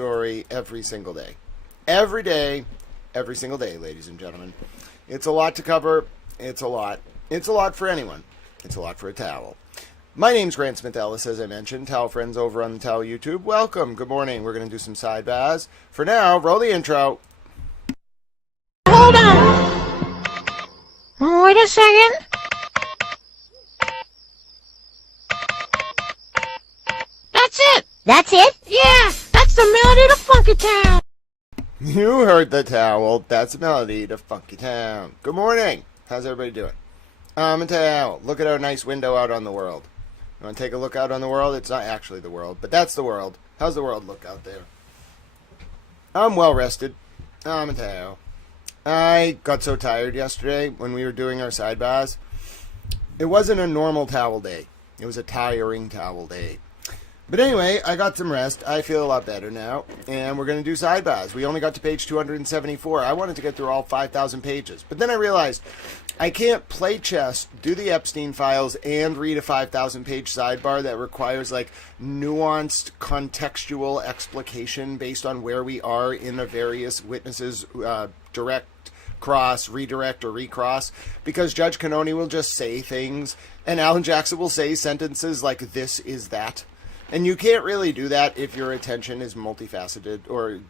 story every single day. Every day, every single day, ladies and gentlemen. It's a lot to cover. It's a lot. It's a lot for anyone. It's a lot for a towel. My name's Grant Smith Ellis, as I mentioned. Towel friends over on the Towel YouTube. Welcome. Good morning. We're going to do some Sidebahs. For now, roll the intro. Hold on. Wait a second. That's it. That's it? Yeah, that's the melody to Funky Town. You heard the towel. That's the melody to Funky Town. Good morning. How's everybody doing? I'm a towel. Look at our nice window out on the world. You want to take a look out on the world? It's not actually the world, but that's the world. How's the world look out there? I'm well rested. I'm a towel. I got so tired yesterday when we were doing our Sidebahs. It wasn't a normal towel day. It was a tiring towel day. But anyway, I got some rest. I feel a lot better now. And we're going to do Sidebahs. We only got to page 274. I wanted to get through all 5,000 pages. But then I realized I can't play chess, do the Epstein files, and read a 5,000 page sidebar that requires like nuanced contextual explication based on where we are in a various witnesses' direct, cross, redirect, or recross, because Judge Cannoni will just say things and Alan Jackson will say sentences like this is that. And you can't really do that if your attention is multifaceted or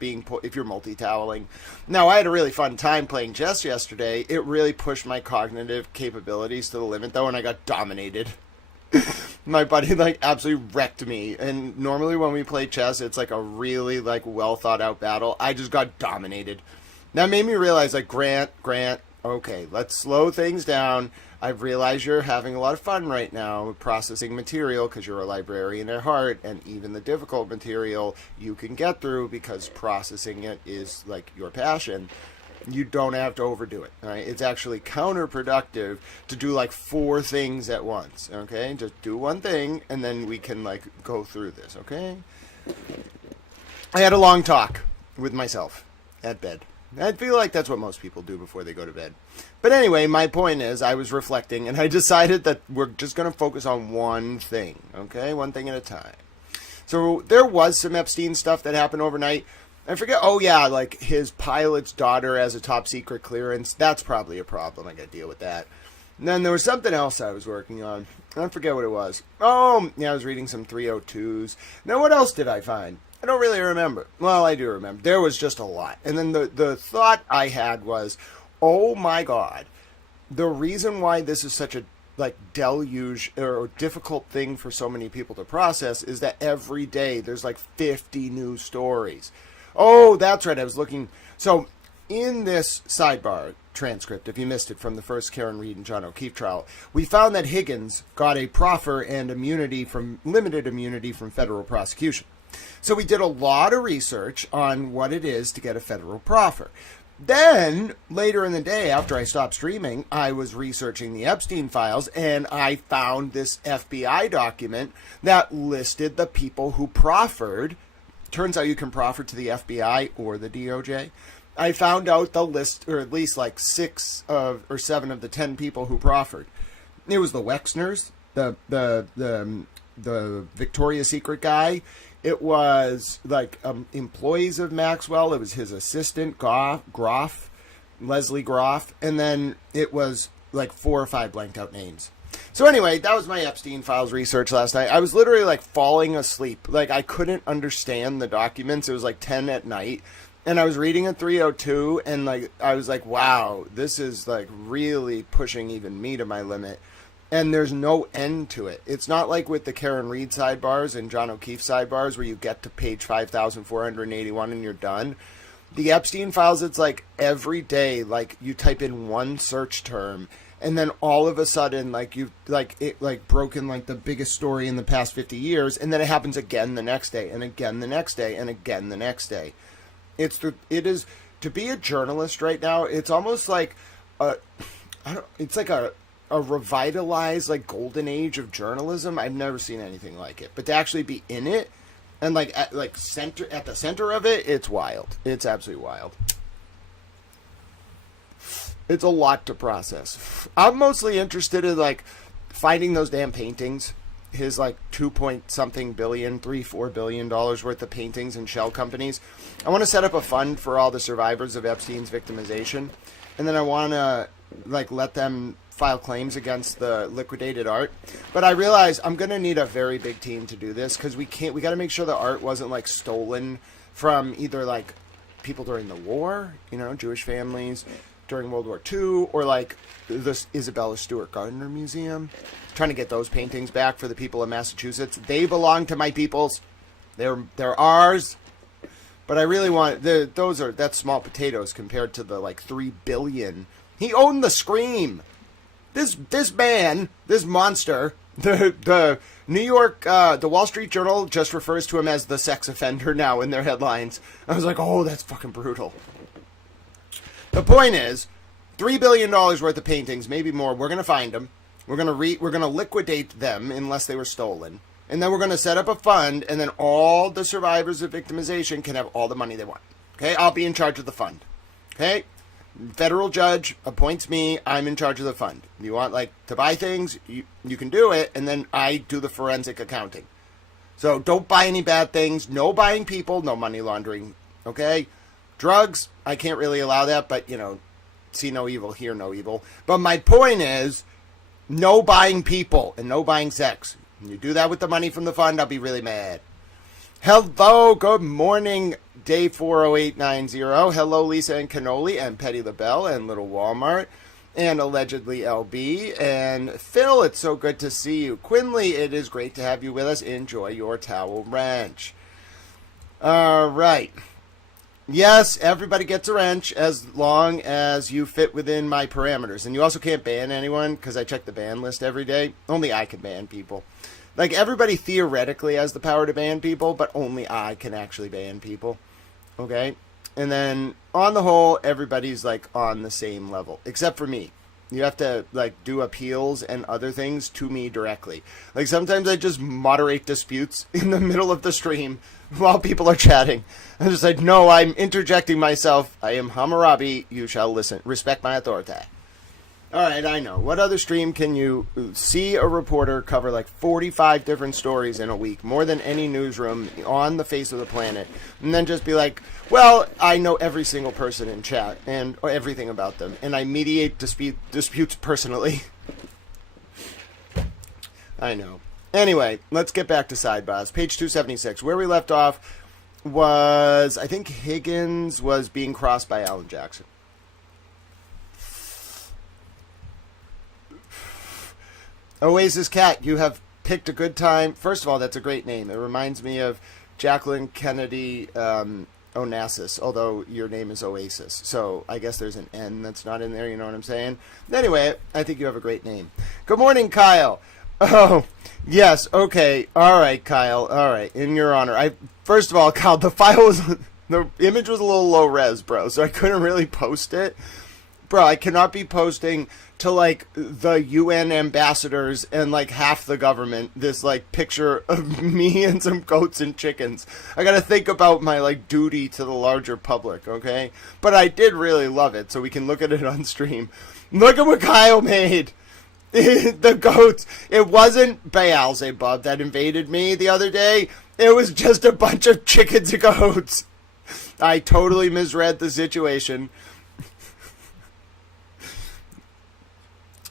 if you're multi-toweling. Now, I had a really fun time playing chess yesterday. It really pushed my cognitive capabilities to the limit, though, and I got dominated. My buddy, absolutely wrecked me. And normally when we play chess, it's like a really, well-thought-out battle. I just got dominated. That made me realize, Grant, okay, let's slow things down. I've realized you're having a lot of fun right now processing material because you're a librarian at heart, and even the difficult material you can get through because processing it is your passion. You don't have to overdo it. All right? It's actually counterproductive to do 4 things at once. Okay, just do one thing and then we can go through this. Okay. I had a long talk with myself at bed. I feel like that's what most people do before they go to bed. But anyway, my point is I was reflecting and I decided that we're just going to focus on one thing, okay? One thing at a time. So there was some Epstein stuff that happened overnight. I forget, his pilot's daughter has a top secret clearance. That's probably a problem. I got to deal with that. And then there was something else I was working on. I forget what it was. Oh, yeah, I was reading some 302s. Now, what else did I find? I don't really remember. Well, I do remember. There was just a lot. And then the thought I had was, oh my God, the reason why this is such a deluge or difficult thing for so many people to process is that every day there's 50 new stories. Oh, that's right. I was looking. So in this sidebar transcript, if you missed it from the first Karen Reed and John O'Keefe trial, we found that Higgins got a proffer and limited immunity from federal prosecution. So we did a lot of research on what it is to get a federal proffer. Then, later in the day, after I stopped streaming, I was researching the Epstein files, and I found this FBI document that listed the people who proffered. Turns out you can proffer to the FBI or the DOJ. I found out the list, or at least 6 or 7 of the 10 people who proffered. It was the Wexners, the Victoria's Secret guy. It was employees of Maxwell. It was his assistant, Leslie Groff. And then it was 4 or 5 blanked out names. So anyway, that was my Epstein files research last night. I was literally falling asleep. I couldn't understand the documents. It was 10 at night. And I was reading a 302 and I was wow, this is really pushing even me to my limit. And there's no end to it. It's not like with the Karen Reed sidebars and John O'Keefe sidebars where you get to page 5,481 and you're done. The Epstein files, it's every day, you type in one search term and then all of a sudden, you've broken the biggest story in the past 50 years, and then it happens again the next day, and again the next day, and again the next day. It is to be a journalist right now. It's almost it's a revitalized golden age of journalism. I've never seen anything like it. But to actually be in it and at the center of it, it's wild. It's absolutely wild. It's a lot to process. I'm mostly interested in finding those damn paintings his like 2 point something billion, $3-4 billion worth of paintings and shell companies. I want to set up a fund for all the survivors of Epstein's victimization, and then I want to like let them file claims against the liquidated art. But I realize I'm going to need a very big team to do this, because we got to make sure the art wasn't like stolen from either like people during the war, you know, Jewish families during World War II, or like the Isabella Stewart Gardner Museum, trying to get those paintings back for the people of Massachusetts. They belong to my peoples. They're ours. But I really want that's small potatoes compared to the like 3 billion. He owned the Scream. This man, this monster, the New York, the Wall Street Journal just refers to him as the sex offender now in their headlines. I was like, oh, that's fucking brutal. The point is, $3 billion worth of paintings, maybe more. We're gonna find them. We're gonna liquidate them unless they were stolen, and then we're gonna set up a fund, and then all the survivors of victimization can have all the money they want. Okay, I'll be in charge of the fund. Okay. Federal judge appoints me. I'm in charge of the fund. You want like to buy things, you can do it, and then I do the forensic accounting. So don't buy any bad things. No buying people. No money laundering. Okay, drugs. I can't really allow that, but you know, see no evil, hear no evil. But my point is, no buying people and no buying sex. When you do that with the money from the fund, I'll be really mad. Hello, good morning, day 40890. Hello, Lisa and Cannoli and Petty LaBelle and Little Walmart and allegedly LB and Phil. It's so good to see you. Quinley, it is great to have you with us. Enjoy your towel wrench. All right. Yes, everybody gets a wrench as long as you fit within my parameters. And you also can't ban anyone, because I check the ban list every day. Only I can ban people. Like, everybody theoretically has the power to ban people, but only I can actually ban people. Okay? And then, on the whole, everybody's, like, on the same level. Except for me. You have to, like, do appeals and other things to me directly. Like, sometimes I just moderate disputes in the middle of the stream while people are chatting. I'm just like, no, I'm interjecting myself. I am Hammurabi. You shall listen. Respect my authority. All right, I know. What other stream can you see a reporter cover like 45 different stories in a week, more than any newsroom on the face of the planet, and then just be like, well, I know every single person in chat and everything about them, and I mediate disputes personally. I know. Anyway, let's get back to Sidebahs. Page 276. Where we left off was, I think Higgins was being crossed by Alan Jackson. Oasis Cat, you have picked a good time. First of all, that's a great name. It reminds me of Jacqueline Kennedy Onassis, although your name is Oasis. So I guess there's an N that's not in there, you know what I'm saying? Anyway, I think you have a great name. Good morning, Kyle. Oh, yes, okay. All right, Kyle. All right, in your honor. First of all, Kyle, the image was a little low res, bro, so I couldn't really post it. Bro, I cannot be posting to, like, the UN ambassadors and, like, half the government this, like, picture of me and some goats and chickens. I gotta think about my, like, duty to the larger public, okay? But I did really love it, so we can look at it on stream. Look at what Kyle made! The goats. It wasn't Beelzebub that invaded me the other day. It was just a bunch of chickens and goats. I totally misread the situation.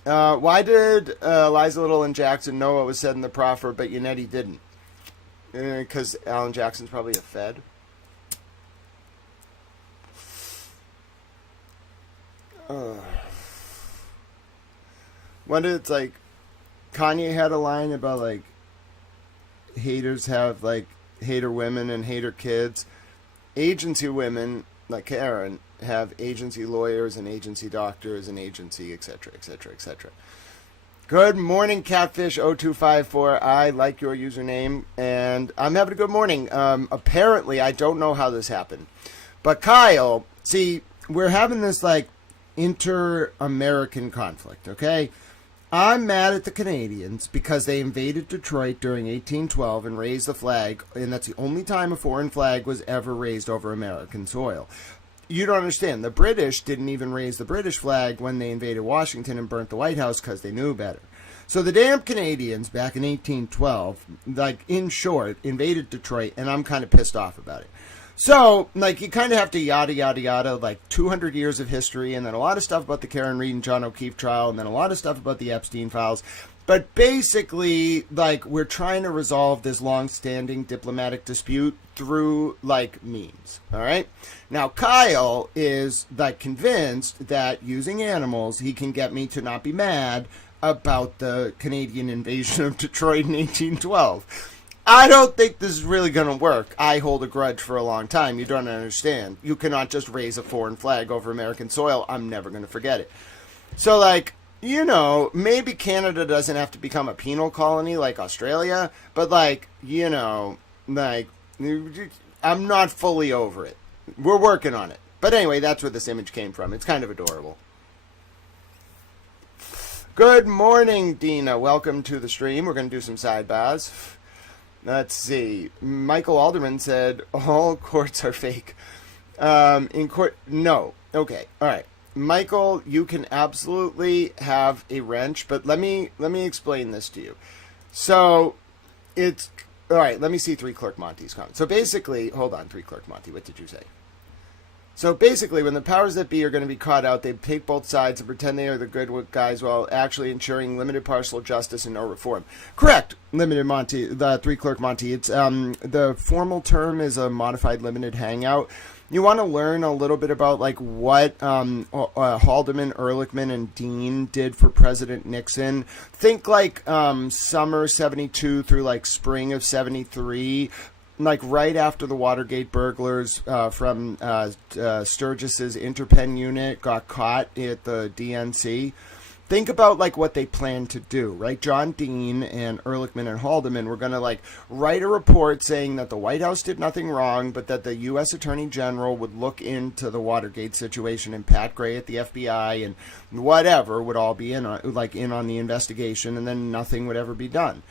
Why did Liza Little and Jackson know what was said in the proffer, but Yannetti didn't? Because Alan Jackson's probably a Fed. When it's like, Kanye had a line about, like, haters have, like, hater women and hater kids. Agency women, like Karen, have agency lawyers and agency doctors and agency etc, etc, etc. Good morning, Catfish0254. I like your username, and I'm having a good morning. Apparently, I don't know how this happened, but Kyle, see, we're having this, like, inter-American conflict, okay? I'm mad at the Canadians because they invaded Detroit during 1812 and raised the flag, and that's the only time a foreign flag was ever raised over American soil. You don't understand. The British didn't even raise the British flag when they invaded Washington and burnt the White House because they knew better. So the damn Canadians back in 1812, like, in short, invaded Detroit, and I'm kind of pissed off about it. So, like, you kind of have to yada, yada, yada, like 200 years of history, and then a lot of stuff about the Karen Reed and John O'Keefe trial, and then a lot of stuff about the Epstein files. But basically, like, we're trying to resolve this long-standing diplomatic dispute through, like, memes, all right? Now, Kyle is, like, convinced that using animals, he can get me to not be mad about the Canadian invasion of Detroit in 1812. I don't think this is really going to work. I hold a grudge for a long time. You don't understand. You cannot just raise a foreign flag over American soil. I'm never going to forget it. So, like, you know, maybe Canada doesn't have to become a penal colony like Australia, but, like, you know, like, I'm not fully over it. We're working on it. But anyway, that's where this image came from. It's kind of adorable. Good morning, Dina. Welcome to the stream. We're going to do some sidebars. Let's see. Michael Alderman said, all courts are fake. In court, no. Okay, all right. Michael, you can absolutely have a wrench, but let me explain this to you. So, it's... All right, let me see 3 Clerk Monty's comment. So basically, hold on, 3 Clerk Monty, what did you say? So basically, when the powers that be are going to be caught out, they take both sides and pretend they are the good guys while actually ensuring limited partial justice and no reform. Correct, Limited Monty, the 3 Clerk Monty. It's the formal term is a modified limited hangout. You want to learn a little bit about like what Haldeman, Ehrlichman, and Dean did for President Nixon. Think like summer '72 through like spring of '73. Like right after the Watergate burglars from Sturgis's Interpen unit got caught at the DNC. Think about like what they planned to do, right? John Dean and Ehrlichman and Haldeman were going to like write a report saying that the White House did nothing wrong, but that the U.S. Attorney General would look into the Watergate situation, and Pat Gray at the FBI and whatever would all be in on the investigation, and then nothing would ever be done.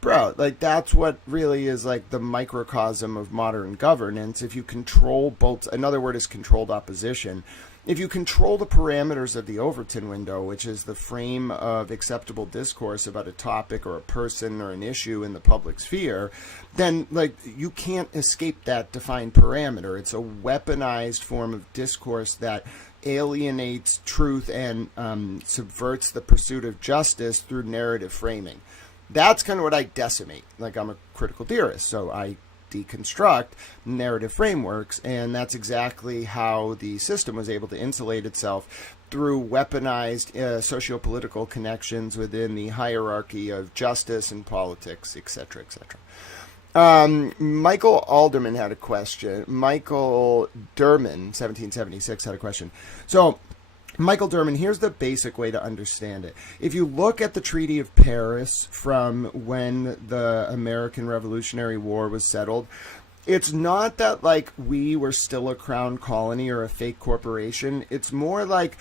Bro, like that's what really is like the microcosm of modern governance. If you control both, another word is controlled opposition. If you control the parameters of the Overton window, which is the frame of acceptable discourse about a topic or a person or an issue in the public sphere, then like you can't escape that defined parameter. It's a weaponized form of discourse that alienates truth and subverts the pursuit of justice through narrative framing. That's kind of what I decimate. Like I'm a critical theorist, so I deconstruct narrative frameworks, and that's exactly how the system was able to insulate itself through weaponized socio-political connections within the hierarchy of justice and politics, etc., etc. Michael Alderman had a question. Michael Derman, 1776, had a question. So, Michael Derman, here's the basic way to understand it. If you look at the Treaty of Paris from when the American Revolutionary War was settled, it's not that like we were still a crown colony or a fake corporation. It's more like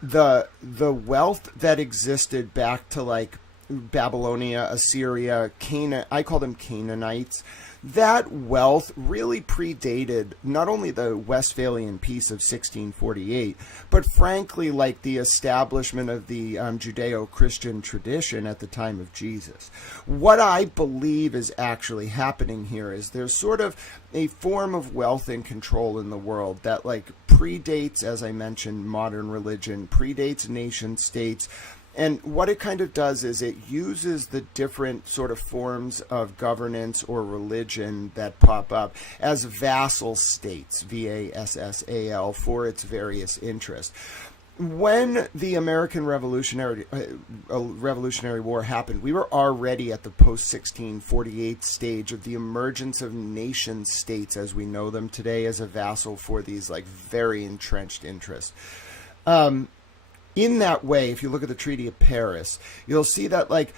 the wealth that existed back to like Babylonia, Assyria, Canaan. I call them Canaanites. That wealth really predated not only the Westphalian Peace of 1648, but frankly, like the establishment of the Judeo-Christian tradition at the time of Jesus. What I believe is actually happening here is there's sort of a form of wealth and control in the world that like predates, as I mentioned, modern religion, predates nation states. And what it kind of does is it uses the different sort of forms of governance or religion that pop up as vassal states, V-A-S-S-A-L, for its various interests. When the American Revolutionary War happened, we were already at the post-1648 stage of the emergence of nation states as we know them today as a vassal for these like very entrenched interests. In that way, if you look at the Treaty of Paris, you'll see that like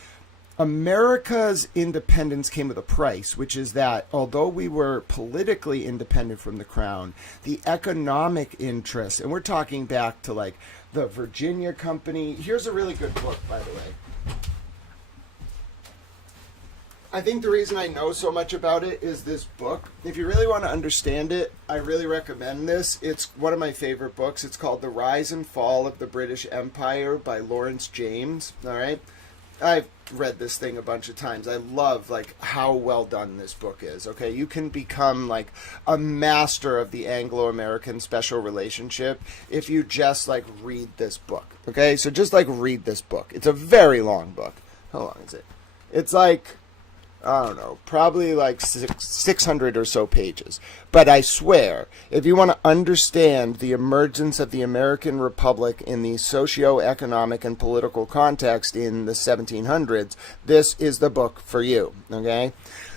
America's independence came with a price, which is that although we were politically independent from the crown, the economic interests, and we're talking back to like the Virginia Company. Here's a really good book, by the way. I think the reason I know so much about it is this book. If you really want to understand it, I really recommend this. It's one of my favorite books. It's called The Rise and Fall of the British Empire by Lawrence James. All right. I've read this thing a bunch of times. I love like how well done this book is. Okay, you can become like a master of the Anglo-American special relationship if you just like read this book. Okay, so just like read this book. It's a very long book. How long is it? It's like, I don't know, probably like 600 or so pages. But I swear, if you want to understand the emergence of the American Republic in the socio-economic and political context in the 1700s, this is the book for you, okay?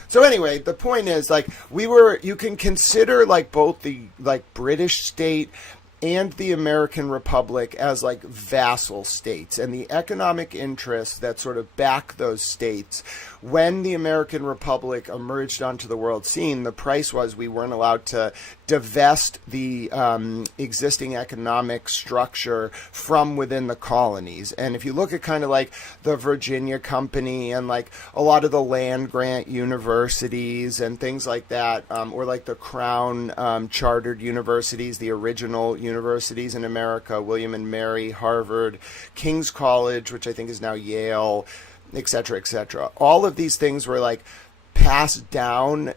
So anyway, the point is, like, you can consider, like, both the, like, British state and the American Republic as like vassal states, and the economic interests that sort of back those states. When the American Republic emerged onto the world scene, the price was we weren't allowed to divest the existing economic structure from within the colonies. And if you look at kind of like the Virginia Company and like a lot of the land grant universities and things like that, or like the Crown chartered universities, the original universities in America, William and Mary, Harvard, King's College, which I think is now Yale, etc., etc. All of these things were like passed down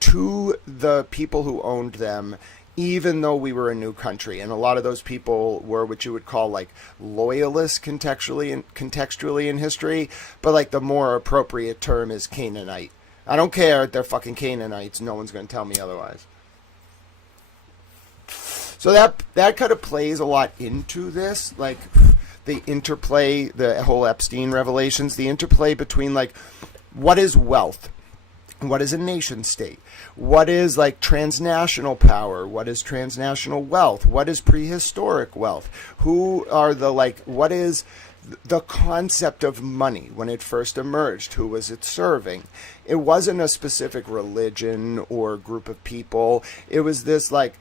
to the people who owned them, even though we were a new country. And a lot of those people were what you would call like loyalists contextually in history, but like the more appropriate term is Canaanite. I don't care, they're fucking Canaanites. No one's going to tell me otherwise. So that kind of plays a lot into this, like the interplay, the whole Epstein revelations, the interplay between like what is wealth, what is a nation state, what is like transnational power, what is transnational wealth, what is prehistoric wealth, who are the like, what is the concept of money when it first emerged, who was it serving? It wasn't a specific religion or group of people. It was this like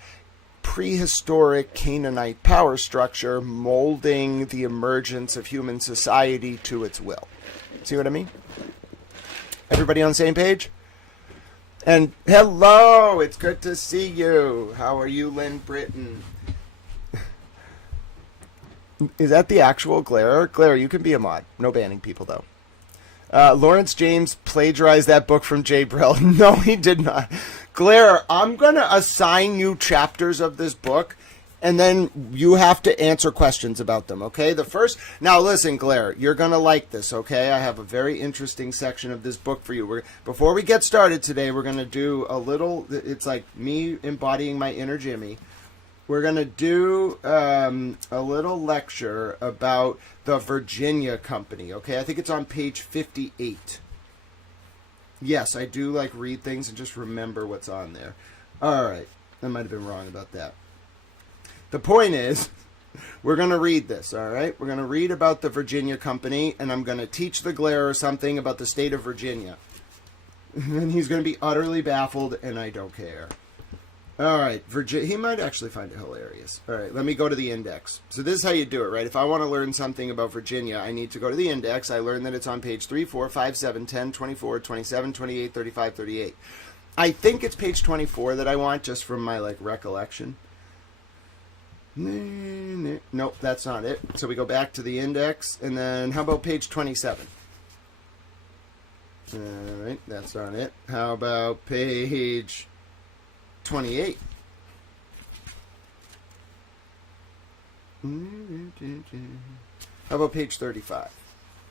prehistoric Canaanite power structure molding the emergence of human society to its will. See what I mean? Everybody on the same page? And hello, it's good to see you. How are you, Lynn Britton? Is that the actual Glare? Glare, you can be a mod. No banning people, though. Lawrence James plagiarized that book from Jay Brill. No, he did not. Glare, I'm going to assign you chapters of this book, and then you have to answer questions about them, okay? Now listen, Glare, you're going to like this, okay? I have a very interesting section of this book for you. Before we get started today, we're going to do a little, it's like me embodying my inner Jimmy. We're going to do a little lecture about the Virginia Company, okay? I think it's on page 58. Yes, I do like read things and just remember what's on there. All right, I might have been wrong about that. The point is, we're going to read this, all right? We're going to read about the Virginia Company, and I'm going to teach the Glare something about the state of Virginia. And he's going to be utterly baffled, and I don't care. All right, he might actually find it hilarious. All right, let me go to the index. So this is how you do it, right? If I want to learn something about Virginia, I need to go to the index. I learned that it's on page 3, 4, 5, 7, 10, 24, 27, 28, 35, 38. I think it's page 24 that I want, just from my, like, recollection. Nope, that's not it. So we go back to the index, and then how about page 27? All right, that's not it. How about page 28? How about page 35?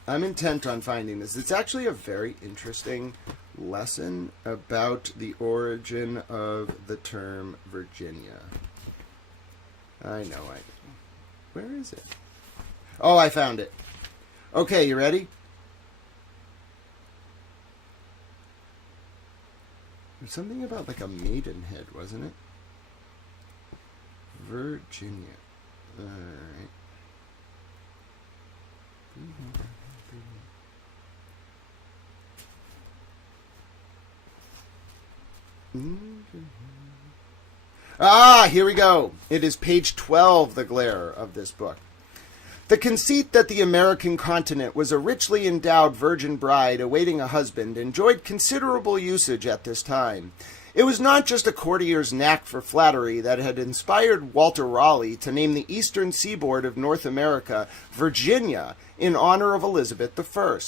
I'm intent on finding this. It's actually a very interesting lesson about the origin of the term Virginia. I know. Where is it? Oh, I found it. Okay, you ready? There's something about like a maidenhead, wasn't it? Virginia. All right. Ah, here we go. It is page 12, the Glare, of this book. The conceit that the American continent was a richly endowed virgin bride awaiting a husband enjoyed considerable usage at this time. It was not just a courtier's knack for flattery that had inspired Walter Raleigh to name the eastern seaboard of North America Virginia in honor of Elizabeth I.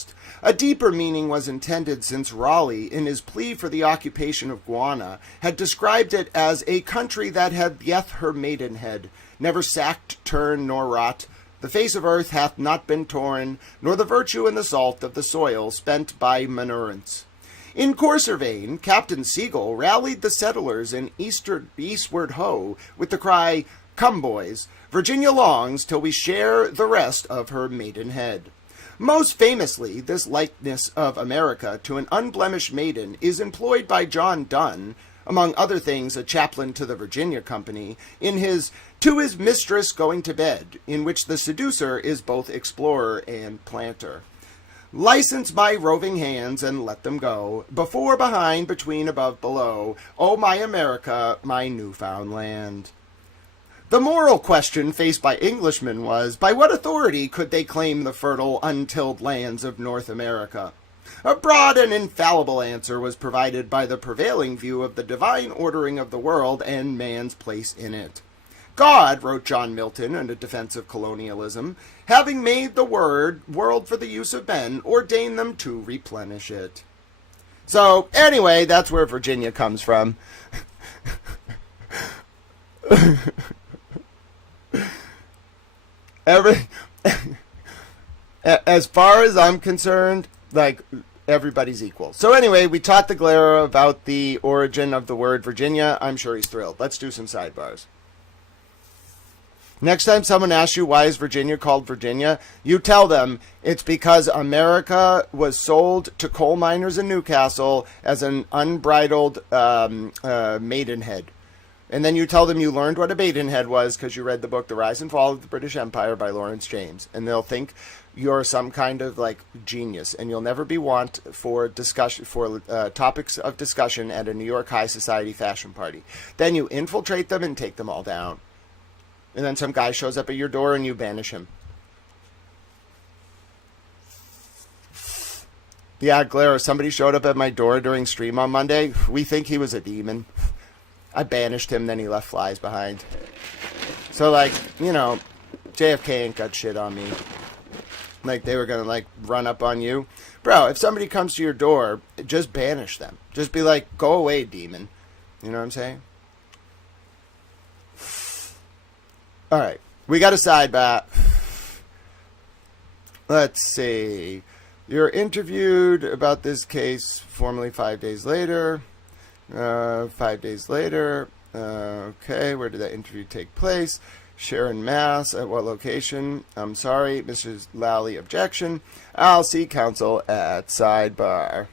A deeper meaning was intended, since Raleigh, in his plea for the occupation of Guiana, had described it as a country that had yet her maidenhead, never sacked, turned, nor rot. The face of earth hath not been torn, nor the virtue and the salt of the soil spent by manurance. In coarser vein, Captain Seagull rallied the settlers in eastward ho with the cry, "Come, boys, Virginia longs till we share the rest of her maidenhead." Most famously, this likeness of America to an unblemished maiden is employed by John Donne, among other things a chaplain to the Virginia Company, in his To His Mistress Going to Bed, in which the seducer is both explorer and planter. License my roving hands and let them go, before, behind, between, above, below, O my America, my newfound land. The moral question faced by Englishmen was, by what authority could they claim the fertile, untilled lands of North America? A broad and infallible answer was provided by the prevailing view of the divine ordering of the world and man's place in it. God, wrote John Milton in a defense of colonialism, having made the world for the use of men, ordained them to replenish it. So, anyway, that's where Virginia comes from. As far as I'm concerned, like, everybody's equal. So anyway, we taught the Glera about the origin of the word Virginia. I'm sure he's thrilled. Let's do some sidebars. Next time someone asks you why is Virginia called Virginia, you tell them it's because America was sold to coal miners in Newcastle as an unbridled maidenhead. And then you tell them you learned what a maidenhead was because you read the book The Rise and Fall of the British Empire by Lawrence James. And they'll think you're some kind of like genius, and you'll never be want for discussion for topics of discussion at a New York high society fashion party. Then you infiltrate them and take them all down. And then some guy shows up at your door and you banish him. Yeah, Glera, somebody showed up at my door during stream on Monday. We think he was a demon. I banished him, then he left flies behind. So, like, you know, JFK ain't got shit on me. Like, they were gonna, like, run up on you. Bro, if somebody comes to your door, just banish them. Just be like, go away, demon. You know what I'm saying? Alright, we got a sidebar. Let's see. You're interviewed about this case formally 5 days later. 5 days later. Okay, where did that interview take place? Sharon, Mass. At what location? I'm sorry, Mrs. Lally, objection. I'll see counsel at sidebar.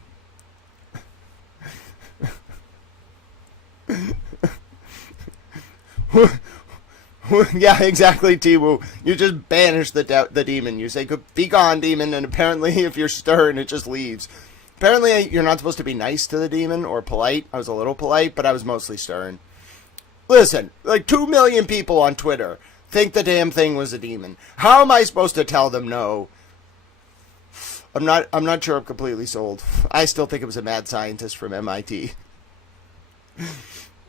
Yeah, exactly, T-Woo. You just banish the demon. You say, be gone, demon, and apparently if you're stern, it just leaves. Apparently you're not supposed to be nice to the demon or polite. I was a little polite, but I was mostly stern. Listen, like 2 million people on Twitter think the damn thing was a demon. How am I supposed to tell them no? I'm not sure I'm completely sold. I still think it was a mad scientist from MIT.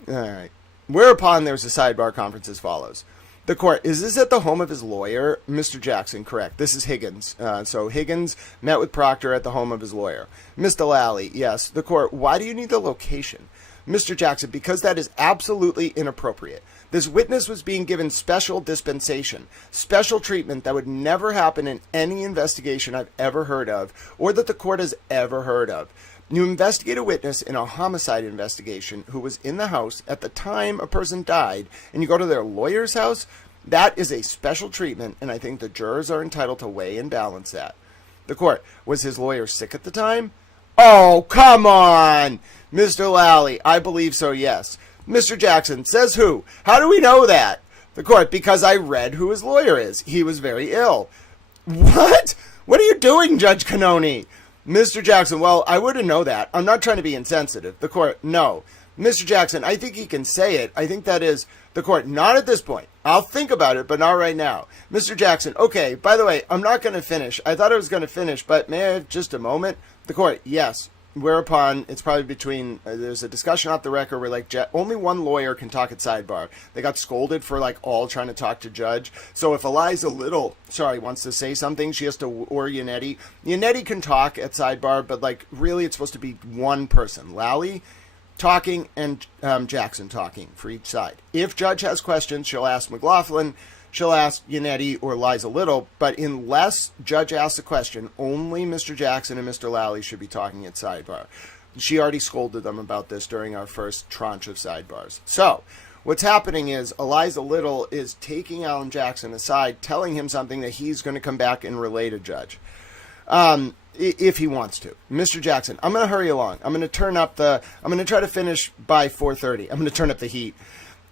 Alright. Whereupon there was a sidebar conference as follows. The court, is this at the home of his lawyer? Mr. Jackson, correct. This is Higgins. So Higgins met with Proctor at the home of his lawyer. Mr. Lally, yes. The court, why do you need the location? Mr. Jackson, because that is absolutely inappropriate. This witness was being given special dispensation, special treatment that would never happen in any investigation I've ever heard of, or that the court has ever heard of. You investigate a witness in a homicide investigation who was in the house at the time a person died, and you go to their lawyer's house? That is a special treatment, and I think the jurors are entitled to weigh and balance that. The court, was his lawyer sick at the time? Oh, come on! Mr. Lally, I believe so, yes. Mr. Jackson, says who? How do we know that? The court, because I read who his lawyer is. He was very ill. What? What are you doing, Judge Cannoni? Mr. Jackson, well, I wouldn't know that. I'm not trying to be insensitive. The court, no. Mr. Jackson, I think he can say it. I think that is the court. Not at this point. I'll think about it, but not right now. Mr. Jackson, okay, by the way, I'm not going to finish. I thought I was going to finish, but may I have just a moment? The court, yes. Whereupon it's probably between, there's a discussion off the record where like only one lawyer can talk at sidebar. They got scolded for like all trying to talk to judge. So if Eliza Little, wants to say something, she has to, or Yannetti. Yannetti can talk at sidebar, but like really it's supposed to be one person. Lally talking and Jackson talking for each side. If judge has questions, she'll ask McLaughlin, she'll ask Yannetti or Liza Little, but unless judge asks a question, only Mr. Jackson and Mr. Lally should be talking at sidebar. She already scolded them about this during our first tranche of sidebars. So what's happening is Eliza Little is taking Alan Jackson aside, telling him something that he's going to come back and relay to judge. If he wants to. Mr. Jackson, I'm going to hurry along. I'm going to turn up I'm going to try to finish by 4:30. I'm going to turn up the heat.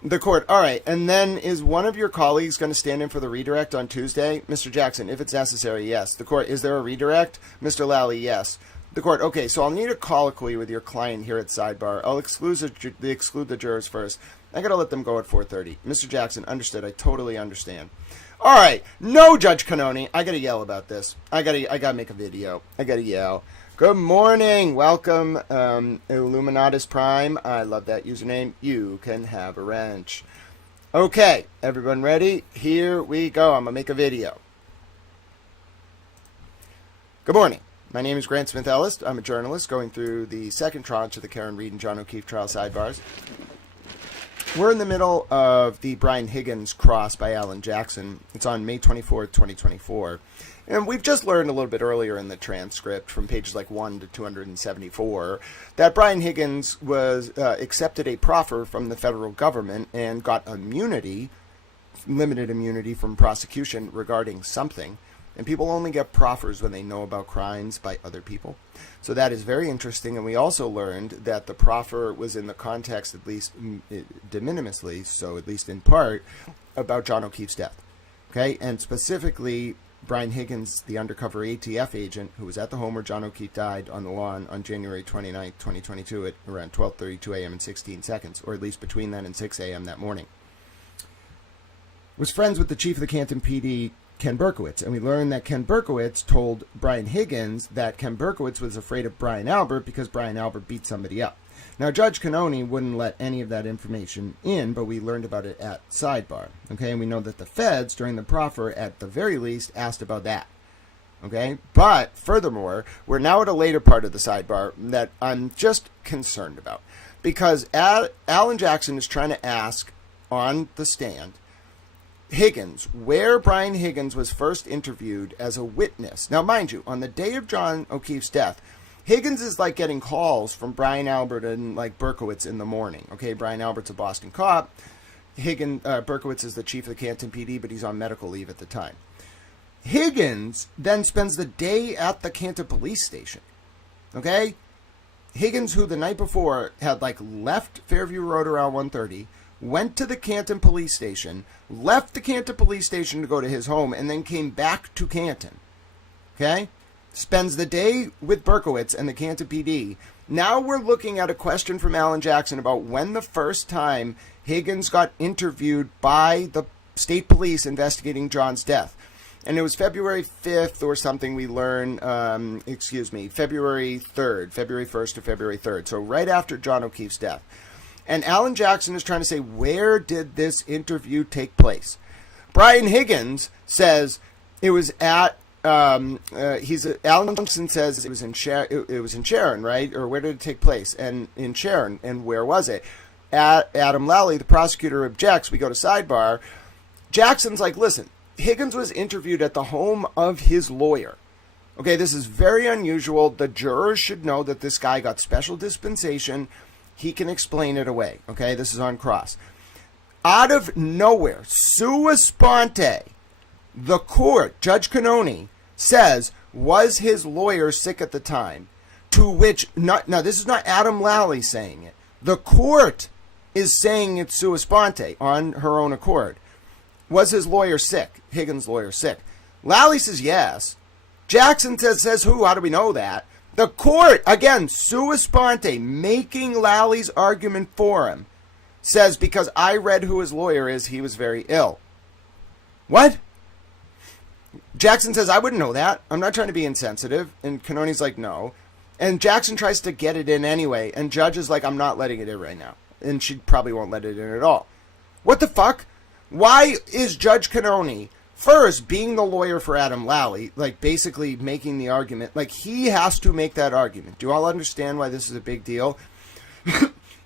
The court, all right, and then is one of your colleagues going to stand in for the redirect on Tuesday? Mr. Jackson, if it's necessary, yes. The court, is there a redirect? Mr. Lally, yes. The court, okay, so I'll need a colloquy with your client here at sidebar. I'll exclude the jurors first. I got to let them go at 4:30. Mr. Jackson, understood. I totally understand. All right, no, Judge Cannoni. I got to yell about this. I got to make a video. I got to yell. Good morning. Welcome, Illuminatus Prime. I love that username. You can have a wrench. Okay, everyone ready? Here we go. I'm going to make a video. Good morning. My name is Grant Smith Ellis. I'm a journalist going through the second tranche of the Karen Reed and John O'Keefe trial sidebars. We're in the middle of the Brian Higgins cross by Alan Jackson. It's on May 24th, 2024. And we've just learned a little bit earlier in the transcript from pages like 1 to 274 that Brian Higgins was accepted a proffer from the federal government and got immunity, limited immunity from prosecution regarding something. And people only get proffers when they know about crimes by other people. So that is very interesting. And we also learned that the proffer was in the context, at least de minimisly, so at least in part, about John O'Keefe's death. Okay, and specifically Brian Higgins, the undercover ATF agent who was at the home where John O'Keefe died on the lawn on January 29, 2022 at around 12:32 a.m. and 16 seconds, or at least between then and 6 a.m. that morning, was friends with the chief of the Canton PD, Ken Berkowitz. And we learned that Ken Berkowitz told Brian Higgins that Ken Berkowitz was afraid of Brian Albert because Brian Albert beat somebody up. Now, Judge Cannoni wouldn't let any of that information in, but we learned about it at sidebar. Okay, and we know that the feds, during the proffer, at the very least, asked about that. Okay, but furthermore, we're now at a later part of the sidebar that I'm just concerned about. Because Alan Jackson is trying to ask on the stand Higgins, where Brian Higgins was first interviewed as a witness. Now, mind you, on the day of John O'Keefe's death, Higgins is like getting calls from Brian Albert and like Berkowitz in the morning. Okay, Brian Albert's a Boston cop. Berkowitz is the chief of the Canton PD, but he's on medical leave at the time. Higgins then spends the day at the Canton police station. Okay? Higgins, who the night before had like left Fairview Road around 1:30, went to the Canton police station, left the Canton police station to go to his home, and then came back to Canton. Okay? Spends the day with Berkowitz and the Canton PD. Now we're looking at a question from Alan Jackson about when the first time Higgins got interviewed by the state police investigating John's death. And it was February 5th or something we learn, February 3rd, February 1st to February 3rd. So right after John O'Keefe's death. And Alan Jackson is trying to say, where did this interview take place? Brian Higgins says it was at, Alan Jackson says it was in Sharon, right? Or where did it take place? And in Sharon. And where was it? Adam Lally, the prosecutor, objects. We go to sidebar. Jackson's like, listen, Higgins was interviewed at the home of his lawyer. Okay, this is very unusual. The jurors should know that this guy got special dispensation. He can explain it away. Okay, this is on cross. Out of nowhere, sua sponte, the court, Judge Cannoni, says, was his lawyer sick at the time? To which, now this is not Adam Lally saying it. The court is saying it's sua sponte on her own accord. Was his lawyer sick? Higgins' lawyer sick? Lally says yes. Jackson says who? How do we know that? The court, again, sua sponte, making Lally's argument for him, says because I read who his lawyer is, he was very ill. What? Jackson says, I wouldn't know that. I'm not trying to be insensitive. And Cannoni's like, no. And Jackson tries to get it in anyway, and Judge is like, I'm not letting it in right now. And she probably won't let it in at all. What the fuck? Why is Judge Cannoni, first, being the lawyer for Adam Lally, like basically making the argument, like he has to make that argument. Do you all understand why this is a big deal?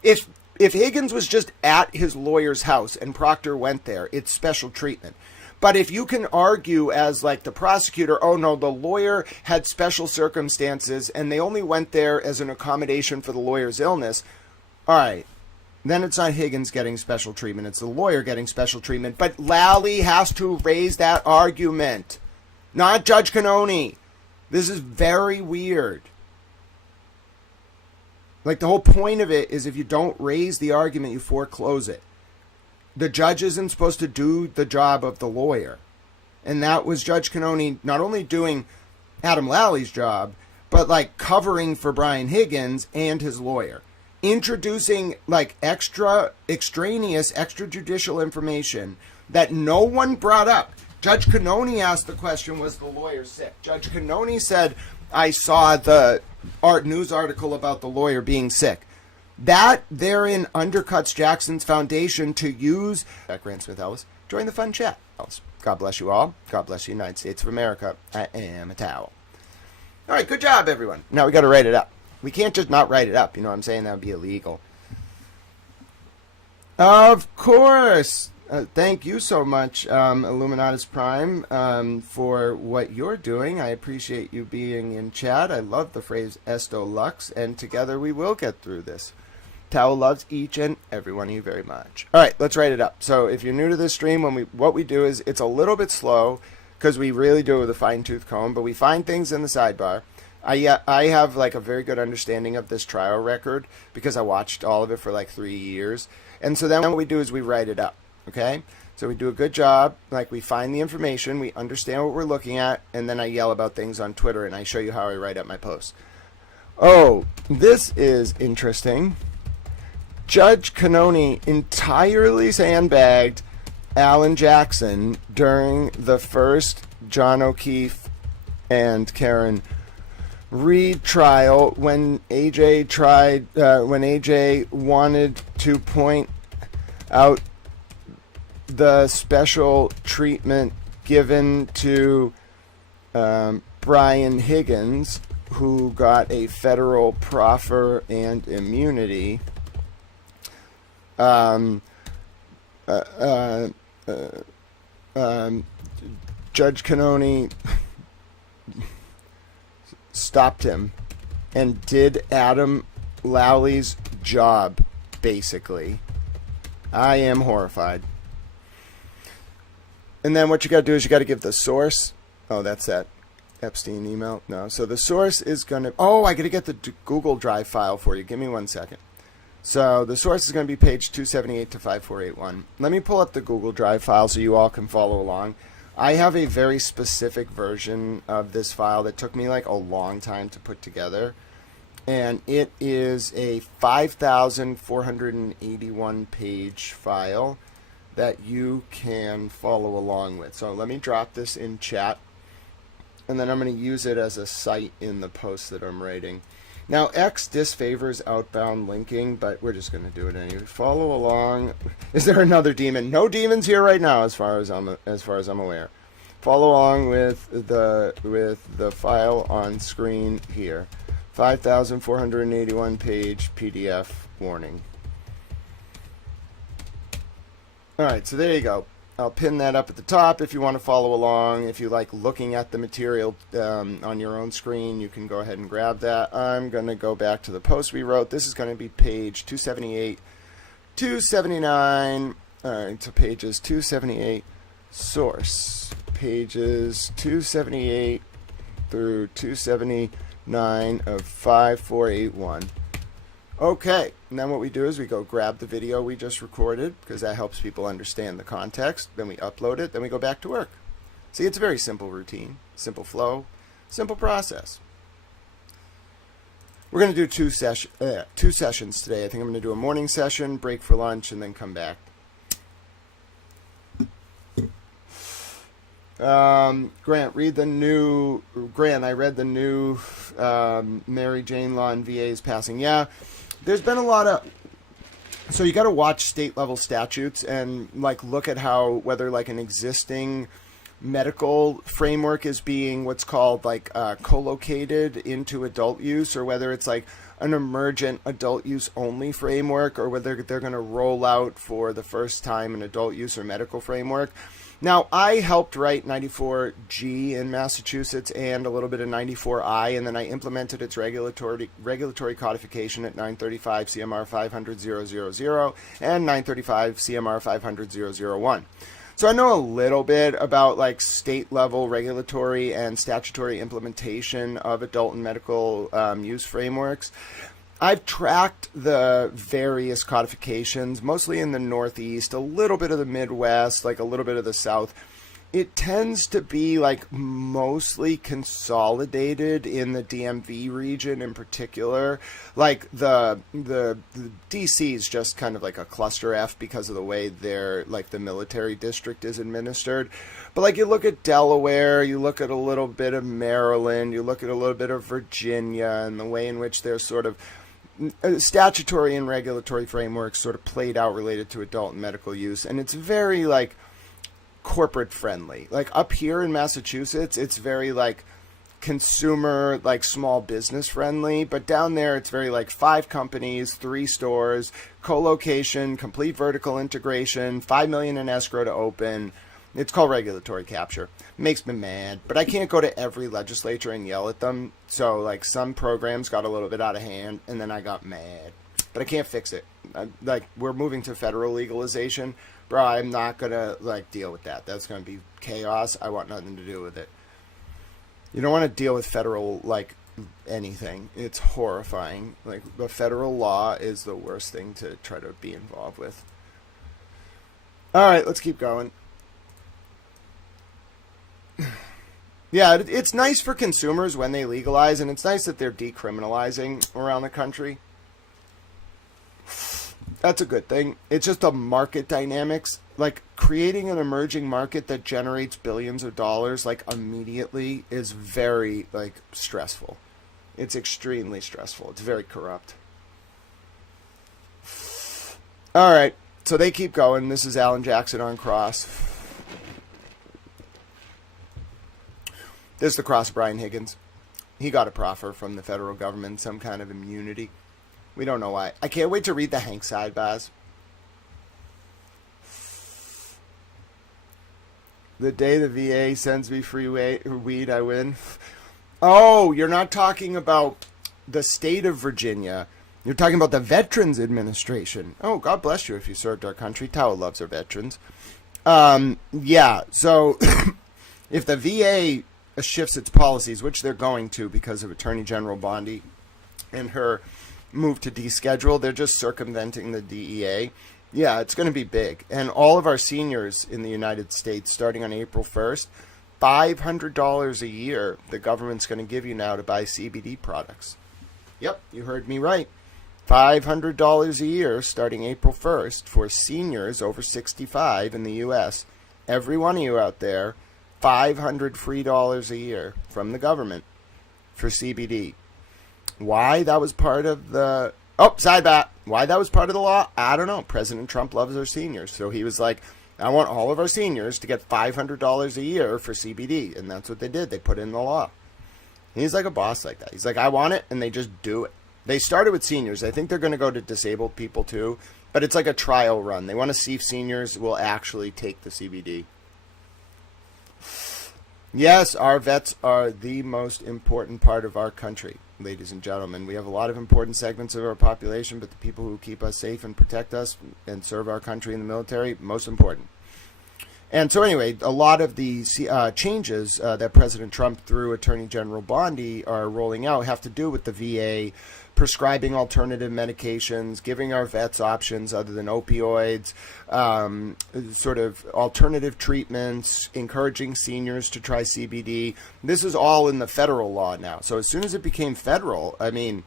If Higgins was just at his lawyer's house and Proctor went there, it's special treatment. But if you can argue as like the prosecutor, oh no, the lawyer had special circumstances and they only went there as an accommodation for the lawyer's illness, all right, then it's not Higgins getting special treatment, it's the lawyer getting special treatment. But Lally has to raise that argument, not Judge Cannoni. This is very weird. Like the whole point of it is if you don't raise the argument, you foreclose it. The judge isn't supposed to do the job of the lawyer. And that was Judge Cannoni not only doing Adam Lally's job, but like covering for Brian Higgins and his lawyer. Introducing like extraneous, extrajudicial information that no one brought up. Judge Cannoni asked the question, was the lawyer sick? Judge Cannoni said, I saw the news article about the lawyer being sick. That therein undercuts Jackson's foundation to use... Grant Smith Ellis, join the fun chat. God bless you all. God bless the United States of America. I am a towel. All right, good job, everyone. Now we got to write it up. We can't just not write it up. You know what I'm saying? That would be illegal. Of course. Thank you so much, Illuminatus Prime, for what you're doing. I appreciate you being in chat. I love the phrase Esto Lux, and together we will get through this. Tao loves each and every one of you very much. All right, let's write it up. So if you're new to this stream, what we do is it's a little bit slow because we really do it with a fine-tooth comb, but we find things in the sidebar. I have like a very good understanding of this trial record because I watched all of it for like 3 years. And so then what we do is we write it up, okay? So we do a good job, like we find the information, we understand what we're looking at, and then I yell about things on Twitter and I show you how I write up my posts. Oh, this is interesting. Judge Cannoni entirely sandbagged Alan Jackson during the first John O'Keefe and Karen Reed trial when AJ wanted to point out the special treatment given to Brian Higgins, who got a federal proffer and immunity. Judge Cannoni stopped him and did Adam Lally's job, basically. I am horrified. And then what you got to do is you got to give the source. Oh, that's that Epstein email. No, so the source is going to... Oh, I got to get the Google Drive file for you. Give me 1 second. So the source is going to be page 278 to 5481. Let me pull up the Google Drive file so you all can follow along. I have a very specific version of this file that took me like a long time to put together. And it is a 5,481 page file that you can follow along with. So let me drop this in chat. And then I'm going to use it as a site in the post that I'm writing. Now, X disfavors outbound linking, but we're just going to do it anyway. Follow along. Is there another demon? No demons here right now, as far as I'm aware. Follow along with the file on screen here. 5,481 page PDF warning. All right, so there you go. I'll pin that up at the top if you want to follow along. If you like looking at the material on your own screen, you can go ahead and grab that. I'm going to go back to the post we wrote. This is going to be page 278, 279, all right, so pages 278, source, pages 278 through 279 of 5481. Okay, and then what we do is we go grab the video we just recorded, because that helps people understand the context. Then we upload it, then we go back to work. See, it's a very simple routine, simple flow, simple process. We're going to do two sessions today. I think I'm going to do a morning session, break for lunch, and then come back. Grant, I read the new Mary Jane law in VA is passing. Yeah, there's been a lot of... So you got to watch state level statutes and like look at how, whether like an existing medical framework is being what's called like co-located into adult use, or whether it's like an emergent adult use only framework, or whether they're going to roll out for the first time an adult use or medical framework. Now, I helped write 94G in Massachusetts and a little bit of 94I, and then I implemented its regulatory codification at 935 CMR 500.000 and 935 CMR 500.001. So I know a little bit about like state level regulatory and statutory implementation of adult and medical use frameworks. I've tracked the various codifications, mostly in the Northeast, a little bit of the Midwest, like a little bit of the South. It tends to be like mostly consolidated in the DMV region in particular. Like the DC is just kind of like a cluster F because of the way their like the military district is administered. But like you look at Delaware, you look at a little bit of Maryland, you look at a little bit of Virginia, and the way in which they're sort of statutory and regulatory frameworks sort of played out related to adult and medical use, and it's very like corporate friendly. Like up here in Massachusetts, it's very like consumer, like small business friendly, but down there it's very like 5 companies, 3 stores, co-location, complete vertical integration, $5 million in escrow to open. It's called regulatory capture. Makes me mad, but I can't go to every legislature and yell at them. So like some programs got a little bit out of hand, and then I got mad. But I can't fix it. Like we're moving to federal legalization, bro. I'm not gonna like deal with that. That's gonna be chaos. I want nothing to do with it. You don't want to deal with federal like anything. It's horrifying. Like the federal law is the worst thing to try to be involved with. All right, let's keep going. Yeah, it's nice for consumers when they legalize, and it's nice that they're decriminalizing around the country. That's a good thing. It's just the market dynamics. Like, creating an emerging market that generates billions of dollars, like, immediately is very, like, stressful. It's extremely stressful. It's very corrupt. All right, so they keep going. This is Alan Jackson on Cross. This is the Cross of Brian Higgins. He got a proffer from the federal government, some kind of immunity. We don't know why. I can't wait to read the Hank Sidebahs. The day the VA sends me free weed, I win. Oh, you're not talking about the state of Virginia. You're talking about the Veterans Administration. Oh, God bless you if you served our country. Tower loves our veterans. Yeah, so if the VA shifts its policies, which they're going to because of Attorney General Bondi and her move to deschedule, they're just circumventing the DEA. Yeah, it's going to be big. And all of our seniors in the United States, starting on April 1st, $500 a year the government's going to give you now to buy CBD products. Yep, you heard me right. $500 a year starting April 1st for seniors over 65 in the U.S. Every one of you out there, $500 free a year from the government for CBD. Why that was part of the... Oh, sidebar. Why that was part of the law? I don't know. President Trump loves our seniors. So he was like, I want all of our seniors to get $500 a year for CBD. And that's what they did. They put it in the law. He's like a boss like that. He's like, I want it, and they just do it. They started with seniors. I think they're going to go to disabled people too. But it's like a trial run. They want to see if seniors will actually take the CBD. Yes, our vets are the most important part of our country, ladies and gentlemen. We have a lot of important segments of our population, but the people who keep us safe and protect us and serve our country in the military, most important. And so anyway, a lot of the changes that President Trump through Attorney General Bondi are rolling out have to do with the VA prescribing alternative medications, giving our vets options other than opioids, sort of alternative treatments, encouraging seniors to try CBD. This is all in the federal law now. So as soon as it became federal, I mean,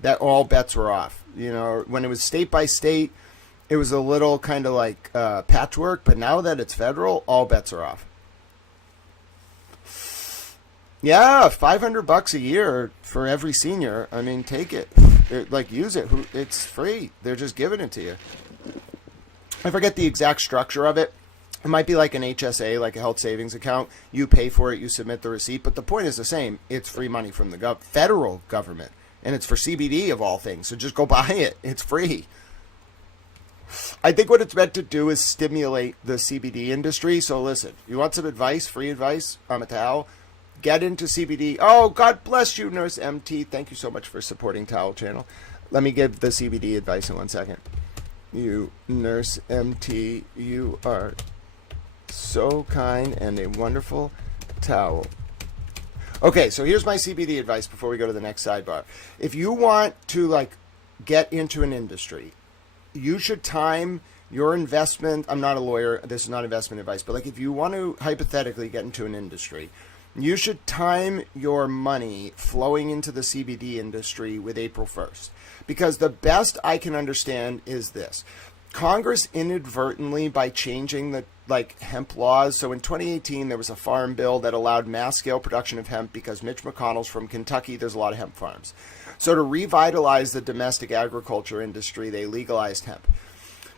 that all bets were off. You know, when it was state by state, it was a little kind of like patchwork, but now that it's federal, all bets are off. Yeah, $500 a year for every senior. I mean, take it. Like, use it. It's free. They're just giving it to you. I forget the exact structure of it. It might be like an HSA, like a health savings account. You pay for it, you submit the receipt, but the point is the same. It's free money from the federal government, and it's for CBD of all things. So just go buy it. It's free. I think what it's meant to do is stimulate the CBD industry. So listen, you want some advice, free advice? I'm a towel. Get into CBD. Oh, God bless you, Nurse MT. Thank you so much for supporting Towel Channel. Let me give the CBD advice in 1 second. You, Nurse MT, you are so kind and a wonderful towel. Okay, so here's my CBD advice before we go to the next sidebar. If you want to like get into an industry, you should time your investment. I'm not a lawyer. This is not investment advice, but like if you want to hypothetically get into an industry, you should time your money flowing into the CBD industry with April 1st. Because the best I can understand is this. Congress inadvertently, by changing the hemp laws, so in 2018 there was a farm bill that allowed mass scale production of hemp because Mitch McConnell's from Kentucky. There's a lot of hemp farms. So to revitalize the domestic agriculture industry, they legalized hemp.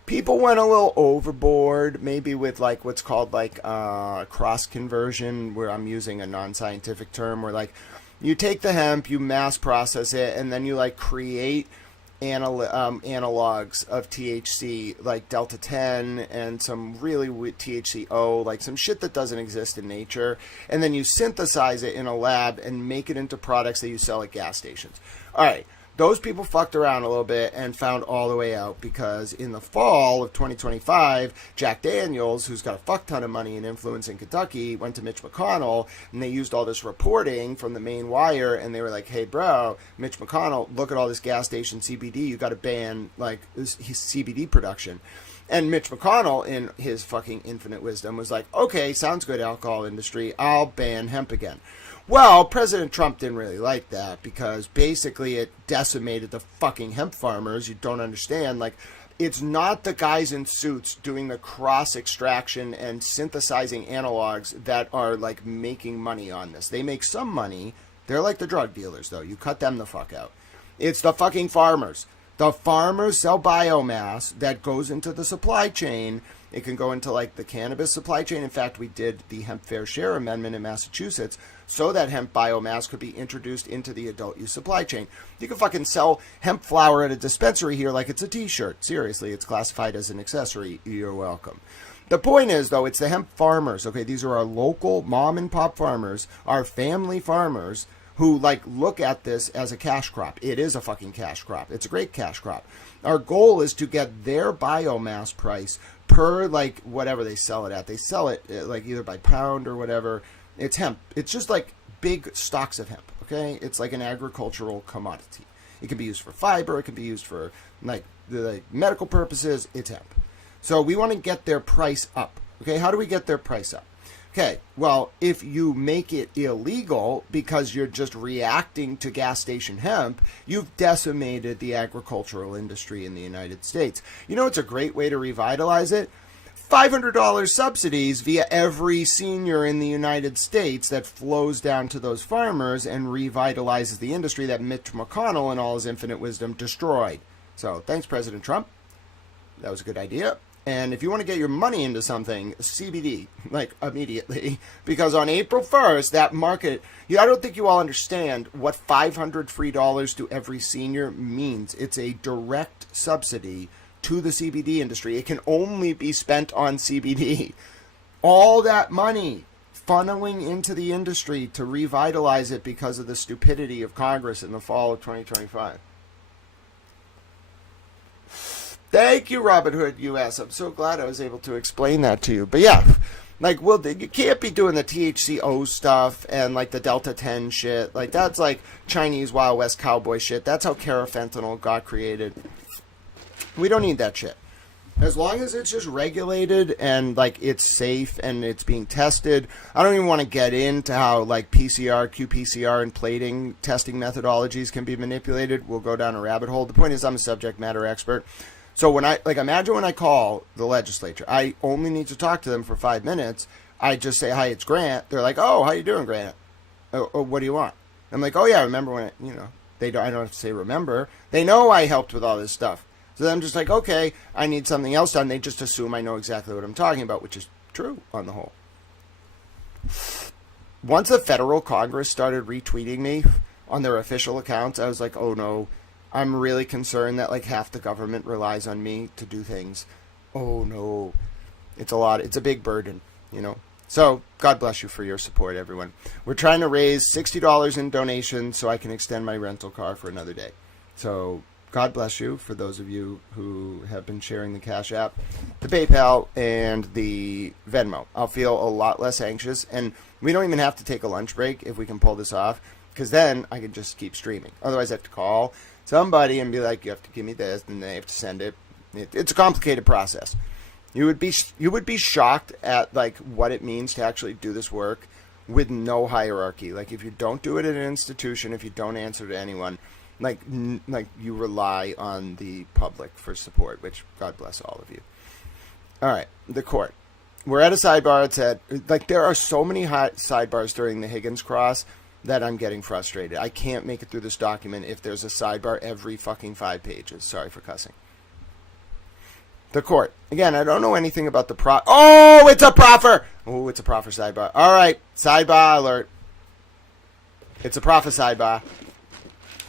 People went a little overboard, maybe with like what's called like cross conversion, where I'm using a non-scientific term, where like you take the hemp, you mass process it, and then you like create analogs of THC, like Delta 10 and some really THCO, like some shit that doesn't exist in nature, and then you synthesize it in a lab and make it into products that you sell at gas stations. All right. Those people fucked around a little bit and found all the way out, because in the fall of 2025, Jack Daniels, who's got a fuck ton of money and influence in Kentucky, went to Mitch McConnell, and they used all this reporting from the main wire, and they were like, hey, bro, Mitch McConnell, look at all this gas station CBD. You got to ban like his CBD production. And Mitch McConnell, in his fucking infinite wisdom, was like, okay, sounds good, alcohol industry. I'll ban hemp again. Well, President Trump didn't really like that, because basically it decimated the fucking hemp farmers. You don't understand. Like, it's not the guys in suits doing the cross extraction and synthesizing analogs that are like making money on this. They make some money. They're like the drug dealers, though. You cut them the fuck out. It's the fucking farmers. The farmers sell biomass that goes into the supply chain. It can go into like the cannabis supply chain. In fact, we did the Hemp Fair Share Amendment in Massachusetts so that hemp biomass could be introduced into the adult use supply chain. You can fucking sell hemp flower at a dispensary here like it's a t-shirt. Seriously, it's classified as an accessory. You're welcome. The point is, though, it's the hemp farmers. Okay, these are our local mom and pop farmers, our family farmers, who like look at this as a cash crop. It is a fucking cash crop. It's a great cash crop. Our goal is to get their biomass price per like whatever they sell it at. They sell it like either by pound or whatever. It's hemp. It's just like big stocks of hemp. Okay, it's like an agricultural commodity. It can be used for fiber. It can be used for like the medical purposes. It's hemp. So we want to get their price up. Okay, how do we get their price up? Okay, well, if you make it illegal because you're just reacting to gas station hemp, you've decimated the agricultural industry in the United States. You know, it's a great way to revitalize it. $500 subsidies via every senior in the United States that flows down to those farmers and revitalizes the industry that Mitch McConnell, in all his infinite wisdom, destroyed. So thanks, President Trump. That was a good idea. And if you want to get your money into something, CBD, like immediately, because on April 1st, that market, I don't think you all understand what $500 free to every senior means. It's a direct subsidy to the CBD industry. It can only be spent on CBD. All that money funneling into the industry to revitalize it because of the stupidity of Congress in the fall of 2025. Thank you, Robin Hood US. I'm so glad I was able to explain that to you. But yeah, like, well, you can't be doing the THCO stuff and like the Delta 10 shit. Like, that's like Chinese Wild West cowboy shit. That's how carafentanil got created. We don't need that shit. As long as it's just regulated and like it's safe and it's being tested. I don't even want to get into how like PCR, qPCR, and plating testing methodologies can be manipulated. We'll go down a rabbit hole. The point is, I'm a subject matter expert. So when imagine when I call the legislature, I only need to talk to them for 5 minutes. I just say, hi, it's Grant. They're like, oh, how you doing, Grant? oh, what do you want? I'm like, oh yeah, remember when I don't have to say remember. They know I helped with all this stuff. So then I'm just like, okay, I need something else done. They just assume I know exactly what I'm talking about, which is true on the whole. Once the federal Congress started retweeting me on their official accounts, I was like, oh no, I'm really concerned that like half the government relies on me to do things. Oh no, it's a lot. It's a big burden, So God bless you for your support, everyone. We're trying to raise $60 in donations so I can extend my rental car for another day. So God bless you for those of you who have been sharing the Cash App, the PayPal, and the Venmo. I'll feel a lot less anxious, and we don't even have to take a lunch break if we can pull this off, because then I can just keep streaming. Otherwise, I have to call somebody and be like, you have to give me this, and they have to send it. It's a complicated process. You would be shocked at like what it means to actually do this work with no hierarchy. Like if you don't do it at an institution, if you don't answer to anyone, like you rely on the public for support, which God bless all of you. All right, the court. We're at a sidebar. It's at like there are so many hot sidebars during the Higgins cross that I'm getting frustrated. I can't make it through this document if there's a sidebar every fucking 5 pages. Sorry for cussing. The court. Again, I don't know anything about the Oh, it's a proffer! Oh, it's a proffer sidebar. All right, sidebar alert. It's a proffer sidebar.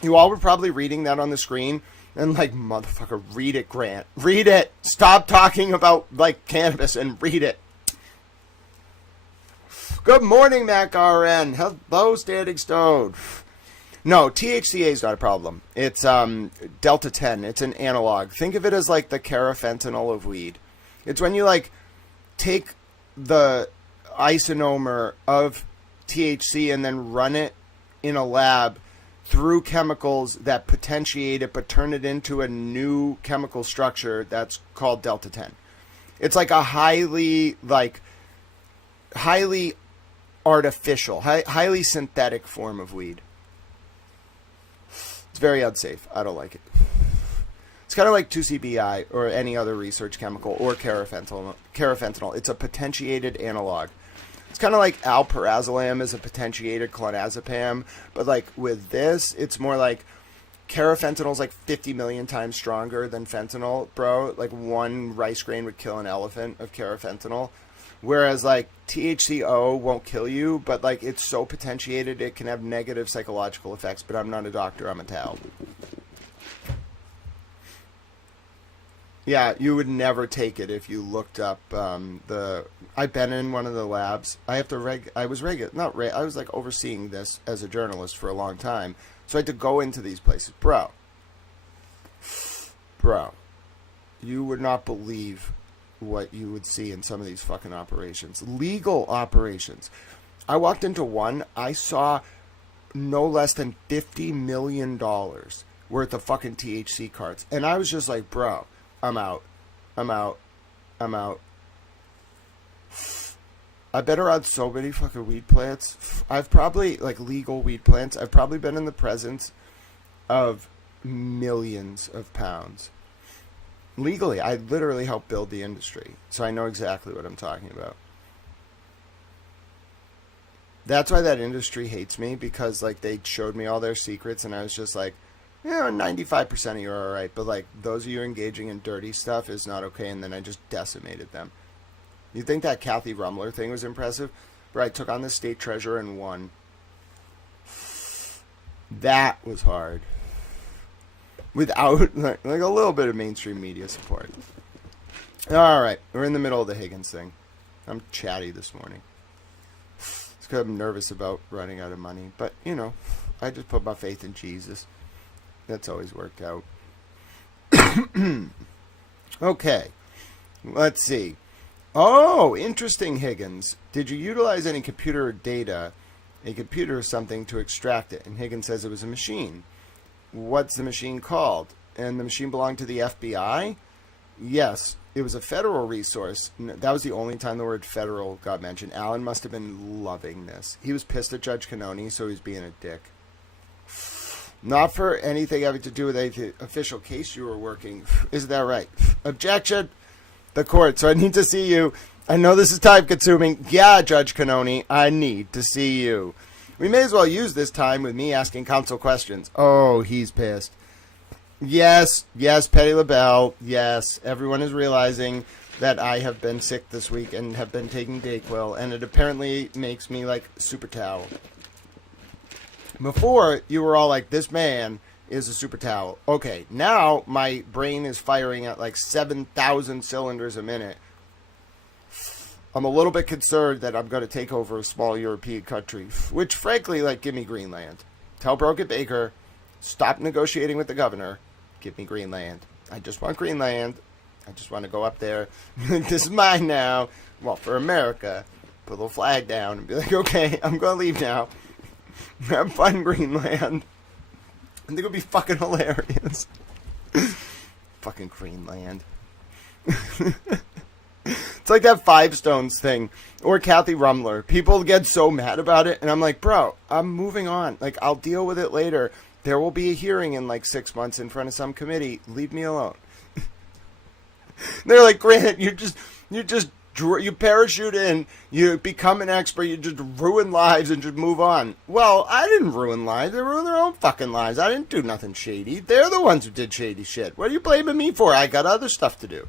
You all were probably reading that on the screen and like, motherfucker, read it, Grant. Read it! Stop talking about, like, cannabis and read it. Good morning, Mac RN. Hello, Standing Stone. No, THCA is not a problem. It's Delta 10. It's an analog. Think of it as like the carafentanil of weed. It's when you like take the isonomer of THC and then run it in a lab through chemicals that potentiate it but turn it into a new chemical structure that's called Delta 10. It's like a highly artificial, highly synthetic form of weed. It's very unsafe. I don't like it. It's kind of like 2CBI or any other research chemical or carafentanil. It's a potentiated analog. It's kind of like alprazolam is a potentiated clonazepam, but like with this, it's more like carafentanil is like 50 million times stronger than fentanyl, bro. Like one rice grain would kill an elephant of carafentanil. Whereas like THCO won't kill you, but like it's so potentiated it can have negative psychological effects. But I'm not a doctor, I'm a towel. Yeah, you would never take it if you looked up I've been in one of the labs. I was like overseeing this as a journalist for a long time. So I had to go into these places. Bro, you would not believe what you would see in some of these fucking operations. Legal operations. I walked into one, I saw no less than $50 million worth of fucking THC cards. And I was just like, bro, I'm out. I bet around so many fucking weed plants. I've probably, like legal weed plants, I've probably been in the presence of millions of pounds. Legally, I literally helped build the industry, so I know exactly what I'm talking about. That's why that industry hates me, because like they showed me all their secrets, and I was just like, 95% of you are alright, but like those of you engaging in dirty stuff is not okay, and then I just decimated them. You think that Kathy Ruemmler thing was impressive? Where I took on the state treasurer and won. That was hard. Without like a little bit of mainstream media support. Alright, we're in the middle of the Higgins thing. I'm chatty this morning. It's because I'm nervous about running out of money. But, I just put my faith in Jesus. That's always worked out. Okay, let's see. Oh, interesting, Higgins. Did you utilize any computer data, a computer or something, to extract it? And Higgins says it was a machine. What's the machine called? And the machine belonged to the FBI? Yes, it was a federal resource. That was the only time the word federal got mentioned. Alan must have been loving this. He was pissed at Judge Cannoni, so he was being a dick. Not for anything having to do with the official case you were working. Is that right? Objection. The court. So I need to see you. I know this is time consuming. Yeah, Judge Cannoni, I need to see you. We may as well use this time with me asking counsel questions. Oh, he's pissed. Yes, Petty LaBelle. Yes, everyone is realizing that I have been sick this week and have been taking Dayquil, and it apparently makes me like super towel. Before, you were all like, this man is a super towel. Okay, now my brain is firing at like 7,000 cylinders a minute. I'm a little bit concerned that I'm going to take over a small European country, which frankly, like, give me Greenland. Tell Broken Baker, stop negotiating with the governor, give me Greenland. I just want Greenland. I just want to go up there. This is mine now. Well, for America, put a little flag down and be like, okay, I'm going to leave now. Have fun, Greenland. I think it would be fucking hilarious. Fucking Greenland. It's like that Five Stones thing, or Kathy Ruemmler. People get so mad about it, and I'm like, bro, I'm moving on. Like, I'll deal with it later. There will be a hearing in like 6 months in front of some committee. Leave me alone. They're like, Grant, you parachute in, you become an expert, you just ruin lives and just move on. Well, I didn't ruin lives. They ruined their own fucking lives. I didn't do nothing shady. They're the ones who did shady shit. What are you blaming me for? I got other stuff to do.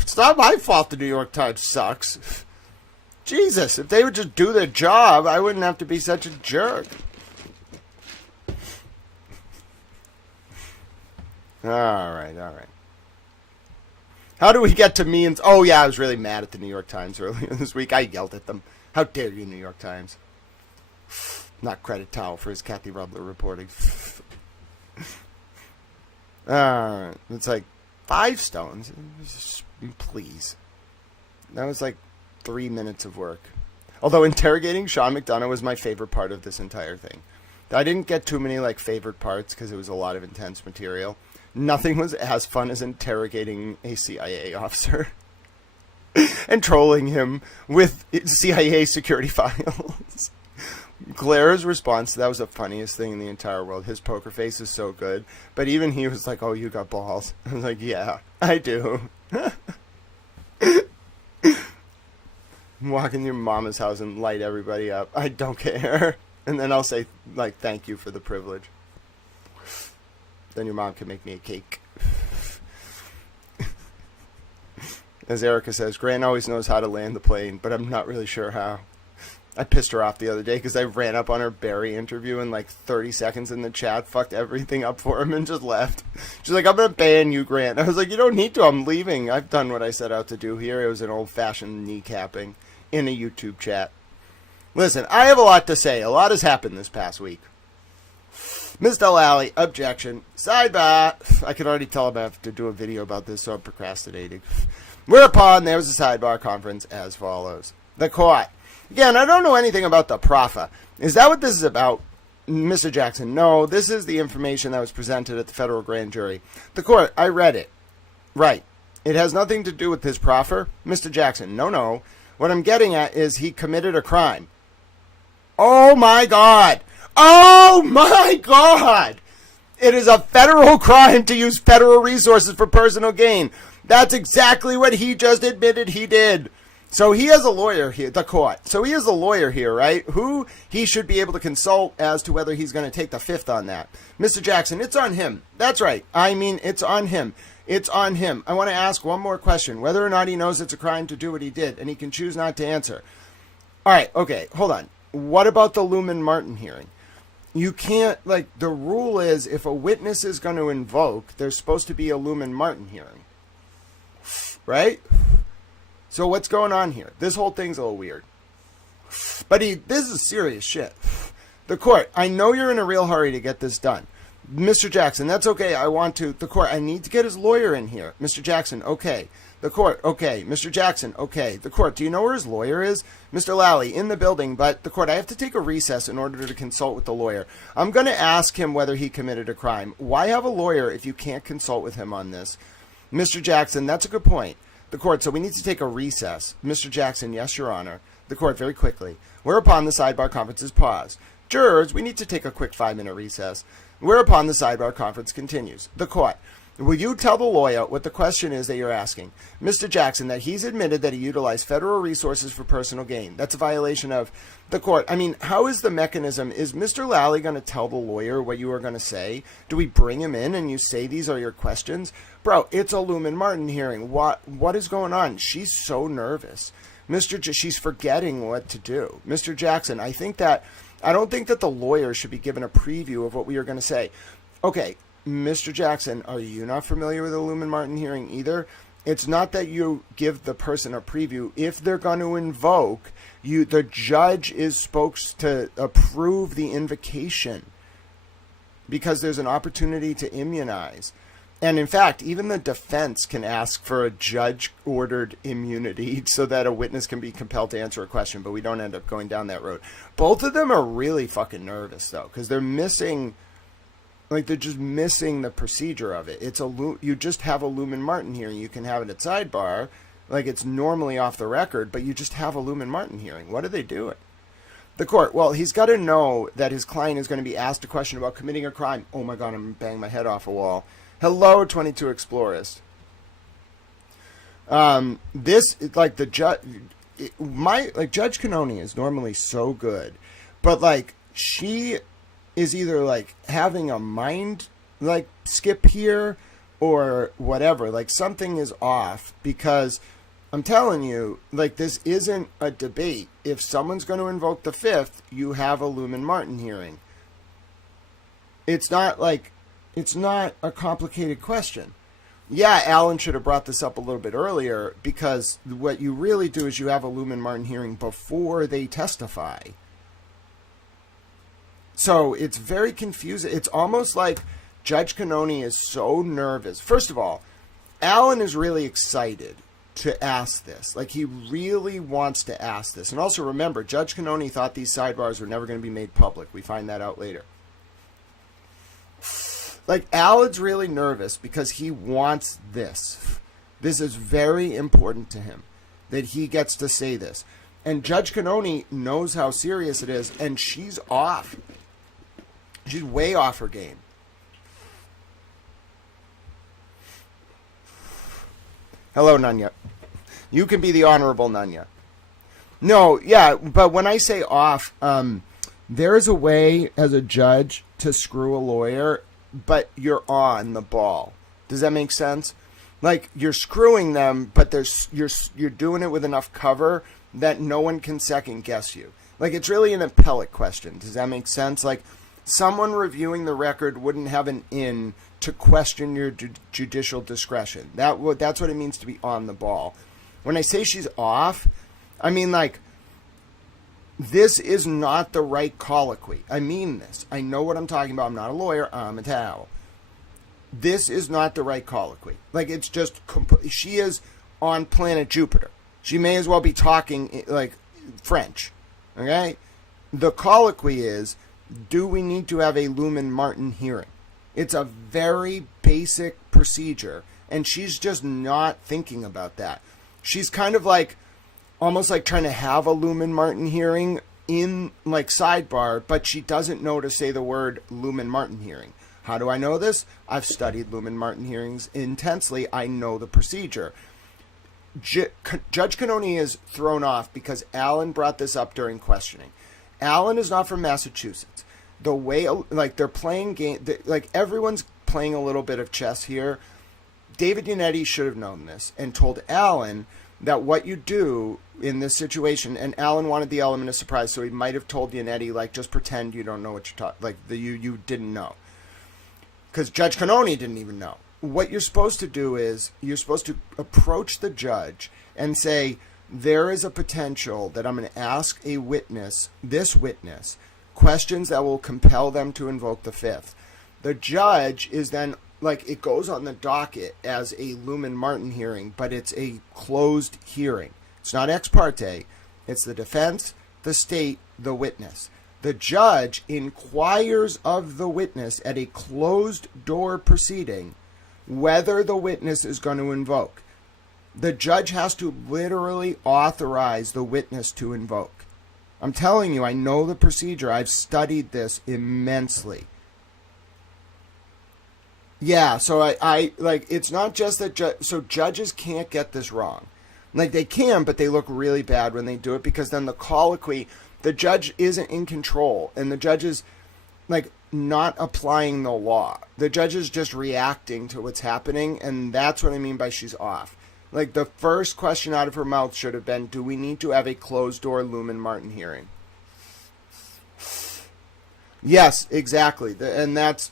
It's not my fault the New York Times sucks. Jesus, if they would just do their job, I wouldn't have to be such a jerk. All right. How do we get to me and... Oh, yeah, I was really mad at the New York Times earlier this week. I yelled at them. How dare you, New York Times? Not credit Towel for his Kathy Ruemmler reporting. It's like 5 stones. Please. That was like 3 minutes of work. Although interrogating Sean McDonough was my favorite part of this entire thing. I didn't get too many like favorite parts because it was a lot of intense material. Nothing was as fun as interrogating a CIA officer and trolling him with CIA security files. Claire's response to that was the funniest thing in the entire world. His poker face is so good. But even he was like, oh, you got balls. I was like, yeah, I do. Walk in your mama's house and light everybody up. I don't care. And then I'll say, like, thank you for the privilege. Then your mom can make me a cake. As Erica says, Grant always knows how to land the plane, but I'm not really sure how. I pissed her off the other day because I ran up on her Barry interview in like 30 seconds in the chat, fucked everything up for him, and just left. She's like, I'm going to ban you, Grant. I was like, you don't need to. I'm leaving. I've done what I set out to do here. It was an old-fashioned kneecapping in a YouTube chat. Listen, I have a lot to say. A lot has happened this past week. Ms. Delally, objection. Sidebar. I can already tell I'm going to have to do a video about this, so I'm procrastinating. Whereupon, there was a sidebar conference as follows. The court. Again, I don't know anything about the proffer. Is that what this is about, Mr. Jackson? No, this is the information that was presented at the federal grand jury. The court, I read it. Right. It has nothing to do with his proffer. Mr. Jackson, no. What I'm getting at is he committed a crime. Oh, my God. Oh, my God. It is a federal crime to use federal resources for personal gain. That's exactly what he just admitted he did. So he has a lawyer here, the court. So he has a lawyer here, right? Who he should be able to consult as to whether he's going to take the fifth on that. Mr. Jackson, it's on him. That's right. I mean, it's on him. It's on him. I want to ask one more question. Whether or not he knows it's a crime to do what he did, and he can choose not to answer. All right, okay, hold on. What about the Lumen Martin hearing? You can't, like, the rule is if a witness is going to invoke, there's supposed to be a Lumen Martin hearing. Right? So what's going on here? This whole thing's a little weird. But this is serious shit. The court, I know you're in a real hurry to get this done. Mr. Jackson, that's okay. The court, I need to get his lawyer in here. Mr. Jackson, okay. The court, okay. Mr. Jackson, okay. The court, do you know where his lawyer is? Mr. Lally, in the building, but the court, I have to take a recess in order to consult with the lawyer. I'm going to ask him whether he committed a crime. Why have a lawyer if you can't consult with him on this? Mr. Jackson, that's a good point. The court, so we need to take a recess. Mr. Jackson, yes, Your Honor. The court, very quickly. Whereupon the sidebar conference is paused. Jurors, we need to take a quick 5-minute recess. Whereupon the sidebar conference continues. The court, Will you tell the lawyer what the question is that you're asking? Mr. Jackson, that he's admitted that he utilized federal resources for personal gain. That's a violation of the court. I mean, how is the mechanism? Is Mr. Lally going to tell the lawyer what you are going to say? Do we bring him in and you say these are your questions? Bro, it's a Lumen Martin hearing. What is going on? She's so nervous. She's forgetting what to do. Mr. Jackson, I don't think that the lawyer should be given a preview of what we are going to say. Okay, Mr. Jackson, are you not familiar with the Lumen Martin hearing either? It's not that you give the person a preview. If they're going to invoke, the judge is supposed to approve the invocation because there's an opportunity to immunize. And in fact, even the defense can ask for a judge-ordered immunity so that a witness can be compelled to answer a question, but we don't end up going down that road. Both of them are really fucking nervous, though, because they're missing... Like, they're just missing the procedure of it. You just have a Lumen Martin hearing. You can have it at Sidebar. Like, it's normally off the record, but you just have a Lumen Martin hearing. What are they doing? The court, well, he's got to know that his client is going to be asked a question about committing a crime. Oh, my God, I'm banging my head off a wall. Hello, 22 Explorers. This, like, the judge... Judge Canoni is normally so good, but, like, she... is either like having a mind like skip here or whatever. Like something is off, because I'm telling you, like, this isn't a debate. If someone's going to invoke the fifth, you have a Lumen Martin hearing. It's not a complicated question. Yeah, Alan should have brought this up a little bit earlier, because what you really do is you have a Lumen Martin hearing before they testify. So it's very confusing. It's almost like Judge Canoni is so nervous. First of all, Alan is really excited to ask this. Like, he really wants to ask this. And also remember, Judge Canoni thought these sidebars were never going to be made public. We find that out later. Like, Alan's really nervous because he wants this. This is very important to him, that he gets to say this. And Judge Canoni knows how serious it is, and she's off. She's way off her game. Hello, Nunya. You can be the Honorable Nunya. No, yeah, but when I say off, there is a way as a judge to screw a lawyer, but you're on the ball. Does that make sense? Like, you're screwing them, but you're doing it with enough cover that no one can second guess you. Like, it's really an appellate question. Does that make sense? Like, someone reviewing the record wouldn't have an in to question your judicial discretion. That's what it means to be on the ball. When I say she's off, I mean, like, this is not the right colloquy. I mean this. I know what I'm talking about. I'm not a lawyer. I'm a towel. This is not the right colloquy. Like, it's just... She is on planet Jupiter. She may as well be talking, like, French. Okay? The colloquy is... Do we need to have a Lumen Martin hearing? It's a very basic procedure, and she's just not thinking about that. She's kind of like, almost like trying to have a Lumen Martin hearing in, like, Sidebar, but she doesn't know to say the word Lumen Martin hearing. How do I know this? I've studied Lumen Martin hearings intensely. I know the procedure. Judge Canoni is thrown off because Alan brought this up during questioning. Alan is not from Massachusetts. The way, like, they're playing game, like, everyone's playing a little bit of chess here. David Yannetti should have known this and told Alan that what you do in this situation, and Alan wanted the element of surprise, so he might have told Yannetti, like, just pretend you don't know what you're talking, like, you didn't know. Because Judge Canoni didn't even know. What you're supposed to do is, you're supposed to approach the judge and say, there is a potential that I'm going to ask a witness, this witness, questions that will compel them to invoke the fifth. The judge is then, like, it goes on the docket as a Lumen Martin hearing, but it's a closed hearing. It's not ex parte. It's the defense, the state, the witness. The judge inquires of the witness at a closed door proceeding whether the witness is going to invoke. The judge has to literally authorize the witness to invoke. I'm telling you, I know the procedure. I've studied this immensely. Yeah, so I like, it's not just that so judges can't get this wrong. Like, they can, but they look really bad when they do it, because then the colloquy, the judge isn't in control, and the judge is like not applying the law. The judge is just reacting to what's happening, and that's what I mean by she's off. Like, the first question out of her mouth should have been, do we need to have a closed door Lumen Martin hearing? Yes, exactly. And that's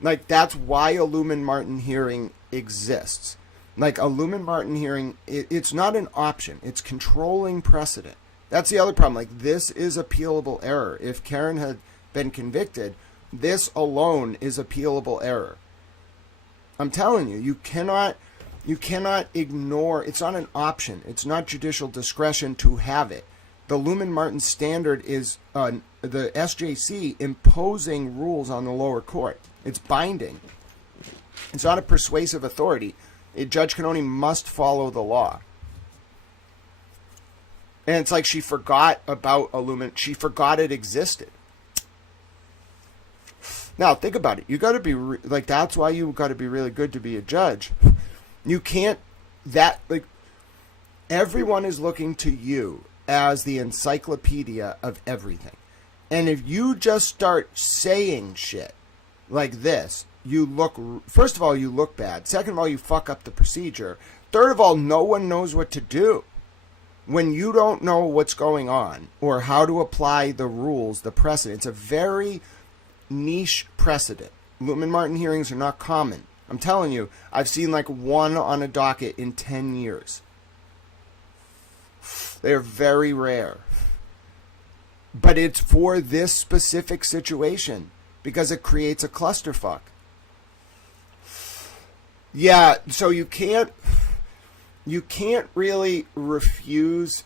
like, that's why a Lumen Martin hearing exists. Like, a Lumen Martin hearing, it's not an option. It's controlling precedent. That's the other problem. Like, this is appealable error. If Karen had been convicted, this alone is appealable error. I'm telling you, you cannot ignore. It's not an option. It's not judicial discretion to have it. The Lumen Martin standard is the SJC imposing rules on the lower court. It's binding. It's not a persuasive authority. Judge Canoni must follow the law. And it's like she forgot about a Lumen. She forgot it existed. Now, think about it. You got to be like, that's why you got to be really good to be a judge. You can't, like, everyone is looking to you as the encyclopedia of everything. And if you just start saying shit like this, first of all, you look bad. Second of all, you fuck up the procedure. Third of all, no one knows what to do. When you don't know what's going on or how to apply the rules, the precedent, it's a very niche precedent. Lumen Martin hearings are not common. I'm telling you, I've seen like one on a docket in 10 years. They're very rare. But it's for this specific situation because it creates a clusterfuck. Yeah, so you can't really refuse.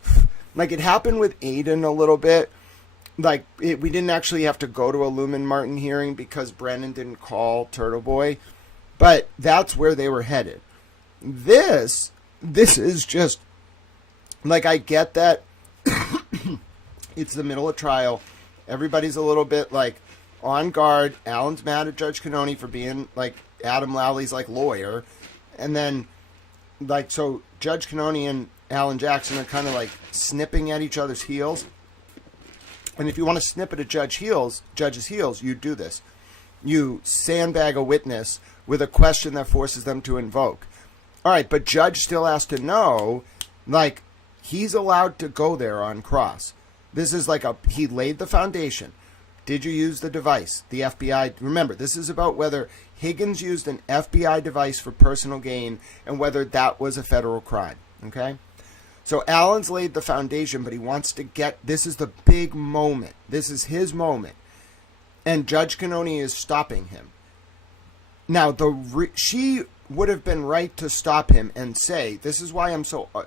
Like, it happened with Aiden a little bit. Like, we didn't actually have to go to a Lumen Martin hearing because Brennan didn't call Turtle Boy. But that's where they were headed. This is just, like, I get that it's the middle of trial. Everybody's a little bit, like, on guard. Alan's mad at Judge Canoni for being, like, Adam Lowley's, like, lawyer. And then, like, so Judge Canoni and Alan Jackson are kind of, like, snipping at each other's heels. And if you want to snip at a judge's heels, you do this. You sandbag a witness with a question that forces them to invoke. All right, but judge still has to know, like, he's allowed to go there on cross. This is like he laid the foundation. Did you use the device? The FBI, remember, this is about whether Higgins used an FBI device for personal gain and whether that was a federal crime, okay? So Alan's laid the foundation, but he wants to this is the big moment. This is his moment. And Judge Canoni is stopping him. Now, she would have been right to stop him and say, this is why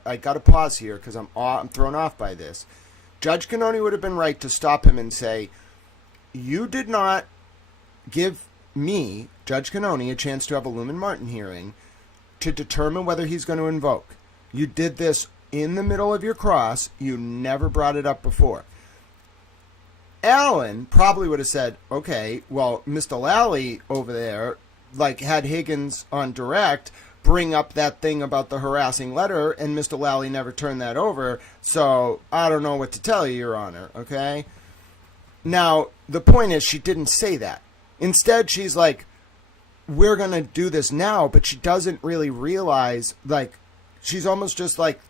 I got to pause here because I'm thrown off by this. Judge Canoni would have been right to stop him and say, you did not give me, Judge Canoni, a chance to have a Lumen Martin hearing to determine whether he's going to invoke. You did this in the middle of your cross. You never brought it up before. Alan probably would have said, okay, well, Mr. Lally over there, like, had Higgins on direct bring up that thing about the harassing letter, and Mr. Lally never turned that over, so I don't know what to tell you, Your Honor, okay? Now, the point is, she didn't say that. Instead, she's like, we're going to do this now, but she doesn't really realize, like, she's almost just, like,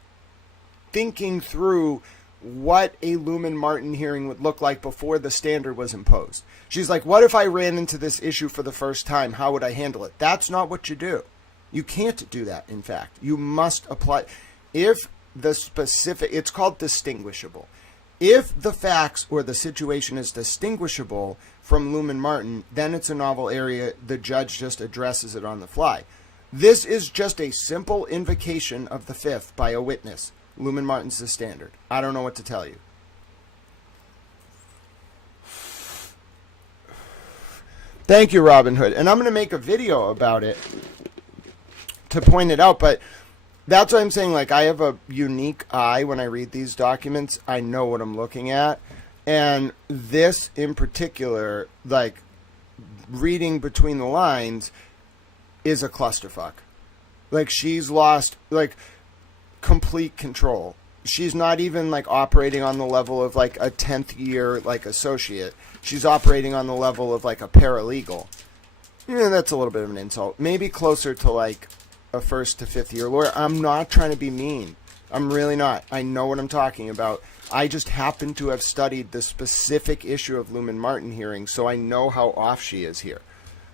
thinking through what a Lumen Martin hearing would look like before the standard was imposed. She's like, what if I ran into this issue for the first time? How would I handle it? That's not what you do. You can't do that, in fact. You must apply. If the specific, it's called distinguishable. If the facts or the situation is distinguishable from Lumen Martin, then it's a novel area. The judge just addresses it on the fly. This is just a simple invocation of the fifth by a witness. Lumen Martin's the standard. I don't know what to tell you. Thank you, Robin Hood. And I'm going to make a video about it to point it out, but that's what I'm saying. Like, I have a unique eye when I read these documents. I know what I'm looking at. And this in particular, like, reading between the lines, is a clusterfuck. Like, she's lost, like, complete control. She's not even, like, operating on the level of, like, a 10th year, like, associate. She's operating on the level of, like, a paralegal. Yeah, that's a little bit of an insult. Maybe closer to, like, a 1st to 5th year lawyer. I'm not trying to be mean. I'm really not. I know what I'm talking about. I just happen to have studied the specific issue of Lumen Martin hearings, so I know how off she is here.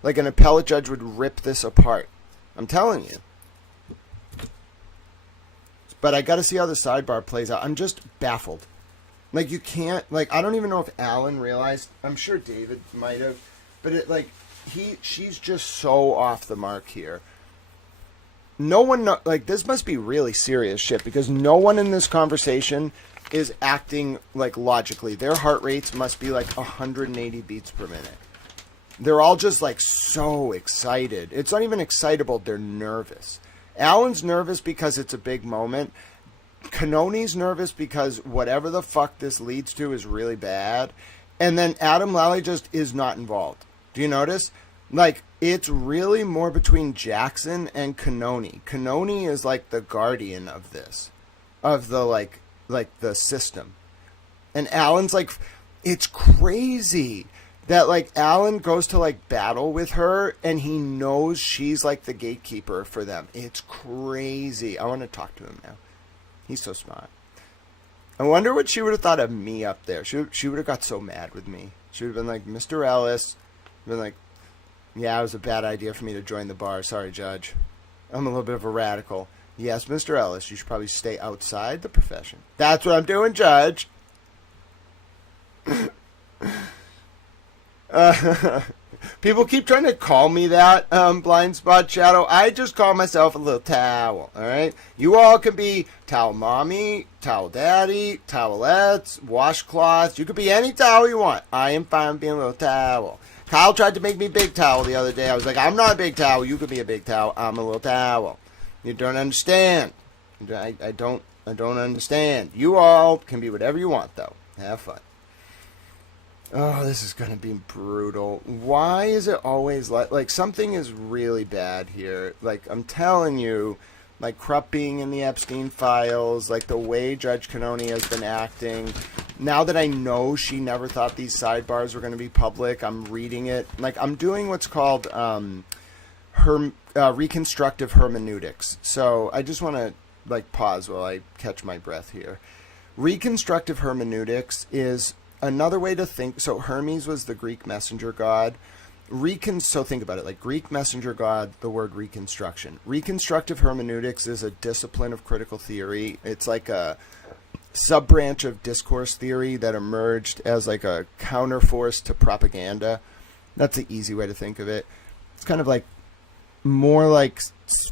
Like, an appellate judge would rip this apart. I'm telling you. But I got to see how the sidebar plays out. I'm just baffled. Like, you can't, like, I don't even know if Alan realized. I'm sure David might have. But it, like, she's just so off the mark here. No one, like, this must be really serious shit, because no one in this conversation is acting, like, logically. Their heart rates must be, like, 180 beats per minute. They're all just, like, so excited. It's not even excitable. They're nervous. Alan's nervous because it's a big moment. Cannoni's nervous because whatever the fuck this leads to is really bad. And then Adam Lally just is not involved. Do you notice? Like, it's really more between Jackson and Cannoni. Cannoni is like the guardian of this. Of the, like the system. And Alan's like, it's crazy that, like, Alan goes to, like, battle with her, and he knows she's, like, the gatekeeper for them. It's crazy. I want to talk to him now. He's so smart. I wonder what she would have thought of me up there. She would have got so mad with me. She would have been like, Mr. Ellis. Been like, yeah, it was a bad idea for me to join the bar. Sorry, Judge. I'm a little bit of a radical. Yes, Mr. Ellis, you should probably stay outside the profession. That's what I'm doing, Judge. People keep trying to call me that, Blind Spot Shadow. I just call myself a little towel, alright? You all can be towel mommy, towel daddy, towelettes, washcloths. You could be any towel you want. I am fine being a little towel. Kyle tried to make me big towel the other day. I was like, I'm not a big towel. You could be a big towel. I'm a little towel. You don't understand. I don't understand. You all can be whatever you want, though. Have fun. Oh, this is going to be brutal. Why is it always like something is really bad here? Like, I'm telling you, like Krupp being in the Epstein files, like the way Judge Cannoni has been acting. Now that I know she never thought these sidebars were going to be public, I'm reading it. Like, I'm doing what's called reconstructive hermeneutics. So I just want to, like, pause while I catch my breath here. Reconstructive hermeneutics is another way to think. So Hermes was the Greek messenger god. So think about it, like Greek messenger god, the word reconstruction. Reconstructive hermeneutics is a discipline of critical theory. It's like a sub-branch of discourse theory that emerged as like a counterforce to propaganda. That's the easy way to think of it. It's kind of like more like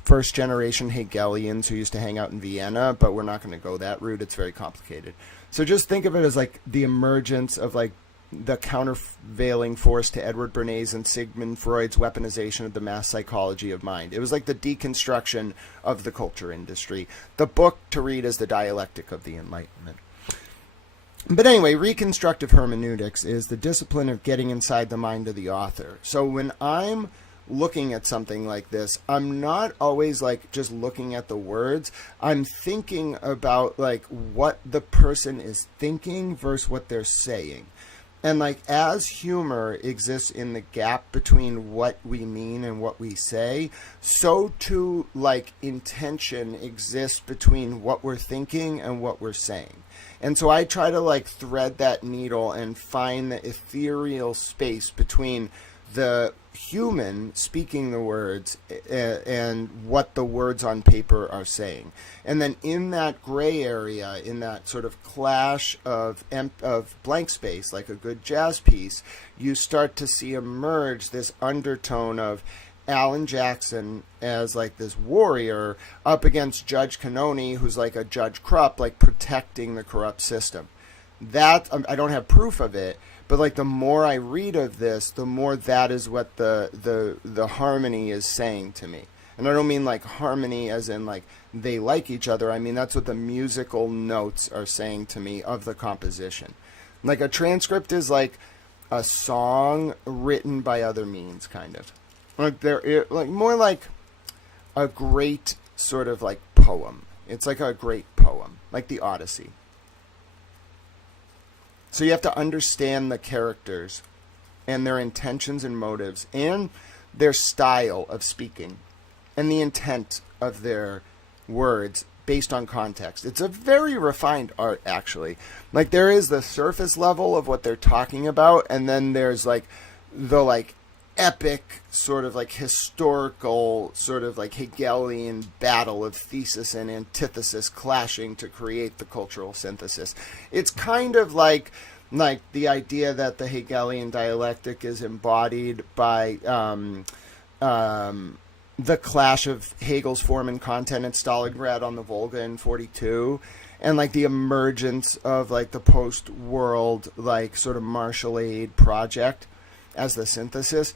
first generation Hegelians who used to hang out in Vienna, but we're not going to go that route. It's very complicated. So just think of it as like the emergence of like the countervailing force to Edward Bernays and Sigmund Freud's weaponization of the mass psychology of mind. It was like the deconstruction of the culture industry. The book to read is The Dialectic of the Enlightenment. But anyway, reconstructive hermeneutics is the discipline of getting inside the mind of the author. So when I'm looking at something like this, I'm not always like just looking at the words. I'm thinking about like what the person is thinking versus what they're saying. And like as humor exists in the gap between what we mean and what we say, so too like intention exists between what we're thinking and what we're saying. And so I try to like thread that needle and find the ethereal space between the human speaking the words and what the words on paper are saying. And then in that gray area, in that sort of clash of blank space, like a good jazz piece, you start to see emerge this undertone of Alan Jackson as like this warrior up against Judge Cannoni, who's like a Judge Krupp, like protecting the corrupt system. That, I don't have proof of it, but like the more I read of this, the more that is what the harmony is saying to me. And I don't mean like harmony as in like they like each other. I mean that's what the musical notes are saying to me of the composition. Like a transcript is like a song written by other means, kind of. like more like a great sort of like poem. It's like a great poem, like the Odyssey. So you have to understand the characters and their intentions and motives and their style of speaking and the intent of their words based on context. It's a very refined art, actually. Like, there is the surface level of what they're talking about, and then there's like the like epic sort of like historical sort of like Hegelian battle of thesis and antithesis clashing to create the cultural synthesis. It's kind of like the idea that the Hegelian dialectic is embodied by the clash of Hegel's form and content at Stalingrad on the Volga in 1942, and like the emergence of like the post-world like sort of Marshall Aid project as the synthesis.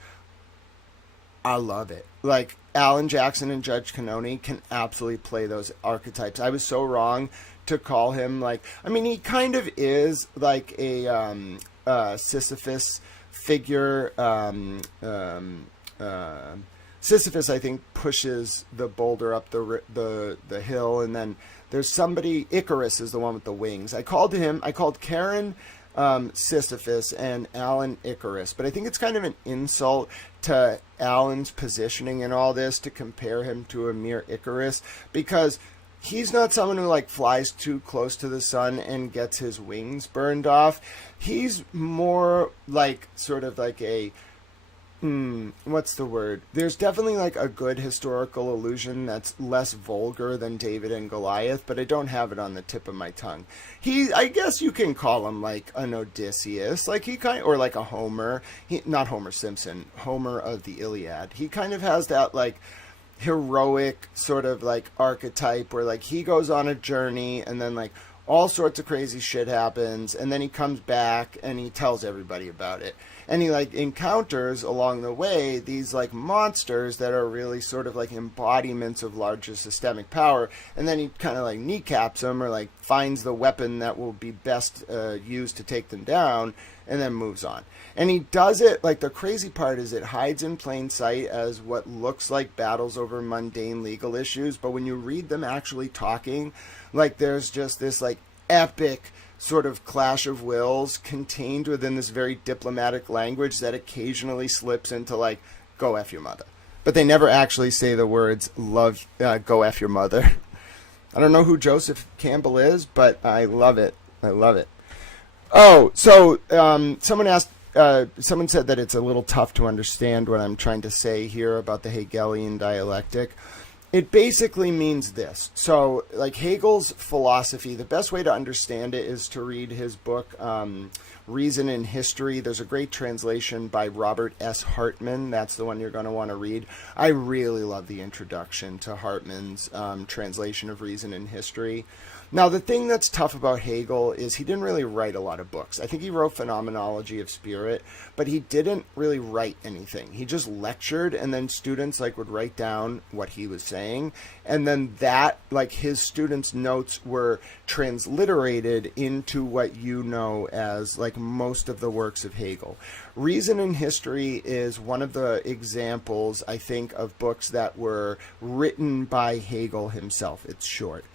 I love it. Like, Alan Jackson and Judge Canoni can absolutely play those archetypes. I was so wrong to call him like, I mean, he kind of is like a Sisyphus figure. Sisyphus, I think, pushes the boulder up the hill, and then there's somebody. Icarus is the one with the wings. I called Karen Sisyphus and Alan Icarus, but I think it's kind of an insult to Alan's positioning in all this to compare him to a mere Icarus, because he's not someone who like flies too close to the sun and gets his wings burned off. He's more like sort of like a what's the word? There's definitely like a good historical allusion that's less vulgar than David and Goliath, but I don't have it on the tip of my tongue. I guess you can call him like an Odysseus, like or like a Homer. Not Homer Simpson, Homer of the Iliad. He kind of has that like heroic sort of like archetype where like he goes on a journey and then like all sorts of crazy shit happens, and then he comes back and he tells everybody about it. And he like encounters along the way these like monsters that are really sort of like embodiments of larger systemic power, and then he kind of like kneecaps them or like finds the weapon that will be best used to take them down, and then moves on. And he does it, like, the crazy part is it hides in plain sight as what looks like battles over mundane legal issues, but when you read them actually talking, like, there's just this like epic sort of clash of wills contained within this very diplomatic language that occasionally slips into like, go F your mother. But they never actually say the words, love, go F your mother. I don't know who Joseph Campbell is, but I love it. I love it. Oh, so someone said that it's a little tough to understand what I'm trying to say here about the Hegelian dialectic. It basically means this. So, like, Hegel's philosophy, the best way to understand it is to read his book, Reason in History. There's a great translation by Robert S. Hartman. That's the one you're going to want to read. I really love the introduction to Hartman's translation of Reason in History. Now, the thing that's tough about Hegel is he didn't really write a lot of books. I think he wrote Phenomenology of Spirit, but he didn't really write anything. He just lectured, and then students like would write down what he was saying, and then that, like, his students' notes were transliterated into what you know as like most of the works of Hegel. Reason in History is one of the examples, I think, of books that were written by Hegel himself. It's short.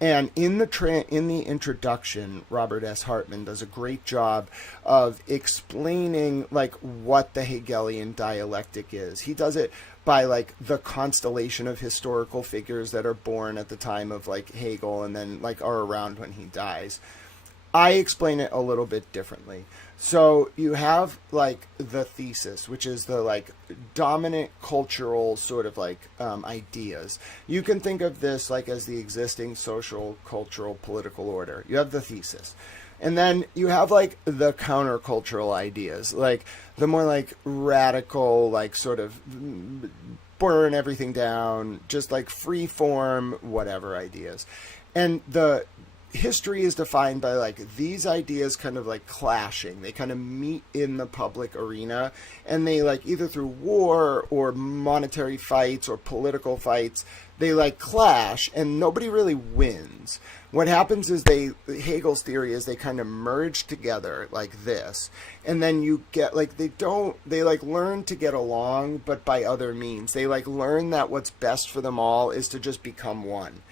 And in the introduction, Robert S. Hartman does a great job of explaining like what the Hegelian dialectic is. He does it by like the constellation of historical figures that are born at the time of like Hegel and then like are around when he dies. I explain it a little bit differently. So you have like the thesis, which is the like dominant cultural sort of like ideas. You can think of this like as the existing social, cultural, political order. You have the thesis. And then you have like the countercultural ideas, like the more like radical, like sort of burn everything down, just like free form, whatever ideas. And the history is defined by like these ideas kind of like clashing. They kind of meet in the public arena, and they like either through war or monetary fights or political fights, they like clash and nobody really wins. What happens is Hegel's theory is they kind of merge together like this, and then you get like they like learn to get along, but by other means. They like learn that what's best for them all is to just become one.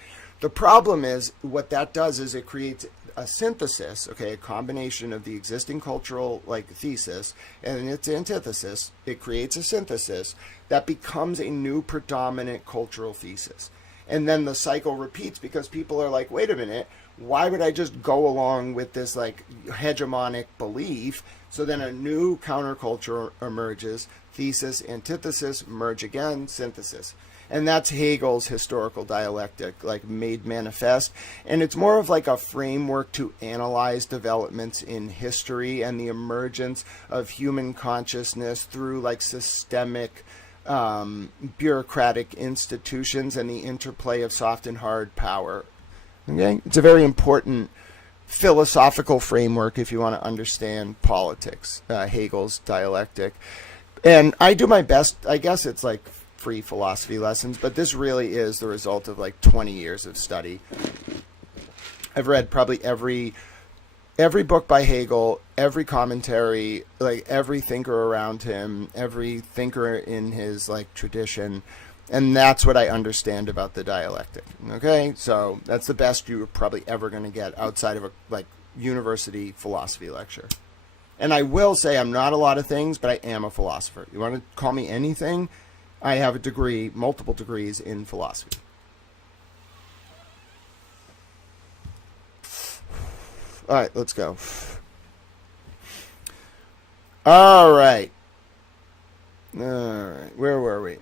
The problem is what that does is it creates a synthesis, okay, a combination of the existing cultural like thesis and its antithesis. It creates a synthesis that becomes a new predominant cultural thesis. And then the cycle repeats because people are like, wait a minute, why would I just go along with this like hegemonic belief? So then a new counterculture emerges, thesis, antithesis, merge again, synthesis. And that's Hegel's historical dialectic, like made manifest. And it's more of like a framework to analyze developments in history and the emergence of human consciousness through like systemic bureaucratic institutions and the interplay of soft and hard power. Okay? It's a very important philosophical framework if you want to understand politics, Hegel's dialectic. And I do my best, I guess it's like free philosophy lessons, but this really is the result of like 20 years of study. I've read probably every book by Hegel, every commentary, like every thinker around him, every thinker in his like tradition, and that's what I understand about the dialectic. Okay, so that's the best you're probably ever going to get outside of a like university philosophy lecture. And I will say I'm not a lot of things, but I am a philosopher. You want to call me anything? I have a degree, multiple degrees in philosophy. All right, let's go. All right. Where were we?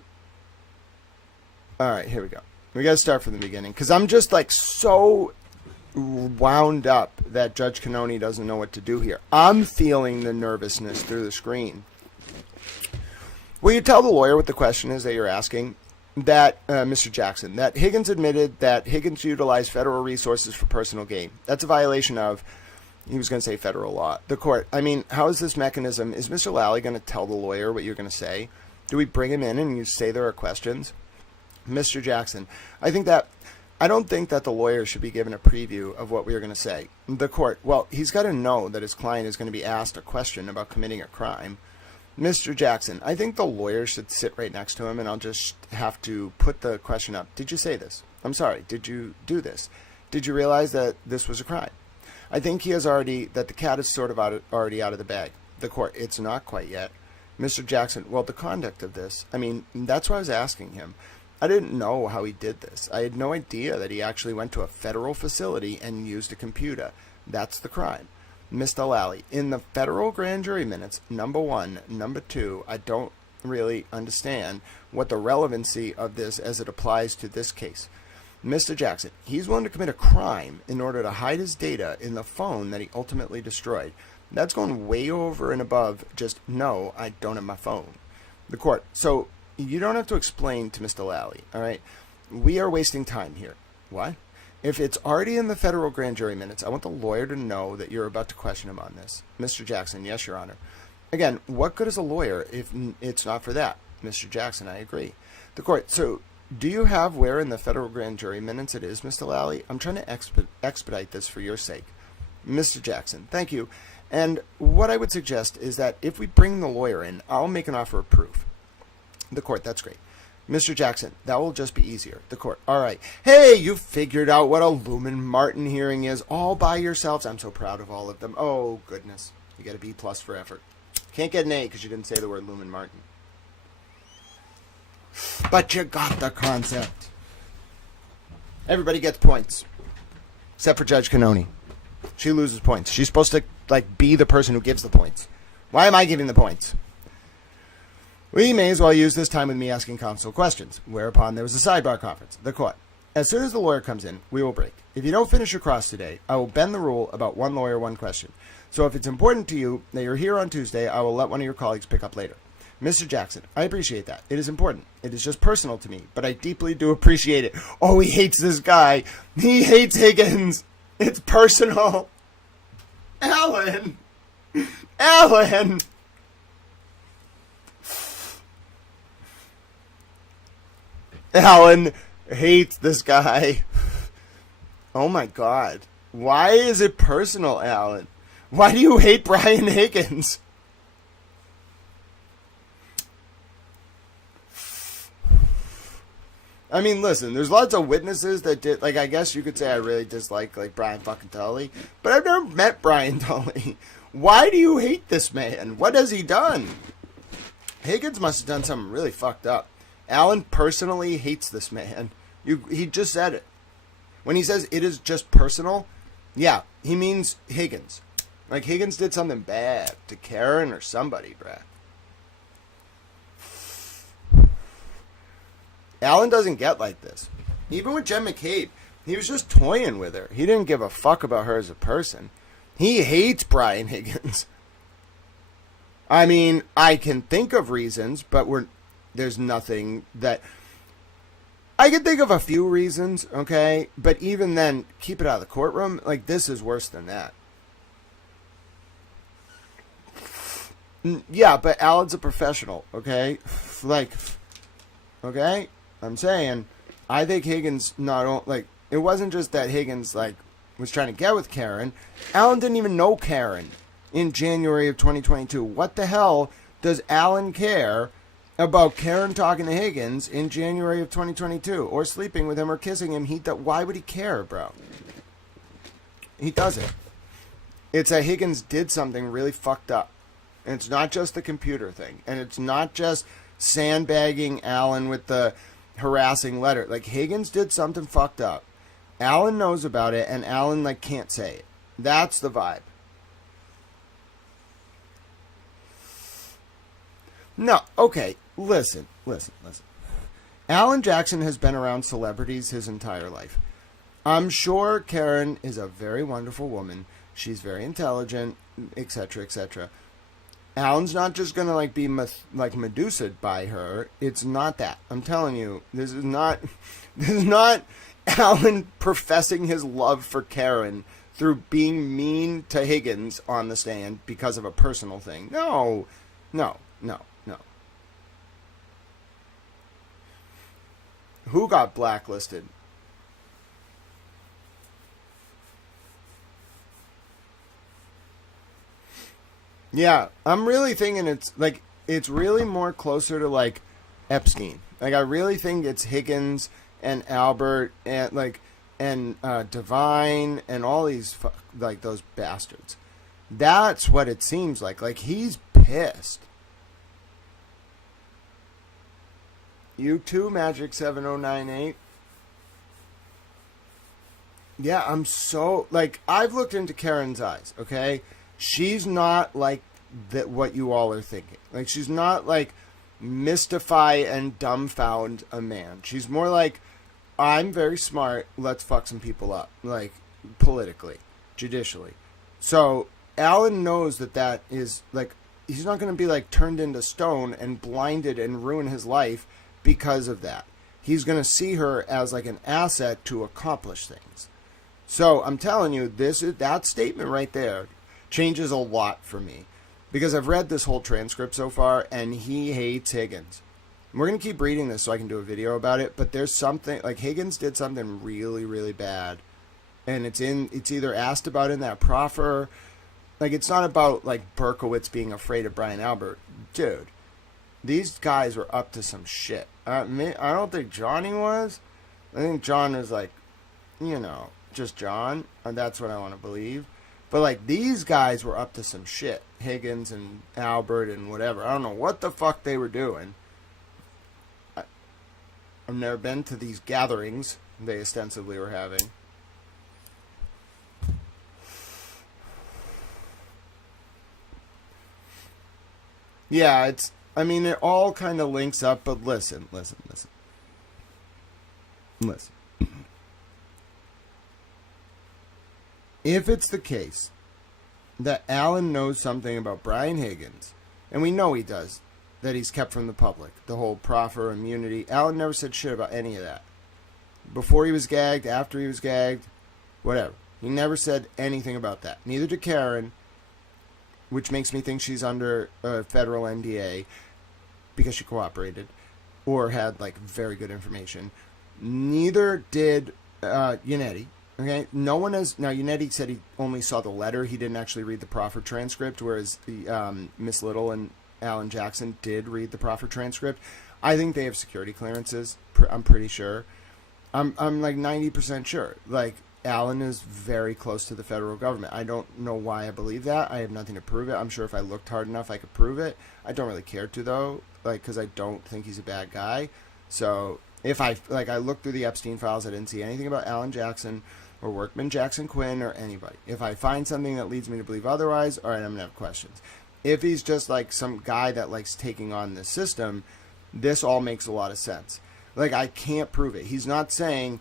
All right, here we go. We got to start from the beginning because I'm just like so wound up that Judge Cannoni doesn't know what to do here. I'm feeling the nervousness through the screen. Will you tell the lawyer what the question is that you're asking? That, Mr. Jackson, that Higgins admitted that Higgins utilized federal resources for personal gain. That's a violation of, he was going to say federal law. The court, I mean, how is this mechanism? Is Mr. Lally going to tell the lawyer what you're going to say? Do we bring him in and you say there are questions? Mr. Jackson, I don't think that the lawyer should be given a preview of what we are going to say. The court, well, he's got to know that his client is going to be asked a question about committing a crime. Mr. Jackson, I think the lawyer should sit right next to him and I'll just have to put the question up. Did you say this? I'm sorry. Did you do this? Did you realize that this was a crime? I think that the cat is sort of already out of the bag. The court, it's not quite yet. Mr. Jackson, well, the conduct of this, I mean, that's what I was asking him. I didn't know how he did this. I had no idea that he actually went to a federal facility and used a computer. That's the crime. Mr. Lally, in the federal grand jury minutes, number 1, number 2, I don't really understand what the relevancy of this as it applies to this case. Mr. Jackson, he's willing to commit a crime in order to hide his data in the phone that he ultimately destroyed. That's going way over and above just, no, I don't have my phone. The court, so you don't have to explain to Mr. Lally, all right? We are wasting time here. What? If it's already in the federal grand jury minutes, I want the lawyer to know that you're about to question him on this. Mr. Jackson, yes, Your Honor. Again, what good is a lawyer if it's not for that? Mr. Jackson, I agree. The court, so do you have where in the federal grand jury minutes it is, Mr. Lally? I'm trying to expedite this for your sake. Mr. Jackson, thank you. And what I would suggest is that if we bring the lawyer in, I'll make an offer of proof. The court, that's great. Mr. Jackson, that will just be easier. The court, all right. Hey, you figured out what a Lumen Martin hearing is all by yourselves. I'm so proud of all of them. Oh, goodness. You get a B+ for effort. Can't get an A because you didn't say the word Lumen Martin. But you got the concept. Everybody gets points. Except for Judge Cannoni. She loses points. She's supposed to, like, be the person who gives the points. Why am I giving the points? We may as well use this time with me asking counsel questions, whereupon there was a sidebar conference. The court. As soon as the lawyer comes in, we will break. If you don't finish your cross today, I will bend the rule about one lawyer, one question. So if it's important to you that you're here on Tuesday, I will let one of your colleagues pick up later. Mr. Jackson, I appreciate that. It is important. It is just personal to me, but I deeply do appreciate it. Oh, he hates this guy. He hates Higgins. It's personal. Alan. Alan. Alan, hates this guy. Oh my God. Why is it personal, Alan? Why do you hate Brian Higgins? I mean, listen, there's lots of witnesses that did, like, I guess you could say I really dislike, like, Brian fucking Tully, but I've never met Brian Tully. Why do you hate this man? What has he done? Higgins must have done something really fucked up. Alan personally hates this man. He just said it. When he says it is just personal, yeah, he means Higgins. Like, Higgins did something bad to Karen or somebody, bruh. Alan doesn't get like this. Even with Jen McCabe, he was just toying with her. He didn't give a fuck about her as a person. He hates Brian Higgins. I mean, I can think of reasons, but there's nothing that... I can think of a few reasons, okay? But even then, keep it out of the courtroom. Like, this is worse than that. Yeah, but Alan's a professional, okay? Like, okay? I'm saying, I think Higgins it wasn't just that Higgins, like, was trying to get with Karen. Alan didn't even know Karen in January of 2022. What the hell does Alan care about Karen talking to Higgins in January of 2022? Or sleeping with him or kissing him? Why would he care, bro? He doesn't. It's that Higgins did something really fucked up. And it's not just the computer thing. And it's not just sandbagging Alan with the harassing letter. Like, Higgins did something fucked up. Alan knows about it, and Alan, like, can't say it. That's the vibe. No, okay, listen. Alan Jackson has been around celebrities his entire life. I'm sure Karen is a very wonderful woman. She's very intelligent, etc., etc. Alan's not just gonna like be Medusa'd by her. It's not that. I'm telling you, this is not Alan professing his love for Karen through being mean to Higgins on the stand because of a personal thing. No. Who got blacklisted? Yeah, I'm really thinking it's really more closer to like Epstein. Like, I really think it's Higgins and Albert and Divine and all these like those bastards. That's what it seems like. Like, he's pissed. You too, Magic 7098. Yeah, I'm so like I've looked into Karen's eyes, okay? She's not like that what you all are thinking. Like, she's not like mystify and dumbfound a man. She's more like, I'm very smart, let's fuck some people up. Like, politically, judicially. So Alan knows that is like, he's not going to be like turned into stone and blinded and ruin his life because of that. He's going to see her as like an asset to accomplish things. So I'm telling you, that statement right there changes a lot for me, because I've read this whole transcript so far, and he hates Higgins. We're going to keep reading this so I can do a video about it, but there's something, like, Higgins did something really, really bad, and it's either asked about in that proffer, like, it's not about, like, Berkowitz being afraid of Brian Albert. Dude, these guys were up to some shit. I don't think Johnny was. I think John was, like, just John, and that's what I want to believe. But, like, these guys were up to some shit. Higgins and Albert and whatever. I don't know what the fuck they were doing. I've never been to these gatherings they ostensibly were having. Yeah, it all kind of links up, but listen. If it's the case that Alan knows something about Brian Higgins, and we know he does, that he's kept from the public, the whole proffer, immunity, Alan never said shit about any of that. Before he was gagged, after he was gagged, whatever. He never said anything about that. Neither did Karen, which makes me think she's under a federal NDA because she cooperated or had, like, very good information. Neither did Yannetti. Okay, no one has. Now, Yannetti said he only saw the letter. He didn't actually read the proffer transcript, whereas the Miss Little and Alan Jackson did read the proffer transcript. I think they have security clearances. I'm pretty sure. I'm like 90% sure. Like, Alan is very close to the federal government. I don't know why I believe that. I have nothing to prove it. I'm sure if I looked hard enough, I could prove it. I don't really care to, though, like, because I don't think he's a bad guy. So if I looked through the Epstein files, I didn't see anything about Alan Jackson or Workman Jackson Quinn or anybody. If I find something that leads me to believe otherwise, all right, I'm going to have questions. If he's just like some guy that likes taking on this system, this all makes a lot of sense. Like, I can't prove it. He's not saying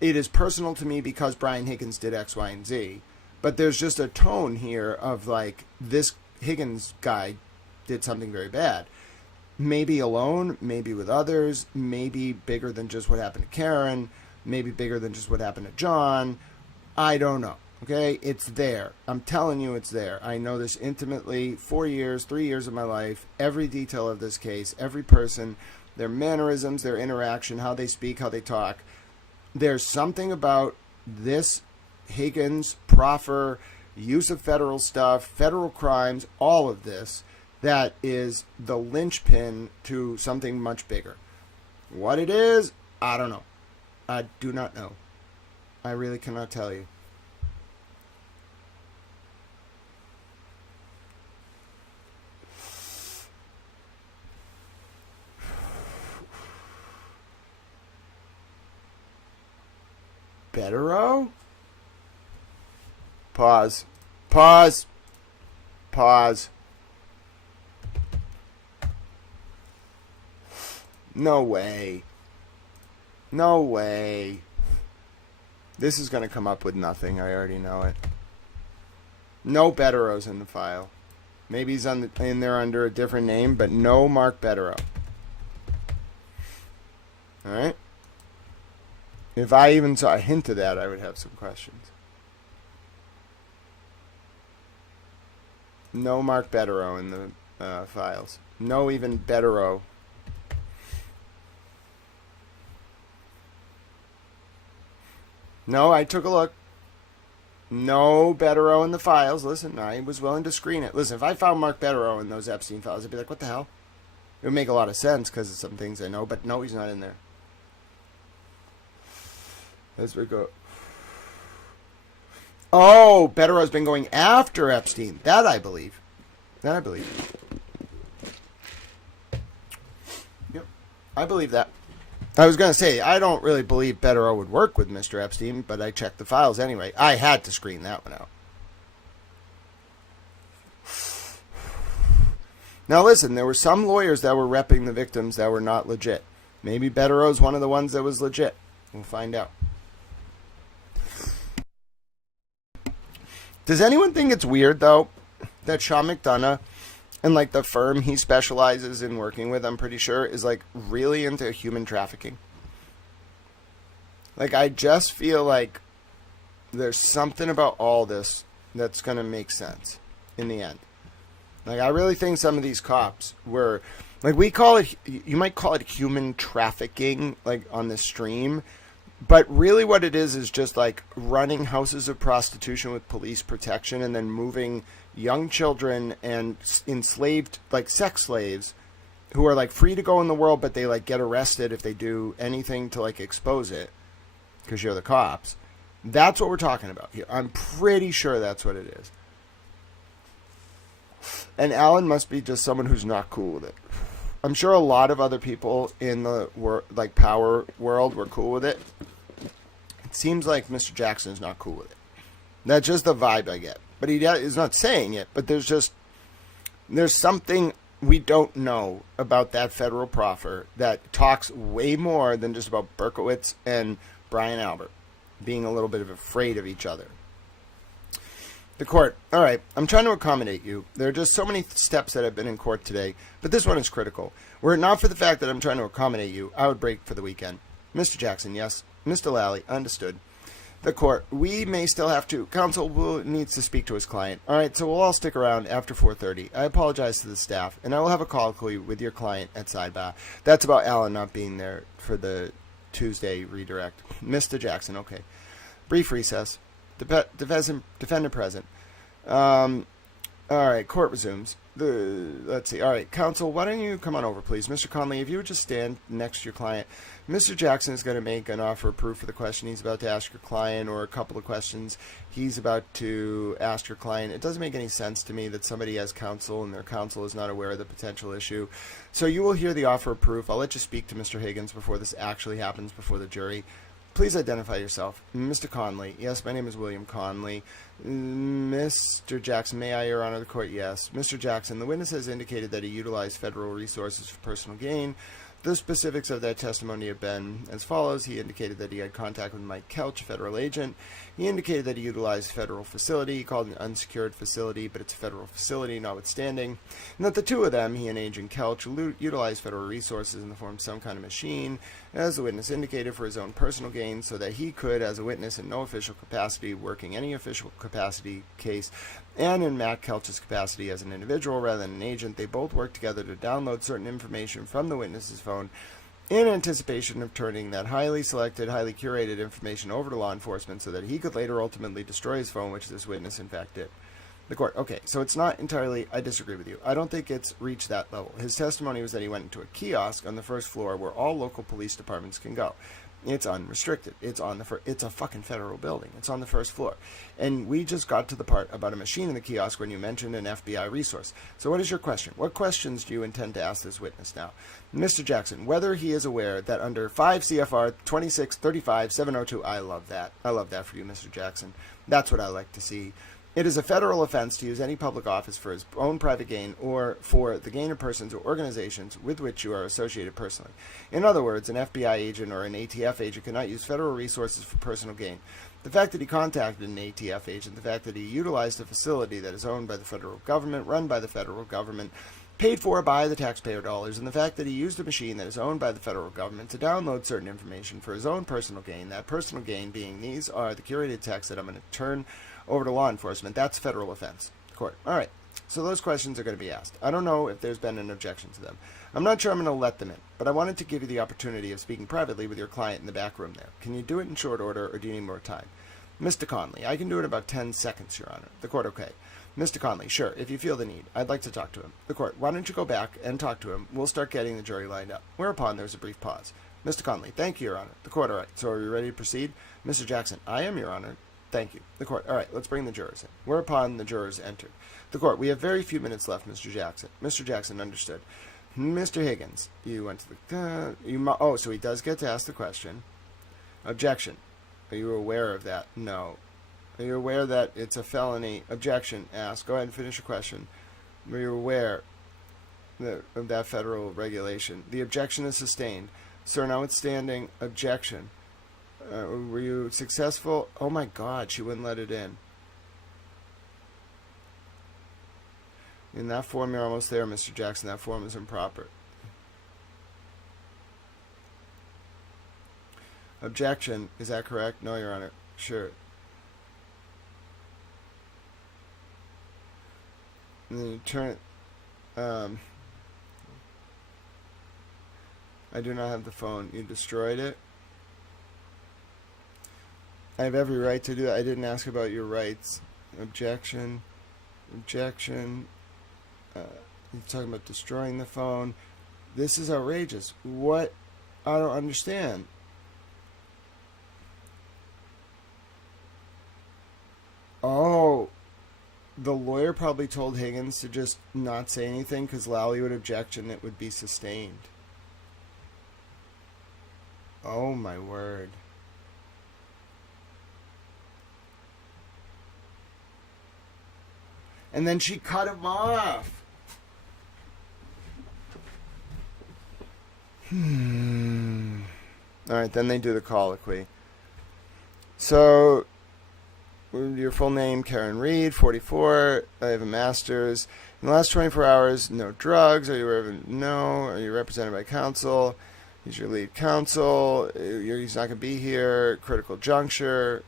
it is personal to me because Brian Higgins did X, Y, and Z. But there's just a tone here of like, this Higgins guy did something very bad. Maybe alone, maybe with others, maybe bigger than just what happened to Karen, maybe bigger than just what happened to John. I don't know. Okay, it's there. I'm telling you, it's there. I know this intimately. 4 years, 3 years of my life, every detail of this case, every person, their mannerisms, their interaction, how they speak, how they talk. There's something about this Higgins proffer, use of federal stuff, federal crimes, all of this, that is the linchpin to something much bigger. What it is, I don't know. I do not know. I really cannot tell you. Bettero? Pause. Pause. Pause. No way. No way. This is going to come up with nothing. I already know it. No Betteros in the file. Maybe he's in there under a different name, but no Mark Bettero. Alright? If I even saw a hint of that, I would have some questions. No Mark Bettero in the files. No even Bettero. No, I took a look. No Bettero in the files. Listen, I was willing to screen it. Listen, if I found Mark Bettero in those Epstein files, I'd be like, what the hell? It would make a lot of sense because of some things I know, but no, he's not in there. As we go. Oh, Bettero's been going after Epstein. That I believe. That I believe. Yep. I believe that. I was going to say, I don't really believe Bettero would work with Mr. Epstein, but I checked the files anyway. I had to screen that one out. Now listen, there were some lawyers that were repping the victims that were not legit. Maybe Bettero's one of the ones that was legit. We'll find out. Does anyone think it's weird, though, that Sean McDonough and, like, the firm he specializes in working with, I'm pretty sure, is, like, really into human trafficking? Like, I just feel like there's something about all this that's going to make sense in the end. Like, I really think some of these cops were, like, we call it, you might call it human trafficking, like, on the stream. But really what it is just like running houses of prostitution with police protection and then moving young children and enslaved, like sex slaves, who are like free to go in the world, but they like get arrested if they do anything to like expose it because you're the cops. That's what we're talking about here. I'm pretty sure that's what it is. And Alan must be just someone who's not cool with it. I'm sure a lot of other people in the power world were cool with it. It seems like Mr. Jackson is not cool with it. That's just the vibe I get. But he is not saying it. But there's something we don't know about that federal proffer that talks way more than just about Berkowitz and Brian Albert being a little bit afraid of each other. The court. All right, I'm trying to accommodate you. There are just so many steps that have been in court today, but this one is critical. Were it not for the fact that I'm trying to accommodate you, I would break for the weekend. Mr. Jackson, yes. Mr. Lally, understood. The court. We may still have to. Counsel needs to speak to his client. All right, so we'll all stick around after 4:30. I apologize to the staff, and I will have a colloquy with your client at Sidebar. That's about Alan not being there for the Tuesday redirect. Mr. Jackson, okay. Brief recess. Defendant present. All right, court resumes. Let's see. All right, counsel, why don't you come on over, please? Mr. Conley, if you would just stand next to your client. Mr. Jackson is going to make an offer of proof for the question he's about to ask your client, or a couple of questions he's about to ask your client. It doesn't make any sense to me that somebody has counsel and their counsel is not aware of the potential issue. So you will hear the offer of proof. I'll let you speak to Mr. Higgins before this actually happens before the jury. Please identify yourself. Mr. Conley. Yes, my name is William Conley. Mr. Jackson, may I, Your Honor, the court? Yes. Mr. Jackson, the witness has indicated that he utilized federal resources for personal gain. The specifics of that testimony have been as follows. He indicated that he had contact with Mike Kelch, a federal agent. He indicated that he utilized a federal facility. He called it an unsecured facility, but it's a federal facility notwithstanding. And that the two of them, he and Agent Kelch, utilized federal resources in the form of some kind of machine, as the witness indicated, for his own personal gain, so that he could, as a witness in no official capacity, working any official capacity case, and in Matt Kelch's capacity as an individual rather than an agent, they both worked together to download certain information from the witness's phone in anticipation of turning that highly selected, highly curated information over to law enforcement so that he could later ultimately destroy his phone, which this witness in fact did. The court, okay, so it's not entirely, I disagree with you. I don't think it's reached that level. His testimony was that he went into a kiosk on the first floor where all local police departments can go. It's unrestricted. It's a fucking federal building. It's on the first floor. And we just got to the part about a machine in the kiosk when you mentioned an FBI resource. So what is your question? What questions do you intend to ask this witness now? Mr. Jackson, whether he is aware that under 5 CFR 2635-702, I love that. I love that for you, Mr. Jackson. That's what I like to see. It is a federal offense to use any public office for his own private gain or for the gain of persons or organizations with which you are associated personally. In other words, an FBI agent or an ATF agent cannot use federal resources for personal gain. The fact that he contacted an ATF agent, the fact that he utilized a facility that is owned by the federal government, run by the federal government, paid for by the taxpayer dollars, and the fact that he used a machine that is owned by the federal government to download certain information for his own personal gain, that personal gain being these are the curated texts that I'm going to turn over to law enforcement, that's federal offense. Court. All right. So those questions are going to be asked. I don't know if there's been an objection to them. I'm not sure I'm going to let them in, but I wanted to give you the opportunity of speaking privately with your client in the back room there. Can you do it in short order, or do you need more time? Mr. Conley, I can do it in about 10 seconds, Your Honor. The court, okay. Mr. Conley, sure, if you feel the need. I'd like to talk to him. The court, why don't you go back and talk to him? We'll start getting the jury lined up. Whereupon there's a brief pause. Mr. Conley, thank you, Your Honor. The court, all right. So are you ready to proceed? Mr. Jackson, I am, Your Honor. Thank you. The court, all right, let's bring the jurors in. Whereupon the jurors entered. The court, we have very few minutes left, Mr. Jackson. Mr. Jackson, understood. Mr. Higgins, you went to the... so he does get to ask the question. Objection. Are you aware of that? No. Are you aware that it's a felony? Objection. Ask. Go ahead and finish your question. Are you aware of that federal regulation? The objection is sustained. Sir, notwithstanding objection, were you successful? Oh my God, she wouldn't let it in. In that form, you're almost there, Mr. Jackson. That form is improper. Objection. Is that correct? No, Your Honor. Sure. And then you turn it. I do not have the phone. You destroyed it. I have every right to do that. I didn't ask about your rights. Objection. Objection. You're talking about destroying the phone. This is outrageous. What? I don't understand. Oh, the lawyer probably told Higgins to just not say anything because Lally would object and it would be sustained. Oh my word. And then she cut him off. Alright, then they do the colloquy. So, your full name, Karen Reed, 44. I have a master's. In the last 24 hours, no drugs. Are you no? Are you represented by counsel? He's your lead counsel. He's not going to be here. Critical juncture.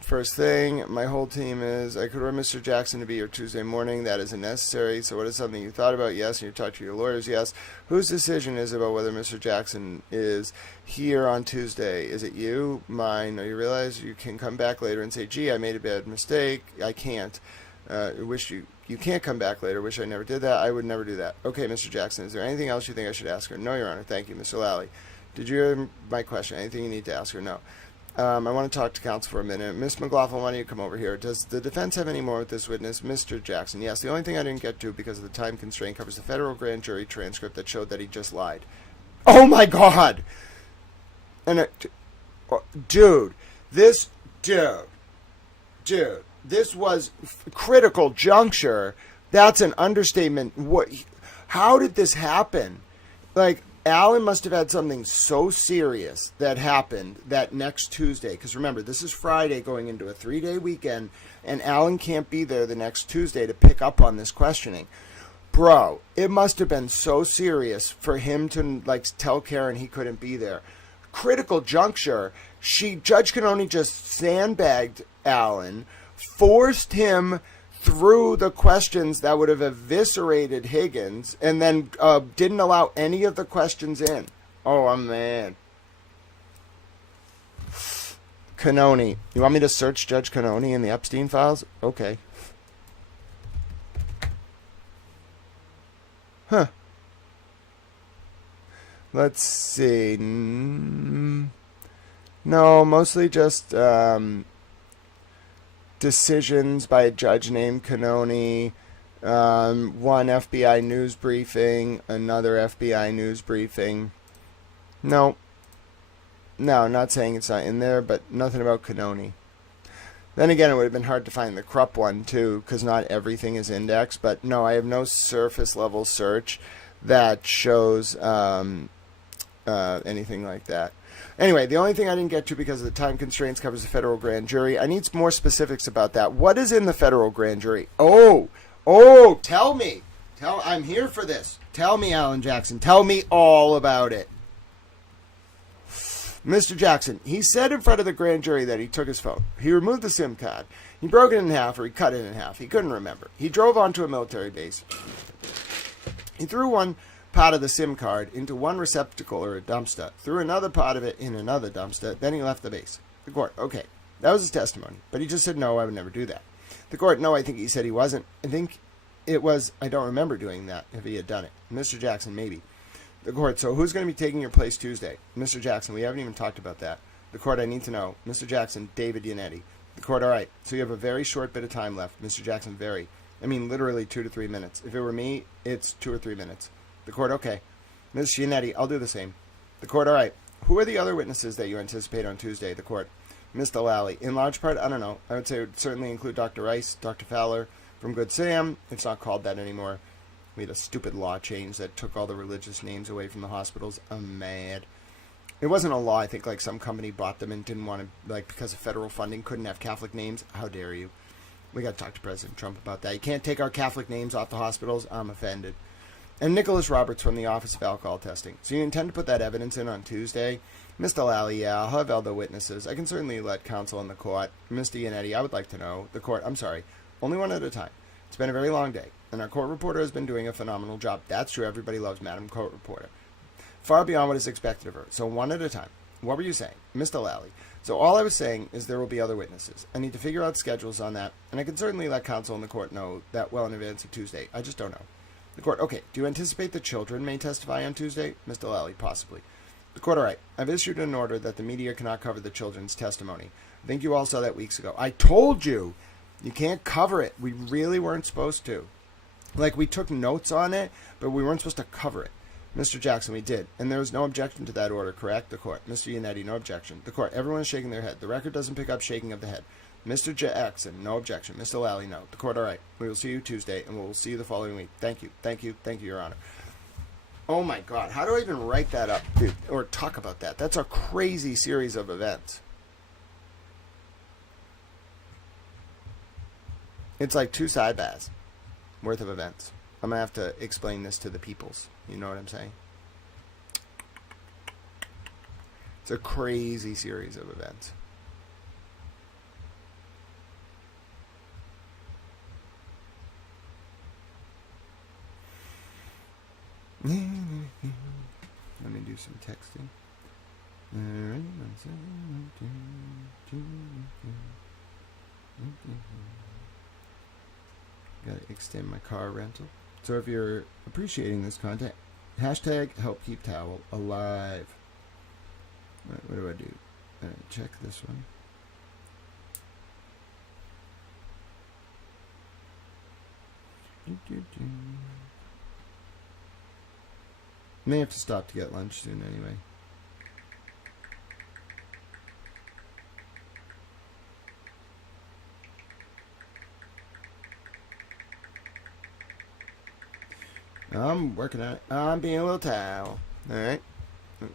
First thing, my whole team is, I could run Mr. Jackson to be here Tuesday morning. That isn't necessary. So what is something you thought about? Yes. And you talked to your lawyers? Yes. Whose decision is about whether Mr. Jackson is here on Tuesday? Is it you? Mine. No, you realize you can come back later and say, gee, I made a bad mistake. I can't. Wish you can't come back later. Wish I never did that. I would never do that. Okay, Mr. Jackson, is there anything else you think I should ask her? No, Your Honor. Thank you, Mr. Lally. Did you hear my question? Anything you need to ask her? No. I want to talk to counsel for a minute. Miss McLaughlin, why don't you come over here? Does the defense have any more with this witness? Mr. Jackson, yes. The only thing I didn't get to because of the time constraint covers the federal grand jury transcript that showed that he just lied. Oh, my God! And dude, this was critical juncture. That's an understatement. How did this happen? Like, Alan must have had something so serious that happened that next Tuesday. Because remember, this is Friday going into a 3-day weekend, and Alan can't be there the next Tuesday to pick up on this questioning. Bro, it must have been so serious for him to tell Karen he couldn't be there. Critical juncture. Judge Canoni just sandbagged Alan, forced him through the questions that would have eviscerated Higgins, and then didn't allow any of the questions in. Oh, I'm mad. Canoni. You want me to search Judge Canoni in the Epstein files? Okay. Huh. Let's see. No, mostly just decisions by a judge named Canoni, one FBI news briefing, another FBI news briefing. No, not saying it's not in there, but nothing about Canoni. Then again, it would have been hard to find the Krupp one, too, because not everything is indexed. But no, I have no surface-level search that shows anything like that. Anyway, the only thing I didn't get to because of the time constraints covers the federal grand jury. I need more specifics about that. What is in the federal grand jury? Oh, tell me. I'm here for this. Tell me, Alan Jackson. Tell me all about it. Mr. Jackson, he said in front of the grand jury that he took his phone. He removed the SIM card. He broke it in half, or he cut it in half. He couldn't remember. He drove onto a military base. He threw one part of the SIM card into one receptacle or a dumpster, threw another part of it in another dumpster, then he left the base. The court, okay, that was his testimony, but he just said, no, I would never do that. The court, no, I think he said he wasn't. I think it was, I don't remember doing that if he had done it. Mr. Jackson, maybe. The court, so who's going to be taking your place Tuesday? Mr. Jackson, we haven't even talked about that. The court, I need to know. Mr. Jackson, David Yannetti. The court, all right, so you have a very short bit of time left. Mr. Jackson, very. I mean, literally 2 to 3 minutes. If it were me, it's 2 or 3 minutes. The court, okay. Ms. Giannetti, I'll do the same. The court, all right. Who are the other witnesses that you anticipate on Tuesday? The court, Mr. Lally. In large part, I don't know. I would say it would certainly include Dr. Rice, Dr. Fowler from Good Sam. It's not called that anymore. We had a stupid law change that took all the religious names away from the hospitals. I'm mad. It wasn't a law. I think some company bought them and didn't want to, because of federal funding, couldn't have Catholic names. How dare you? We got to talk to President Trump about that. You can't take our Catholic names off the hospitals. I'm offended. And Nicholas Roberts from the Office of Alcohol Testing. So you intend to put that evidence in on Tuesday? Mr. Lally, yeah, I'll have other witnesses. I can certainly let counsel in the court. Mr. Yannetti, I would like to know. The court, I'm sorry, only one at a time. It's been a very long day, and our court reporter has been doing a phenomenal job. That's true. Everybody loves Madam Court Reporter. Far beyond what is expected of her. So one at a time. What were you saying? Mr. Lally. So all I was saying is there will be other witnesses. I need to figure out schedules on that, and I can certainly let counsel in the court know that well in advance of Tuesday. I just don't know. The court, okay, do you anticipate the children may testify on Tuesday? Mr. Lally, possibly. The court, all right, I've issued an order that the media cannot cover the children's testimony. I think you all saw that weeks ago. I told you, you can't cover it. We really weren't supposed to. We took notes on it, but we weren't supposed to cover it. Mr. Jackson, we did, and there was no objection to that order, correct? The court, Mr. Yannetti, no objection. The court, everyone is shaking their head. The record doesn't pick up shaking of the head. Mr. Jackson, no objection. Mr. Lally, no. The court, all right. We will see you Tuesday, and we'll see you the following week. Thank you. Thank you. Thank you, Your Honor. Oh, my God. How do I even write that up or talk about that? That's a crazy series of events. It's like 2 Sidebahs worth of events. I'm going to have to explain this to the peoples. You know what I'm saying? It's a crazy series of events. Let me do some texting. Alright, gotta extend my car rental. So if you're appreciating this content, hashtag help keep towel alive. What do I do? Check this one. May have to stop to get lunch soon anyway. I'm working on it. I'm being a little towel. Alright?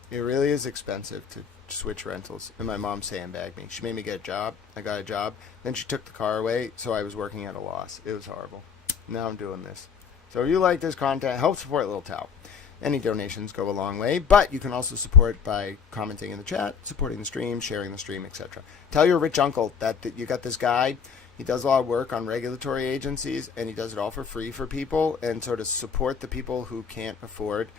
It really is expensive to switch rentals. And my mom sandbagged me. She made me get a job. I got a job. Then she took the car away, so I was working at a loss. It was horrible. Now I'm doing this. So if you like this content, help support Little Towel. Any donations go a long way, but you can also support by commenting in the chat, supporting the stream, sharing the stream, etc. Tell your rich uncle that you got this guy. He does a lot of work on regulatory agencies, and he does it all for free for people. And so to support the people who can't afford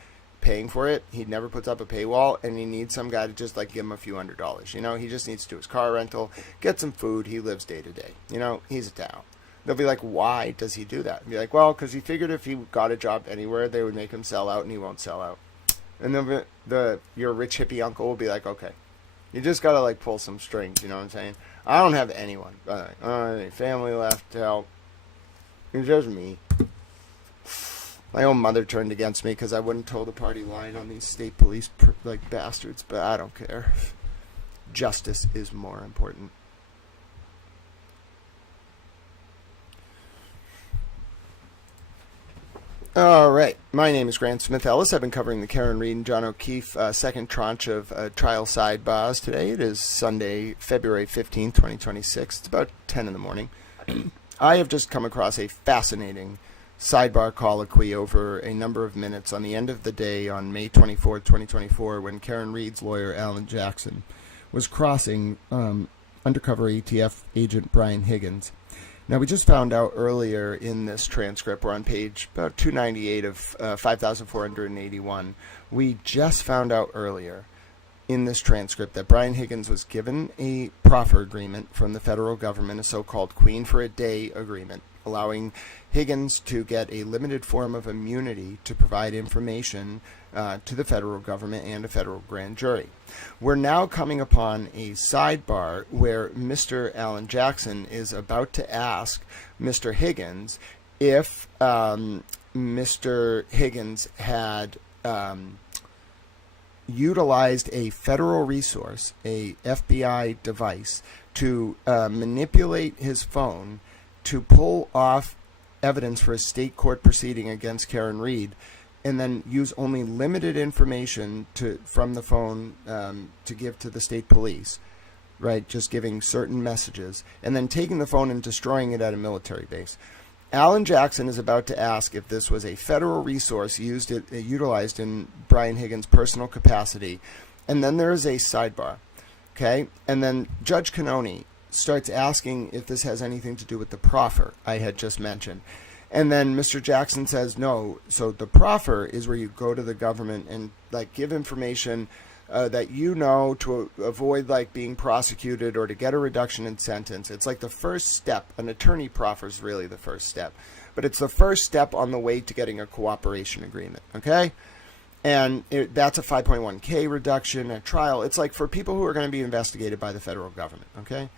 paying for it, he never puts up a paywall, and he needs some guy to just like give him a few $100s. You know, he just needs to do his car rental, get some food. He lives day to day. You know, he's a towel. They'll be like, why does he do that? And be like, well, because he figured if he got a job anywhere, they would make him sell out, and he won't sell out. And then your rich hippie uncle will be like, okay, you just got to like pull some strings, you know what I'm saying? I don't have anyone. I don't have any family left to help. It's just me. My own mother turned against me because I wouldn't toe the party line on these state police like bastards, but I don't care. Justice is more important. All right. My name is Grant Smith Ellis. I've been covering the Karen Reed and John O'Keefe second tranche of trial sidebars today. It is Sunday, February 15th, 2026. It's about 10 in the morning. I have just come across a fascinating sidebar colloquy over a number of minutes on the end of the day on May 24th, 2024, when Karen Reed's lawyer, Alan Jackson, was crossing undercover ATF agent Brian Higgins. Now, we just found out earlier in this transcript, we're on page about 298 of 5,481. We just found out earlier in this transcript that Brian Higgins was given a proffer agreement from the federal government, a so-called Queen for a Day agreement, allowing Higgins to get a limited form of immunity to provide information to the federal government and a federal grand jury. We're now coming upon a sidebar where Mr. Alan Jackson is about to ask Mr. Higgins if Mr. Higgins had utilized a federal resource, a FBI device, to manipulate his phone to pull off evidence for a state court proceeding against Karen Reed, and then use only limited information from the phone to give to the state police, right? Just giving certain messages, and then taking the phone and destroying it at a military base. Alan Jackson is about to ask if this was a federal resource utilized in Brian Higgins' personal capacity, and then there is a sidebar, okay? And then Judge Cannoni starts asking if this has anything to do with the proffer I had just mentioned. And then Mr. Jackson says no. So the proffer is where you go to the government and like give information that you know to avoid like being prosecuted or to get a reduction in sentence. It's like the first step. An attorney proffer is really the first step, but it's the first step on the way to getting a cooperation agreement. Okay. And that's a 5.1K reduction at trial. It's like for people who are going to be investigated by the federal government. Okay.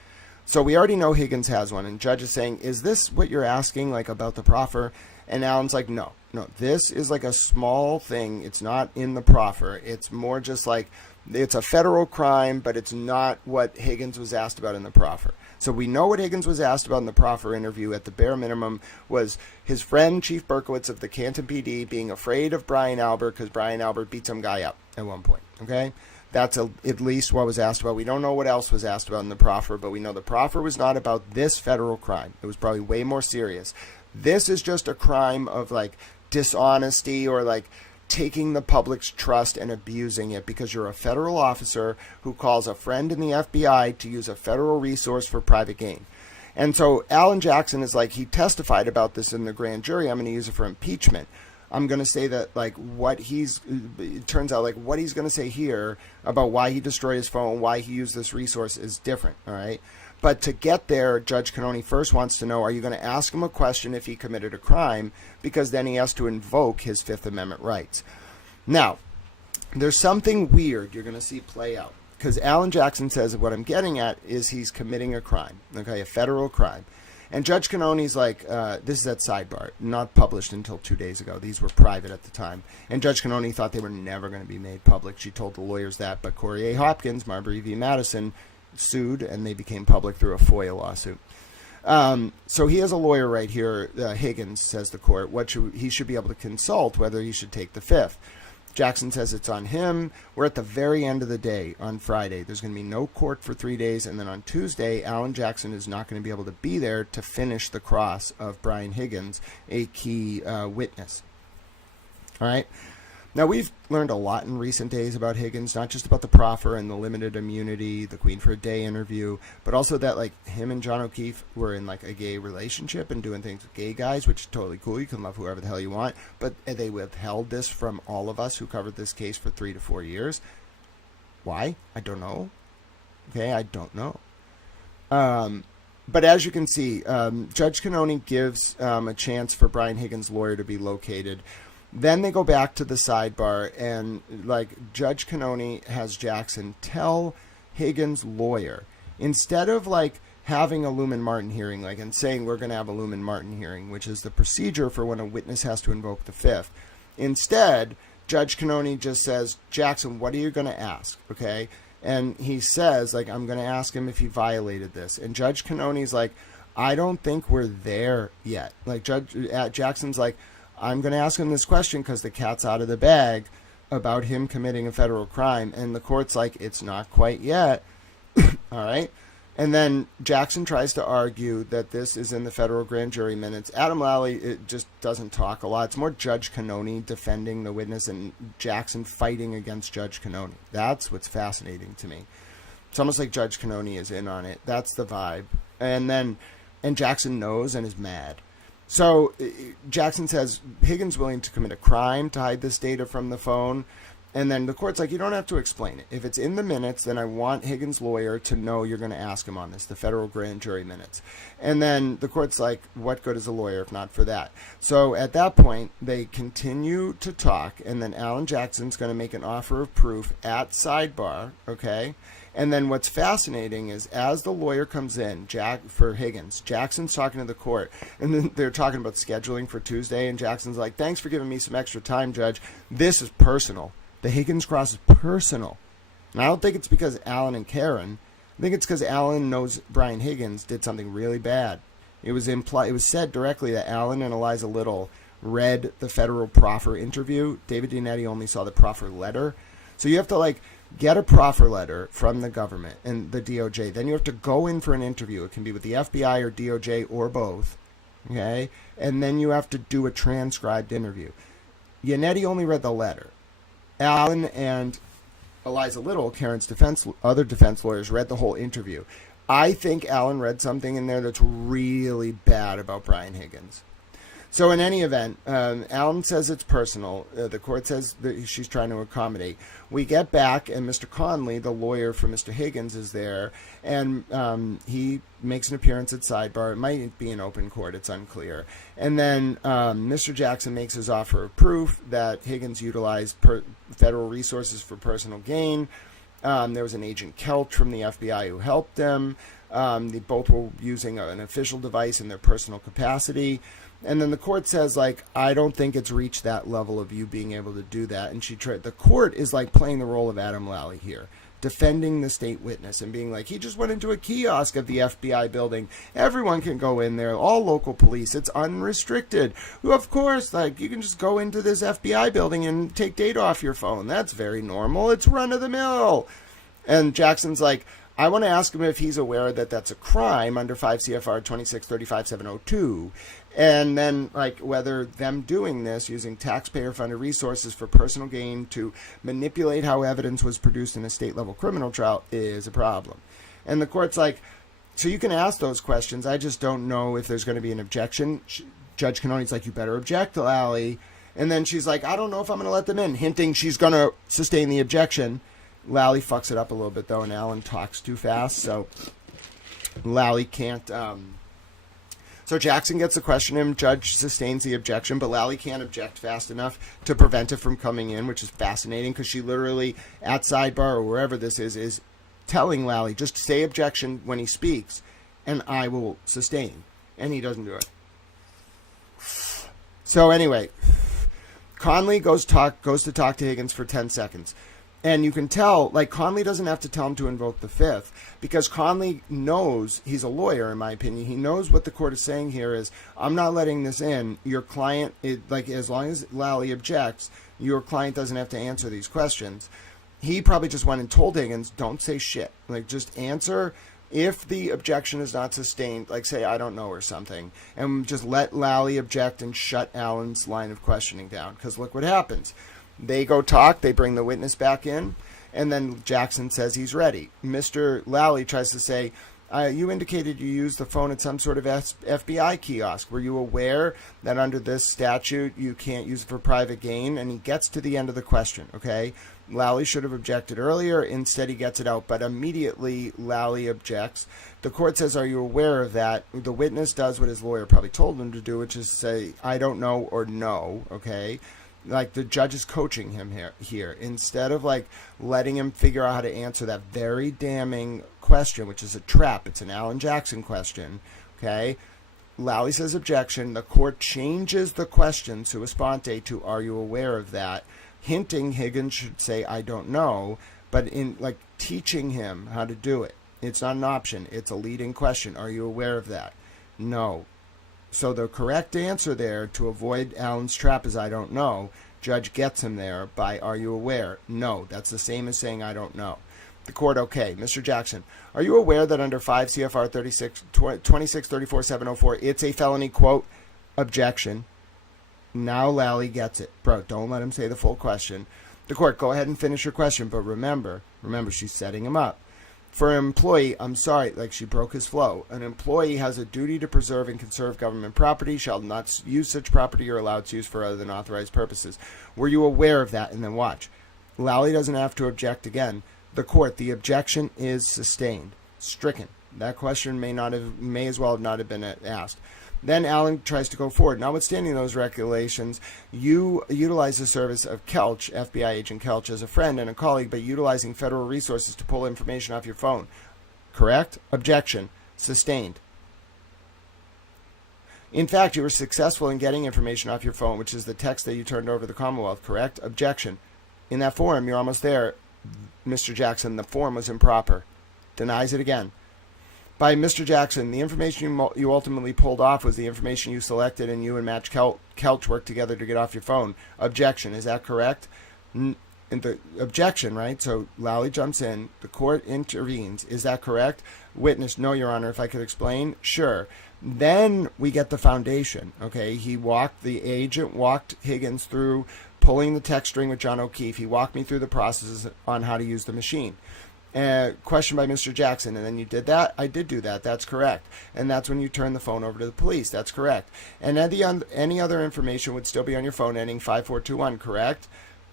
So we already know Higgins has one, and Judge is saying, is this what you're asking, like, about the proffer? And Alan's like, no, this is like a small thing. It's not in the proffer. It's more just like, it's a federal crime, but it's not what Higgins was asked about in the proffer. So we know what Higgins was asked about in the proffer interview at the bare minimum was his friend, Chief Berkowitz of the Canton PD, being afraid of Brian Albert because Brian Albert beat some guy up at one point, okay? That's at least what was asked about. We don't know what else was asked about in the proffer, but we know the proffer was not about this federal crime. It was probably way more serious. This is just a crime of like dishonesty or like taking the public's trust and abusing it because you're a federal officer who calls a friend in the FBI to use a federal resource for private gain. And so Alan Jackson is like, he testified about this in the grand jury. I'm going to use it for impeachment. I'm going to say that, like, it turns out, like, what he's going to say here about why he destroyed his phone, why he used this resource is different, all right? But to get there, Judge Cannoni first wants to know, are you going to ask him a question if he committed a crime? Because then he has to invoke his Fifth Amendment rights. Now, there's something weird you're going to see play out. Because Alan Jackson says what I'm getting at is he's committing a crime, okay, a federal crime. And Judge Cannoni's like, this is at Sidebar, not published until 2 days ago. These were private at the time. And Judge Cannoni thought they were never going to be made public. She told the lawyers that. But Corey A. Hopkins, Marbury v. Madison, sued, and they became public through a FOIA lawsuit. So he has a lawyer right here, Higgins, says the court. He should be able to consult whether he should take the Fifth. Jackson says it's on him. We're at the very end of the day on Friday. There's going to be no court for 3 days. And then on Tuesday, Alan Jackson is not going to be able to be there to finish the cross of Brian Higgins, a key witness. All right. Now, we've learned a lot in recent days about Higgins, not just about the proffer and the limited immunity, the Queen for a Day interview, but also that, like, him and John O'Keefe were in, like, a gay relationship and doing things with gay guys, which is totally cool. You can love whoever the hell you want. But they withheld this from all of us who covered this case for 3 to 4 years. Why? I don't know. Okay, I don't know. But as you can see, Judge Cannoni gives a chance for Brian Higgins' lawyer to be located. Then they go back to the sidebar, and, like, Judge Cannoni has Jackson tell Higgins' lawyer, instead of, like, having a Lumen Martin hearing, like, and saying we're going to have a Lumen Martin hearing, which is the procedure for when a witness has to invoke the Fifth. Instead, Judge Cannoni just says, Jackson, what are you going to ask? Okay? And he says, like, I'm going to ask him if he violated this. And Judge Cannoni's like, I don't think we're there yet. Like, Jackson's like, I'm going to ask him this question because the cat's out of the bag about him committing a federal crime. And the court's like, it's not quite yet. All right. And then Jackson tries to argue that this is in the federal grand jury minutes. Adam Lally, it just doesn't talk a lot. It's more Judge Cannoni defending the witness and Jackson fighting against Judge Cannoni. That's what's fascinating to me. It's almost like Judge Cannoni is in on it. That's the vibe. And Jackson knows and is mad. So Jackson says Higgins willing to commit a crime to hide this data from the phone. And then the court's like, you don't have to explain it. If it's in the minutes, then I want Higgins' lawyer to know you're going to ask him on this, the federal grand jury minutes. And then the court's like, what good is a lawyer if not for that? So at that point, they continue to talk. And then Alan Jackson's going to make an offer of proof at Sidebar, okay? And then what's fascinating is as the lawyer comes in, for Higgins, Jackson's talking to the court, and then they're talking about scheduling for Tuesday, and Jackson's like, thanks for giving me some extra time, Judge. This is personal. The Higgins cross is personal. And I don't think it's because Alan and Karen. I think it's because Alan knows Brian Higgins did something really bad. It was said directly that Alan and Eliza Little read the federal proffer interview. David Dinetti only saw the proffer letter. So you have to, like, get a proffer letter from the government and the DOJ. Then you have to go in for an interview. It can be with the FBI or DOJ or both. Okay? And then you have to do a transcribed interview. Yannetti only read the letter. Alan and Eliza Little, Karen's other defense lawyers, read the whole interview. I think Alan read something in there that's really bad about Brian Higgins. So in any event, Alan says it's personal. The court says that she's trying to accommodate. We get back, and Mr. Conley, the lawyer for Mr. Higgins, is there, and he makes an appearance at Sidebar. It might be an open court. It's unclear. And then Mr. Jackson makes his offer of proof that Higgins utilized federal resources for personal gain. There was an Agent Kelch from the FBI who helped them. They both were using an official device in their personal capacity. And then the court says, like, I don't think it's reached that level of you being able to do that. And the court is, like, playing the role of Adam Lally here, defending the state witness and being like, he just went into a kiosk at the FBI building. Everyone can go in there, all local police. It's unrestricted. Of course, like, you can just go into this FBI building and take data off your phone. That's very normal. It's run of the mill. And Jackson's like, I want to ask him if he's aware that that's a crime under 5 CFR 2635702. And then, like, whether them doing this using taxpayer-funded resources for personal gain to manipulate how evidence was produced in a state-level criminal trial is a problem. And the court's like, so you can ask those questions. I just don't know if there's going to be an objection. Judge Cannoni's like, you better object, Lally. And then she's like, I don't know if I'm going to let them in, hinting she's going to sustain the objection. Lally fucks it up a little bit, though, and Alan talks too fast, so Lally can't... So Jackson gets the question in, judge sustains the objection, but Lally can't object fast enough to prevent it from coming in, which is fascinating, because she literally, at Sidebar or wherever this is telling Lally, just say objection when he speaks, and I will sustain. And he doesn't do it. So anyway, Conley goes to talk to Higgins for 10 seconds. And you can tell, like, Conley doesn't have to tell him to invoke the Fifth, because Conley knows, he's a lawyer, in my opinion. He knows what the court is saying here is, I'm not letting this in. Your client, as long as Lally objects, your client doesn't have to answer these questions. He probably just went and told Higgins, don't say shit. Like, just answer. If the objection is not sustained, like say, I don't know or something, and just let Lally object and shut Alan's line of questioning down. Because look what happens. They go talk, they bring the witness back in, and then Jackson says he's ready. Mr. Lally tries to say, you indicated you used the phone at some sort of FBI kiosk. Were you aware that under this statute you can't use it for private gain? And he gets to the end of the question, okay? Lally should have objected earlier. Instead, he gets it out. But immediately, Lally objects. The court says, are you aware of that? The witness does what his lawyer probably told him to do, which is say, I don't know or no, okay? Like, the judge is coaching him here. Instead of, like, letting him figure out how to answer that very damning question, which is a trap. It's an Alan Jackson question, okay? Lally says objection. The court changes the question sua sponte to, are you aware of that? Hinting Higgins should say, I don't know, but in, like, teaching him how to do it. It's not an option. It's a leading question. Are you aware of that? No. So the correct answer there to avoid Alan's trap is I don't know. Judge gets him there by are you aware? No. That's the same as saying I don't know. The court, okay. Mr. Jackson, are you aware that under 5 CFR 2634-704, it's a felony, quote, objection? Now Lally gets it. Bro, don't let him say the full question. The court, go ahead and finish your question, but remember, she's setting him up. For an employee, I'm sorry, like she broke his flow. An employee has a duty to preserve and conserve government property, shall not use such property or allow its use for other than authorized purposes. Were you aware of that? And then watch. Lally doesn't have to object again. The court, the objection is sustained. Stricken. That question may as well have not have been asked. Then Alan tries to go forward. Notwithstanding those regulations, you utilize the service of Kelch, FBI agent Kelch, as a friend and a colleague, but utilizing federal resources to pull information off your phone. Correct? Objection. Sustained. In fact, you were successful in getting information off your phone, which is the text that you turned over to the Commonwealth. Correct? Objection. In that form, you're almost there, Mr. Jackson. The form was improper. Denies it again. By Mr. Jackson, the information you ultimately pulled off was the information you selected, and you and Match Kelch worked together to get off your phone. Objection. Is that correct? And the objection, right? So Lally jumps in. The court intervenes. Is that correct? Witness, no, Your Honor. If I could explain? Sure. Then we get the foundation, okay? The agent walked Higgins through pulling the text string with John O'Keefe. He walked me through the processes on how to use the machine. Question by Mr. Jackson, and then you did that? I did do that. That's correct. And that's when you turned the phone over to the police. That's correct. And any other information would still be on your phone ending 5421, correct?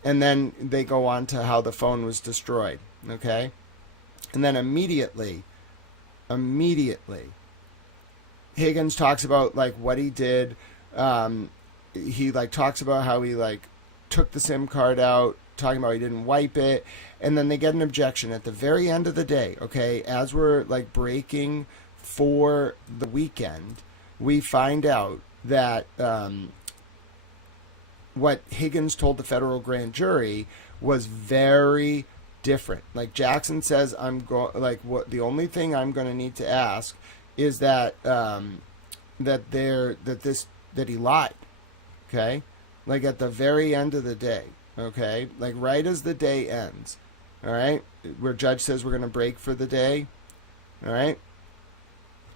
And then they go on to how the phone was destroyed, okay? And then immediately, Higgins talks about, like, what he did. He, like, talks about how he, like, took the SIM card out, talking about he didn't wipe it, and then they get an objection at the very end of the day, okay? As we're, like, breaking for the weekend, we find out that what Higgins told the federal grand jury was very different. Like, Jackson says, the only thing I'm going to need to ask is that he lied, okay? Like, at the very end of the day, okay? Like, right as the day ends, all right? Where judge says we're going to break for the day, all right?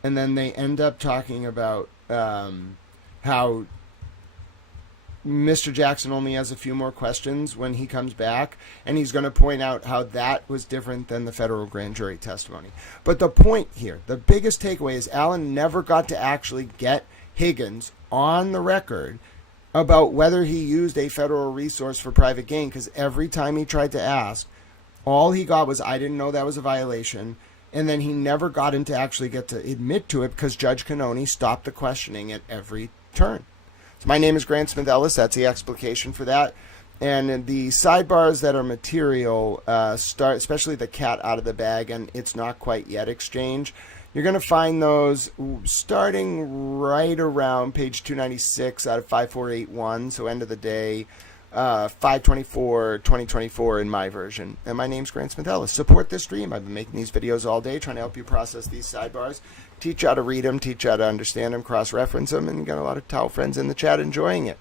And then they end up talking about how Mr. Jackson only has a few more questions when he comes back, and he's going to point out how that was different than the federal grand jury testimony. But the point here, the biggest takeaway is Alan never got to actually get Higgins on the record about whether he used a federal resource for private gain, because every time he tried to ask, all he got was, I didn't know that was a violation. And then he never got him to actually get to admit to it because Judge Cannoni stopped the questioning at every turn. So my name is Grant Smith Ellis. That's the explication for that. And the sidebars that are material start, especially the cat out of the bag and it's not quite yet exchange. You're going to find those starting right around page 296 out of 5481. So end of the day, 5/24, 2024 in my version. And my name's Grant Smith Ellis. Support this stream. I've been making these videos all day, trying to help you process these sidebars, teach you how to read them, teach you how to understand them, cross-reference them, and you got a lot of towel friends in the chat enjoying it.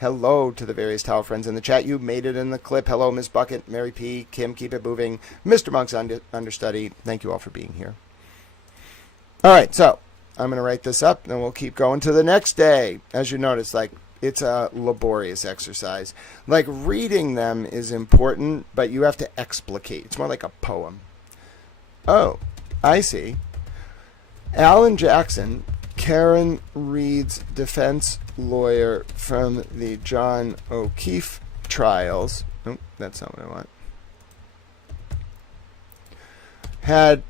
Hello to the various towel friends in the chat. You made it in the clip. Hello, Miss Bucket, Mary P, Kim, keep it moving, Mr. Monk's understudy. Thank you all for being here. All right, so I'm going to write this up, and we'll keep going to the next day. As you notice, like, it's a laborious exercise. Like, reading them is important, but you have to explicate. It's more like a poem. Oh, I see. Alan Jackson, Karen Reed's defense lawyer from the John O'Keefe trials. Oh, that's not what I want. Had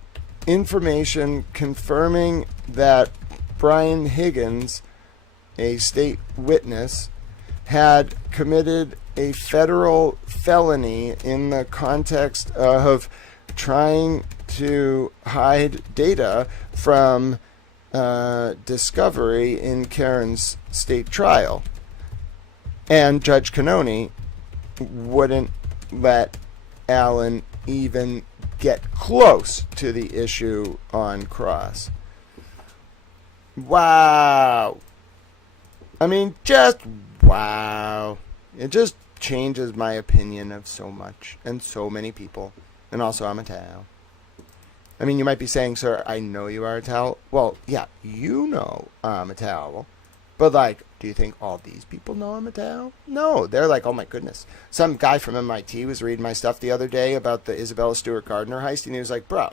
information confirming that Brian Higgins, a state witness, had committed a federal felony in the context of trying to hide data from discovery in Karen's state trial. And Judge Cannoni wouldn't let Alan even get close to the issue on cross. Wow. I mean, just wow. It just changes my opinion of so much and so many people. And also, I'm a towel. I mean, you might be saying, sir, I know you are a towel. Well, yeah, you know I'm a towel. But, like, do you think all these people know I'm a towel? No, they're like, oh my goodness. Some guy from MIT was reading my stuff the other day about the Isabella Stewart Gardner heist, and he was like, bro,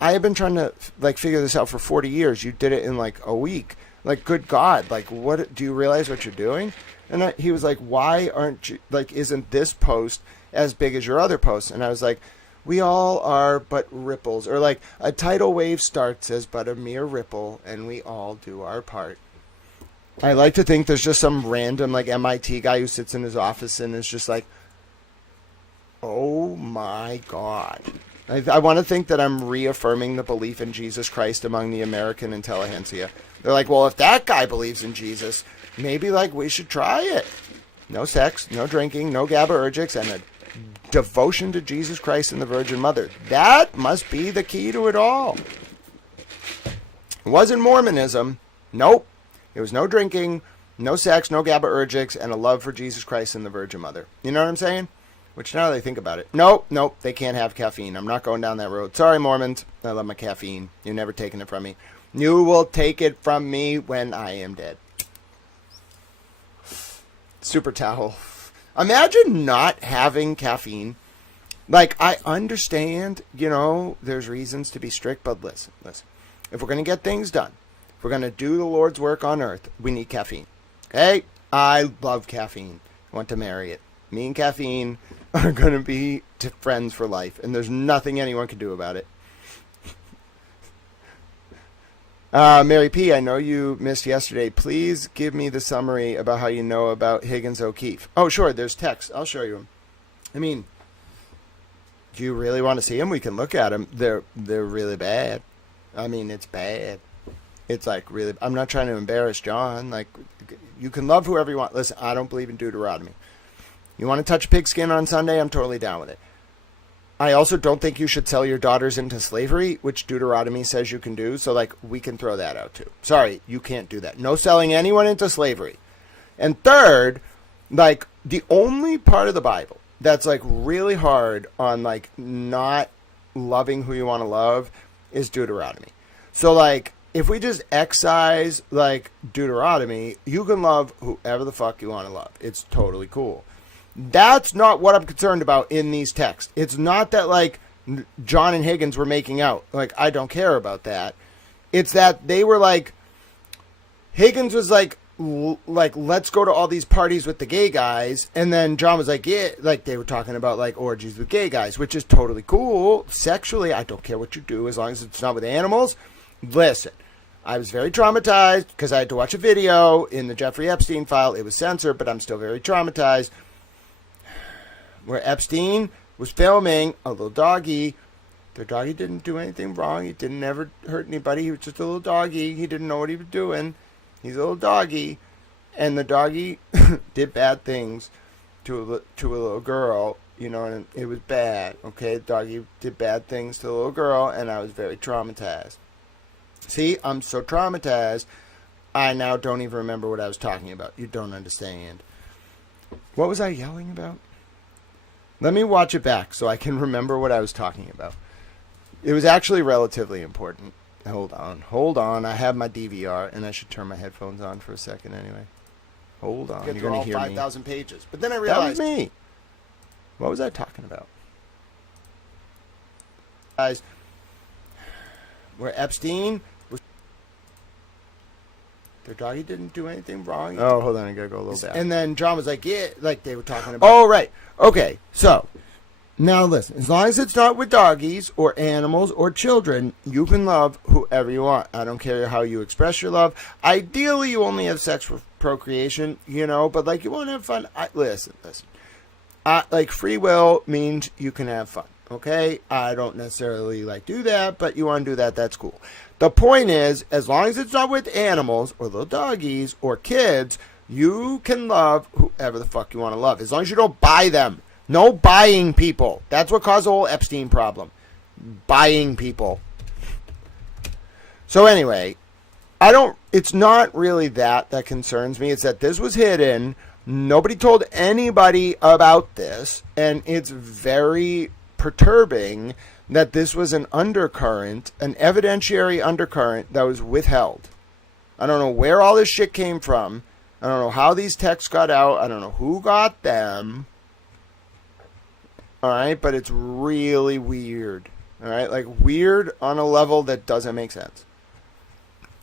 I have been trying to, like, figure this out for 40 years. You did it in, like, a week. Like, good God, like, what, do you realize what you're doing? And he was like, why aren't you, like, isn't this post as big as your other posts? And I was like, we all are but ripples. Or, like, a tidal wave starts as but a mere ripple, and we all do our part. I like to think there's just some random, like, MIT guy who sits in his office and is just like, oh my God. I want to think that I'm reaffirming the belief in Jesus Christ among the American intelligentsia. They're like, well, if that guy believes in Jesus, maybe, like, we should try it. No sex, no drinking, no GABAergics, and a devotion to Jesus Christ and the Virgin Mother. That must be the key to it all. It wasn't Mormonism. Nope. It was no drinking, no sex, no GABAergics, and a love for Jesus Christ and the Virgin Mother. You know what I'm saying? Which, now that I think about it, nope, they can't have caffeine. I'm not going down that road. Sorry, Mormons. I love my caffeine. You're never taking it from me. You will take it from me when I am dead. Super towel. Imagine not having caffeine. Like, I understand, you know, there's reasons to be strict, but listen. If we're going to get things done, if we're going to do the Lord's work on earth, we need caffeine. Okay? I love caffeine. I want to marry it. Me and caffeine are going to be friends for life, and there's nothing anyone can do about it. Mary P., I know you missed yesterday. Please give me the summary about how you know about Higgins O'Keefe. Oh, sure, there's text. I'll show you them. I mean, do you really want to see them? We can look at them. They're really bad. I mean, it's bad. It's like really, I'm not trying to embarrass John. Like, you can love whoever you want. Listen, I don't believe in Deuteronomy. You want to touch pigskin on Sunday? I'm totally down with it. I also don't think you should sell your daughters into slavery, which Deuteronomy says you can do. So, like, we can throw that out too. Sorry, you can't do that. No selling anyone into slavery. And third, like, the only part of the Bible that's, like, really hard on, like, not loving who you want to love is Deuteronomy. So, like, if we just excise, like, Deuteronomy, you can love whoever the fuck you want to love. It's totally cool. That's not what I'm concerned about in these texts. It's not that, like, John and Higgins were making out. Like, I don't care about that. It's that they were, like, Higgins was, like, like, let's go to all these parties with the gay guys. And then John was like, yeah, like they were talking about like orgies with gay guys, which is totally cool. Sexually, I don't care what you do as long as it's not with animals. Listen, I was very traumatized because I had to watch a video in the Jeffrey Epstein file. It was censored, but I'm still very traumatized. Where Epstein was filming a little doggy. Their doggy didn't do anything wrong. He didn't ever hurt anybody. He was just a little doggy. He didn't know what he was doing. He's a little doggy. And the doggy did bad things to a little girl, you know, and it was bad, okay? The doggy did bad things to the little girl, and I was very traumatized. See, I'm so traumatized, I now don't even remember what I was talking about. You don't understand. What was I yelling about? Let me watch it back so I can remember what I was talking about. It was actually relatively important. Hold on. I have my DVR, and I should turn my headphones on for a second anyway. Hold on. You're going to hear 5,000 pages. But then I realized... That was me. What was I talking about? Guys, where Epstein was... Their doggy didn't do anything wrong. Oh, hold on. I got to go a little back. And then John was like, yeah, like they were talking about... Oh, right. Okay, so... Now listen, as long as it's not with doggies or animals or children, you can love whoever you want. I don't care how you express your love. Ideally, you only have sex for procreation, you know, but like you want to have fun. Listen. Like free will means you can have fun, okay? I don't necessarily like do that, but you want to do that, that's cool. The point is, as long as it's not with animals or little doggies or kids, you can love whoever the fuck you want to love. As long as you don't buy them. No buying people. That's what caused the whole Epstein problem. Buying people. So anyway, it's not really that concerns me. It's that this was hidden. Nobody told anybody about this. And it's very perturbing that this was an undercurrent, an evidentiary undercurrent that was withheld. I don't know where all this shit came from. I don't know how these texts got out. I don't know who got them. All right, but it's really weird. All right, like weird on a level that doesn't make sense.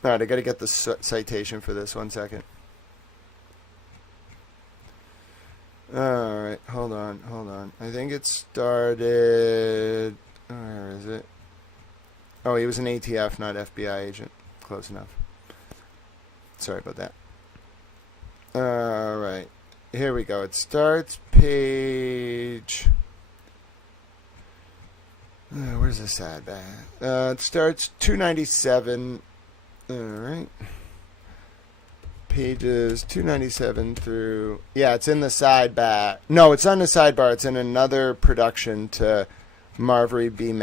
All right, I got to get the citation for this 1 second. All right, hold on. I think it started... Where is it? Oh, he was an ATF, not FBI agent. Close enough. Sorry about that. All right, here we go. It starts page... where's the sidebar? It starts 297. All right. Pages 297 through... Yeah, it's in the sidebar. No, it's on the sidebar. It's in another production to Marbury v.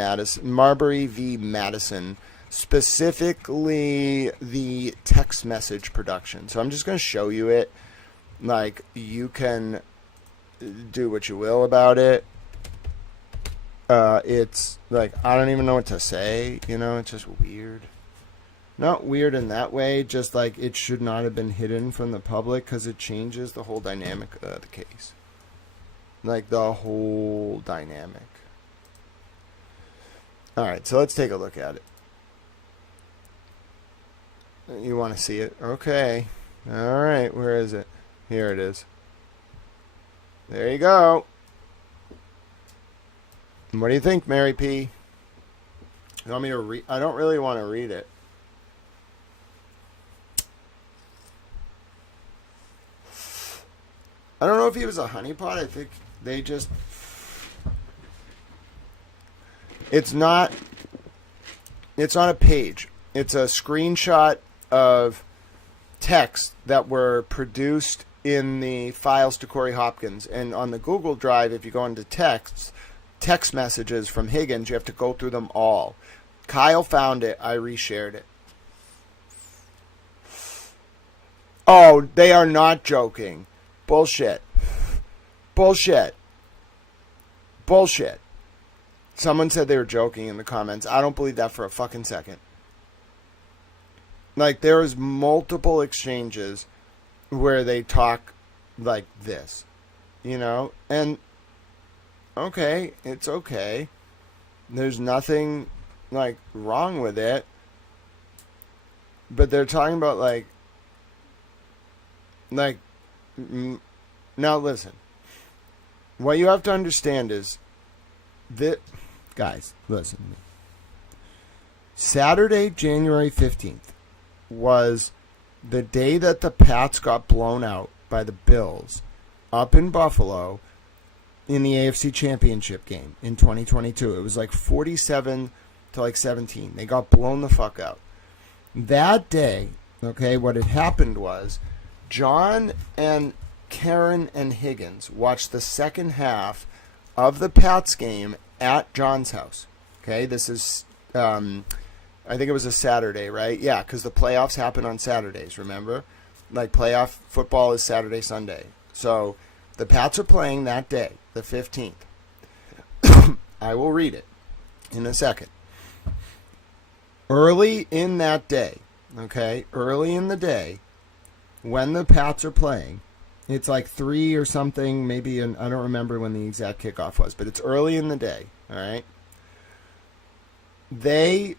Madison. Specifically, the text message production. So I'm just going to show you it. Like, you can do what you will about it. It's like, I don't even know what to say, you know, it's just weird. Not weird in that way, just like it should not have been hidden from the public because it changes the whole dynamic of the case. Like the whole dynamic. Alright, so let's take a look at it. You want to see it? Okay. Alright, where is it? Here it is. There you go. What do you think, Mary P? You want me to read? I don't really want to read it. I don't know if he was a honeypot. I think they just... It's not a page. It's a screenshot of texts that were produced in the files to Corey Hopkins. And on the Google Drive, if you go into text messages from Higgins, you have to go through them all. Kyle found it. I reshared it. Oh, they are not joking. Bullshit. Someone said they were joking in the comments. I don't believe that for a fucking second. Like, there was multiple exchanges where they talk like this. You know? And okay, it's okay. There's nothing like wrong with it. But they're talking about like Like, now listen. What you have to understand is that, guys, listen to me. Saturday, January 15th was the day that the Pats got blown out by the Bills up in Buffalo in the AFC Championship game in 2022. It was like 47 to like 17. They got blown the fuck out. That day, okay, what had happened was John and Karen and Higgins watched the second half of the Pats game at John's house. Okay, this is, I think it was a Saturday, right? Yeah, because the playoffs happen on Saturdays, remember? Like, playoff football is Saturday, Sunday. So, the Pats are playing that day, the 15th. I will read it in a second. Early in that day, okay, early in the day, when the Pats are playing, it's like 3 or something, maybe, I don't remember when the exact kickoff was, but it's early in the day, all right? They,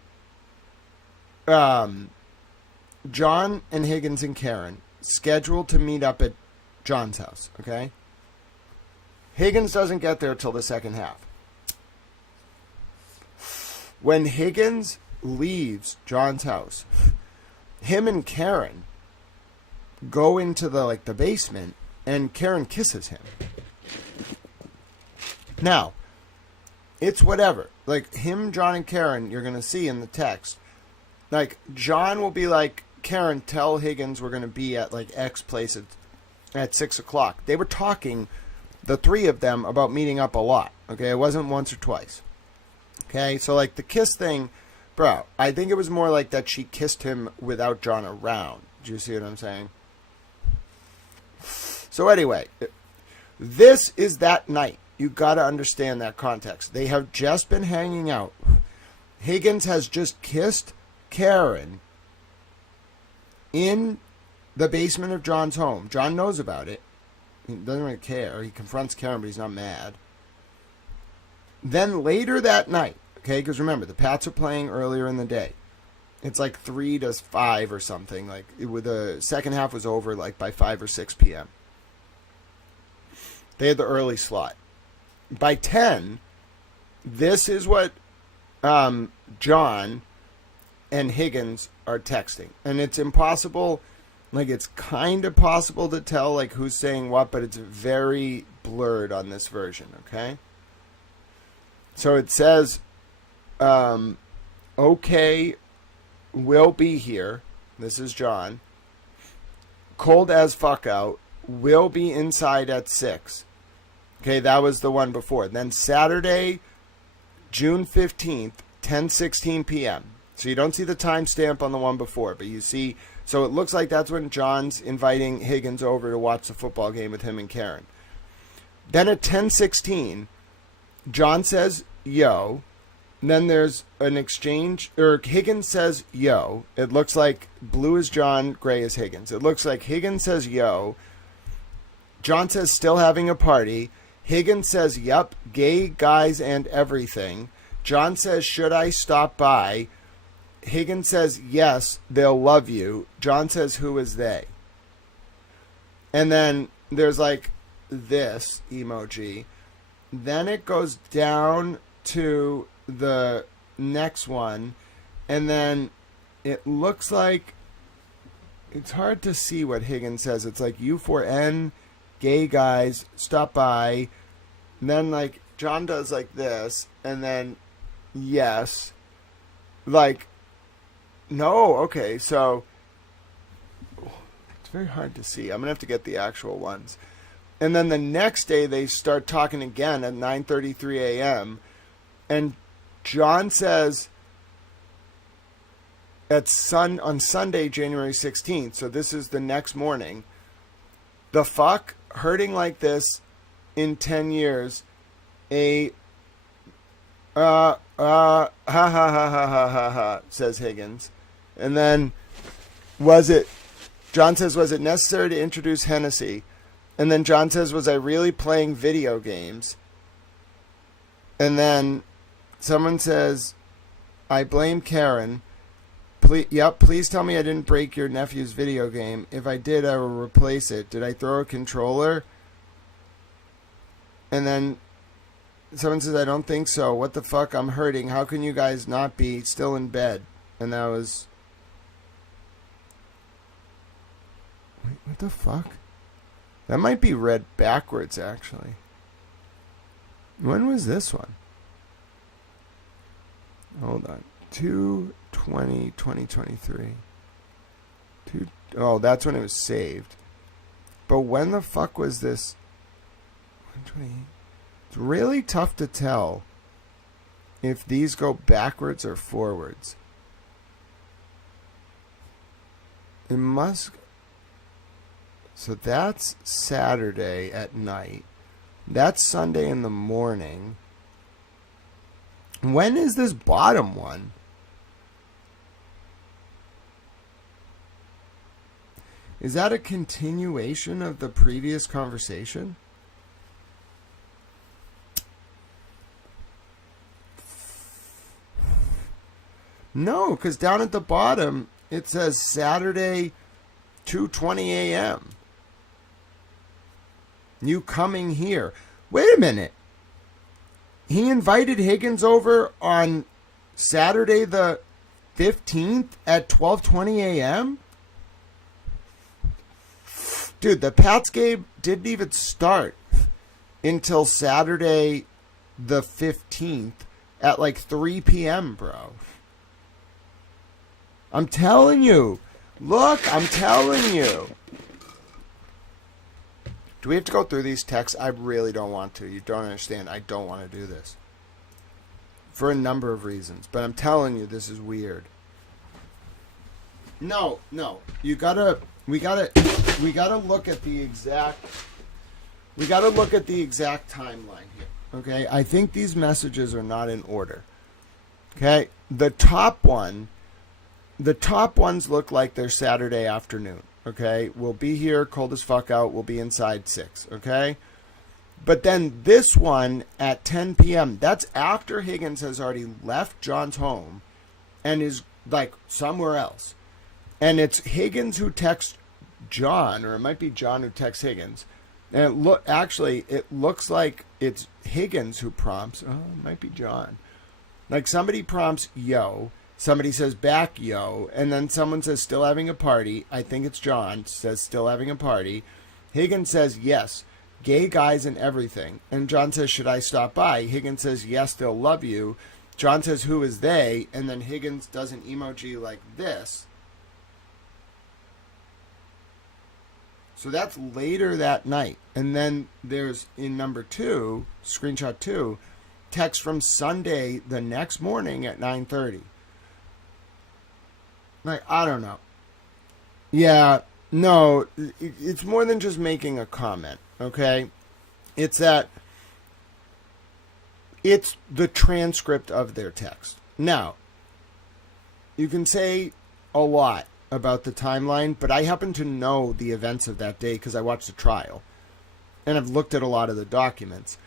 John and Higgins and Karen scheduled to meet up at John's house, okay? Higgins doesn't get there till the second half. When Higgins leaves John's house, him and Karen go into the basement, and Karen kisses him. Now, it's whatever. Like, him, John, and Karen, you're going to see in the text. Like, John will be like, Karen, tell Higgins we're going to be at, like, X place at 6 o'clock. They were talking, the three of them, about meeting up a lot. Okay, it wasn't once or twice. Okay, so, like, the kiss thing, bro, I think it was more like that she kissed him without John around. Do you see what I'm saying? So anyway, this is that night. You got to understand that context. They have just been hanging out. Higgins has just kissed Karen in the basement of John's home. John knows about it. He doesn't really care. He confronts Karen, but he's not mad. Then later that night, okay, because remember, the Pats are playing earlier in the day. It's like 3 to 5 or something. Like, the second half was over like by 5 or 6 p.m. They had the early slot. By 10, this is what John and Higgins are texting. And it's impossible, like, it's kind of possible to tell, like, who's saying what, but it's very blurred on this version, okay? So it says, okay, we'll be here. This is John. Cold as fuck out. We'll be inside at 6. Okay, that was the one before. Then Saturday, June 15th, 10:16 p.m. So you don't see the timestamp on the one before, but you see, so it looks like that's when John's inviting Higgins over to watch the football game with him and Karen. Then at 10:16, John says, yo. And then there's an exchange, or Higgins says, yo. It looks like blue is John, gray is Higgins. It looks like Higgins says, yo. John says, still having a party. Higgins says, yep, gay guys and everything. John says, should I stop by? Higgins says, yes, they'll love you. John says, who is they? And then there's like this emoji. Then it goes down to the next one. And then it looks like, it's hard to see what Higgins says. It's like U4N, gay guys, stop by. And then, like, John does like this, and then, yes. Like, no, okay, so, it's very hard to see. I'm going to have to get the actual ones. And then the next day, they start talking again at 9:33 a.m., and John says, on Sunday, January 16th, so this is the next morning, the fuck, hurting like this in 10 years, ha ha ha ha ha ha ha, says Higgins. And then, John says, was it necessary to introduce Hennessy? And then John says, was I really playing video games? And then someone says, I blame Karen. Please tell me I didn't break your nephew's video game. If I did, I will replace it. Did I throw a controller? And then someone says, I don't think so. What the fuck? I'm hurting. How can you guys not be still in bed? And that was... Wait, what the fuck? That might be read backwards, actually. When was this one? Hold on. 2/20/2023. Oh, that's when it was saved. But when the fuck was this? 128. It's really tough to tell if these go backwards or forwards. It must... So that's Saturday at night. That's Sunday in the morning. When is this bottom one? Is that a continuation of the previous conversation? No, because down at the bottom it says Saturday 2:20 a.m. You coming here. Wait a minute. He invited Higgins over on Saturday the 15th at 12:20 a.m.? Dude, the Pats game didn't even start until Saturday the 15th at like 3 p.m., bro. I'm telling you. Look, I'm telling you. Do we have to go through these texts? I really don't want to. You don't understand. I don't want to do this. For a number of reasons. But I'm telling you, this is weird. No. We gotta look at the exact timeline here. Okay? I think these messages are not in order. Okay? The top ones look like they're Saturday afternoon. Okay, we'll be here, cold as fuck out. We'll be inside 6. Okay, but then this one at 10 p.m. That's after Higgins has already left John's home and is like somewhere else. And it's Higgins who texts John, or it might be John who texts Higgins. And it looks like it's Higgins who prompts. Oh, it might be John. Like somebody prompts yo. Somebody says back, yo, and then someone says still having a party. I think it's John, says still having a party. Higgins says yes, gay guys and everything. And John says, should I stop by? Higgins says, yes, they'll love you. John says, who is they? And then Higgins does an emoji like this. So that's later that night. And then there's, in number 2, screenshot 2, text from Sunday the next morning at 9:30. Like, I don't know. Yeah, no, it's more than just making a comment, okay? It's that it's the transcript of their text. Now, you can say a lot about the timeline, but I happen to know the events of that day because I watched the trial. And I've looked at a lot of the documents.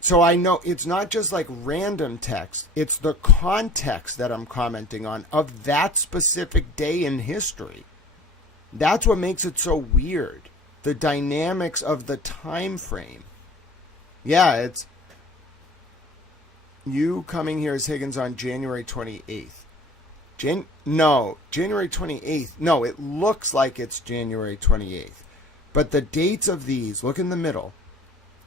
So I know it's not just like random text. It's the context that I'm commenting on of that specific day in history. That's what makes it so weird. The dynamics of the time frame. Yeah, it's you coming here as Higgins on January 28th. January 28th. No, it looks like it's January 28th. But the dates of these, look in the middle.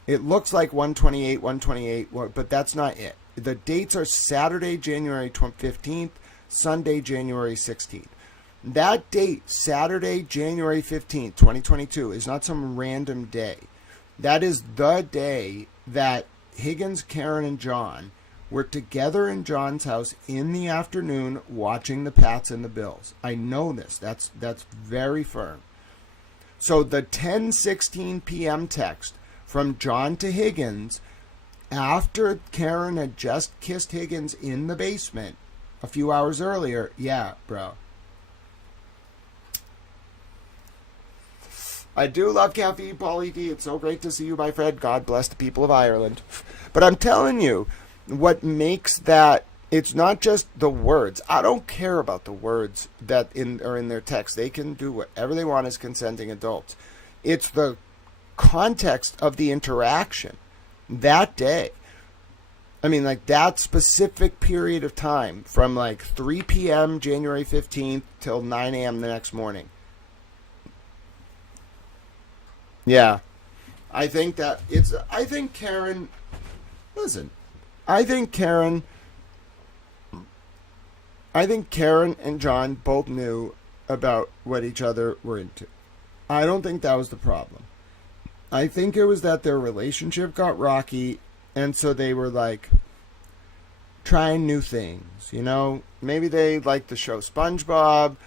It looks like 128, but that's not it. The dates are Saturday, January 15th, Sunday, January 16th. That date, Saturday, January 15th, 2022, is not some random day. That is the day that Higgins, Karen, and John were together in John's house in the afternoon watching the Pats and the Bills. I know this. That's very firm. So the 10:16 p.m. text from John to Higgins, after Karen had just kissed Higgins in the basement a few hours earlier, yeah, bro. I do love caffeine, Paulie D. It's so great to see you, my friend. God bless the people of Ireland. But I'm telling you, what makes that It's not just the words. I don't care about the words that are in their text. They can do whatever they want as consenting adults. It's the context of the interaction that day. I mean, like, that specific period of time from like 3 p.m. January 15th till 9 a.m. the next morning. Yeah. I think Karen, listen, I think Karen and John both knew about what each other were into. I don't think that was the problem. I think it was that their relationship got rocky, and so they were like trying new things, you know? Maybe they liked the show SpongeBob.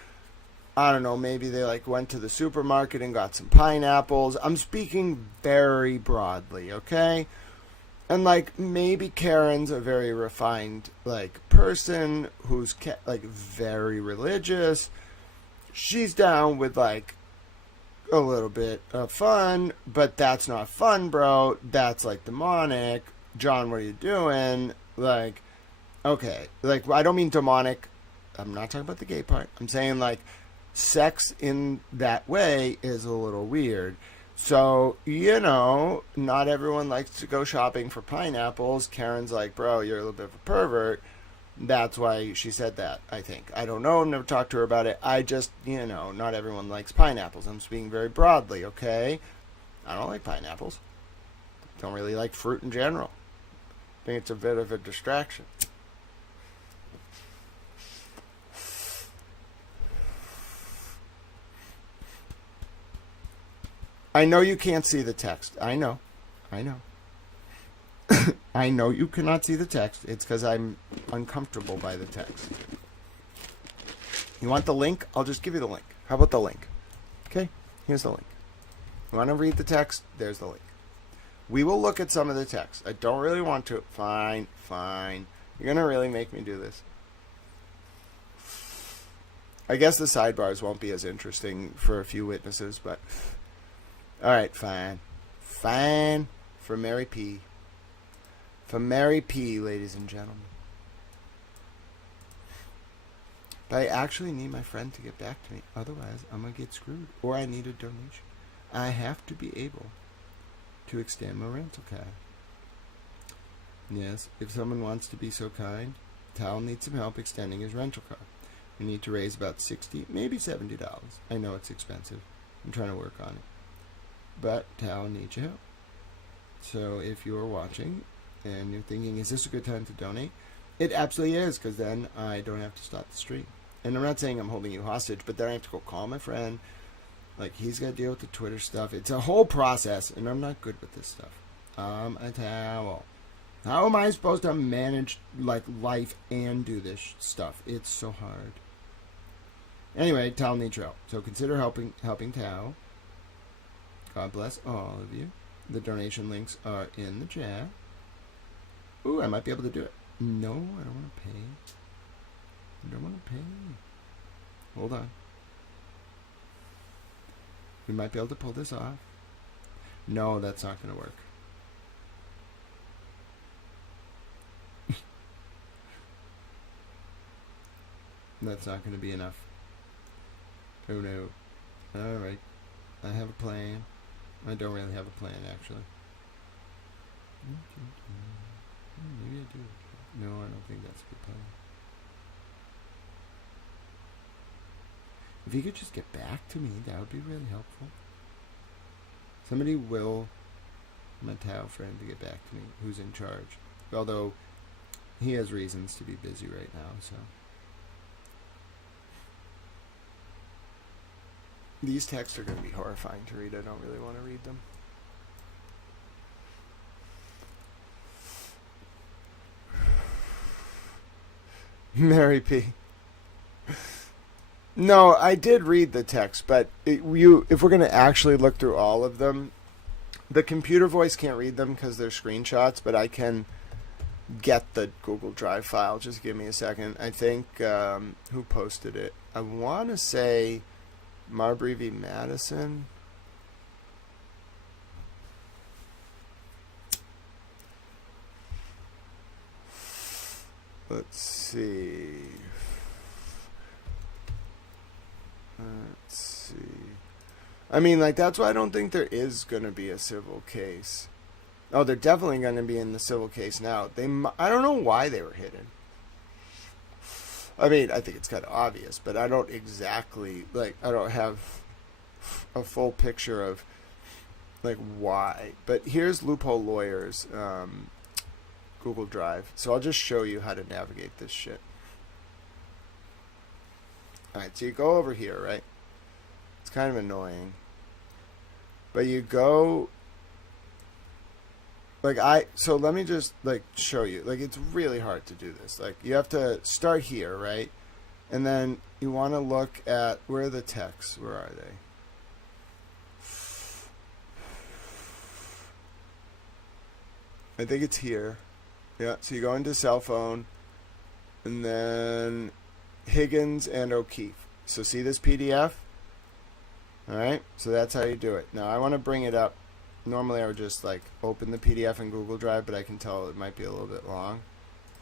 I don't know, maybe they like went to the supermarket and got some pineapples. I'm speaking very broadly, okay? And like maybe Karen's a very refined like person who's like very religious. She's down with like a little bit of fun, but that's not fun, bro. That's like demonic. John, what are you doing? Like, okay, like I don't mean demonic. I'm not talking about the gay part. I'm saying like sex in that way is a little weird. So, you know, not everyone likes to go shopping for pineapples. Karen's like, bro, you're a little bit of a pervert. That's why she said that, I think. I don't know. I've never talked to her about it. I just, you know, not everyone likes pineapples. I'm speaking very broadly, okay? I don't like pineapples. Don't really like fruit in general. I think it's a bit of a distraction. I know you can't see the text. I know. I know you cannot see the text. It's because I'm uncomfortable by the text. You want the link? I'll just give you the link. How about the link? Okay, here's the link. You want to read the text? There's the link. We will look at some of the text. I don't really want to. Fine. You're going to really make me do this. I guess the sidebars won't be as interesting for a few witnesses, but... Alright, fine. For Mary P. For Mary P, ladies and gentlemen. But I actually need my friend to get back to me. Otherwise, I'm going to get screwed. Or I need a donation. I have to be able to extend my rental car. Yes, if someone wants to be so kind, Tal needs some help extending his rental car. We need to raise about $60, maybe $70. I know it's expensive. I'm trying to work on it. But Tal needs your help. So if you're watching and you're thinking, is this a good time to donate? It absolutely is, because then I don't have to stop the stream. And I'm not saying I'm holding you hostage, but then I have to go call my friend. Like, he's got to deal with the Twitter stuff. It's a whole process, and I'm not good with this stuff. I'm a towel. How am I supposed to manage, like, life and do this stuff? It's so hard. Anyway, Tal needs your help. So consider helping Tal. God bless all of you. The donation links are in the chat. Ooh, I might be able to do it. No, I don't want to pay. Hold on. We might be able to pull this off. No, that's not going to work. That's not going to be enough. Oh no. Alright. I have a plan. I don't really have a plan, actually. Maybe I do. No, I don't think that's a good plan. If you could just get back to me, that would be really helpful. Somebody will, my Tao friend, to get back to me, who's in charge. Although, he has reasons to be busy right now, so. These texts are going to be horrifying to read. I don't really want to read them. Mary P. No, I did read the text, but if we're going to actually look through all of them, the computer voice can't read them because they're screenshots, but I can get the Google Drive file. Just give me a second. I think, who posted it? I want to say Marbury v. Madison. let's see. Let's see. I mean, like, that's why I don't think there is going to be a civil case. Oh, they're definitely going to be in the civil case now. I don't know why they were hidden. I mean, I think it's kind of obvious, but I don't exactly, like, I don't have a full picture of, like, why. But here's Loophole Lawyers, Google Drive. So I'll just show you how to navigate this shit. Alright, so you go over here, right? It's kind of annoying. But you go... So let me just, like, show you. Like, it's really hard to do this. Like, you have to start here, right? And then you want to look at... Where are the texts? Where are they? I think it's here. Yeah, so you go into cell phone. And then... Higgins and O'Keefe. So see this PDF? Alright, so that's how you do it. Now I want to bring it up. Normally I would just like open the PDF in Google Drive, but I can tell it might be a little bit long.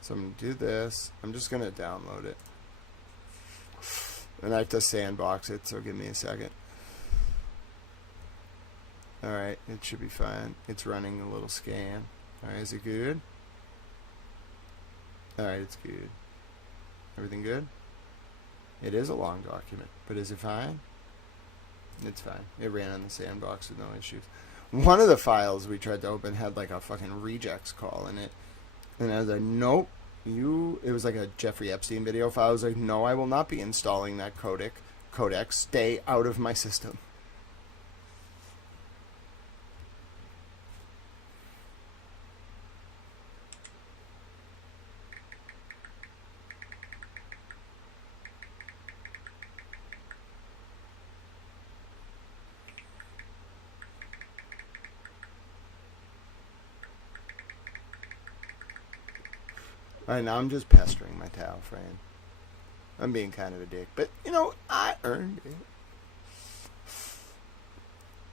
So I'm going to do this. I'm just going to download it. And I have to sandbox it, so give me a second. Alright, it should be fine. It's running a little scan. Alright, is it good? Alright, it's good. Everything good? It is a long document, but is it fine? It's fine. It ran on the sandbox with no issues. One of the files we tried to open had like a fucking regex call in it. And I was like, nope. It was like a Jeffrey Epstein video file. I was like, no, I will not be installing that codec. Stay out of my system. Alright, now I'm just pestering my towel friend. I'm being kind of a dick, but, you know, I earned it.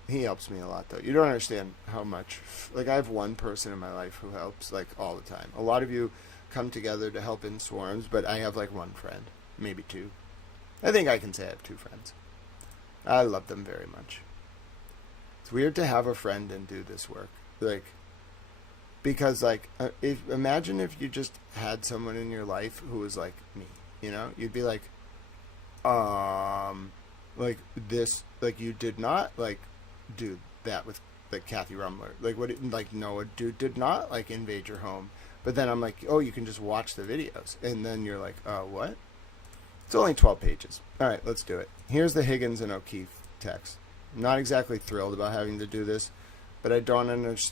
He helps me a lot, though. You don't understand how much. Like, I have one person in my life who helps, like, all the time. A lot of you come together to help in swarms, but I have, like, one friend. Maybe two. I think I can say I have two friends. I love them very much. It's weird to have a friend and do this work. Like... Because, like, imagine if you just had someone in your life who was like me, you know? You'd be like, like, this, like, you did not, like, do that with, like, Kathy Ruemmler. Like, like, Noah did not, like, invade your home. But then I'm like, oh, you can just watch the videos. And then you're like, what? It's only 12 pages. All right, let's do it. Here's the Higgins and O'Keefe text. I'm not exactly thrilled about having to do this. But I don't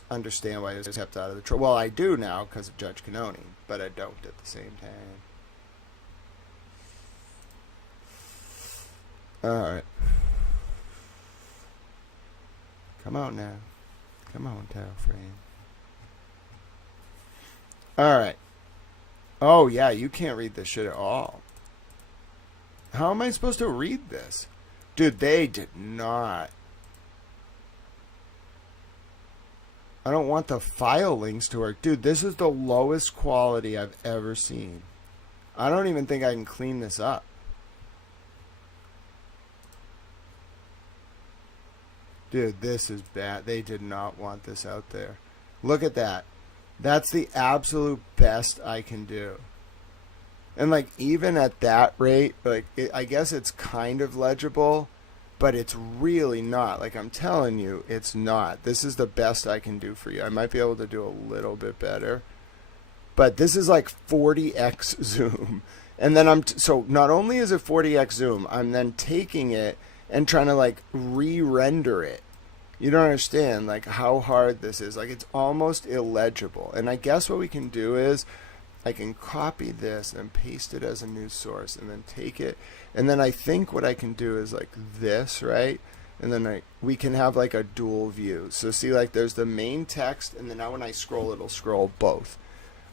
understand why it was kept out of the trial. Well, I do now because of Judge Cannoni, but I don't at the same time. Alright. Come on now. Come on, towel friend. Alright. Oh, yeah, you can't read this shit at all. How am I supposed to read this? Dude, they did not... I don't want the file links to work. Dude, this is the lowest quality I've ever seen. I don't even think I can clean this up. Dude, this is bad. They did not want this out there. Look at that. That's the absolute best I can do. And, like, even at that rate, like, I guess it's kind of legible. But it's really not. Like, I'm telling you, it's not. This is the best I can do for you. I might be able to do a little bit better. But this is like 40x zoom. And then so not only is it 40x zoom, I'm then taking it and trying to, like, re-render it. You don't understand, like, how hard this is. Like, it's almost illegible. And I guess what we can do is I can copy this and paste it as a news source and then take it. And then I think what I can do is like this, right? And then we can have like a dual view. So see, like, there's the main text, and then now when I scroll, it'll scroll both.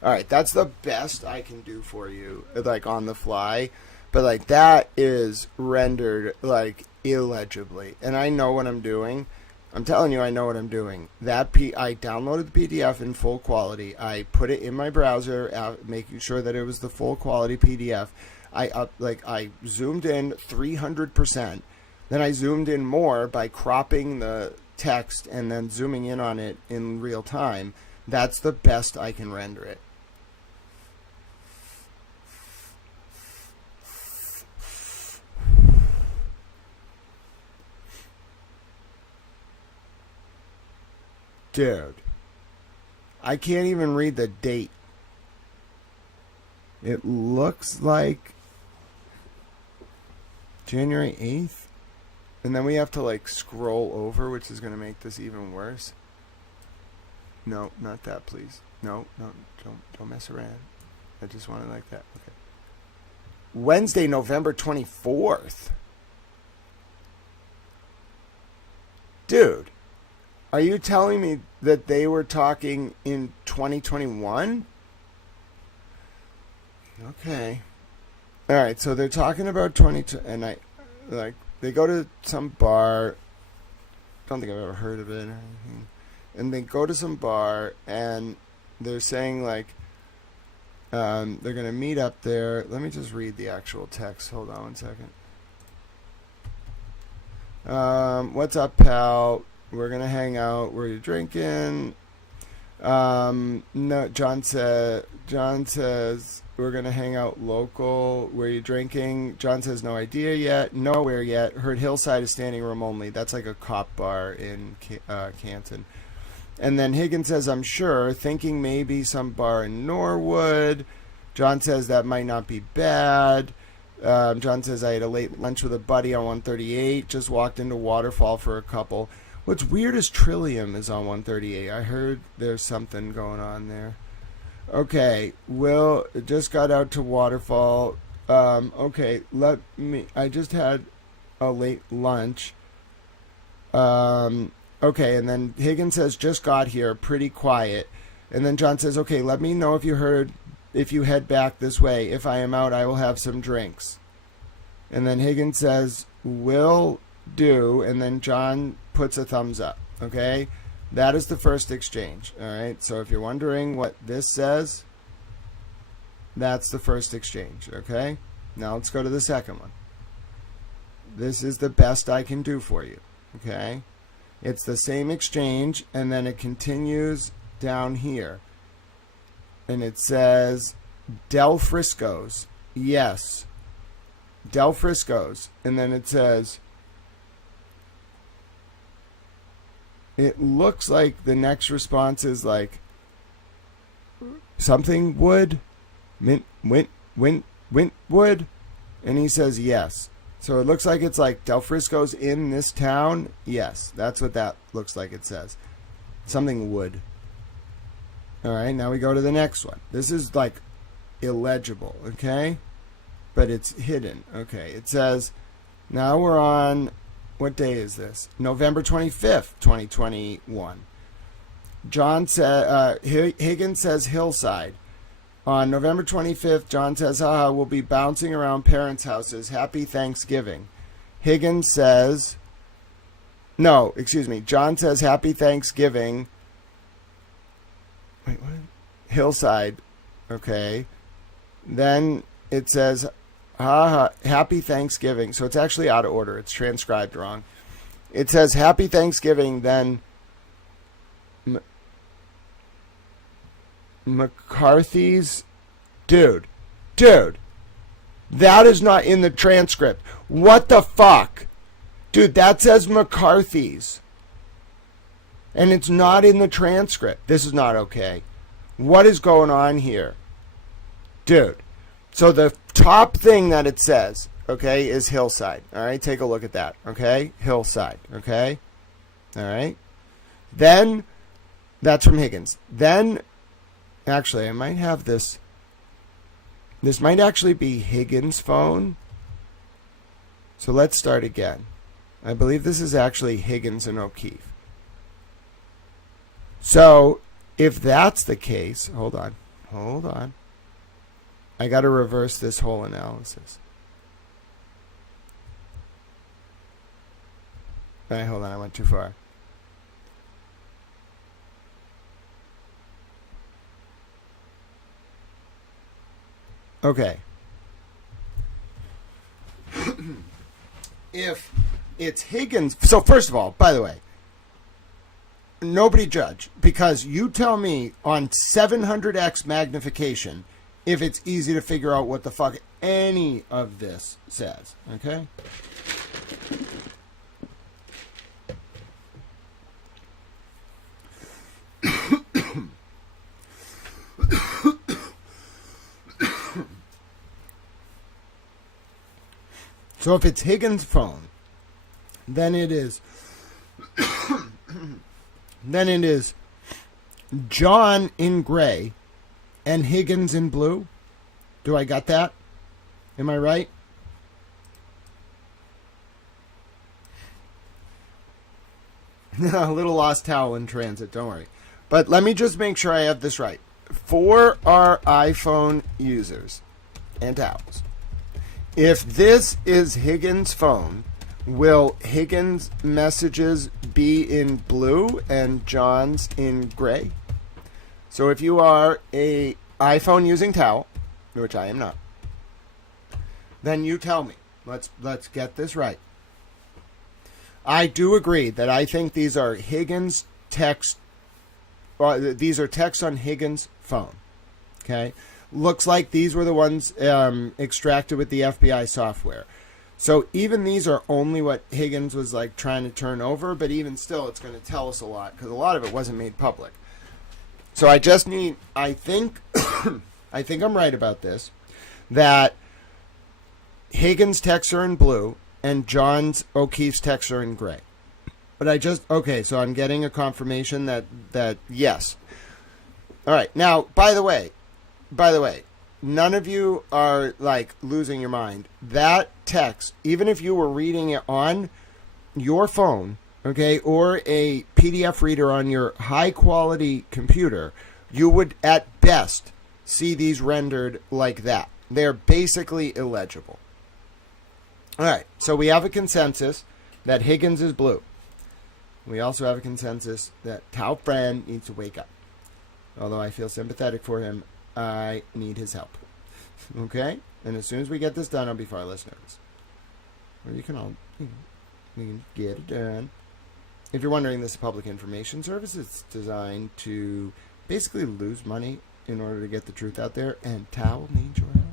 All right, that's the best I can do for you, like, on the fly. But, like, that is rendered, like, illegibly. And I know what I'm doing. I'm telling you, I know what I'm doing. I downloaded the PDF in full quality. I put it in my browser, making sure that it was the full quality PDF. I zoomed in 300%. Then I zoomed in more by cropping the text and then zooming in on it in real time. That's the best I can render it. Dude, I can't even read the date. It looks like January 8th. And then we have to like scroll over, which is going to make this even worse. No, not that, please. No, don't mess around. I just want it like that. Okay. Wednesday, November 24th. Dude. Are you telling me that they were talking in 2021? Okay. All right, so they're talking about 22, and they go to some bar. Don't think I've ever heard of it or anything. And they go to some bar, and they're saying like they're gonna meet up there. Let me just read the actual text. Hold on one second. What's up, pal? We're going to hang out. Where are you drinking? No, John says, we're going to hang out local. Where are you drinking? John says, no idea yet. Nowhere yet. Heard Hillside is standing room only. That's like a cop bar in Canton. And then Higgins says, I'm sure. Thinking maybe some bar in Norwood. John says, that might not be bad. John says, I had a late lunch with a buddy on 138. Just walked into Waterfall for a couple. What's weird is Trillium is on 138. I heard there's something going on there. Okay, Will just got out to Waterfall. Okay, I just had a late lunch. Okay, and then Higgins says, just got here, pretty quiet. And then John says, okay, let me know if you head back this way. If I am out, I will have some drinks. And then Higgins says, will do. And then John puts a thumbs up. Okay, that is the first exchange. All right, so if you're wondering what this says, that's the first exchange. Okay, now let's go to the second one. This is the best I can do for you. Okay, it's the same exchange, and then it continues down here, and it says Del Frisco's. Yes, Del Frisco's. And then it says, it looks like the next response is like something wood, wint wood, and he says yes. So it looks like it's like Del Frisco's in this town. Yes, that's what that looks like. It says something wood. All right, now we go to the next one. This is like illegible, okay, but it's hidden. Okay, it says, now we're on, what day is this? November 25th, 2021. John said, Higgins says Hillside. On November 25th, John says, haha, we'll be bouncing around parents' houses. Happy Thanksgiving. Higgins says, no, excuse me. John says, happy Thanksgiving. Wait, what? Hillside. Okay. Then it says, haha, happy Thanksgiving. So it's actually out of order. It's transcribed wrong. It says, happy Thanksgiving, then McCarthy's. Dude, that is not in the transcript. What the fuck? Dude, that says McCarthy's. And it's not in the transcript. This is not okay. What is going on here? Dude. So the top thing that it says, okay, is Hillside. All right, take a look at that. Okay, Hillside. Okay, all right. Then, that's from Higgins. Then, actually, I might have this. This might actually be Higgins' phone. So let's start again. I believe this is actually Higgins and O'Keefe. So, if that's the case, hold on. I got to reverse this whole analysis. All right, hold on, I went too far. Okay. If it's Higgins... So, first of all, by the way, nobody judge, because you tell me on 700x magnification if it's easy to figure out what the fuck any of this says. Okay? So if it's Higgins' phone, then it is John in gray and Higgins in blue. Do I got that? Am I right? A little lost towel in transit, don't worry. But let me just make sure I have this right. For our iPhone users and towels, if this is Higgins' phone, will Higgins' messages be in blue and John's in gray? So if you are a iPhone using towel, which I am not, then you tell me. Let's get this right. I do agree that I think these are Higgins' text. These are texts on Higgins' phone. Okay? Looks like these were the ones extracted with the FBI software. So even these are only what Higgins was like trying to turn over, but even still it's going to tell us a lot because a lot of it wasn't made public. So I just need, I think I'm right about this, that Higgins' texts are in blue and John O'Keefe's texts are in gray. But okay, so I'm getting a confirmation that yes. All right. Now, by the way, none of you are like losing your mind. That text, even if you were reading it on your phone, okay, or a PDF reader on your high quality computer, you would at best see these rendered like that. They're basically illegible. All right, so we have a consensus that Higgins is blue. We also have a consensus that Tao Friend needs to wake up. Although I feel sympathetic for him, I need his help. Okay? And as soon as we get this done, I'll be far less nervous. Or we can get it done. If you're wondering, this is a public information service. It's designed to basically lose money in order to get the truth out there, and Tao needs your help.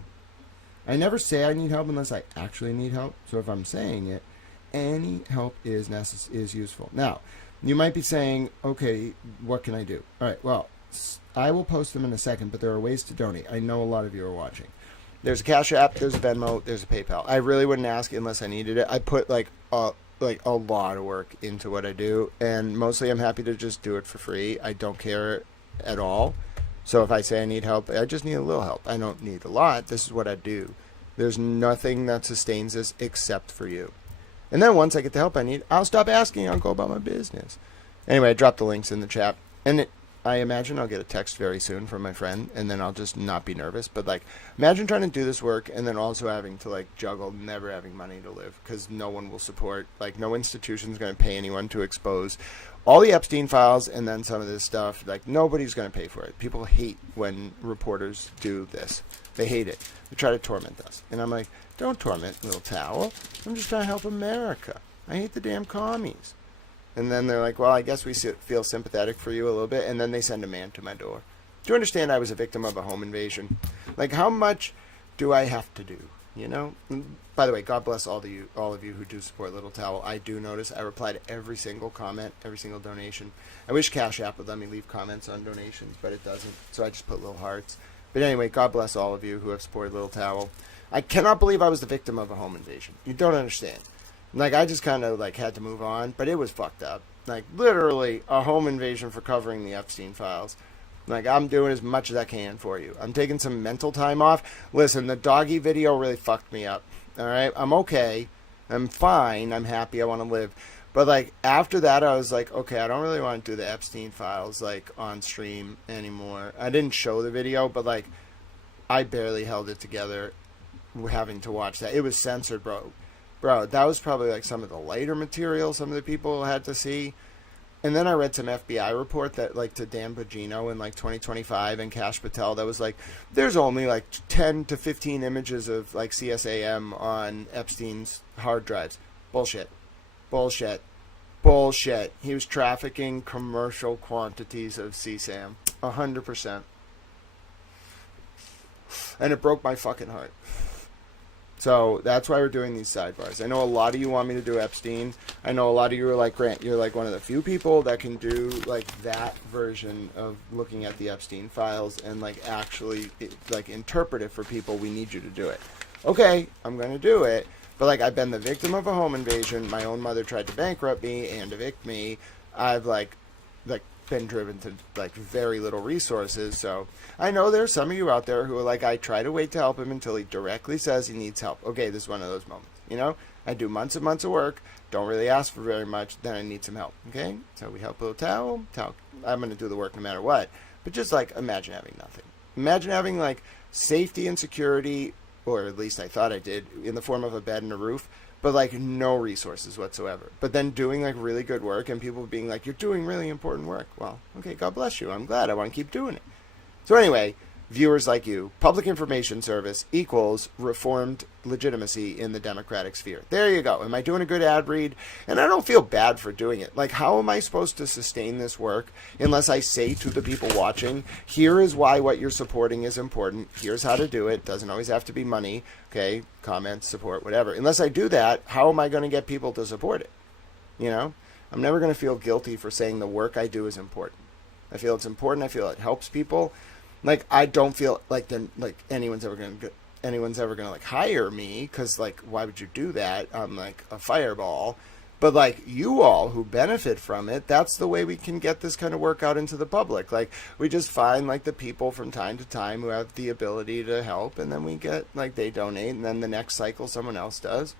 I never say I need help unless I actually need help. So if I'm saying it, any help is useful. Now, you might be saying, okay, what can I do? All right, well, I will post them in a second, but there are ways to donate. I know a lot of you are watching. There's a Cash App, there's a Venmo, there's a PayPal. I really wouldn't ask unless I needed it. I put like a lot of work into what I do, and mostly I'm happy to just do it for free. I don't care at all. So if I say I need help, I just need a little help. I don't need a lot. This is what I do. There's nothing that sustains this except for you. And then once I get the help I need, I'll stop asking. I'll go about my business. Anyway, I dropped the links in the chat. And I imagine I'll get a text very soon from my friend, and then I'll just not be nervous. But, like, imagine trying to do this work and then also having to, like, juggle never having money to live because no one will support. Like, no institution's going to pay anyone to expose all the Epstein files and then some of this stuff. Like, nobody's going to pay for it. People hate when reporters do this. They hate it. They try to torment us. And I'm like, don't torment little towel. I'm just trying to help America. I hate the damn commies. And then they're like, well, I guess we feel sympathetic for you a little bit. And then they send a man to my door. Do you understand I was a victim of a home invasion? Like, how much do I have to do? You know? By the way, God bless all of you who do support Little Towel. I do notice I reply to every single comment, every single donation. I wish Cash App would let me leave comments on donations, but it doesn't. So I just put little hearts. But anyway, God bless all of you who have supported Little Towel. I cannot believe I was the victim of a home invasion. You don't understand. Like, I just kind of, like, had to move on, but it was fucked up. Like, literally a home invasion for covering the Epstein files. Like, I'm doing as much as I can for you. I'm taking some mental time off. Listen, the doggy video really fucked me up. All right? I'm okay. I'm fine. I'm happy. I want to live. But, like, after that, I was like, okay, I don't really want to do the Epstein files, like, on stream anymore. I didn't show the video, but, like, I barely held it together having to watch that. It was censored, bro. Bro, that was probably, like, some of the lighter material some of the people had to see. And then I read some FBI report that, like, to Dan Bongino in, like, 2025 and Kash Patel, that was like, there's only, like, 10 to 15 images of, like, CSAM on Epstein's hard drives. Bullshit. Bullshit. Bullshit. He was trafficking commercial quantities of CSAM. 100%. And it broke my fucking heart. So that's why we're doing these sidebars. I know a lot of you want me to do Epstein. I know a lot of you are like, Grant, you're like one of the few people that can do like that version of looking at the Epstein files and like actually like interpret it for people. We need you to do it. Okay, I'm going to do it. But like, I've been the victim of a home invasion. My own mother tried to bankrupt me and evict me. I've like been driven to like very little resources. So I know there's some of you out there who are like, I try to wait to help him until he directly says he needs help. Okay, this is one of those moments. You know, I do months and months of work, don't really ask for very much, then I need some help. Okay, so we help little towel. I'm going to do the work no matter what. But just like, imagine having nothing. Imagine having like safety and security, or at least I thought I did, in the form of a bed and a roof, but like no resources whatsoever. But then doing like really good work and people being like, you're doing really important work. Well, okay, God bless you. I'm glad. I want to keep doing it. So anyway, viewers like you, public information service equals reformed legitimacy in the democratic sphere. There you go. Am I doing a good ad read? And I don't feel bad for doing it. Like, how am I supposed to sustain this work unless I say to the people watching, here is why what you're supporting is important. Here's how to do it. Doesn't always have to be money. Okay, comments, support, whatever. Unless I do that, how am I going to get people to support it? You know, I'm never going to feel guilty for saying the work I do is important. I feel it's important. I feel it helps people. Like, I don't feel like anyone's ever gonna like hire me, because like, why would you do that? I'm like a fireball. But like, you all who benefit from it, that's the way we can get this kind of work out into the public. Like, we just find like the people from time to time who have the ability to help, and then we get like, they donate, and then the next cycle someone else does.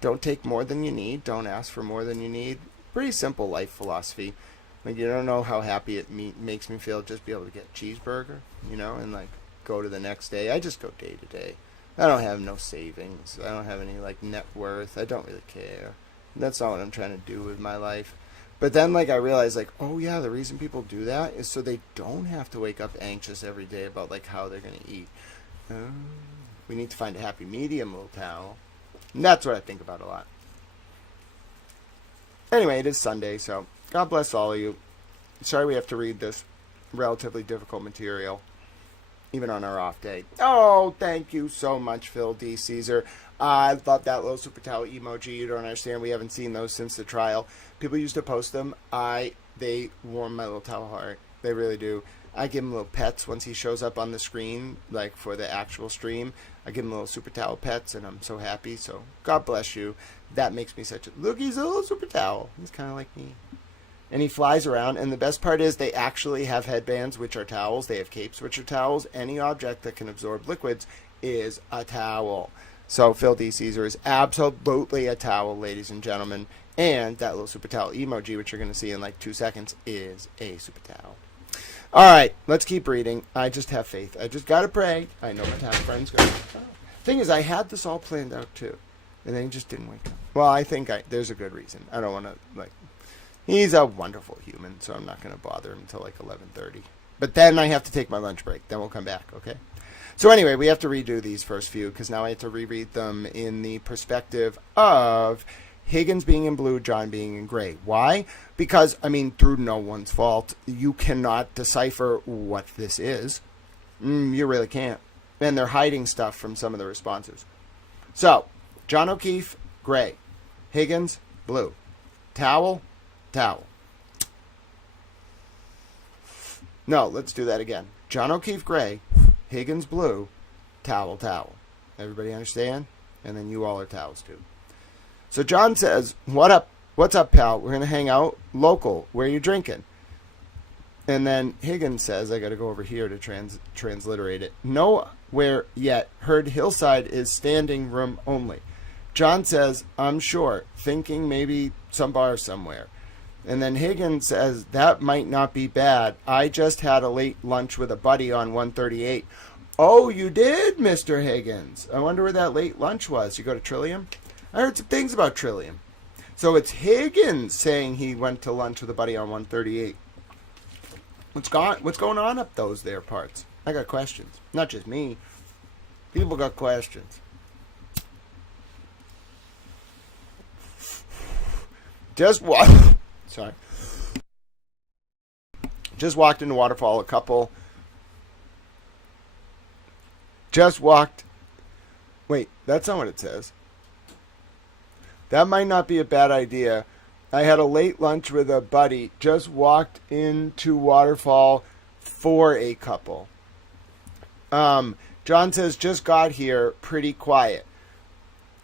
Don't take more than you need. Don't ask for more than you need. Pretty simple life philosophy. Like, you don't know how happy it makes me feel just be able to get a cheeseburger, you know, and like go to the next day. I just go day to day. I don't have no savings. I don't have any like net worth. I don't really care. That's not what I'm trying to do with my life. But then like, I realized like, oh yeah, the reason people do that is so they don't have to wake up anxious every day about like how they're going to eat. We need to find a happy medium, little towel. And that's what I think about a lot. Anyway, it is Sunday, so God bless all of you. Sorry we have to read this relatively difficult material, even on our off day. Oh, thank you so much, Phil D. Caesar. I love that little super towel emoji. You don't understand. We haven't seen those since the trial. People used to post them. They warm my little towel heart. They really do. I give him little pets once he shows up on the screen, like for the actual stream. I give him little super towel pets, and I'm so happy. So God bless you. That makes me such a... Look, he's a little super towel. He's kind of like me. And he flies around, and the best part is they actually have headbands, which are towels. They have capes, which are towels. Any object that can absorb liquids is a towel. So Phil D. Caesar is absolutely a towel, ladies and gentlemen. And that little super towel emoji, which you're going to see in like 2 seconds, is a super towel. All right, let's keep reading. I just have faith. I just got to pray. I know my time friend's going to... Thing is, I had this all planned out, too. And then he just didn't wake up. Well, I think there's a good reason. I don't want to, like... He's a wonderful human, so I'm not going to bother him until like 11:30. But then I have to take my lunch break. Then we'll come back, okay? So anyway, we have to redo these first few, because now I have to reread them in the perspective of Higgins being in blue, John being in gray. Why? Because, I mean, through no one's fault, you cannot decipher what this is. You really can't. And they're hiding stuff from some of the responses. So, John O'Keefe, gray. Higgins, blue. Towel. No, let's do that again. John O'Keefe, gray. Higgins, blue. Towel. Everybody understand? And then you all are towels, too. So John says, what up? What's up, pal? We're going to hang out local. Where you drinking? And then Higgins says, I got to go over here to transliterate it. Nowhere yet. Heard Hillside is standing room only. John says, I'm sure. Thinking maybe some bar somewhere. And then Higgins says, that might not be bad. I just had a late lunch with a buddy on 138. Oh, you did, Mr. Higgins? I wonder where that late lunch was. You go to Trillium? I heard some things about Trillium. So it's Higgins saying he went to lunch with a buddy on 138. What's going on up those there parts? I got questions. Not just me. People got questions. Sorry. Just walked into Waterfall. A couple. Wait, that's not what it says. That might not be a bad idea. I had a late lunch with a buddy. Just walked into Waterfall for a couple. John says, just got here, pretty quiet.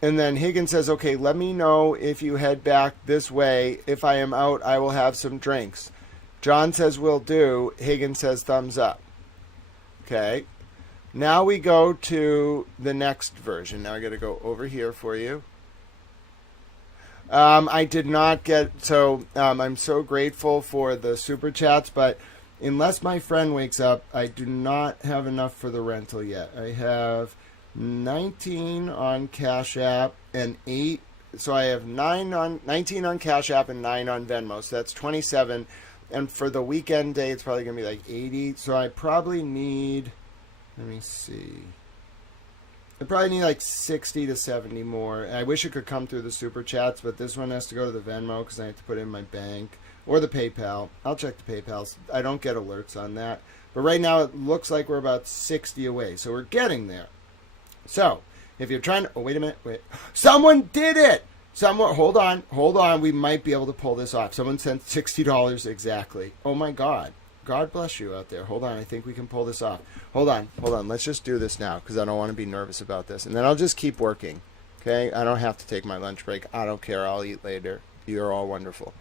And then Higgins says, okay, let me know if you head back this way. If I am out, I will have some drinks. John says, will do. Higgins says, thumbs up. Okay. Now we go to the next version. Now I got to go over here for you. I did not get, I'm so grateful for the super chats, but unless my friend wakes up, I do not have enough for the rental yet. I have 19 on Cash App and 8, so I have 19 on Cash App and 9 on Venmo, so that's 27, and for the weekend day, it's probably going to be like 80, so I probably need, let me see, I probably need like 60 to 70 more. I wish it could come through the super chats, but this one has to go to the Venmo because I have to put it in my bank. Or the PayPal. I'll check the PayPal. I don't get alerts on that. But right now it looks like we're about 60 away. So we're getting there. So, if you're trying to... Oh, wait a minute. Wait. Someone did it! Hold on. We might be able to pull this off. Someone sent $60 exactly. Oh my God. God bless you out there. Hold on. I think we can pull this off. Hold on. Let's just do this now because I don't want to be nervous about this. And then I'll just keep working. Okay? I don't have to take my lunch break. I don't care. I'll eat later. You're all wonderful.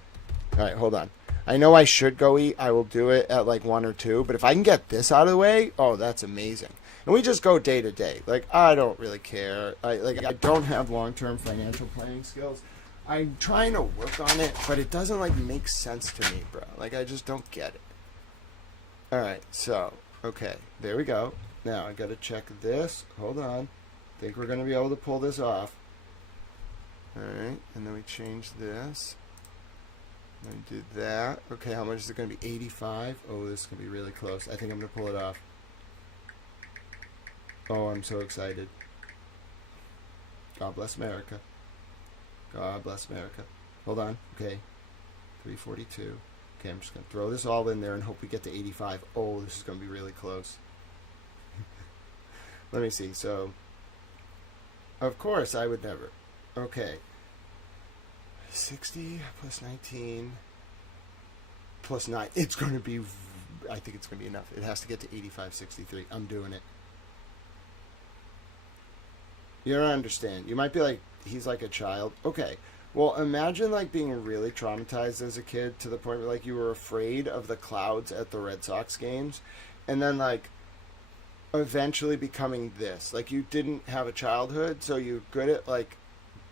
All right, hold on. I know I should go eat. I will do it at like 1 or 2. But if I can get this out of the way, oh, that's amazing. And we just go day to day. Like, I don't really care. I don't have long-term financial planning skills. I'm trying to work on it, but it doesn't like make sense to me, bro. Like, I just don't get it. All right, so, okay, there we go. Now, I got to check this. Hold on. I think we're going to be able to pull this off. All right, and then we change this. And do that. Okay, how much is it going to be? 85? Oh, this is going to be really close. I think I'm going to pull it off. Oh, I'm so excited. God bless America. God bless America. Hold on. Okay. 342. Okay, I'm just going to throw this all in there and hope we get to 85. Oh, this is going to be really close. Let me see. So, of course, I would never. Okay. 60 plus 19 plus 9. It's going to be, I think it's going to be enough. It has to get to 85.63. I'm doing it. You don't understand. You might be like, he's like a child. Okay. Well, imagine like being really traumatized as a kid to the point where like you were afraid of the clouds at the Red Sox games, and then like eventually becoming this. Like you didn't have a childhood, so you're good at like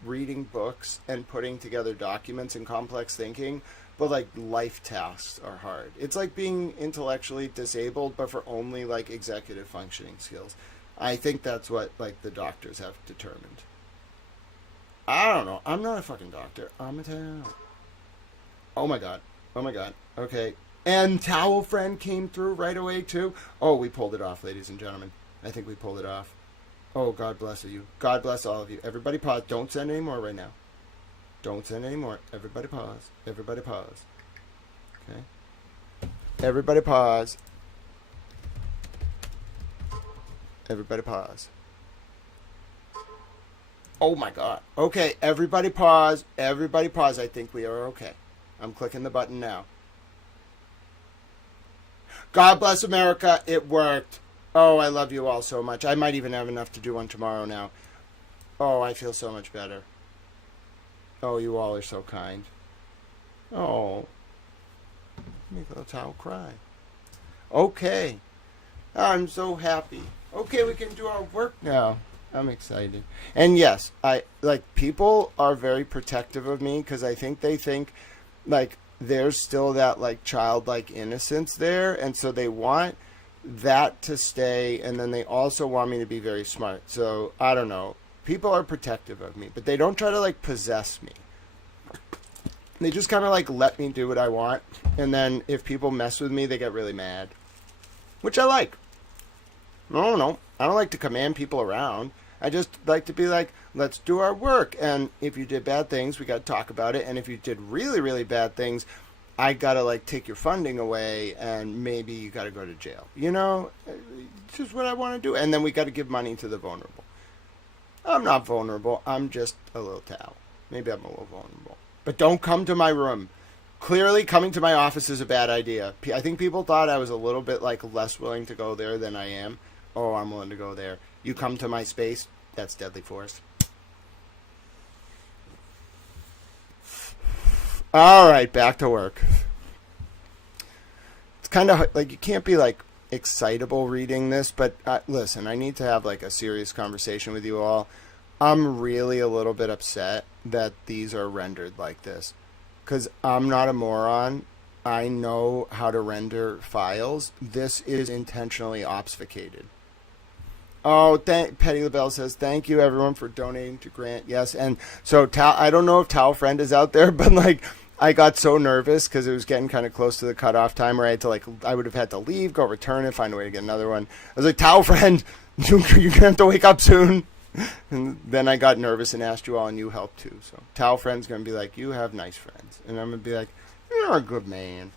reading books and putting together documents and complex thinking, but like life tasks are hard. It's like being intellectually disabled, but for only like executive functioning skills. I think that's what like the doctors have determined. I don't know. I'm not a fucking doctor. I'm a towel. Oh my god. Okay. And Towel Friend came through right away too. Oh, we pulled it off, ladies and gentlemen. I think we pulled it off. Oh, God bless you. God bless all of you. Everybody pause. Don't send any more right now. Don't send any more. Everybody pause. Everybody pause. Okay. Everybody pause. Everybody pause. Oh my god. Okay, everybody pause. Everybody pause. I think we are okay. I'm clicking the button now. God bless America. It worked. Oh, I love you all so much. I might even have enough to do one tomorrow now. Oh, I feel so much better. Oh, you all are so kind. Oh. Make a little towel cry. Okay. I'm so happy. Okay, we can do our work now. I'm excited. And yes, people are very protective of me because I think they think, like, there's still that, like, childlike innocence there. And so they want that to stay. And then they also want me to be very smart. So, I don't know. People are protective of me, but they don't try to, like, possess me. They just kind of like let me do what I want. And then if people mess with me, they get really mad. Which I like. I don't know. I don't like to command people around. I just like to be like, let's do our work. And if you did bad things, we got to talk about it. And if you did really, really bad things, I got to like take your funding away and maybe you got to go to jail. You know, it's just what I want to do. And then we got to give money to the vulnerable. I'm not vulnerable. I'm just a little towel. Maybe I'm a little vulnerable. But don't come to my room. Clearly, coming to my office is a bad idea. I think people thought I was a little bit like less willing to go there than I am. Oh, I'm willing to go there. You come to my space, that's deadly force. All right, back to work. It's kind of like you can't be like excitable reading this, but listen, I need to have like a serious conversation with you all. I'm really a little bit upset that these are rendered like this because I'm not a moron. I know how to render files. This is intentionally obfuscated. Oh, Petty LaBelle says, thank you, everyone, for donating to Grant. Yes, and so I don't know if Towel Friend is out there, but, like, I got so nervous because it was getting kind of close to the cutoff time where I had to, like, I would have had to leave, go return it, find a way to get another one. I was like, Towel Friend, you're going to have to wake up soon. And then I got nervous and asked you all, and you helped, too. So Towel Friend's going to be like, you have nice friends. And I'm going to be like, you're a good man.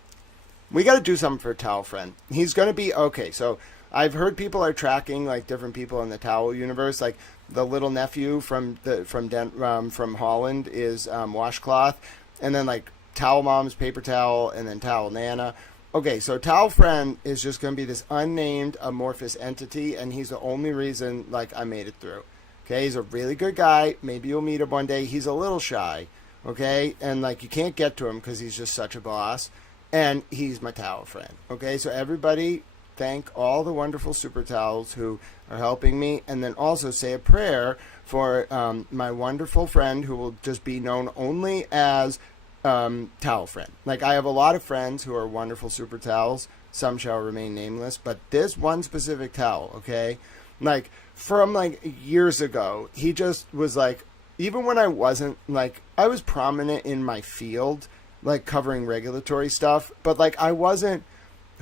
We got to do something for Towel Friend. He's going to be, okay, so I've heard people are tracking like different people in the towel universe. Like the little nephew from Holland is Washcloth, and then like Towel Mom's Paper Towel, and then Towel Nana. Okay, so Towel Friend is just going to be this unnamed amorphous entity, and he's the only reason like I made it through. Okay, he's a really good guy. Maybe you'll meet him one day. He's a little shy. Okay, and like you can't get to him because he's just such a boss, and he's my towel friend. Okay, so everybody, thank all the wonderful super towels who are helping me, and then also say a prayer for my wonderful friend who will just be known only as Towel Friend. Like, I have a lot of friends who are wonderful super towels. Some shall remain nameless, but this one specific towel, okay? Like, from, like, years ago, he just was, like, even when I wasn't, like, I was prominent in my field, like, covering regulatory stuff, but, like, I wasn't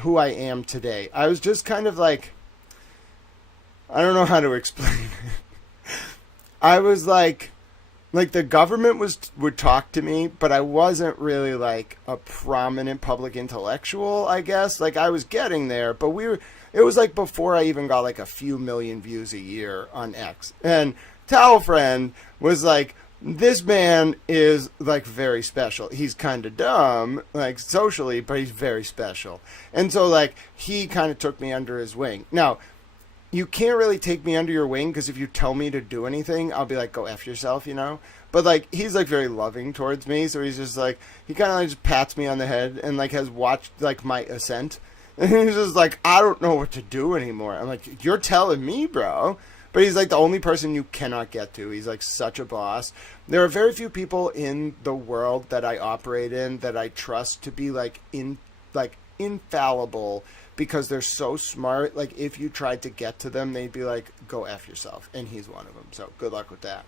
who I am today. I was just kind of like, I don't know how to explain it. I was like the government would talk to me, but I wasn't really like a prominent public intellectual, I guess. Like I was getting there, but it was like before I even got like a few million views a year on X. And Towel Friend was like, this man is, like, very special. He's kind of dumb, like, socially, but he's very special. And so, like, he kind of took me under his wing. Now, you can't really take me under your wing, because if you tell me to do anything, I'll be like, go F yourself, you know? But, like, he's, like, very loving towards me, so he's just, like, he kind of, like, just pats me on the head and, like, has watched, like, my ascent. And he's just like, I don't know what to do anymore. I'm like, you're telling me, bro. But he's like the only person you cannot get to. He's like such a boss. There are very few people in the world that I operate in that I trust to be like infallible because they're so smart. Like if you tried to get to them, they'd be like, go F yourself. And he's one of them. So good luck with that.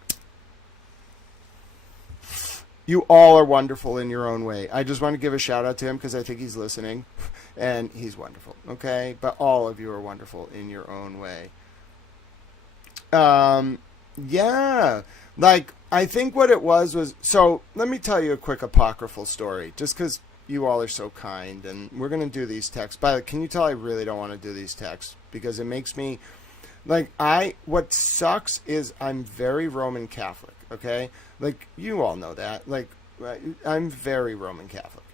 You all are wonderful in your own way. I just want to give a shout out to him because I think he's listening and he's wonderful. Okay. But all of you are wonderful in your own way. Yeah, like, I think what it was, so, let me tell you a quick apocryphal story, just because you all are so kind, and we're going to do these texts. By the way, can you tell I really don't want to do these texts, because it makes me, like, what sucks is I'm very Roman Catholic, okay? Like, you all know that, like, I'm very Roman Catholic.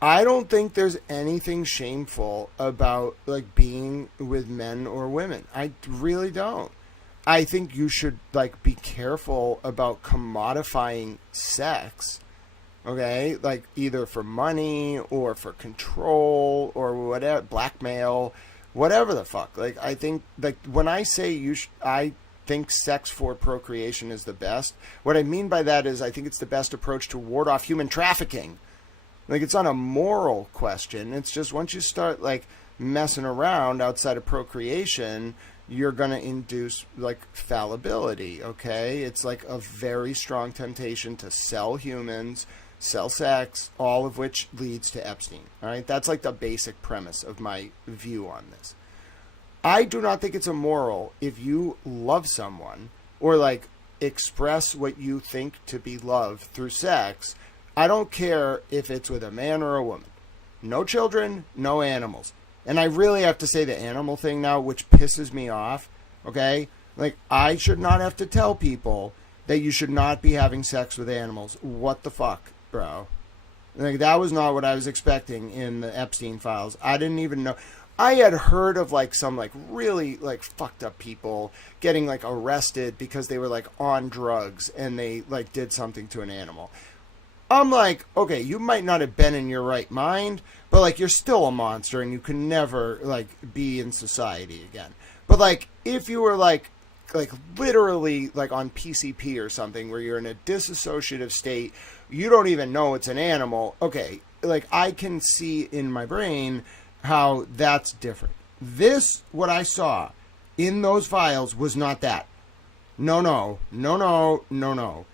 I don't think there's anything shameful about, like, being with men or women. I really don't. I think you should, like, be careful about commodifying sex, okay? Like, either for money or for control or whatever, blackmail, whatever the fuck. Like, I think, like, when I say I think sex for procreation is the best, what I mean by that is I think it's the best approach to ward off human trafficking. Like, it's not a moral question. It's just once you start, like, messing around outside of procreation, you're going to induce, like, fallibility, okay? It's, like, a very strong temptation to sell humans, sell sex, all of which leads to Epstein. All right, that's like the basic premise of my view on this. I do not think it's immoral if you love someone or like express what you think to be love through sex. I don't care if it's with a man or a woman. No children, no animals. And I really have to say the animal thing now, which pisses me off, okay? Like, I should not have to tell people that you should not be having sex with animals. What the fuck, bro? Like, that was not what I was expecting in the Epstein files. I didn't even know. I had heard of like some like really like fucked up people getting like arrested because they were like on drugs and they like did something to an animal. I'm like, okay, you might not have been in your right mind, but like you're still a monster and you can never like be in society again. But like if you were like literally like on PCP or something where you're in a dissociative state, you don't even know it's an animal. Okay, like I can see in my brain how that's different. This, what I saw in those files was not that. No. No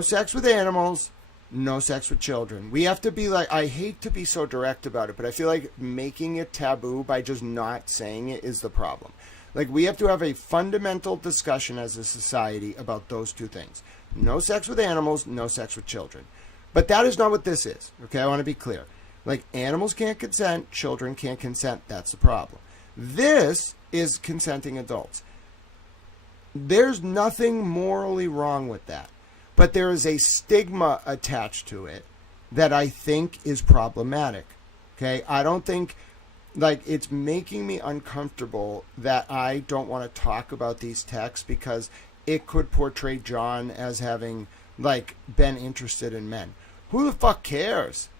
sex with animals, no sex with children. We have to be like, I hate to be so direct about it, but I feel like making it taboo by just not saying it is the problem. Like, we have to have a fundamental discussion as a society about those two things. No sex with animals, no sex with children. But that is not what this is, okay? I want to be clear. Like, animals can't consent, children can't consent. That's the problem. This is consenting adults. There's nothing morally wrong with that. But there is a stigma attached to it that I think is problematic. Okay? I don't think, like, it's making me uncomfortable that I don't want to talk about these texts because it could portray John as having, like, been interested in men. Who the fuck cares?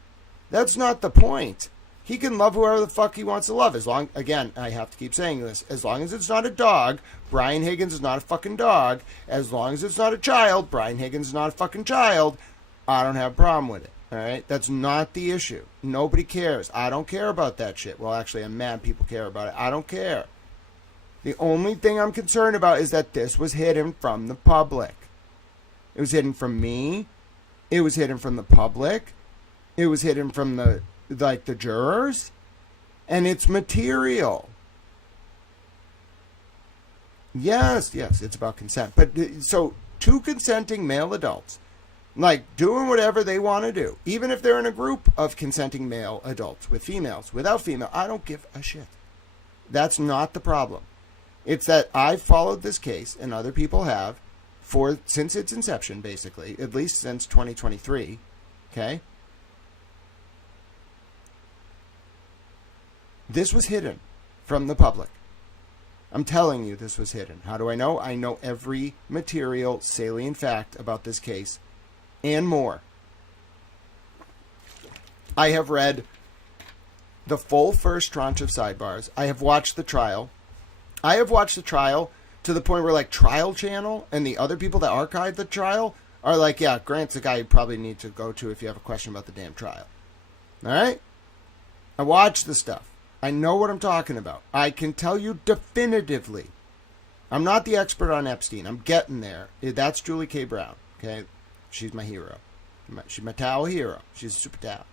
That's not the point. He can love whoever the fuck he wants to love. As long, again, I have to keep saying this, as long as it's not a dog. Brian Higgins is not a fucking dog. As long as it's not a child, Brian Higgins is not a fucking child. I don't have a problem with it. All right? That's not the issue. Nobody cares. I don't care about that shit. Well, actually, I'm mad people care about it. I don't care. The only thing I'm concerned about is that this was hidden from the public. It was hidden from me. It was hidden from the public. It was hidden from the jurors, and it's material. Yes, it's about consent. But so two consenting male adults, like doing whatever they want to do, even if they're in a group of consenting male adults with females, without female, I don't give a shit. That's not the problem. It's that I've followed this case, and other people have, since its inception, basically, at least since 2023, okay? This was hidden from the public. I'm telling you this was hidden. How do I know? I know every material, salient fact about this case and more. I have read the full first tranche of Sidebars. I have watched the trial. I have watched the trial to the point where, like, Trial Channel and the other people that archived the trial are like, yeah, Grant's the guy you probably need to go to if you have a question about the damn trial. All right? I watched the stuff. I know what I'm talking about. I can tell you definitively. I'm not the expert on Epstein. I'm getting there. That's Julie K. Brown. Okay? She's my hero. She's my towel hero. She's a super towel.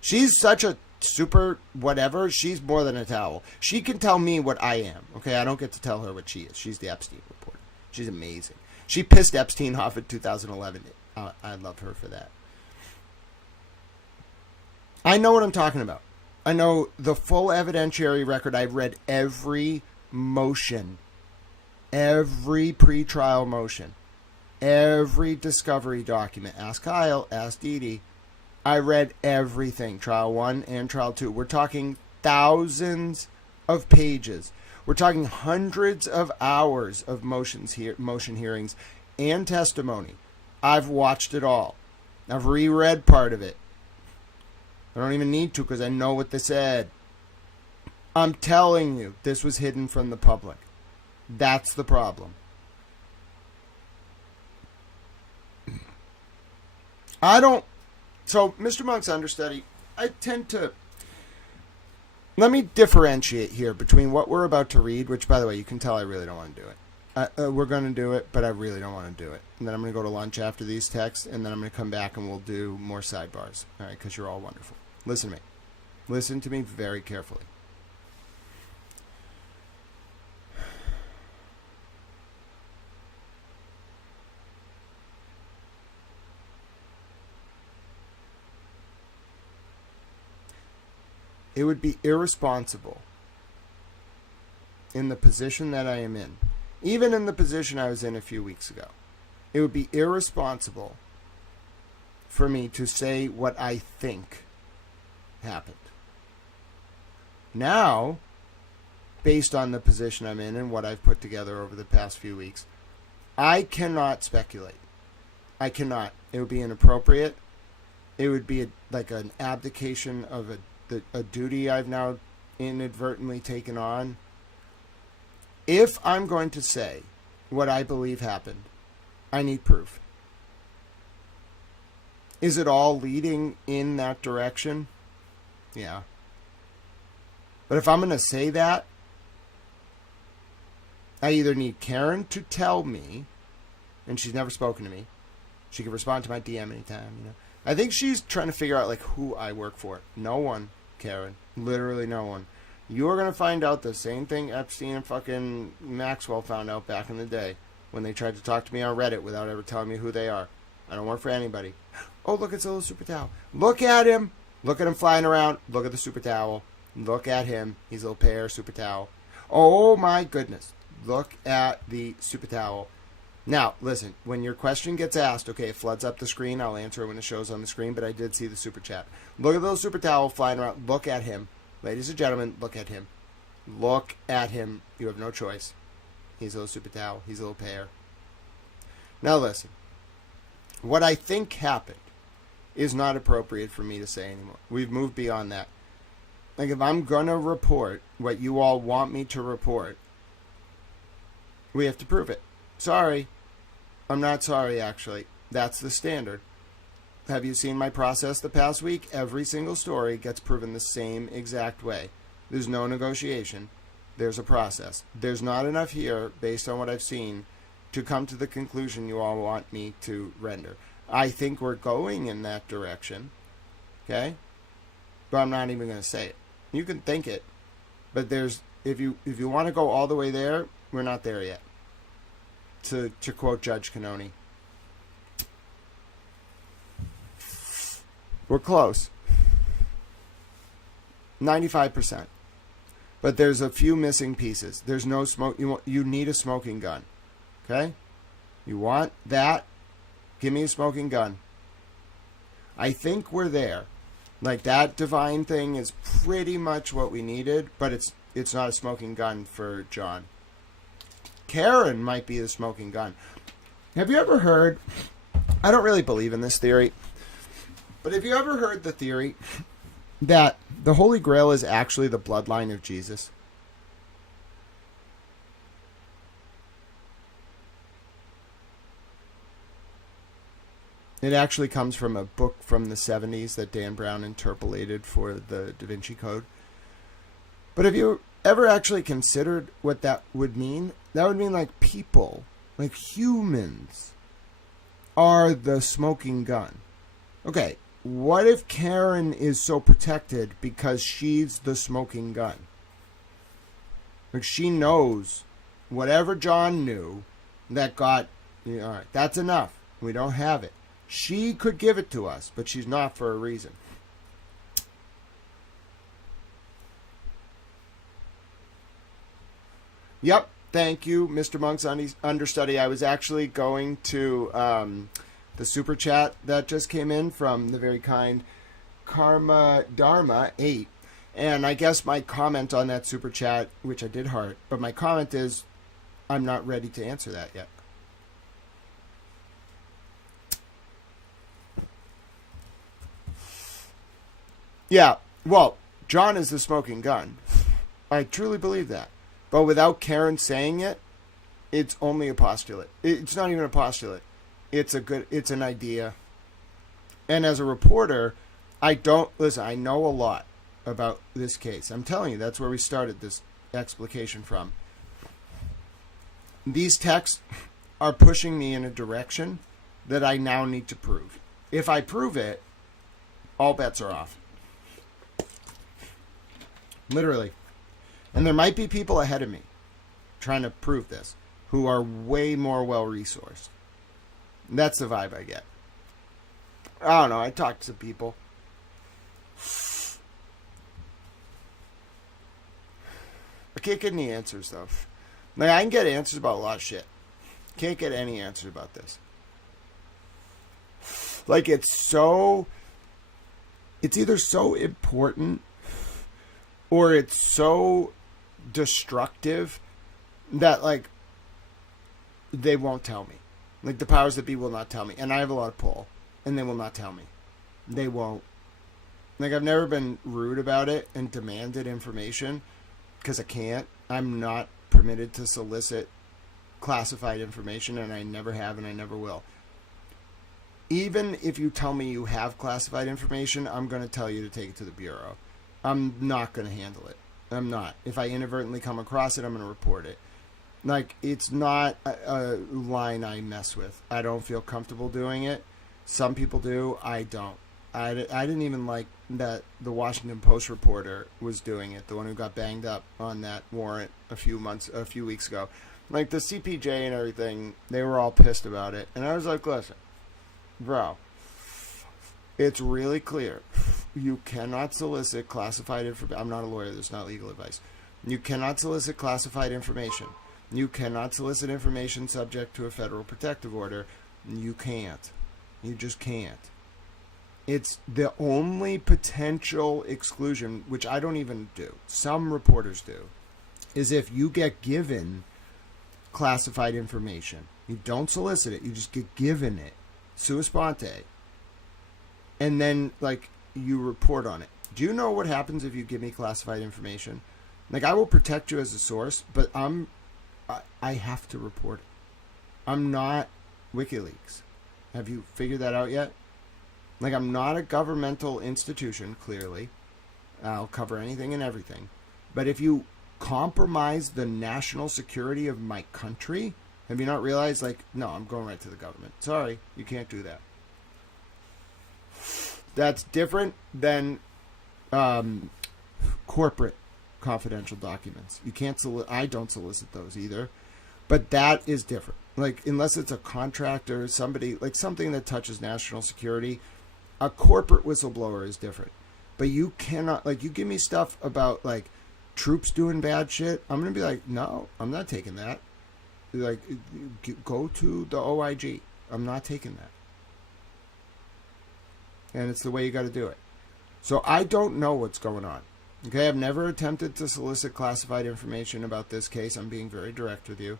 She's such a super whatever. She's more than a towel. She can tell me what I am. Okay? I don't get to tell her what she is. She's the Epstein reporter. She's amazing. She pissed Epstein off in 2011. I love her for that. I know what I'm talking about. I know the full evidentiary record. I've read every motion, every pretrial motion, every discovery document. Ask Kyle, ask Dee Dee. I read everything, trial 1 and trial 2. We're talking thousands of pages. We're talking hundreds of hours of motion hearings and testimony. I've watched it all. I've reread part of it. I don't even need to because I know what they said. I'm telling you, this was hidden from the public. That's the problem. So, Mr. Monk's understudy, I tend to... Let me differentiate here between what we're about to read, which, by the way, you can tell I really don't want to do it. we're going to do it, but I really don't want to do it. And then I'm going to go to lunch after these texts, and then I'm going to come back and we'll do more sidebars. All right, because you're all wonderful. Listen to me. Listen to me very carefully. It would be irresponsible in the position that I am in, even in the position I was in a few weeks ago. It would be irresponsible for me to say what I think happened. Now, based on the position I'm in and what I've put together over the past few weeks, I cannot speculate. I cannot. It would be inappropriate. It would be like an abdication of a duty I've now inadvertently taken on. If I'm going to say what I believe happened, I need proof. Is it all leading in that direction? Yeah. But if I'm going to say that, I either need Karen to tell me, and she's never spoken to me. She can respond to my DM anytime, you know. I think she's trying to figure out like who I work for. No one, Karen. Literally no one. You're going to find out the same thing Epstein and fucking Maxwell found out back in the day when they tried to talk to me on Reddit without ever telling me who they are. I don't work for anybody. Oh, look, it's a little super towel. Look at him. Look at him flying around. Look at the super towel. Look at him. He's a little pear super towel. Oh, my goodness. Look at the super towel. Now, listen, when your question gets asked, okay, it floods up the screen. I'll answer it when it shows on the screen, but I did see the super chat. Look at the little super towel flying around. Look at him. Ladies and gentlemen, look at him. Look at him. You have no choice. He's a little super towel. He's a little pear. Now listen. What I think happened is not appropriate for me to say anymore. We've moved beyond that. Like, if I'm going to report what you all want me to report, we have to prove it. Sorry. I'm not sorry, actually. That's the standard. Have you seen my process the past week? Every single story gets proven the same exact way. There's no negotiation. There's a process. There's not enough here, based on what I've seen, to come to the conclusion you all want me to render. I think we're going in that direction. Okay? But I'm not even going to say it. You can think it. But there's if you want to go all the way there, we're not there yet. To quote Judge Canoni. We're close. 95%. But there's a few missing pieces. There's no smoke. You need a smoking gun. Okay? You want that? Give me a smoking gun. I think we're there. Like, that divine thing is pretty much what we needed, but it's not a smoking gun for John. Karen might be the smoking gun. Have you ever heard... I don't really believe in this theory, but have you ever heard the theory that the Holy Grail is actually the bloodline of Jesus? It actually comes from a book from the 70s that Dan Brown interpolated for the Da Vinci Code. But have you ever actually considered what that would mean? That would mean like people, like humans, are the smoking gun. Okay, what if Karen is so protected because she's the smoking gun? Like, she knows whatever John knew that got, all right, that's enough. We don't have it. She could give it to us, but she's not for a reason. Yep, thank you, Mr. Monk's understudy. I was actually going to the super chat that just came in from the very kind Karma Dharma 8. And I guess my comment on that super chat, which I did heart, but my comment is, I'm not ready to answer that yet. Yeah, well, John is the smoking gun. I truly believe that. But without Karen saying it, it's only a postulate. It's not even a postulate. It's an idea. And as a reporter, I know a lot about this case. I'm telling you, that's where we started this explication from. these texts are pushing me in a direction that I now need to prove. If I prove it, all bets are off. Literally. And there might be people ahead of me trying to prove this who are way more well-resourced. That's the vibe I get. I don't know. I talk to people. I can't get any answers, though. Like, I can get answers about a lot of shit. Can't get any answers about this. Like, it's either so important or it's so destructive that, like, they won't tell me. Like, the powers that be will not tell me. And I have a lot of pull. And they will not tell me. They won't. Like, I've never been rude about it and demanded information because I can't. I'm not permitted to solicit classified information, and I never have and I never will. Even if you tell me you have classified information, I'm going to tell you to take it to the Bureau. I'm not going to handle it. I'm not. If I inadvertently come across it, I'm going to report it. Like, it's not a line I mess with. I don't feel comfortable doing it. Some people do. I don't. I didn't even like that the Washington Post reporter was doing it, the one who got banged up on that warrant a few weeks ago. Like, the CPJ and everything, they were all pissed about it. And I was like, listen, bro, it's really clear. You cannot solicit classified information. I'm not a lawyer. This is not legal advice. You cannot solicit classified information. You cannot solicit information subject to a federal protective order. You can't. You just can't. It's the only potential exclusion, which I don't even do. Some reporters do, is if you get given classified information. You don't solicit it. You just get given it. Sua sponte. And then, like, you report on it. Do you know what happens if you give me classified information? Like, I will protect you as a source, but I have to report it. I'm not WikiLeaks. Have you figured that out yet? Like, I'm not a governmental institution, clearly. I'll cover anything and everything. But if you compromise the national security of my country, have you not realized, like, no, I'm going right to the government. Sorry, you can't do that. That's different than corporate confidential documents. You can't I don't solicit those either. But that is different. Like, unless it's a contractor, somebody, like something that touches national security, a corporate whistleblower is different. But you cannot, like, you give me stuff about, like, troops doing bad shit, I'm going to be like, no, I'm not taking that. Like, go to the OIG. I'm not taking that. And it's the way you got to do it. So I don't know what's going on. Okay, I've never attempted to solicit classified information about this case. I'm being very direct with you.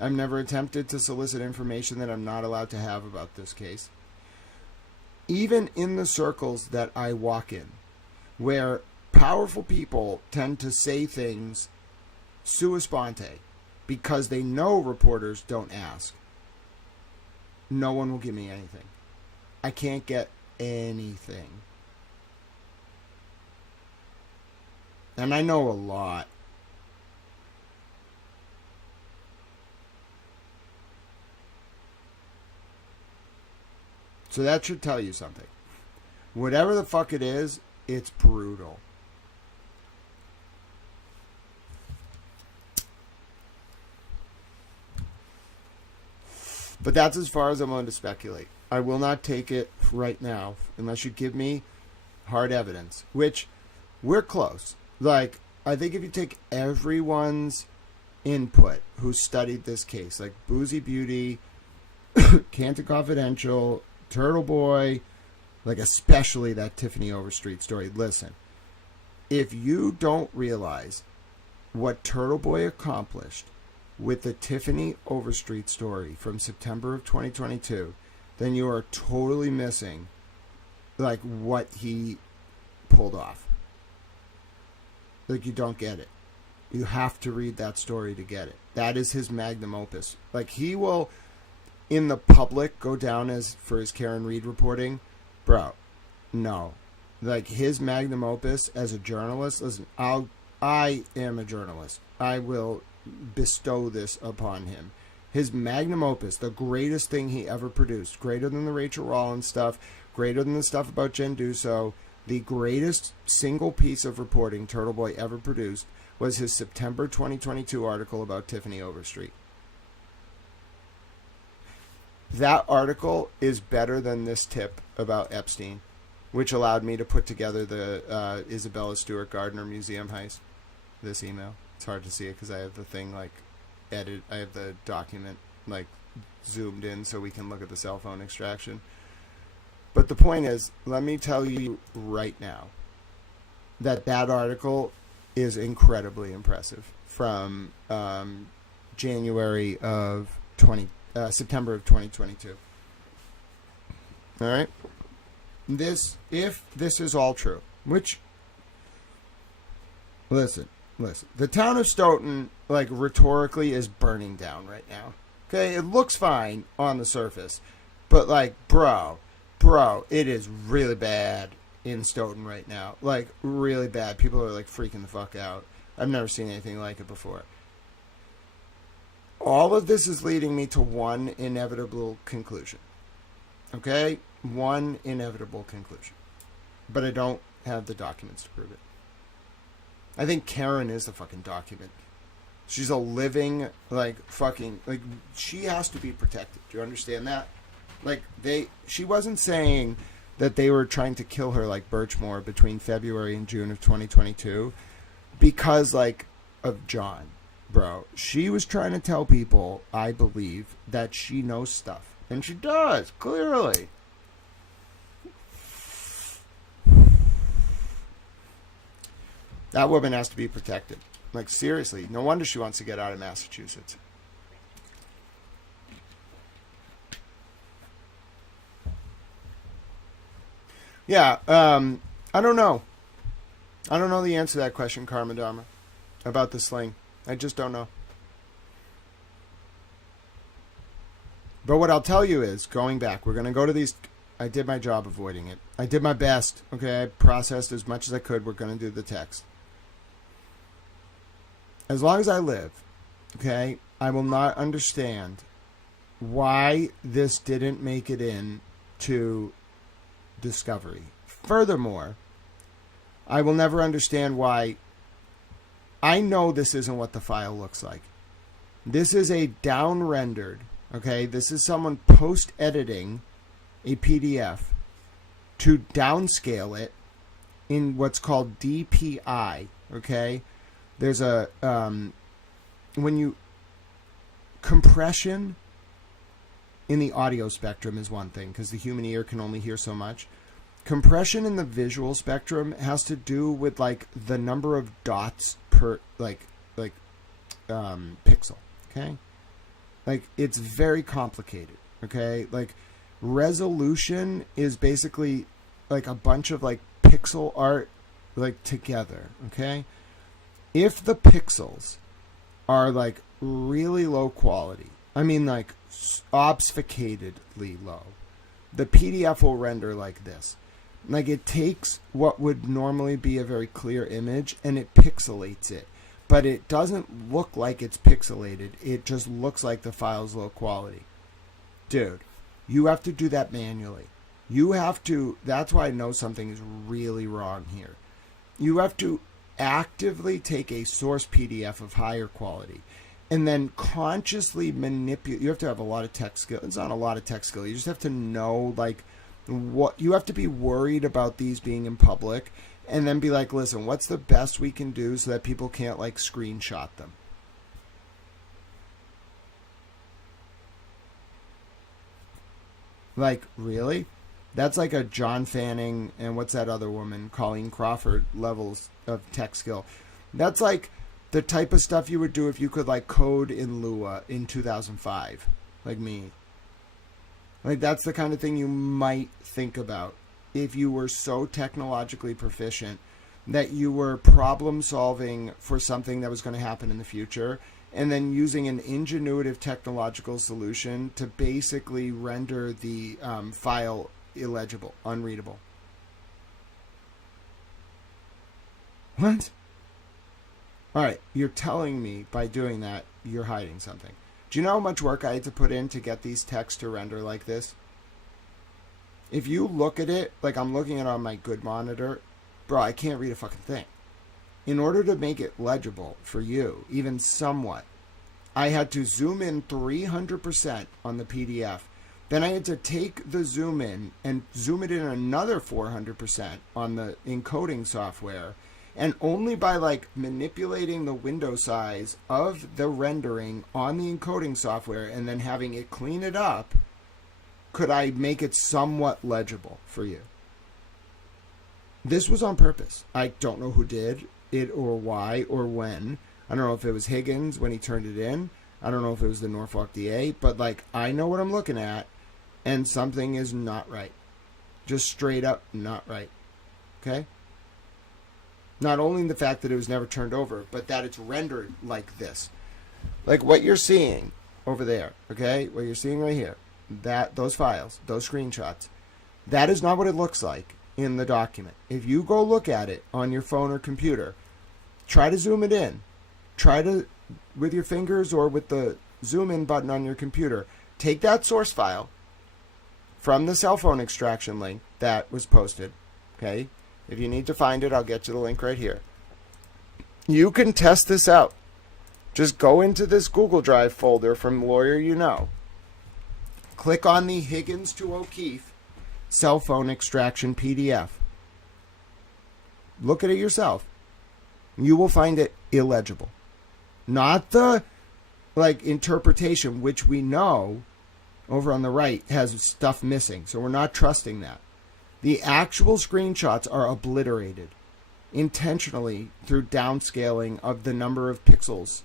I've never attempted to solicit information that I'm not allowed to have about this case. Even in the circles that I walk in, where powerful people tend to say things sua sponte because they know reporters don't ask, no one will give me anything. I can't get anything. And I know a lot. So that should tell you something. Whatever the fuck it is, it's brutal. But that's as far as I'm willing to speculate. I will not take it right now unless you give me hard evidence, which we're close. Like, I think if you take everyone's input who studied this case, like Boozy Beauty, Canton Confidential, Turtle Boy, like especially that Tiffany Overstreet story. Listen, if you don't realize what Turtle Boy accomplished with the Tiffany Overstreet story from September of 2022, then you are totally missing, like, what he pulled off. Like, you don't get it. You have to read that story to get it. That is his magnum opus. Like, he will, in the public, go down as for his Karen Reed reporting. Bro, no. Like, his magnum opus as a journalist, listen, I am a journalist. I will bestow this upon him. His magnum opus, the greatest thing he ever produced, greater than the Rachel Rollins stuff, greater than the stuff about Jen Duso, the greatest single piece of reporting Turtle Boy ever produced was his September 2022 article about Tiffany Overstreet. That article is better than this tip about Epstein, which allowed me to put together the Isabella Stewart Gardner Museum heist. This email. It's hard to see it because I have the thing like I have the document like zoomed in so we can look at the cell phone extraction. But the point is, let me tell you right now that article is incredibly impressive from September of 2022. All right. If this is all true, which, listen, the town of Stoughton, like, rhetorically is burning down right now. Okay, it looks fine on the surface, but, like, bro, it is really bad in Stoughton right now. Like, really bad. People are, like, freaking the fuck out. I've never seen anything like it before. All of this is leading me to one inevitable conclusion. Okay? One inevitable conclusion. But I don't have the documents to prove it. I think Karen is the fucking document. She's a living, like, fucking, like, she has to be protected. Do you understand that? Like, she wasn't saying that they were trying to kill her like Birchmore between February and June of 2022 because, like, of John. Bro, she was trying to tell people, I believe, that she knows stuff. And she does, clearly. That woman has to be protected. Like, seriously, no wonder she wants to get out of Massachusetts. Yeah, I don't know. I don't know the answer to that question, Karma Dharma, about the sling. I just don't know. But what I'll tell you is, going back, we're going to go to these. I did my job avoiding it. I did my best. Okay, I processed as much as I could. We're going to do the text. As long as I live, okay, I will not understand why this didn't make it in to Discovery. Furthermore, I will never understand why. I know this isn't what the file looks like. This is a down-rendered, okay? This is someone post-editing a PDF to downscale it in what's called DPI, okay? There's a, compression in the audio spectrum is one thing, because the human ear can only hear so much. Compression in the visual spectrum has to do with, like, the number of dots per, pixel, okay? Like, it's very complicated, okay? Like, resolution is basically, like, a bunch of, like, pixel art, like, together, okay? If the pixels are, like, really low quality, I mean, like, obfuscatedly low, the PDF will render like this. Like, it takes what would normally be a very clear image and it pixelates it. But it doesn't look like it's pixelated. It just looks like the file's low quality. Dude, you have to do that manually. You have to, that's why I know something is really wrong here. You have to actively take a source PDF of higher quality and then consciously manipulate. You have to have a lot of tech skill. It's not a lot of tech skill. You just have to know, like, what you have to be worried about these being in public, and then be like, listen, what's the best we can do so that people can't, like, screenshot them? Like, really? That's like a John Fanning and what's that other woman, Colleen Crawford levels of tech skill. That's like the type of stuff you would do if you could, like, code in Lua in 2005, like me. Like, that's the kind of thing you might think about if you were so technologically proficient that you were problem solving for something that was going to happen in the future, and then using an ingenuitive technological solution to basically render the file illegible, unreadable. What? All right, you're telling me by doing that you're hiding something. Do you know how much work I had to put in to get these texts to render like this? If you look at it, like I'm looking at it on my good monitor, bro, I can't read a fucking thing. In order to make it legible for you, even somewhat, I had to zoom in 300% on the PDF. Then I had to take the zoom in and zoom it in another 400% on the encoding software. And only by like manipulating the window size of the rendering on the encoding software and then having it clean it up could I make it somewhat legible for you. This was on purpose. I don't know who did it or why or when. I don't know if it was Higgins when he turned it in. I don't know if it was the Norfolk DA. But like, I know what I'm looking at and something is not right. Just straight up not right. Okay? Not only the fact that it was never turned over, but that it's rendered like this. Like what you're seeing over there, okay? What you're seeing right here. Those files, those screenshots. That is not what it looks like in the document. If you go look at it on your phone or computer, try to zoom it in. Try to, with your fingers or with the zoom in button on your computer, take that source file from the cell phone extraction link that was posted, okay? If you need to find it, I'll get you the link right here. You can test this out. Just go into this Google Drive folder from Lawyer You Know. Click on the Higgins to O'Keefe cell phone extraction PDF. Look at it yourself. You will find it illegible. Not the interpretation, which we know over on the right has stuff missing. So we're not trusting that. The actual screenshots are obliterated intentionally through downscaling of the number of pixels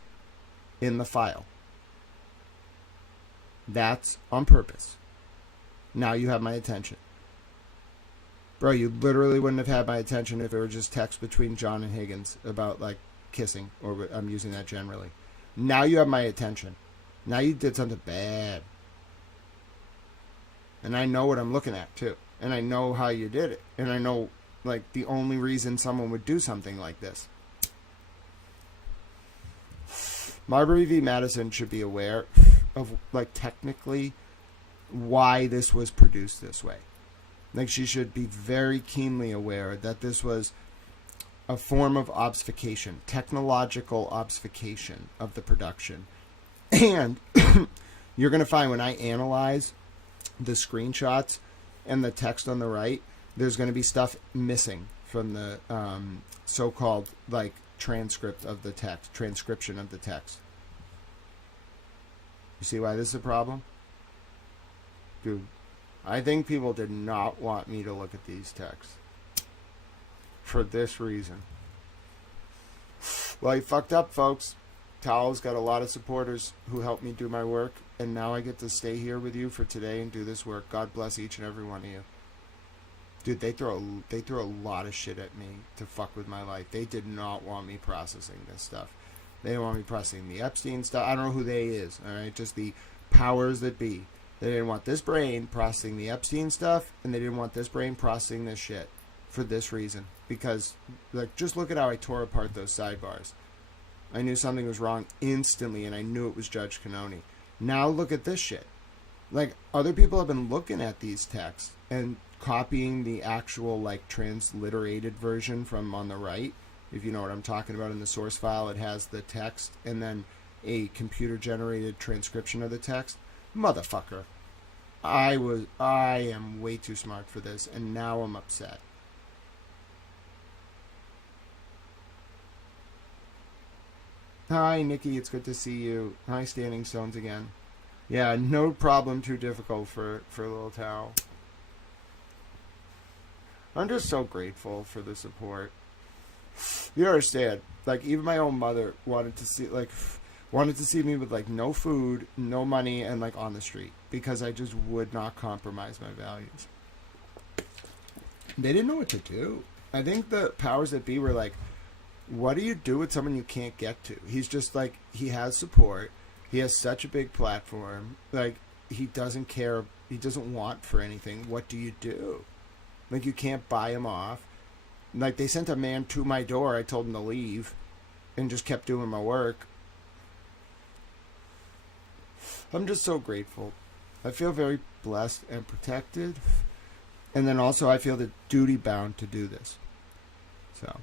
in the file. That's on purpose. Now you have my attention. Bro, you literally wouldn't have had my attention if it were just text between John and Higgins about like kissing, or I'm using that generally. Now you have my attention. Now you did something bad. And I know what I'm looking at too. And I know how you did it. And I know, like, the only reason someone would do something like this. Marbury v. Madison should be aware of, like, technically why this was produced this way. Like, she should be very keenly aware that this was a form of obfuscation, technological obfuscation of the production. And you're going to find when I analyze the screenshots and the text on the right, there's going to be stuff missing from the so-called like transcript of the text, transcription of the text. You see why this is a problem? Dude, I think people did not want me to look at these texts for this reason. Well, you fucked up, folks. Tal's got a lot of supporters who helped me do my work, and now I get to stay here with you for today and do this work. God bless each and every one of you. Dude, they throw a lot of shit at me to fuck with my life. They did not want me processing this stuff. They didn't want me processing the Epstein stuff. I don't know who they is, all right? Just the powers that be. They didn't want this brain processing the Epstein stuff, and they didn't want this brain processing this shit for this reason. Because, like, just look at how I tore apart those sidebars. I knew something was wrong instantly, and I knew it was Judge Cannoni. Now look at this shit. Like, other people have been looking at these texts and copying the actual, like, transliterated version from on the right. If you know what I'm talking about, in the source file, it has the text and then a computer-generated transcription of the text. Motherfucker. I am way too smart for this, and now I'm upset. Hi, Nikki. It's good to see you. Hi, Standing Stones again. Yeah, no problem too difficult for Little Tao. I'm just so grateful for the support. You understand? Like, even my own mother wanted to see me with, like, no food, no money, and, like, on the street. Because I just would not compromise my values. They didn't know what to do. I think the powers that be were like, what do you do with someone you can't get to? He's just like, he has support. He has such a big platform. Like, he doesn't care. He doesn't want for anything. What do you do? Like, you can't buy him off. Like, they sent a man to my door. I told him to leave. and just kept doing my work. I'm just so grateful. I feel very blessed and protected. And then also I feel the duty bound to do this. So,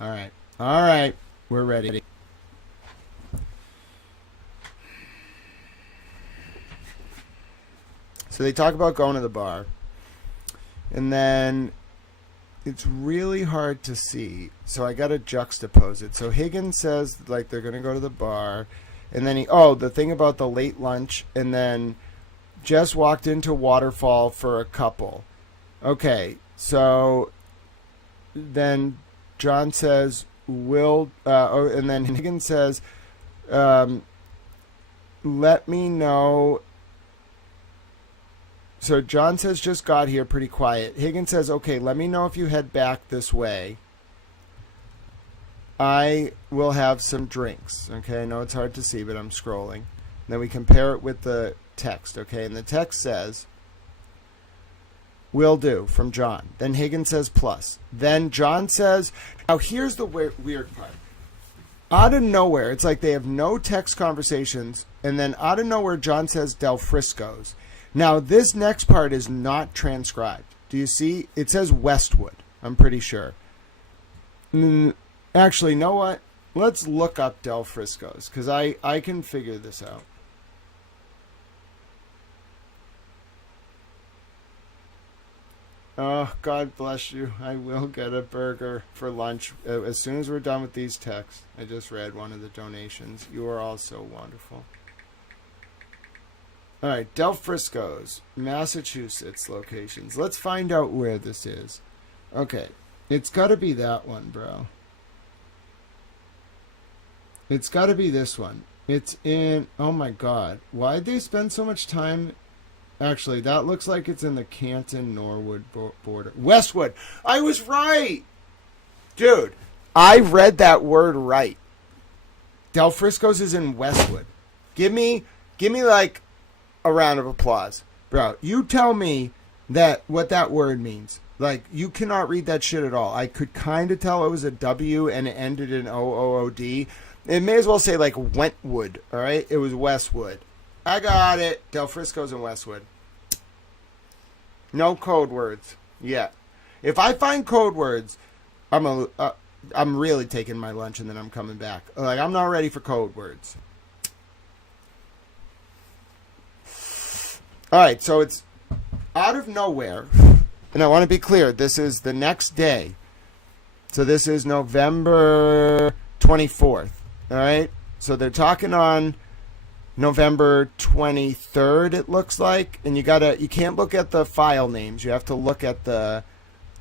all right. All right. We're ready. So they talk about going to the bar. And then it's really hard to see. So I got to juxtapose it. So Higgins says, like, they're going to go to the bar. And then the thing about the late lunch. And then Jess walked into Waterfall for a couple. Okay, so then John says, and then Higgins says, let me know. So John says, just got here, pretty quiet. Higgins says, okay, let me know if you head back this way. I will have some drinks. Okay, I know it's hard to see, but I'm scrolling. Then we compare it with the text, okay? And the text says, will do, from John. Then Higgins says plus. Then John says, now here's the weird part. Out of nowhere, it's like they have no text conversations, and then out of nowhere, John says Del Frisco's. Now, this next part is not transcribed. Do you see? It says Westwood, I'm pretty sure. Actually, you know what? Let's look up Del Frisco's, because I can figure this out. Oh, God bless you. I will get a burger for lunch as soon as we're done with these texts. I just read one of the donations. You are all so wonderful. All right, Del Frisco's, Massachusetts locations. Let's find out where this is. Okay, it's got to be that one, bro. It's got to be this one. It's in, oh my God. Why'd they spend so much time? Actually, that looks like it's in the Canton-Norwood border. Westwood. I was right. Dude, I read that word right. Del Frisco's is in Westwood. Give me like a round of applause. Bro, you tell me what that word means. Like, you cannot read that shit at all. I could kind of tell it was a W and it ended in O-O-O-D. It may as well say like Wentwood, all right? It was Westwood. I got it. Del Frisco's in Westwood. No code words yet. If I find code words, I'm really taking my lunch and then I'm coming back. Like, I'm not ready for code words. All right, so it's out of nowhere. And I want to be clear, this is the next day. So this is November 24th. All right? So they're talking on November 23rd, it looks like. And you can't look at the file names. You have to look at the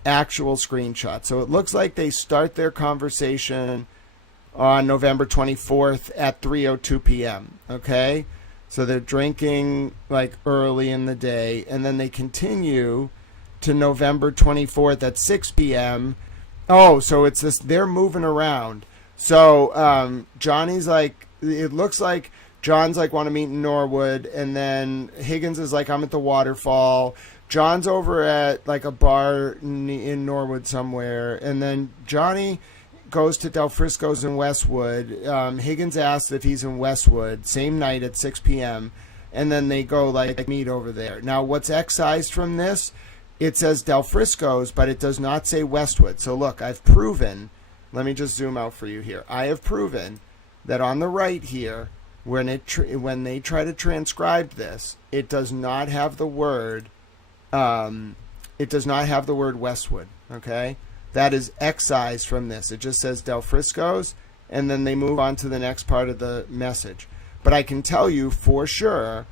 actual screenshot. So it looks like they start their conversation on November 24th at 3:02 p.m. Okay? So they're drinking like early in the day, and then they continue to November 24th at 6 p.m. Oh, so it's this, they're moving around. So Johnny's like, it looks like John's like, want to meet in Norwood, and then Higgins is like, I'm at the Waterfall. John's over at like a bar in Norwood somewhere, and then Johnny goes to Del Frisco's in Westwood. Higgins asks if he's in Westwood, same night at 6 p.m., and then they go like meet over there. Now, what's excised from this? It says Del Frisco's, but it does not say Westwood. So look, I've proven, let me just zoom out for you here. I have proven that on the right here, when they try to transcribe this, it does not have the word, Westwood, okay? That is excised from this. It just says Del Frisco's, and then they move on to the next part of the message. But I can tell you for sure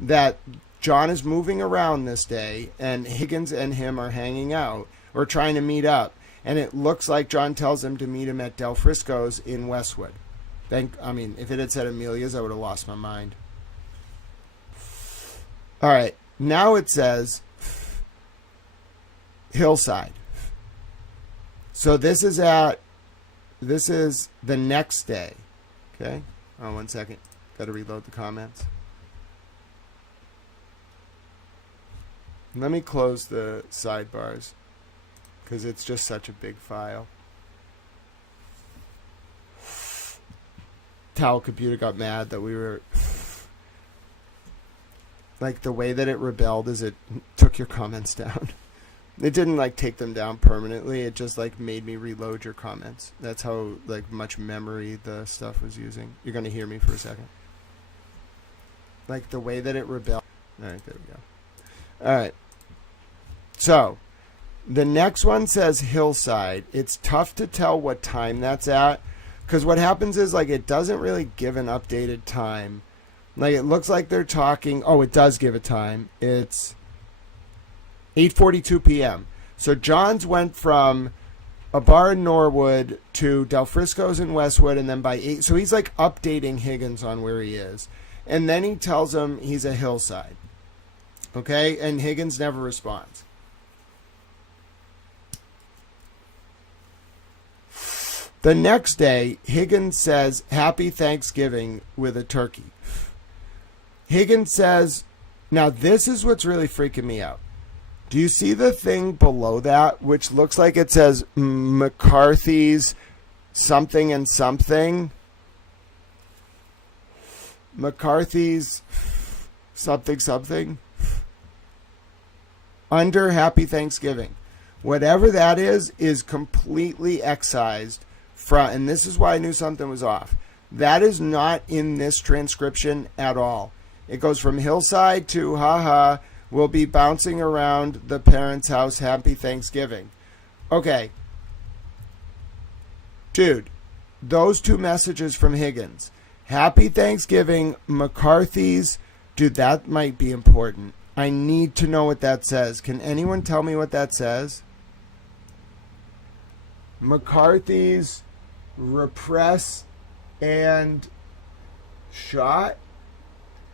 that John is moving around this day, and Higgins and him are hanging out or trying to meet up. And it looks like John tells him to meet him at Del Frisco's in Westwood. If it had said Amelia's, I would have lost my mind. All right. Now it says Hillside. So this is the next day. Okay. Oh, 1 second. Got to reload the comments. Let me close the sidebars because it's just such a big file. Towel Computer got mad that we were... Like, the way that it rebelled is it took your comments down. It didn't, like, take them down permanently. It just, like, made me reload your comments. That's how, like, much memory the stuff was using. You're going to hear me for a second. Like, the way that it rebelled. All right, there we go. All right. So, the next one says hillside. It's tough to tell what time that's at. Because what happens is, like, it doesn't really give an updated time. Like, it looks like they're talking... Oh, it does give a time. It's 8:42 p.m. So John's went from a bar in Norwood to Del Frisco's in Westwood, and then by 8... So he's, like, updating Higgins on where he is. And then he tells him he's a hillside. Okay? And Higgins never responds. The next day, Higgins says, Happy Thanksgiving with a turkey. Higgins says, now this is what's really freaking me out. Do you see the thing below that, which looks like it says McCarthy's something and something? McCarthy's something something? Under Happy Thanksgiving. Whatever that is completely excised from, and this is why I knew something was off. That is not in this transcription at all. It goes from hillside to haha, we'll be bouncing around the parents' house, Happy Thanksgiving. Okay. Dude, those two messages from Higgins. Happy Thanksgiving, McCarthy's. Dude, that might be important. I need to know what that says. Can anyone tell me what that says? McCarthy's, repress, and shot?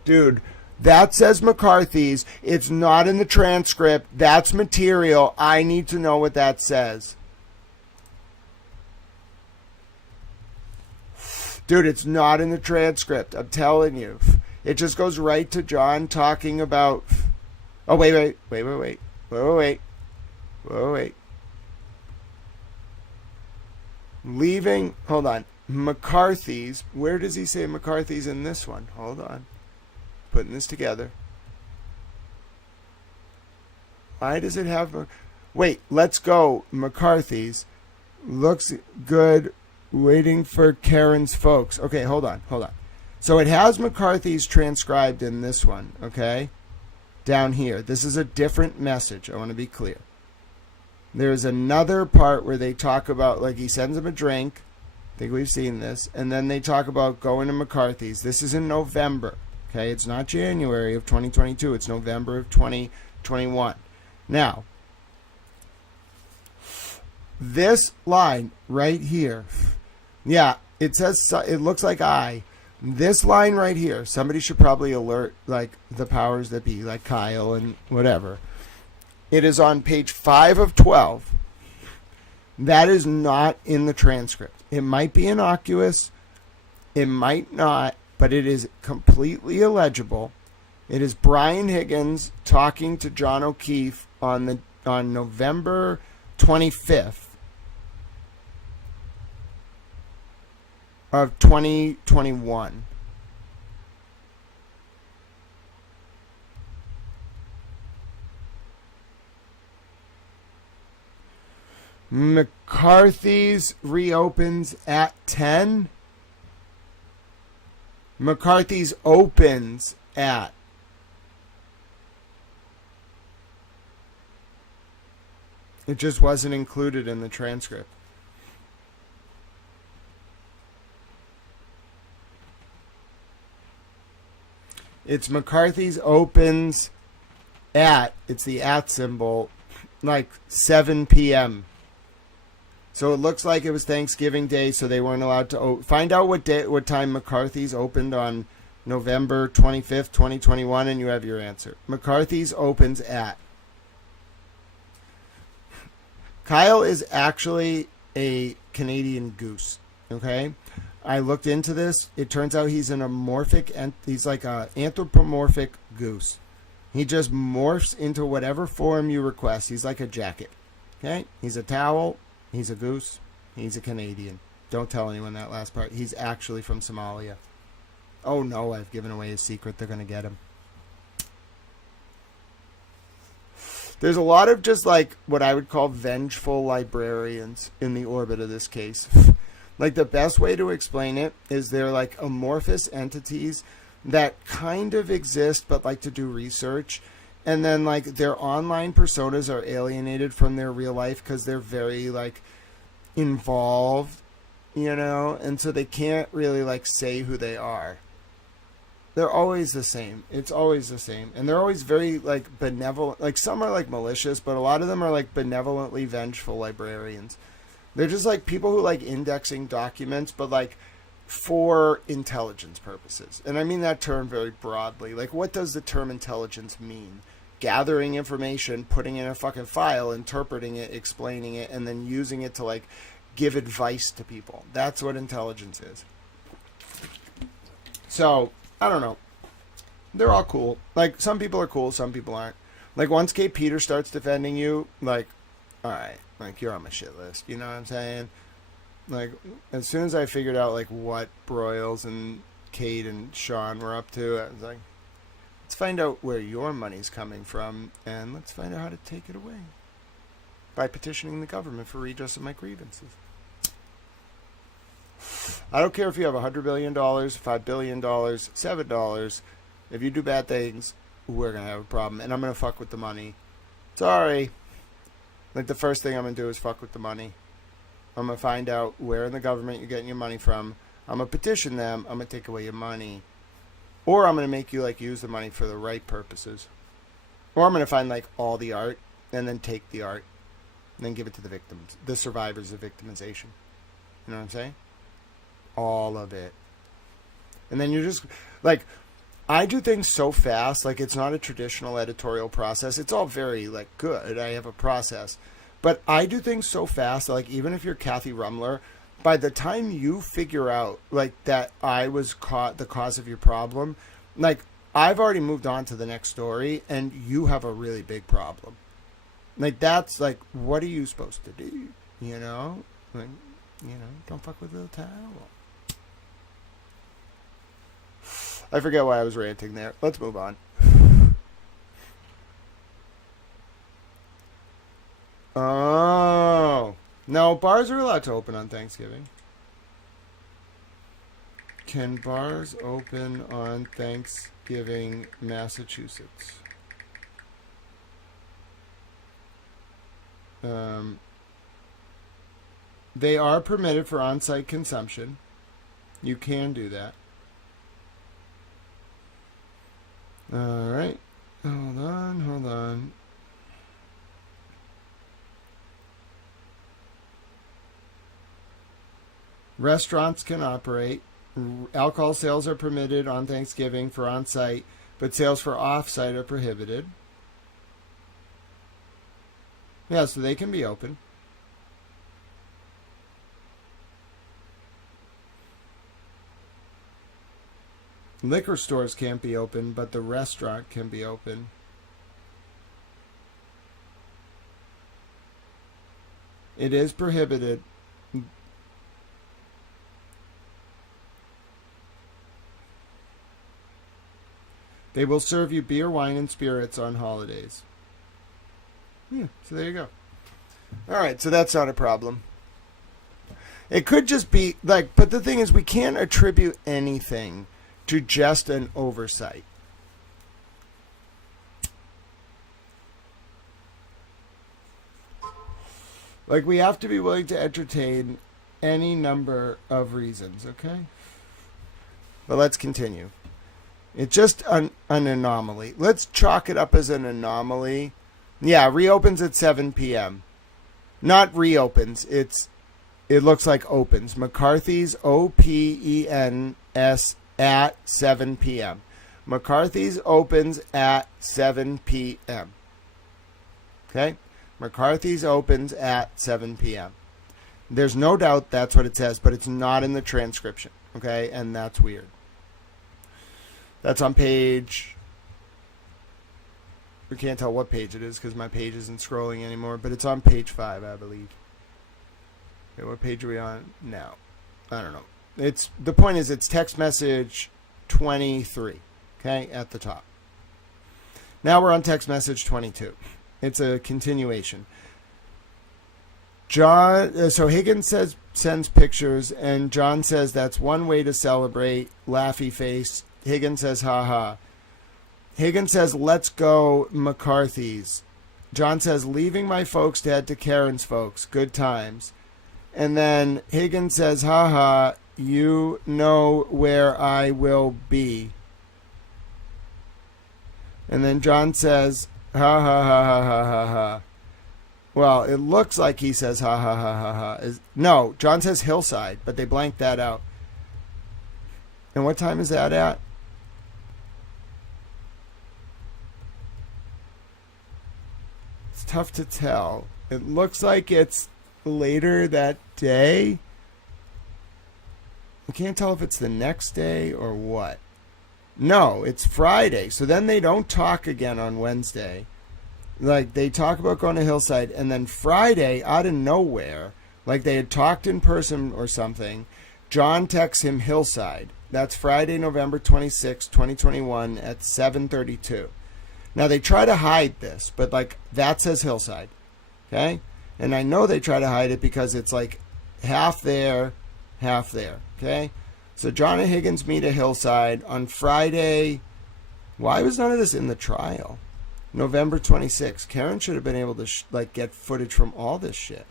Dude, that says McCarthy's. It's not in the transcript. That's material. I need to know what that says. Dude, it's not in the transcript. I'm telling you. It just goes right to John talking about... Oh, wait. Leaving... Hold on. McCarthy's. Where does he say McCarthy's in this one? Hold on. Putting this together. Why does it have... Wait, let's go. McCarthy's. Looks good. Waiting for Karen's folks. Okay, hold on. So it has McCarthy's transcribed in this one, okay? Down here. This is a different message. I want to be clear. There's another part where they talk about, like, he sends him a drink. I think we've seen this. And then they talk about going to McCarthy's. This is in November. Okay, it's not January of 2022. It's November of 2021. Now, this line right here, yeah, it says, it looks like I. This line right here, somebody should probably alert, like, the powers that be, like Kyle and whatever. It is on page 5 of 12. That is not in the transcript. It might be innocuous. It might not. But it is completely illegible. It is Brian Higgins talking to John O'Keefe on November 25th of 2021. McCarthy's reopens at 10. McCarthy's opens at. It just wasn't included in the transcript. It's McCarthy's opens at. It's the at symbol, like 7 p.m. So it looks like it was Thanksgiving Day, so they weren't allowed to find out what time McCarthy's opened on November 25th, 2021, and you have your answer. McCarthy's opens at. Kyle is actually a Canadian goose, okay? I looked into this. It turns out he's he's like an anthropomorphic goose. He just morphs into whatever form you request. He's like a jacket, okay? He's a towel. He's a goose. He's a Canadian. Don't tell anyone that last part. He's actually from Somalia. Oh no, I've given away his secret. They're going to get him. There's a lot of just like what I would call vengeful librarians in the orbit of this case. Like the best way to explain it is they're like amorphous entities that kind of exist but like to do research. And then like their online personas are alienated from their real life because they're very like involved, you know, and so they can't really like say who they are. They're always the same. It's always the same. And they're always very like benevolent. Like some are like malicious, but a lot of them are like benevolently vengeful librarians. They're just like people who like indexing documents, but like for intelligence purposes. And I mean that term very broadly. Like what does the term intelligence mean? Gathering information, putting it in a fucking file, interpreting it, explaining it, and then using it to like give advice to people. That's what intelligence is. So, I don't know. They're all cool. Like, some people are cool, some people aren't. Like, once Kate Peters starts defending you, like, alright, like, you're on my shit list. You know what I'm saying? Like, as soon as I figured out, like, what Broyles and Kate and Sean were up to, I was like, let's find out where your money's coming from, and let's find out how to take it away. By petitioning the government for redress of my grievances. I don't care if you have $100 billion, $5 billion, $7. If you do bad things, we're going to have a problem. And I'm going to fuck with the money. Sorry. Like, the first thing I'm going to do is fuck with the money. I'm going to find out where in the government you're getting your money from. I'm going to petition them. I'm going to take away your money. Or I'm going to make you, like, use the money for the right purposes. Or I'm going to find, like, all the art and then take the art and then give it to the victims, the survivors of victimization. You know what I'm saying? All of it. And then you're just, like, I do things so fast. Like, it's not a traditional editorial process. It's all very, like, good. I have a process. But I do things so fast, like, even if you're Kathy Ruemmler, by the time you figure out, like, that I was the cause of your problem, like, I've already moved on to the next story, and you have a really big problem. Like, that's, like, what are you supposed to do? You know? Like, you know, don't fuck with the towel. I forget why I was ranting there. Let's move on. Oh. No, bars are allowed to open on Thanksgiving. Can bars open on Thanksgiving, Massachusetts? They are permitted for on-site consumption. You can do that. All right. Hold on. Restaurants can operate. Alcohol sales are permitted on Thanksgiving for on-site, but sales for off-site are prohibited. Yeah, so they can be open. Liquor stores can't be open, but the restaurant can be open. It is prohibited. They will serve you beer, wine, and spirits on holidays. So there you go. Alright, so that's not a problem. It could just be, like, but the thing is, we can't attribute anything to just an oversight. Like, we have to be willing to entertain any number of reasons, okay? But let's continue. It's just an anomaly. Let's chalk it up as an anomaly. Yeah, reopens at 7 p.m. Not reopens. It looks like opens. McCarthy's OPENS at 7 p.m. McCarthy's opens at 7 p.m. Okay? McCarthy's opens at 7 p.m. There's no doubt that's what it says, but it's not in the transcription. Okay? And that's weird. That's on page... We can't tell what page it is because my page isn't scrolling anymore, but it's on page 5, I believe. Okay, what page are we on now? I don't know. The point is it's text message 23, okay, at the top. Now we're on text message 22. It's a continuation. So Higgins sends pictures, and John says that's one way to celebrate. Laughy face. Higgins says, ha ha. Higgins says, let's go McCarthy's. John says, leaving my folks to head to Karen's folks. Good times. And then Higgins says, ha ha, you know where I will be. And then John says, ha ha ha ha ha ha ha. Well, it looks like he says ha ha ha ha ha. No, John says hillside, but they blanked that out. And what time is that at? It's tough to tell. It looks like it's later that day. I can't tell if it's the next day or what. No, it's Friday. So then they don't talk again on Wednesday. Like, they talk about going to Hillside, and then Friday, out of nowhere, like they had talked in person or something, John texts him Hillside. That's Friday, November 26, 2021 at 7:32. Now, they try to hide this, but, like, that says Hillside, okay? And I know they try to hide it because it's, like, half there, okay? So John and Higgins meet at Hillside on Friday. Why was none of this in the trial? November 26th. Karen should have been able to get footage from all this shit.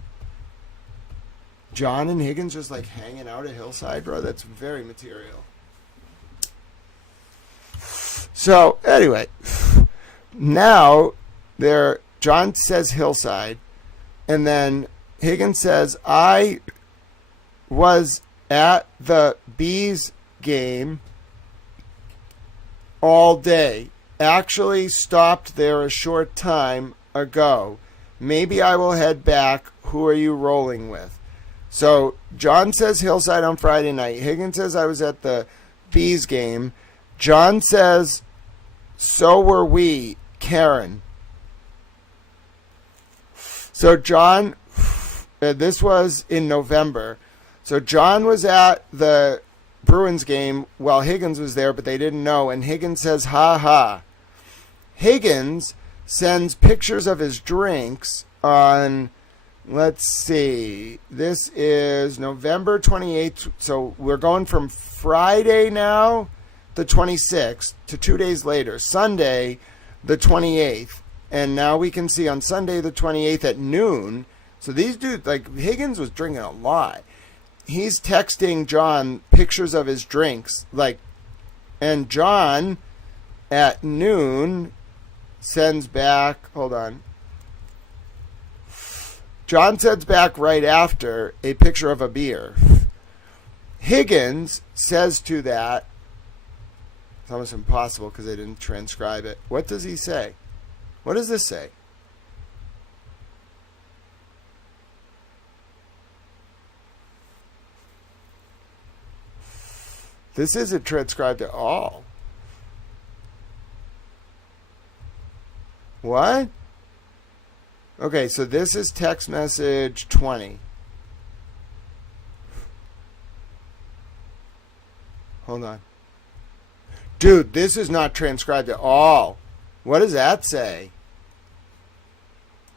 John and Higgins just like hanging out at Hillside, bro. That's very material. So anyway, now John says Hillside, and then Higgins says, I was at the Bees game all day. Actually stopped there a short time ago. Maybe I will head back. Who are you rolling with? So John says Hillside on Friday night. Higgins says I was at the Bees game. John says, so were we, Karen. So John, this was in November. So John was at the Bruins game while Higgins was there, but they didn't know. And Higgins says, ha ha. Higgins sends pictures of his drinks on, let's see, this is November 28th. So we're going from Friday now, the 26th, to 2 days later, Sunday, the 28th. And now we can see on Sunday, the 28th at noon. So these dudes, like Higgins was drinking a lot. He's texting John pictures of his drinks, and John at noon sends back, hold on. John sends back right after a picture of a beer. Higgins says to that, it's almost impossible because they didn't transcribe it. What does he say? What does this say? This isn't transcribed at all. What? Okay, so this is text message 20. Hold on. Dude, this is not transcribed at all. What does that say?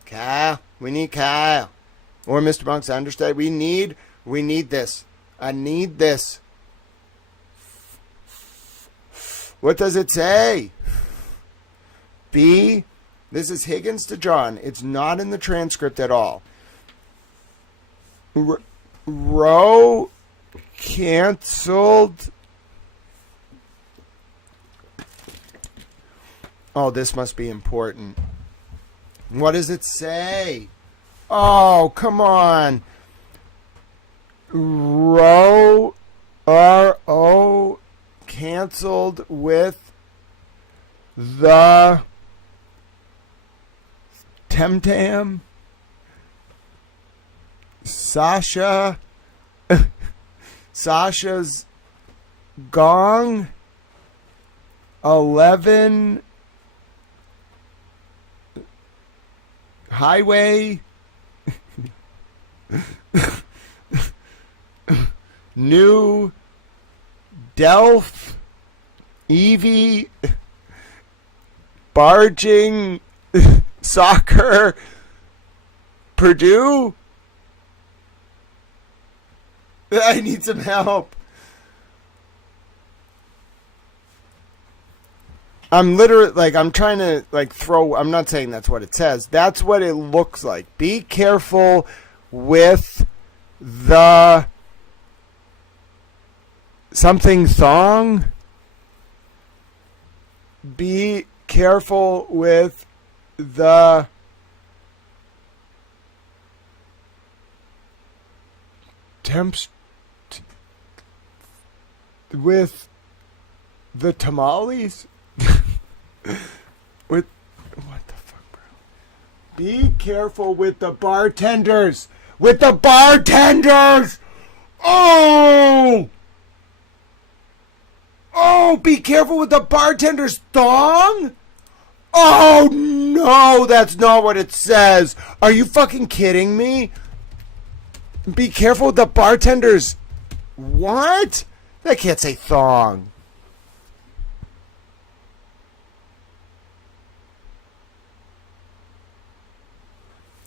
Kyle. We need Kyle. Or Mr. Monk's understudy. We need this. I need this. What does it say? B. This is Higgins to John. It's not in the transcript at all. Roe canceled. Oh, this must be important. What does it say? Oh, come on. Roe, R-O, canceled with the Temtam, Sasha's gong, 11 highway, New Delph, Evie, Barging, Soccer, Purdue. I need some help. I'm literally, like, I'm trying to, like, throw, I'm not saying that's what it says. That's what it looks like. Be careful with the something thong. Be careful with the with the tamales. With what the fuck, bro? Be careful with the bartenders. With the bartenders. Oh, be careful with the bartender's thong. Oh no, that's not what it says. Are you fucking kidding me? Be careful with the bartenders. What? That can't say thong.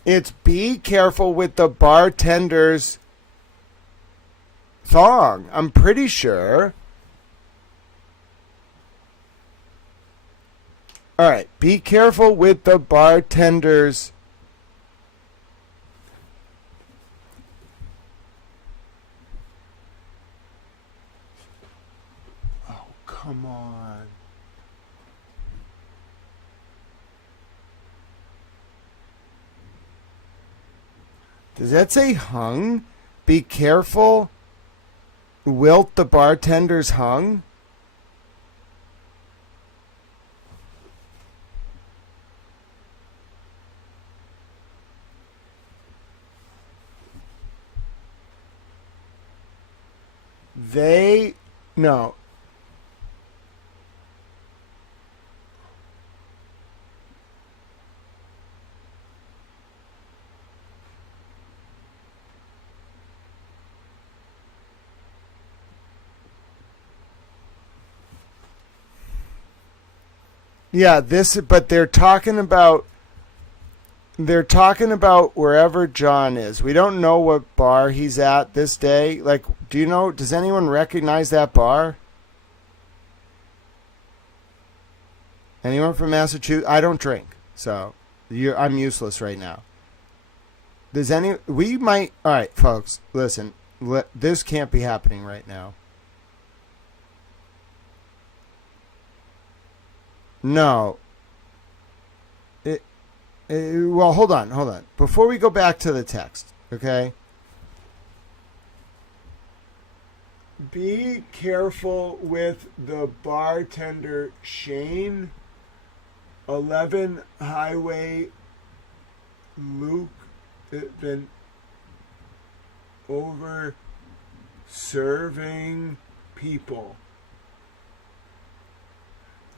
It's be careful with the bartender's thong. I'm pretty sure. All right. Be careful with the bartender's. Oh, come on. Does that say hung? Be careful. Wilt the bartender's hung? No. Yeah, but they're talking about wherever John is. We don't know what bar he's at this day. Like, do you know, does anyone recognize that bar? Anyone from Massachusetts? I don't drink, so I'm useless right now. All right, folks, listen, this can't be happening right now. No. Well, hold on. Before we go back to the text, okay? Be careful with the bartender Shane. 11 Highway Luke. Been over serving people.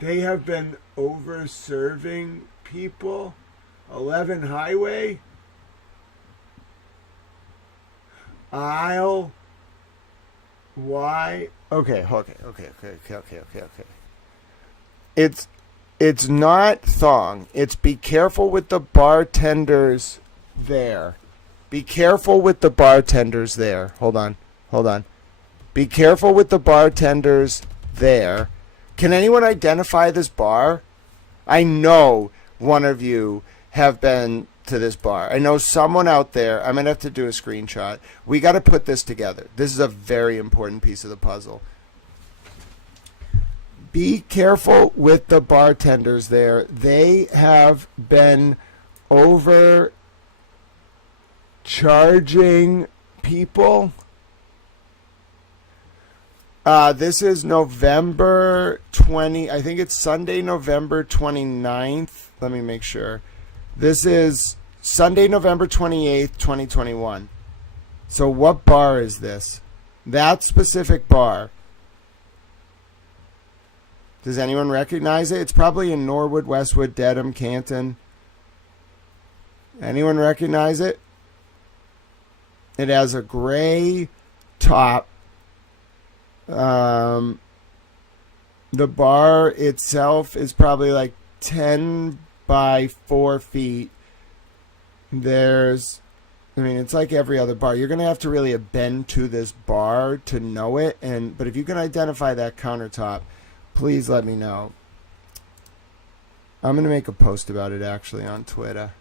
They have been over-serving people. 11 Highway. Aisle. Why? Okay. It's not thong. It's be careful with the bartenders there. Be careful with the bartenders there. Hold on. Be careful with the bartenders there. Can anyone identify this bar? I know one of you have been to this bar. I know someone out there. I'm going to have to do a screenshot. We got to put this together. This is a very important piece of the puzzle. Be careful with the bartenders there. They have been overcharging people. This is November 20. I think it's Sunday, November 29th. Let me make sure. This is Sunday, November 28th, 2021. So what bar is this? That specific bar. Does anyone recognize it? It's probably in Norwood, Westwood, Dedham, Canton. Anyone recognize it? It has a gray top The bar itself is probably like 10 by 4 feet. It's like every other bar. You're going to have to really have been to this bar to know it. But if you can identify that countertop, please let me know. I'm going to make a post about it actually on Twitter.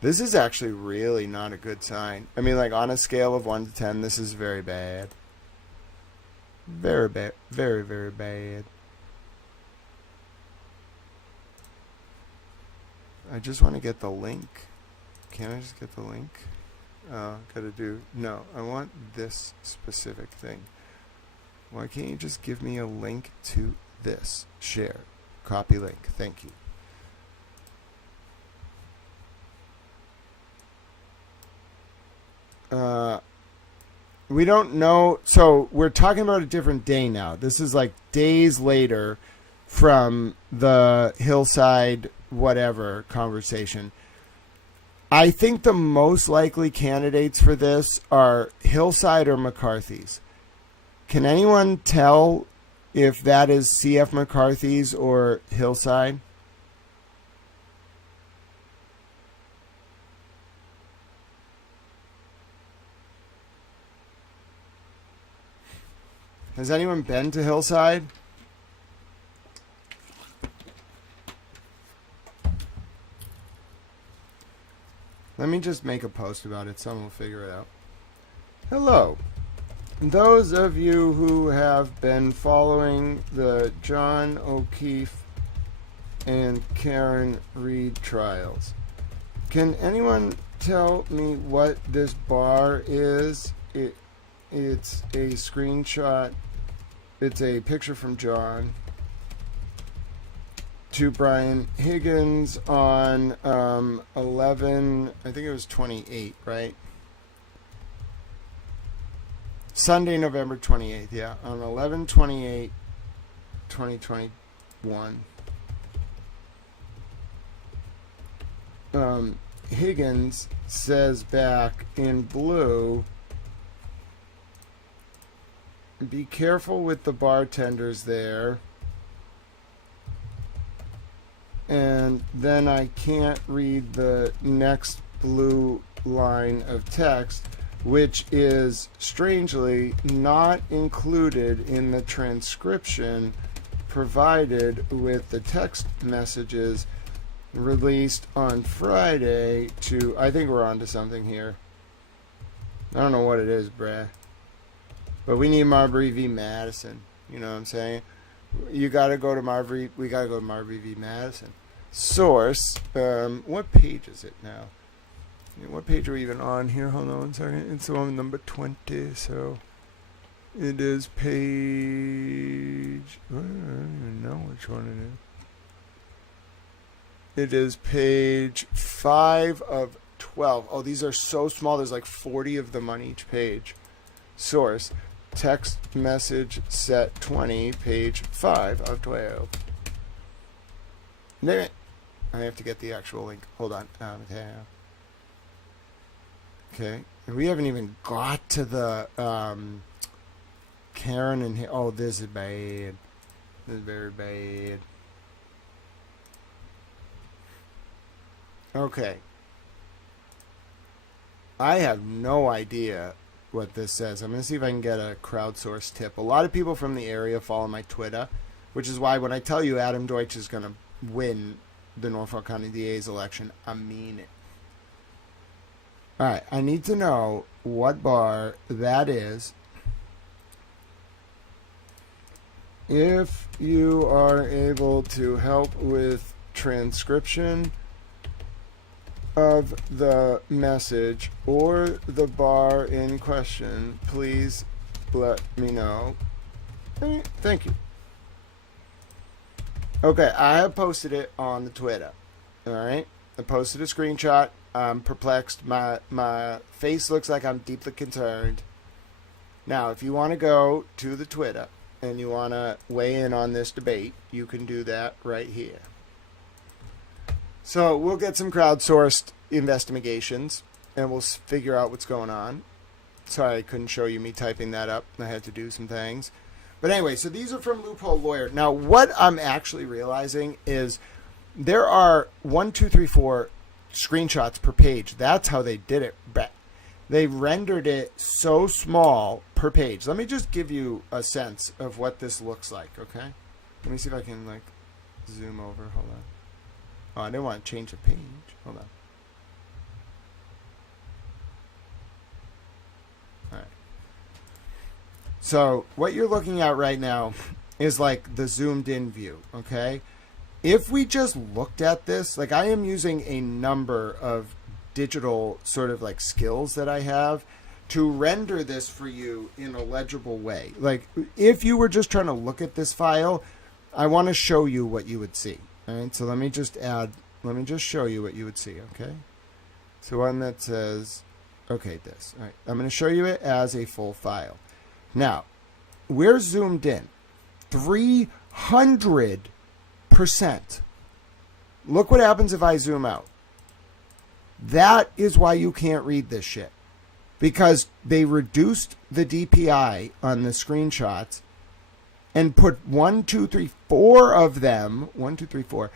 This is actually really not a good sign. I mean, like, on a scale of 1 to 10, this is very bad. Very bad. Very, very bad. I just want to get the link. Can't I just get the link? No, I want this specific thing. Why can't you just give me a link to this? Share. Copy link. Thank you. We don't know. So we're talking about a different day now. This is like days later from the hillside whatever conversation. I think the most likely candidates for this are Hillside or McCarthy's. Can anyone tell if that is C.F. McCarthy's or Hillside? Has anyone been to Hillside? Let me just make a post about it. Someone will figure it out. Hello. Those of you who have been following the John O'Keefe and Karen Reed trials, can anyone tell me what this bar is? It's a screenshot. It's a picture from John to Brian Higgins on 11, I think it was 28, right? Sunday, November 28th, yeah, on 11/28/2021. Higgins says back in blue, be careful with the bartenders there. And then I can't read the next blue line of text, which is strangely not included in the transcription provided with the text messages released on Friday to, I think we're onto something here. I don't know what it is, bruh. But we need Marbury v. Madison. You know what I'm saying? You gotta go to Marbury. We gotta go to Marbury v. Madison. Source. What page is it now? What page are we even on here? Hold on one second. It's on number 20. So it is page. I don't even know which one it is. It is page 5 of 12. Oh, these are so small. There's like 40 of them on each page. Source. Text message set 20, page 5 of 12. Damn it. I have to get the actual link. Hold on. Okay. And we haven't even got to the Karen and... Oh, this is bad. This is very bad. Okay. I have no idea what this says. I'm going to see if I can get a crowdsourced tip. A lot of people from the area follow my Twitter, which is why when I tell you Adam Deutsch is going to win the Norfolk County DA's election, I mean it. Alright, I need to know what bar that is. If you are able to help with transcription of the message or the bar in question, please let me know. Thank you. Okay, I have posted it on the Twitter. Alright? I posted a screenshot. I'm perplexed. My face looks like I'm deeply concerned. Now, if you want to go to the Twitter and you want to weigh in on this debate, you can do that right here. So we'll get some crowdsourced investigations. and we'll figure out what's going on. Sorry, I couldn't show you me typing that up. I had to do some things. But anyway, so these are from Loophole Lawyer. Now, what I'm actually realizing is there are 1, 2, 3, 4 screenshots per page. That's how they did it. They rendered it so small per page. Let me just give you a sense of what this looks like, okay? Let me see if I can, like, zoom over. Hold on. Oh, I didn't want to change the page. Hold on. All right. So what you're looking at right now is like the zoomed in view, okay? If we just looked at this, like I am using a number of digital sort of like skills that I have to render this for you in a legible way. Like if you were just trying to look at this file, I want to show you what you would see. All right, so let me just show you what you would see, okay? So one that says, okay, this. All right, I'm going to show you it as a full file. Now, we're zoomed in 300%. Look what happens if I zoom out. That is why you can't read this shit. Because they reduced the DPI on the screenshots and put 1, 2, 3, 4 of them, 1, 2, 3, 4,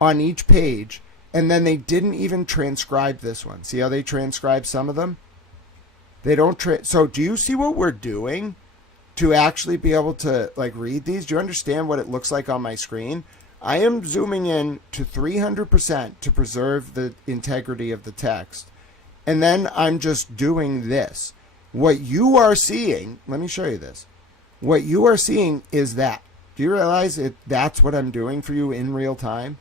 on each page. And then they didn't even transcribe this one. See how they transcribe some of them? They don't. So do you see what we're doing to actually be able to like read these? Do you understand what it looks like on my screen? I am zooming in to 300% to preserve the integrity of the text. And then I'm just doing this. What you are seeing, let me show you this. What you are seeing is that. Do you realize that's what I'm doing for you in real time?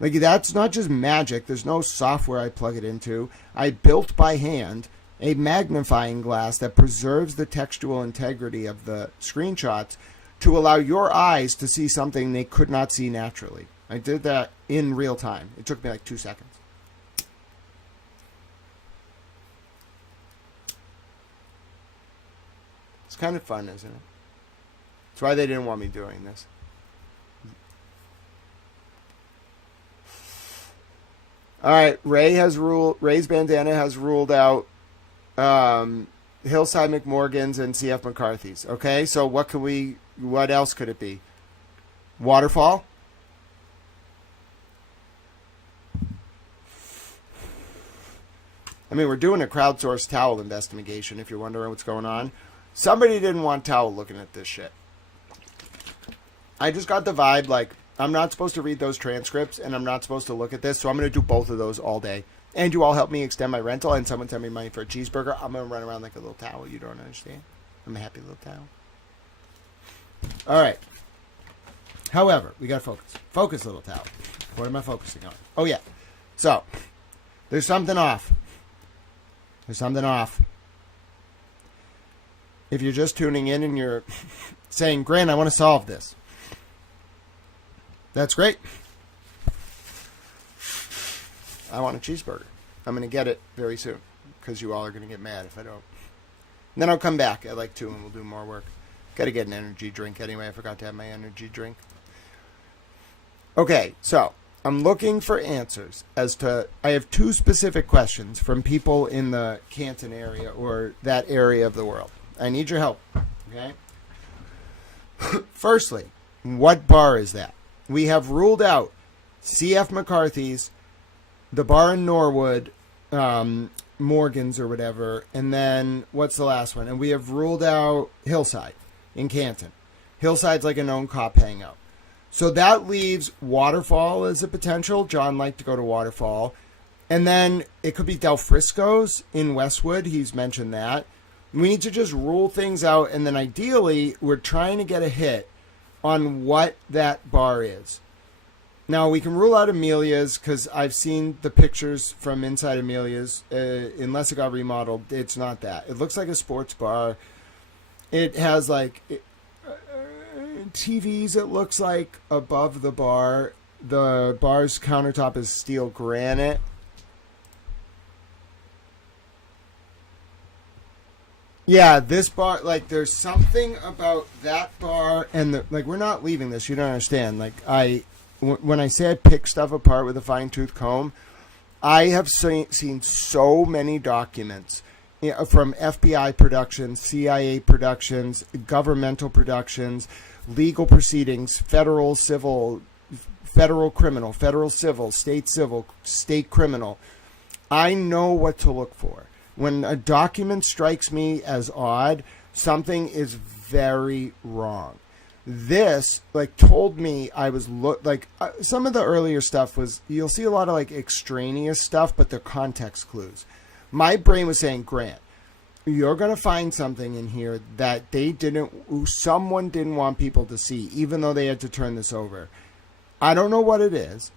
Like that's not just magic. There's no software I plug it into. I built by hand a magnifying glass that preserves the textual integrity of the screenshots to allow your eyes to see something they could not see naturally. I did that in real time. It took me like 2 seconds. It's kind of fun, isn't it? That's why they didn't want me doing this. All right, Ray's bandana has ruled out Hillside McMorgan's and CF McCarthy's. Okay, so what else could it be? Waterfall? I mean, we're doing a crowdsourced towel investigation if you're wondering what's going on. Somebody didn't want towel looking at this shit. I just got the vibe like I'm not supposed to read those transcripts and I'm not supposed to look at this, so I'm going to do both of those all day. And you all help me extend my rental, and someone send me money for a cheeseburger. I'm going to run around like a little towel. You don't understand. I'm a happy little towel. All right. However, we got to focus. Focus, little towel. What am I focusing on? Oh, yeah. So, there's something off. There's something off. If you're just tuning in and you're saying, Grant, I want to solve this. That's great. I want a cheeseburger. I'm going to get it very soon because you all are going to get mad if I don't. And then I'll come back at like 2 and we'll do more work. Got to get an energy drink anyway. I forgot to have my energy drink. Okay, so I'm looking for answers as to... I have 2 specific questions from people in the Canton area or that area of the world. I need your help, okay? Firstly, what bar is that? We have ruled out C.F. McCarthy's, the bar in Norwood, Morgan's or whatever, and then what's the last one? And we have ruled out Hillside in Canton. Hillside's like a known cop hangout. So that leaves Waterfall as a potential. John liked to go to Waterfall. And then it could be Del Frisco's in Westwood. He's mentioned that. We need to just rule things out, and then ideally, we're trying to get a hit on what that bar is. Now, we can rule out Amelia's, because I've seen the pictures from inside Amelia's. Unless it got remodeled, it's not that. It looks like a sports bar. It has, like, TVs, it looks like, above the bar. The bar's countertop is steel granite. Yeah, this bar, like, there's something about that bar, and, we're not leaving this, you don't understand. Like, when I say I pick stuff apart with a fine-tooth comb, I have seen so many documents from FBI productions, CIA productions, governmental productions, legal proceedings, federal civil, federal criminal, federal civil, state criminal. I know what to look for. When a document strikes me as odd, something is very wrong. This told me I was some of the earlier stuff was, you'll see a lot of extraneous stuff, but they're context clues. My brain was saying, Grant, you're going to find something in here that someone didn't want people to see, even though they had to turn this over. I don't know what it is.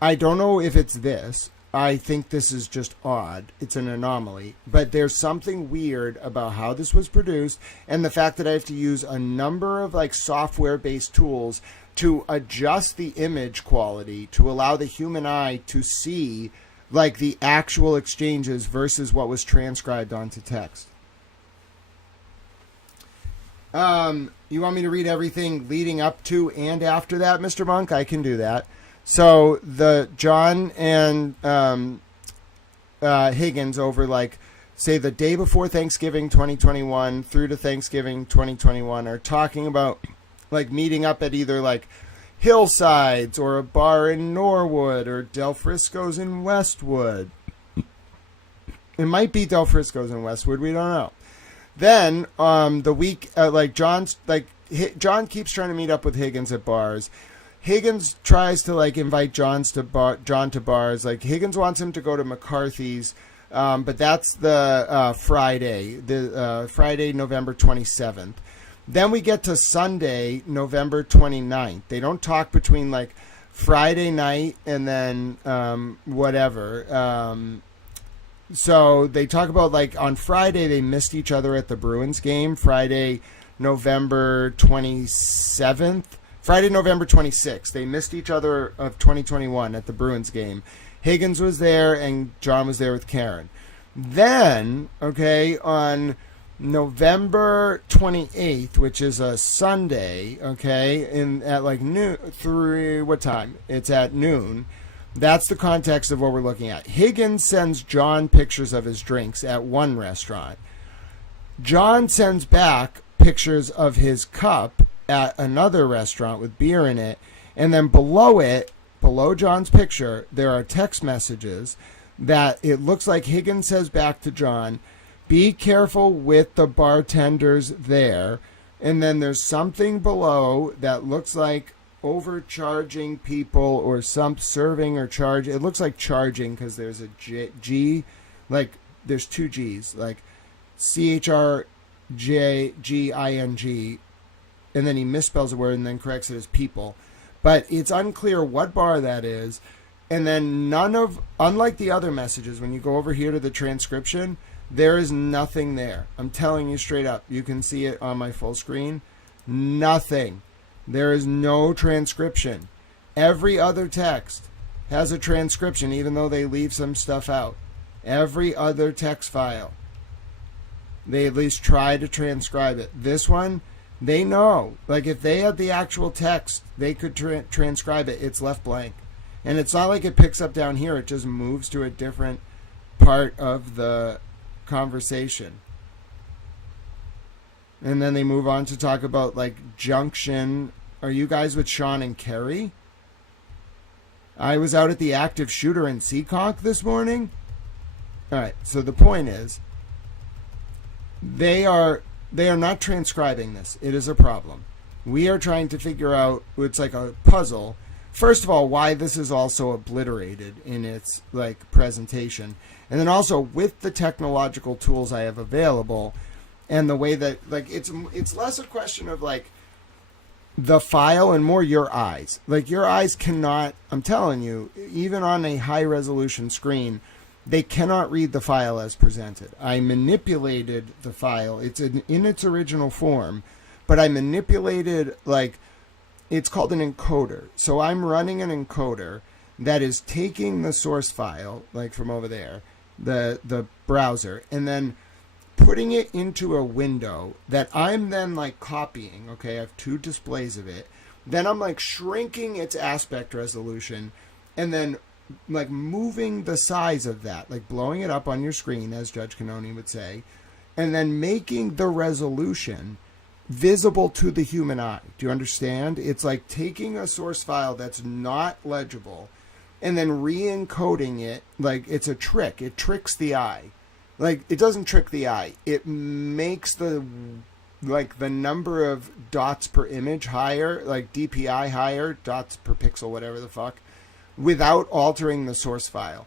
I don't know if it's this. I think this is just odd. It's an anomaly. But there's something weird about how this was produced, and the fact that I have to use a number of software-based tools to adjust the image quality to allow the human eye to see the actual exchanges versus what was transcribed onto text. You want me to read everything leading up to and after that, Mr. Monk? I can do that. So the John and Higgins over say the day before Thanksgiving 2021 through to Thanksgiving 2021 are talking about meeting up at either Hillsides or a bar in Norwood or Del Frisco's in Westwood. It might be Del Frisco's in Westwood. We don't know. Then the week John keeps trying to meet up with Higgins at bars. Higgins tries to invite John to bars. Higgins wants him to go to McCarthy's, but that's the Friday, Friday, November 27th. Then we get to Sunday, November 29th. They don't talk between Friday night and then whatever. So they talk about on Friday they missed each other at the Bruins game. Friday, November 27th. Friday, November 26th, they missed each other of 2021 at the Bruins game. Higgins was there and John was there with Karen. Then, on November 28th, which is a Sunday, at noon, through what time? It's at noon. That's the context of what we're looking at. Higgins sends John pictures of his drinks at one restaurant. John sends back pictures of his cup at another restaurant with beer in it, and then below John's picture, there are text messages that it looks like Higgins says back to John, be careful with the bartenders there, and then there's something below that looks like overcharging people or some serving or charge. It looks like charging because there's a G, there's two G's, CHRJGING, and then he misspells a word and then corrects it as people. But it's unclear what bar that is. And then unlike the other messages, when you go over here to the transcription, there is nothing there. I'm telling you straight up. You can see it on my full screen. Nothing. There is no transcription. Every other text has a transcription, even though they leave some stuff out. Every other text file, they at least try to transcribe it. This one, they know. If they had the actual text, they could transcribe it. It's left blank. And it's not like it picks up down here. It just moves to a different part of the conversation. And then they move on to talk about, Junction. Are you guys with Sean and Kerry? I was out at the active shooter in Seekonk this morning. All right, so the point is, they are not transcribing this. It is a problem. We are trying to figure out, it's like a puzzle. First of all, why this is also obliterated in its presentation. And then also with the technological tools I have available and the way that it's less a question of the file and more your eyes. Your eyes cannot, I'm telling you, even on a high resolution screen, they cannot read the file as presented. I manipulated the file. It's in its original form, but I manipulated, it's called an encoder. So I'm running an encoder that is taking the source file, from over there, the browser, and then putting it into a window that I'm then copying. I have two displays of it. Then I'm shrinking its aspect resolution and then like moving the size of that, like blowing it up on your screen, as Judge Canoni would say, and then making the resolution visible to the human eye. Do you understand? It's like taking a source file that's not legible and then re-encoding it. Like, it's a trick. It tricks the eye. Like, it doesn't trick the eye. It makes the number of dots per image higher, like DPI higher, dots per pixel, whatever the fuck, without altering the source file.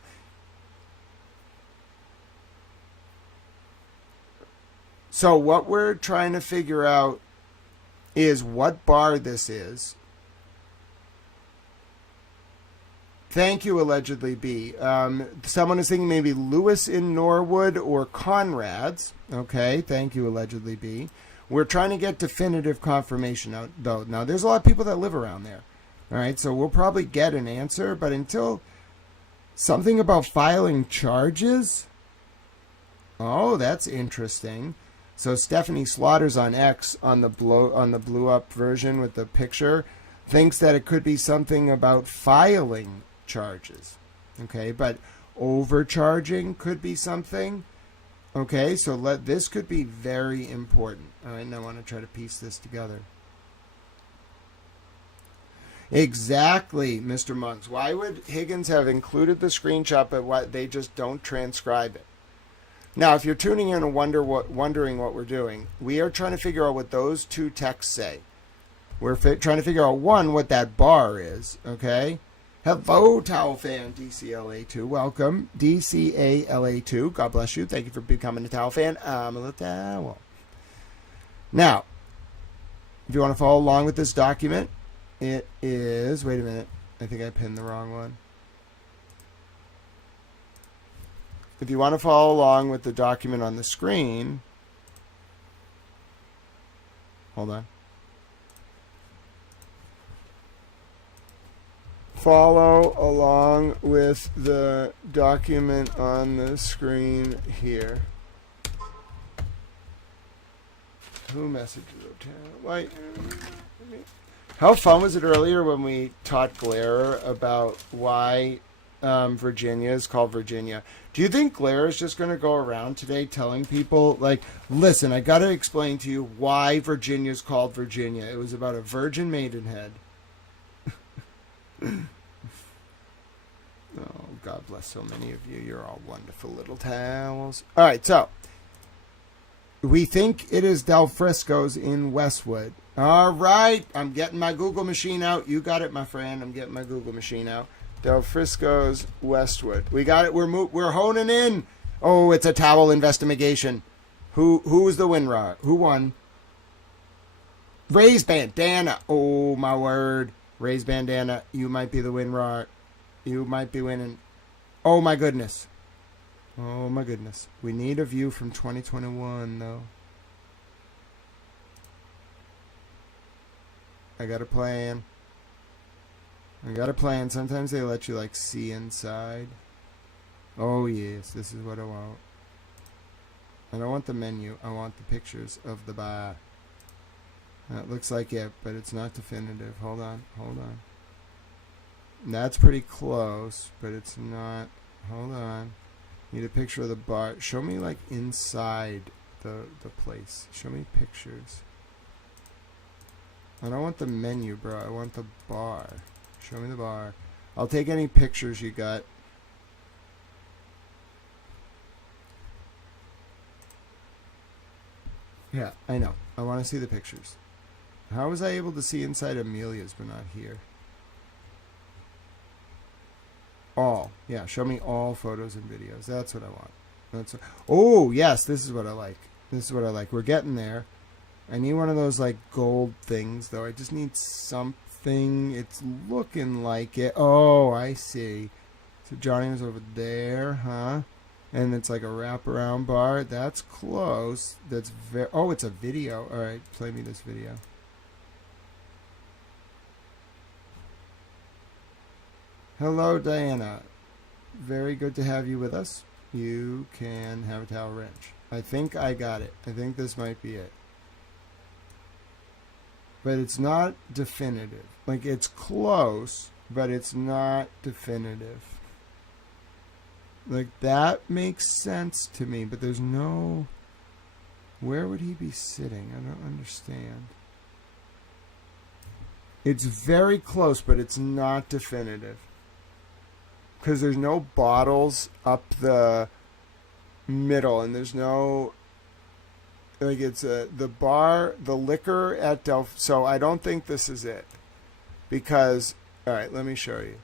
So what we're trying to figure out is what bar this is. Thank you, allegedly B. Someone is thinking maybe Lewis in Norwood or Conrad's. Okay, thank you, allegedly B. We're trying to get definitive confirmation out, though. Now, there's a lot of people that live around there. All right, so we'll probably get an answer, but until something about filing charges. Oh, that's interesting. So Stephanie Slaughters on X on the blew up version with the picture thinks that it could be something about filing charges. Okay, but overcharging could be something. Okay, so this could be very important. All right, and I want to try to piece this together. Exactly, Mr. Monks. Why would Higgins have included the screenshot, but why they just don't transcribe it? Now, if you're tuning in and wondering what we're doing, we are trying to figure out what those two texts say. We're trying to figure out, one, what that bar is, okay? Hello, Towel Fan, DCLA2. Welcome, DCALA2. God bless you. Thank you for becoming a Towel Fan. I'm a towel. Now, if you want to follow along with this document, it is... Wait a minute. I think I pinned the wrong one. If you want to follow along with the document on the screen, hold on. Follow along with the document on the screen here. Who messages? Why? How fun was it earlier when we taught Glare about why Virginia is called Virginia? Do you think Glare is just going to go around today telling people, like, listen, I got to explain to you why Virginia is called Virginia. It was about a virgin maidenhead. Oh, God bless so many of you. You're all wonderful little towels. All right, so we think it is Del Frisco's in Westwood. All right, I'm getting my Google machine out. You got it, my friend. I'm getting my Google machine out. Del Frisco's Westwood. We got it. We're honing in. Oh, it's a towel investigation. Who was the winner? Who won? Ray's Bandana. Oh, my word. Ray's Bandana. You might be the winner. You might be winning. Oh, my goodness. Oh, my goodness. We need a view from 2021, though. I got a plan. Sometimes they let you, like, see inside. Oh, yes. This is what I want. I don't want the menu. I want the pictures of the bar. That looks like it, but it's not definitive. Hold on. That's pretty close, but it's not. Hold on. Need a picture of the bar. Show me, like, inside the place. Show me pictures. I don't want the menu, bro. I want the bar. Show me the bar. I'll take any pictures you got. Yeah, I know. I want to see the pictures. How was I able to see inside Amelia's but not here? All. Yeah, show me all photos and videos. That's what I want. Oh, yes, this is what I like. We're getting there. I need one of those, like, gold things, though. I just need something. It's looking like it. Oh, I see. So Johnny was over there, huh? And it's like a wraparound bar. That's close. That's very... Oh, it's a video. All right, play me this video. Hello, Diana. Very good to have you with us. You can have a towel wrench. I think I got it. I think this might be it. But it's not definitive. Like, it's close, but it's not definitive. Like, that makes sense to me, but there's no... Where would he be sitting? I don't understand. It's very close, but it's not definitive. Because there's no bottles up the middle, and there's no... Like, it's the bar, the liquor at So I don't think this is it. Because... All right, let me show you.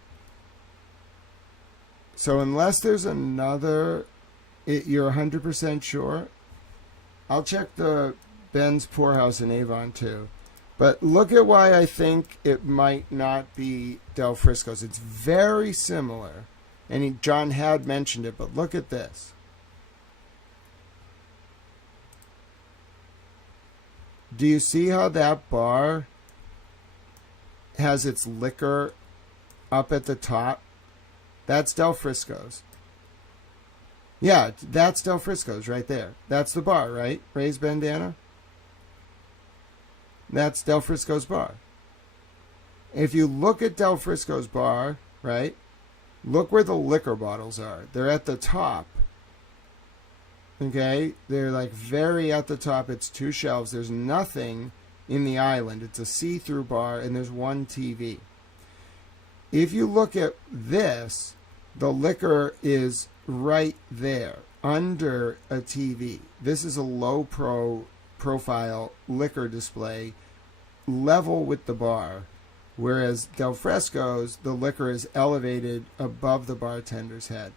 So unless there's another... You're 100% sure? I'll check the Ben's Poorhouse in Avon, too. But look at why I think it might not be Del Frisco's. It's very similar. And John had mentioned it, but look at this. Do you see how that bar has its liquor up at the top? That's Del Frisco's. Yeah, that's Del Frisco's right there. That's the bar, right? Ray's bandana? That's Del Frisco's bar. If you look at Del Frisco's bar, right? Look where the liquor bottles are. They're at the top. Okay? They're like very at the top. It's 2 shelves. There's nothing in the island. It's a see-through bar, and there's 1 TV. If you look at this, the liquor is right there under a TV. This is a low profile liquor display level with the bar, whereas Del Fresco's, the liquor is elevated above the bartender's head.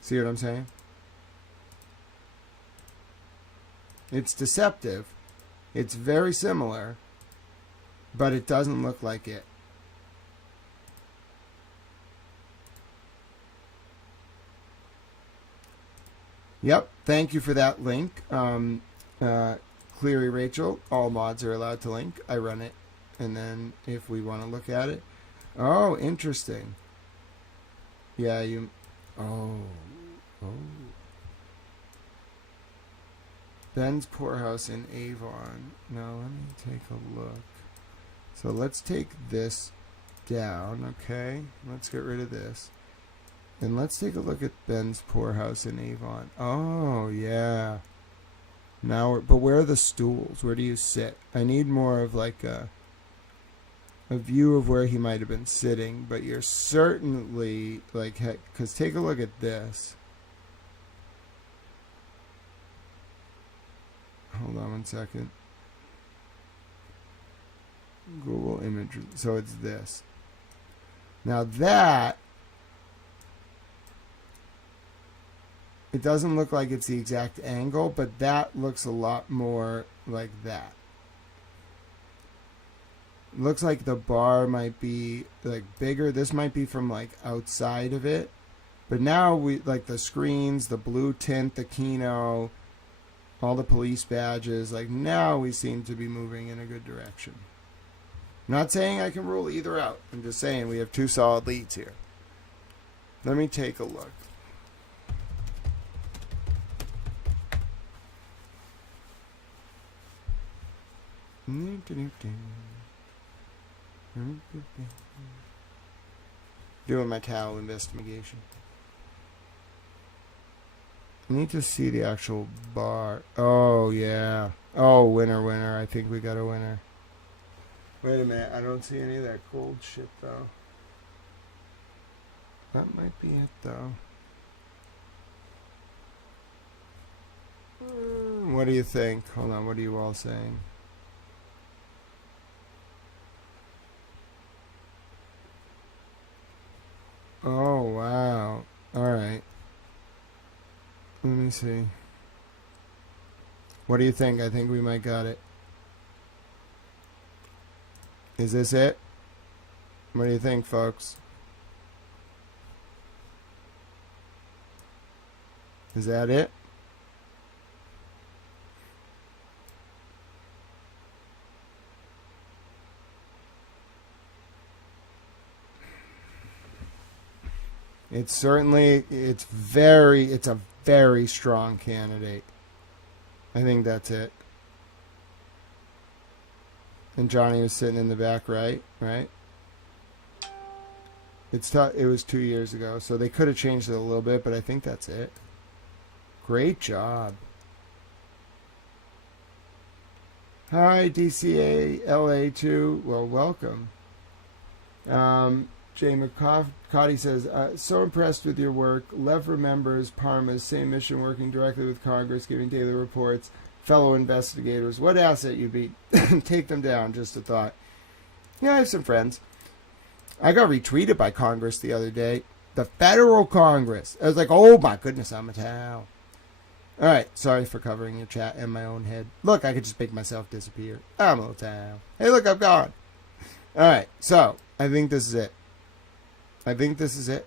See what I'm saying? It's deceptive. It's very similar, but it doesn't look like it. Yep, thank you for that link. Cleary Rachel, all mods are allowed to link. I run it, and then if we want to look at it. Oh, interesting. Yeah, you... Oh. Ben's Poorhouse in Avon. Now, let me take a look. So let's take this down, okay? Let's get rid of this. And let's take a look at Ben's Poorhouse in Avon. Oh, yeah. Now, but where are the stools? Where do you sit? I need more of like a view of where he might have been sitting. But you're certainly like, because take a look at this. Hold on 1 second. Google image. So it's this. Now that... It doesn't look like it's the exact angle, but that looks a lot more like that. Looks like the bar might be like bigger. This might be from like outside of it. But now we like the screens, the blue tint, the Kino, all the police badges. Like now we seem to be moving in a good direction. I'm not saying I can rule either out. I'm just saying we have 2 solid leads here. Let me take a look. Doing my towel investigation. I need to see the actual bar. Oh, yeah. Oh, winner. I think we got a winner. Wait a minute. I don't see any of that cold shit, though. That might be it, though. What do you think? Hold on. What are you all saying? Oh, wow. Alright. Let me see. What do you think? I think we might got it. Is this it? What do you think, folks? Is that it? It's a very strong candidate. I think that's it. And Johnny was sitting in the back right? Right? It was 2 years ago, so they could have changed it a little bit, but I think that's it. Great job. Hi, DCA-LA2. Well, welcome. Jay McCarty says, so impressed with your work. Lev remembers Parma's same mission, working directly with Congress, giving daily reports. Fellow investigators, what asset you beat? Take them down, just a thought. Yeah, I have some friends. I got retweeted by Congress the other day. The federal Congress. I was like, oh my goodness, I'm a towel. All right, sorry for covering your chat and my own head. Look, I could just make myself disappear. I'm a little towel. Hey, look, I'm gone. All right, so I think this is it.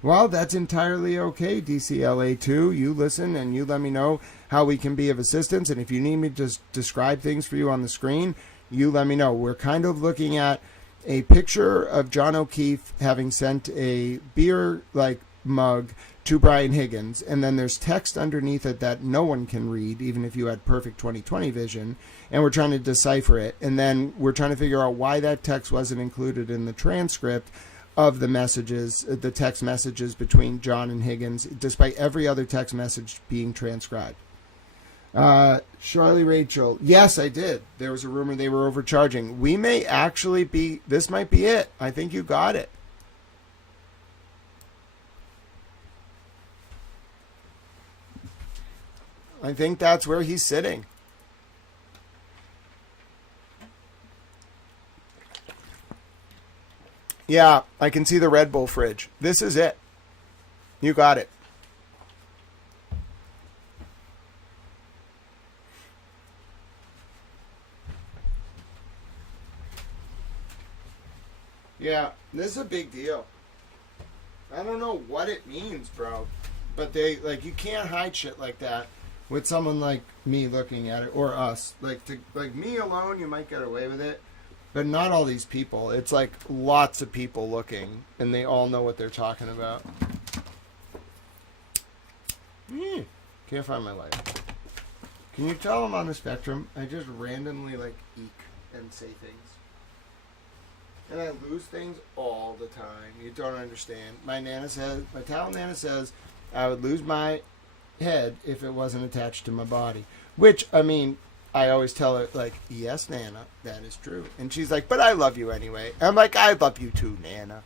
Well, that's entirely okay, DCLA2. You listen and you let me know how we can be of assistance. And if you need me to just describe things for you on the screen, you let me know. We're kind of looking at a picture of John O'Keefe having sent a beer-like mug to Brian Higgins. And then there's text underneath it that no one can read, even if you had perfect 20/20 vision. And we're trying to decipher it. And then we're trying to figure out why that text wasn't included in the transcript of the messages, the text messages between John and Higgins, despite every other text message being transcribed. Charlie Rachel, yes, I did. There was a rumor they were overcharging. We may actually be, this might be it. I think you got it. I think that's where he's sitting. Yeah, I can see the Red Bull fridge. This is it. You got it. Yeah, this is a big deal. I don't know what it means, bro. But you can't hide shit like that with someone like me looking at it, or us. Like me alone, you might get away with it. But not all these people. It's like lots of people looking, and they all know what they're talking about. Can't find my light. Can you tell I'm on the spectrum? I just randomly eek and say things. And I lose things all the time. You don't understand. My talent Nana says I would lose my head if it wasn't attached to my body. Which, I mean, I always tell her, yes, Nana, that is true. And she's like, but I love you anyway. I'm like, I love you too, Nana.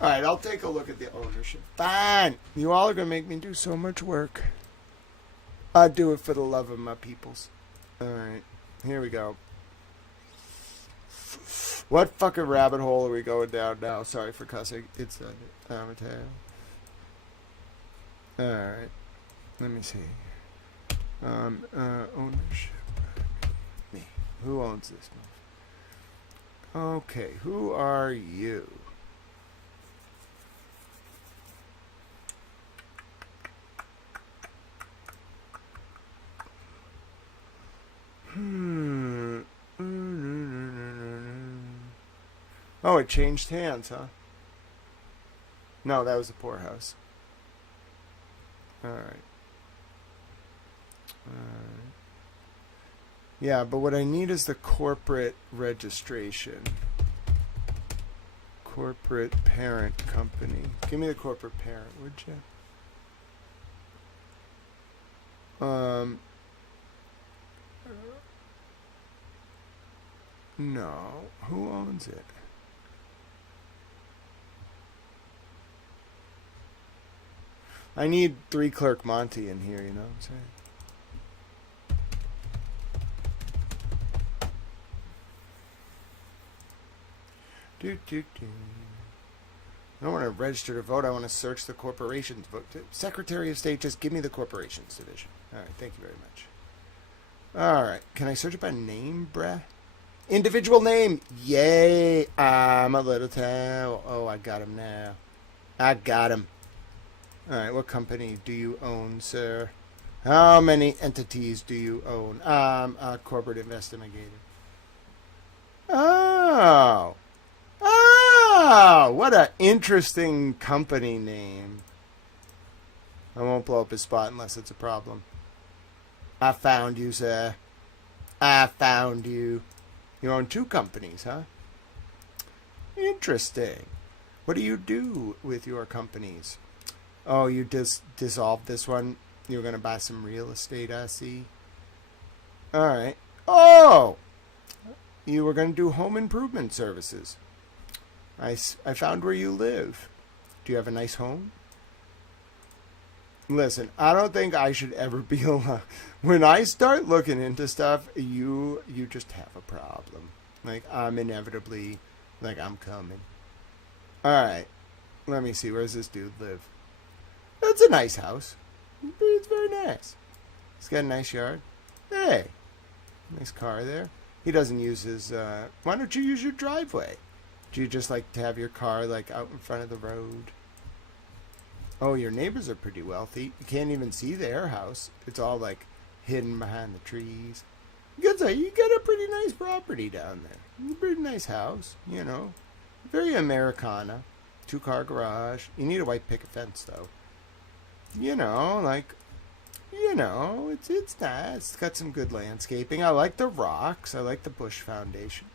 All right, I'll take a look at the ownership. Fine. You all are going to make me do so much work. I'll do it for the love of my peoples. All right, here we go. What fucking rabbit hole are we going down now? Sorry for cussing. It's Amateur. Alright, let me see. Ownership. Me. Who owns this one? Okay, who are you? Oh, it changed hands, huh? No, that was the poorhouse. Alright. Yeah, but what I need is the corporate registration. Corporate parent company. Give me the corporate parent, would you? No. Who owns it? I need 3 Clerk Monty in here, you know what I'm saying? I don't want to register to vote. I want to search the corporations vote. Secretary of State, just give me the corporations division. All right, thank you very much. All right, can I search it by name, bruh? Individual name. Yay, I'm a little town. Oh, I got him now. I got him. All right, what company do you own, sir? How many entities do you own? A corporate investigator. Oh. Oh, what an interesting company name. I won't blow up his spot unless it's a problem. I found you, sir. I found you. You own 2 companies, huh? Interesting. What do you do with your companies? Oh, you dissolved this one? You were going to buy some real estate, I see. All right. Oh! You were going to do home improvement services. I found where you live. Do you have a nice home? Listen, I don't think I should ever be alone. When I start looking into stuff, you just have a problem. Like, I'm inevitably, like, I'm coming. All right. Let me see. Where does this dude live? That's a nice house. It's very nice. He's got a nice yard. Hey. Nice car there. He doesn't use his, why don't you use your driveway? Do you just like to have your car, like, out in front of the road? Oh, your neighbors are pretty wealthy. You can't even see their house. It's all, like, hidden behind the trees. You got a pretty nice property down there. A pretty nice house, you know. Very Americana. 2-car garage. You need a white picket fence, though. You know, like, you know, it's nice. It's got some good landscaping. I like the rocks. I like the bush foundation.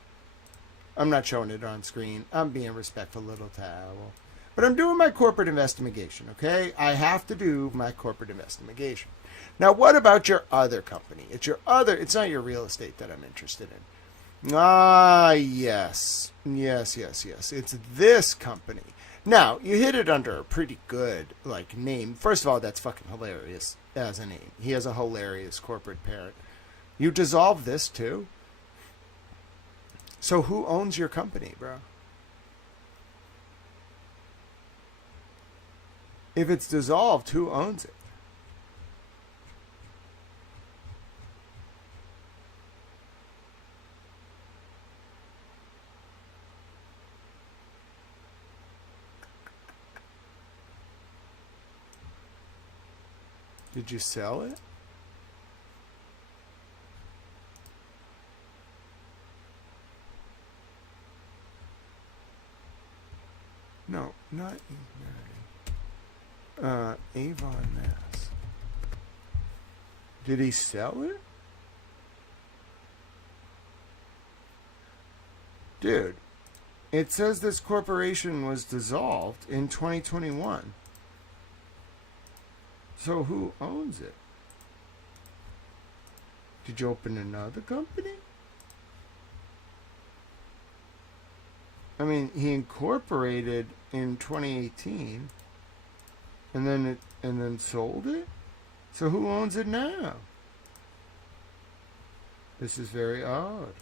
I'm not showing it on screen. I'm being respectful, little towel. But I'm doing my corporate investigation, okay? I have to do my corporate investigation. Now, what about your other company? It's not your real estate that I'm interested in. Ah, yes. Yes. It's this company. Now, you hit it under a pretty good, like, name. First of all, that's fucking hilarious as a name. He has a hilarious corporate parent. You dissolve this, too? So who owns your company, bro? If it's dissolved, who owns it? Did you sell it? No, not Avon, Mass. Did he sell it? Dude, it says this corporation was dissolved in 2021. So who owns it? Did you open another company? I mean, he incorporated in 2018 and then sold it? So who owns it now? This is very odd.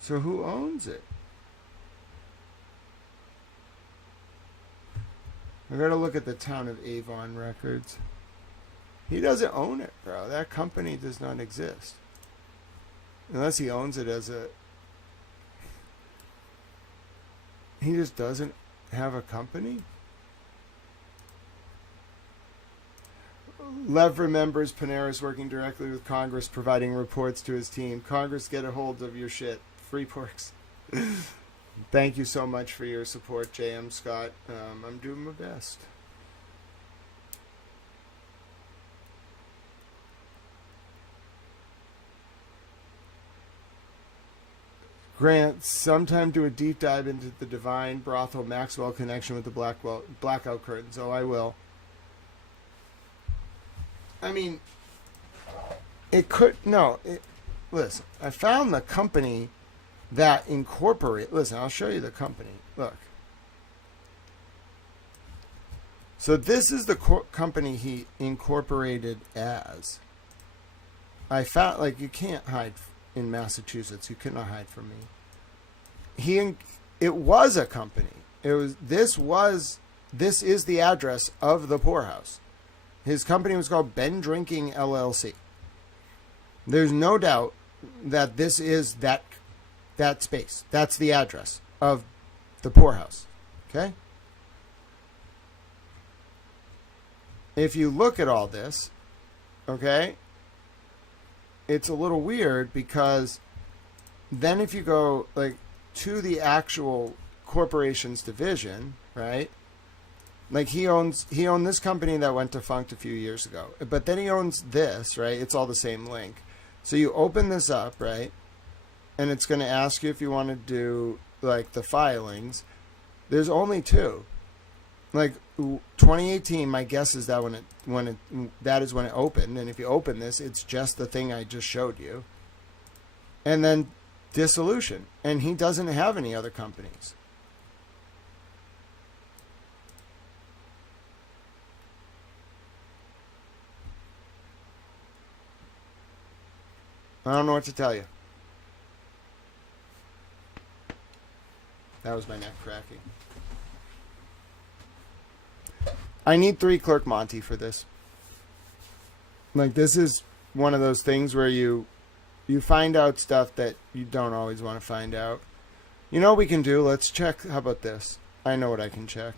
So who owns it? I gotta look at the town of Avon records. He doesn't own it, bro. That company does not exist. Unless he owns it as a... He just doesn't have a company? Lev remembers Panera's working directly with Congress, providing reports to his team. Congress, get a hold of your shit. Free porks. Thank you so much for your support, J.M. Scott. I'm doing my best. Grant, sometime do a deep dive into the Divine Brothel Maxwell connection with the blackout curtains. Oh, I will. I mean, it could... No, listen, I found the company that incorporate... Listen, I'll show you the company. Look. So this is the company he incorporated as. I found... Like, you can't hide... In Massachusetts, you could not hide from me. It was a company. This is the address of the poorhouse. His company was called Ben Drinking LLC. There's no doubt that this is that space. That's the address of the poorhouse. Okay? If you look at all this, okay, it's a little weird because then if you go like to the actual corporation's division, right? Like he owned this company that went defunct a few years ago, but then he owns this, right? It's all the same link. So you open this up, right? And it's going to ask you if you want to do like the filings. There's only two. Like 2018, my guess is that that is when it opened. And if you open this, it's just the thing I just showed you. And then dissolution. And he doesn't have any other companies. I don't know what to tell you. That was my neck cracking. I need 3 Clerk Monty for this. Like, this is one of those things where you find out stuff that you don't always want to find out. You know what we can do? Let's check. How about this? I know what I can check.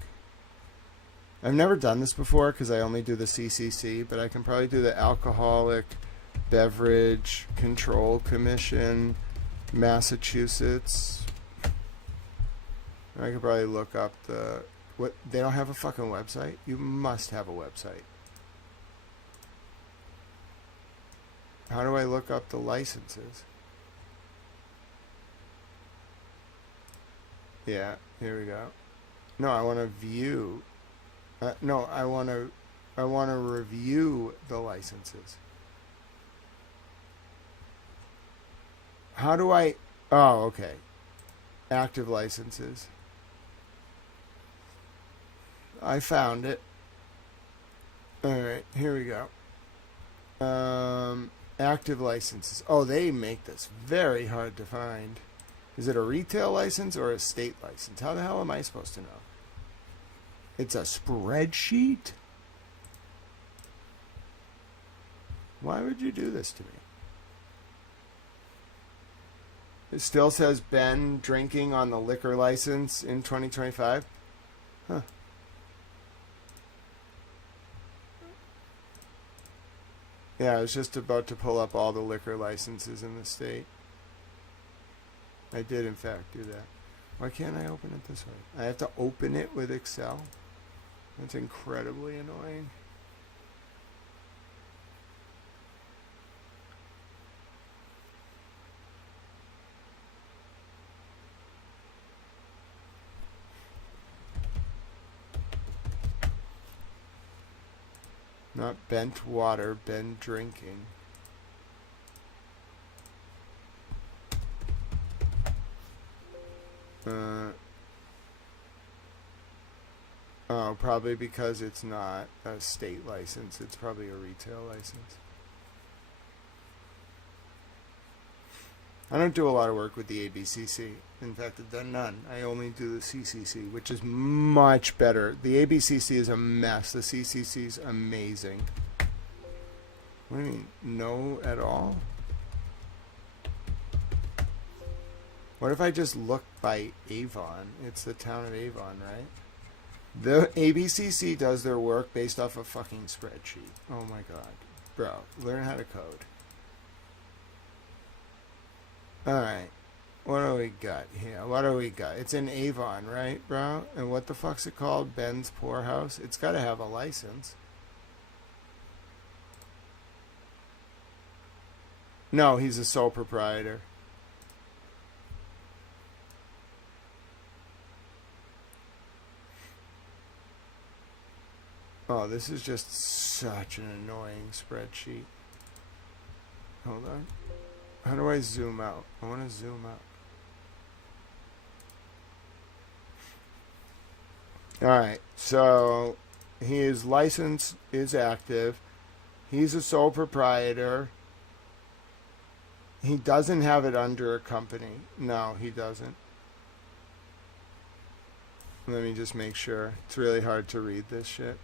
I've never done this before because I only do the CCC, but I can probably do the Alcoholic Beverage Control Commission, Massachusetts. I could probably look up what they don't have a fucking website. You must have a website. How do I look up the licenses? Yeah, here we go. No, I want to view. No, I want to review the licenses. How do I? Oh, okay. Active licenses. I found it. Alright, here we go. Active licenses. Oh, they make this very hard to find. Is it a retail license or a state license? How the hell am I supposed to know? It's a spreadsheet? Why would you do this to me? It still says Ben drinking on the liquor license in 2025. Huh. Yeah, I was just about to pull up all the liquor licenses in the state. I did, in fact, do that. Why can't I open it this way? I have to open it with Excel? That's incredibly annoying. Not bent water, Ben drinking. Oh, probably because it's not a state license. It's probably a retail license. I don't do a lot of work with the ABCC. In fact, I've done none. I only do the CCC, which is much better. The ABCC is a mess. The CCC is amazing. What do you mean? No at all? What if I just look by Avon? It's the town of Avon, right? The ABCC does their work based off a fucking spreadsheet. Oh my god. Bro, learn how to code. Alright. What do we got here? What do we got? It's in Avon, right, bro? And what the fuck's it called? Ben's Poorhouse? It's got to have a license. No, he's a sole proprietor. Oh, this is just such an annoying spreadsheet. Hold on. How do I zoom out? I want to zoom out. Alright, so his license is active. He's a sole proprietor. He doesn't have it under a company. No, he doesn't. Let me just make sure. It's really hard to read this shit.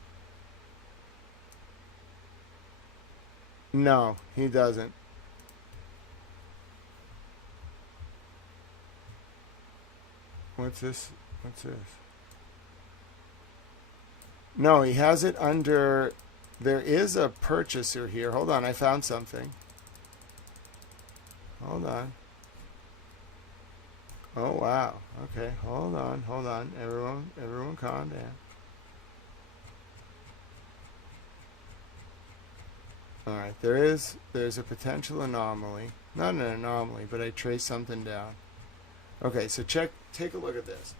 No, he doesn't. What's this? What's this? No, he has it under... There is a purchaser here. Hold on, I found something. Hold on. Oh, wow. Okay, hold on. Everyone calm down. All right, there's a potential anomaly. Not an anomaly, but I traced something down. Okay, so take a look at this.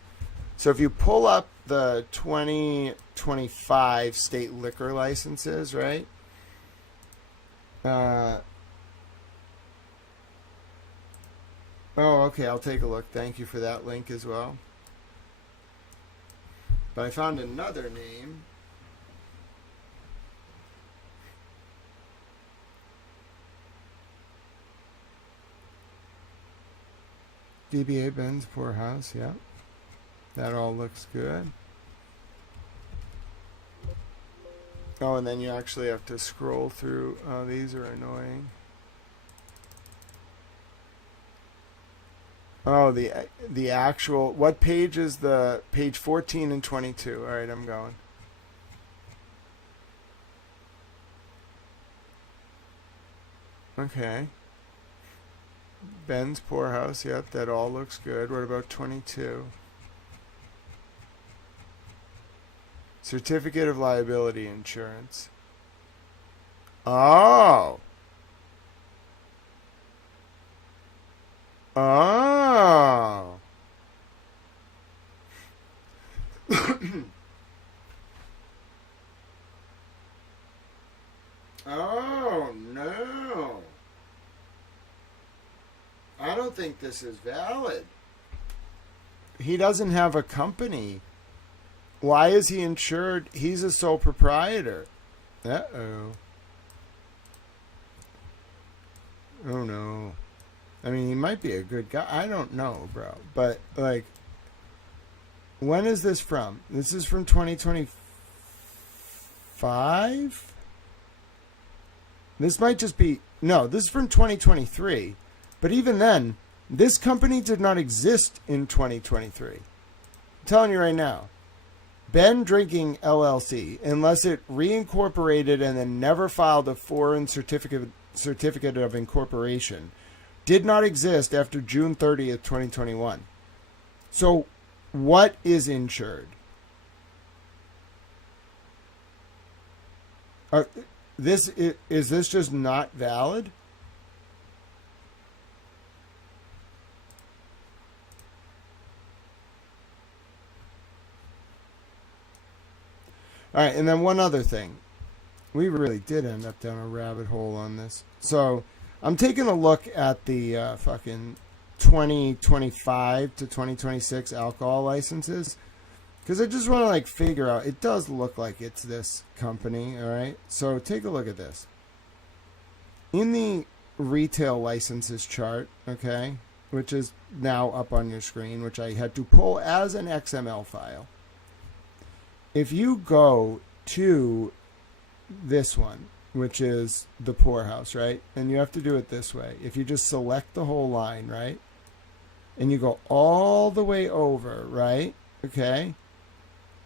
So if you pull up the 2025 state liquor licenses, right? Oh, okay, I'll take a look. Thank you for that link as well. But I found another name. DBA Ben's Poorhouse, yeah. That all looks good. Oh, and then you actually have to scroll through. Oh, these are annoying. Oh, the actual, what page is the, page 14 and 22. All right, I'm going. Okay. Ben's Poorhouse, yep, that all looks good. What about 22? Certificate of Liability Insurance. Oh. Oh. Oh, no. I don't think this is valid. He doesn't have a company. Why is he insured? He's a sole proprietor. Uh-oh. Oh, no. I mean, he might be a good guy. I don't know, bro. But, like, when is this from? This is from 2025? This might just be... No, this is from 2023. But even then, this company did not exist in 2023. I'm telling you right now. Ben Drinking LLC, unless it reincorporated and then never filed a foreign certificate of incorporation, did not exist after June 30th, 2021. So, what is insured? Is this just not valid? All right, and then one other thing. We really did end up down a rabbit hole on this. So, I'm taking a look at the fucking 2025 to 2026 alcohol licenses. Because I just want to, like, figure out. It does look like it's this company, all right? So, take a look at this. In the retail licenses chart, okay, which is now up on your screen, which I had to pull as an XML file. If you go to this one, which is the Poorhouse, right? And you have to do it this way. If you just select the whole line, right? And you go all the way over, right? Okay.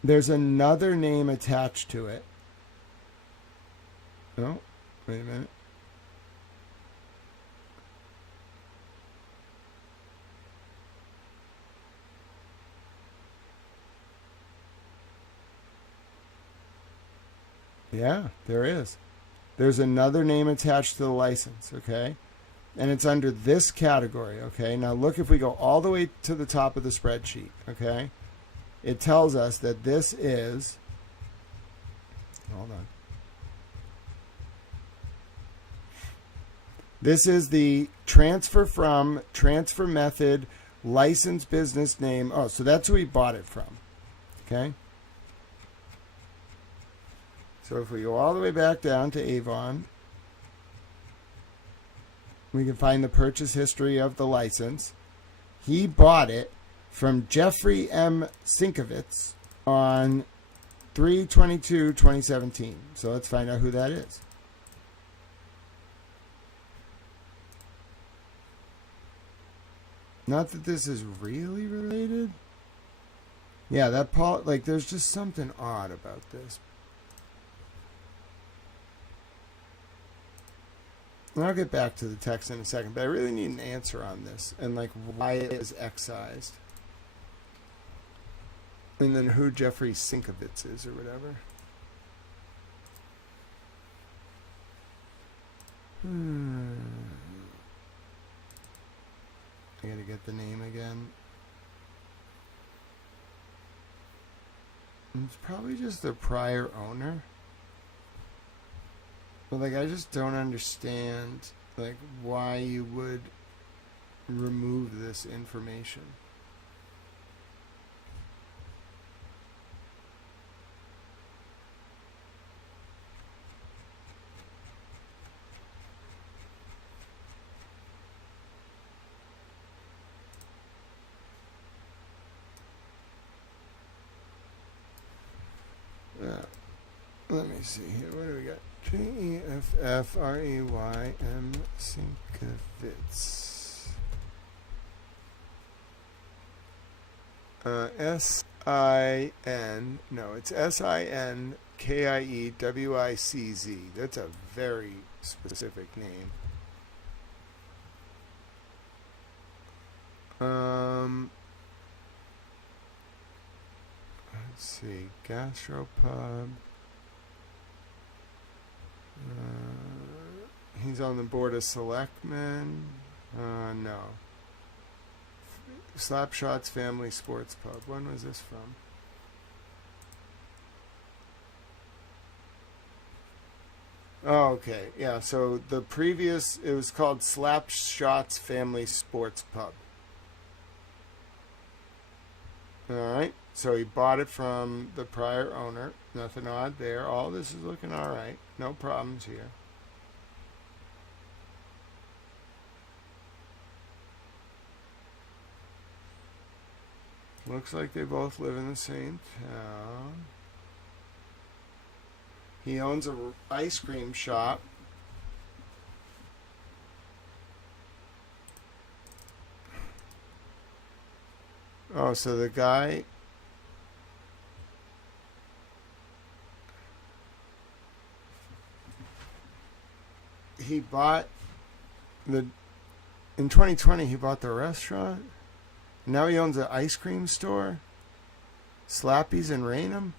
There's another name attached to it. Oh, wait a minute. Yeah, there is. There's another name attached to the license, okay? And it's under this category, okay? Now look, if we go all the way to the top of the spreadsheet, okay? It tells us that this is, hold on. This is the transfer from, transfer method, license business name. Oh, so that's who we bought it from, okay? So if we go all the way back down to Avon, we can find the purchase history of the license. He bought it from Jeffrey M. Sinkovitz on 3/22/2017. So let's find out who that is. Not that this is really related. Yeah, that Paul, like, there's just something odd about this. And I'll get back to the text in a second, but I really need an answer on this and, like, why it is excised. And then who Jeffrey Sinkovitz is or whatever. I gotta get the name again. It's probably just the prior owner. But like, I just don't understand like why you would remove this information. Let me see here. What do we got? G-E-F-F-R-E-Y-M Sinkevitz. S-I-N. No, it's S-I-N-K-I-E-W-I-C-Z. That's a very specific name. Let's see. Gastropub. He's on the board of selectmen. No. Slapshot's Family Sports Pub. When was this from? Oh, okay. Yeah, so the previous, it was called Slapshot's Family Sports Pub. Alright, so he bought it from the prior owner. Nothing odd there. All this is looking alright. No problems here. Looks like they both live in the same town. He owns an ice cream shop. Oh, so the guy... He bought the... In 2020, he bought the restaurant. Now he owns an ice cream store. Slappy's in Raynham.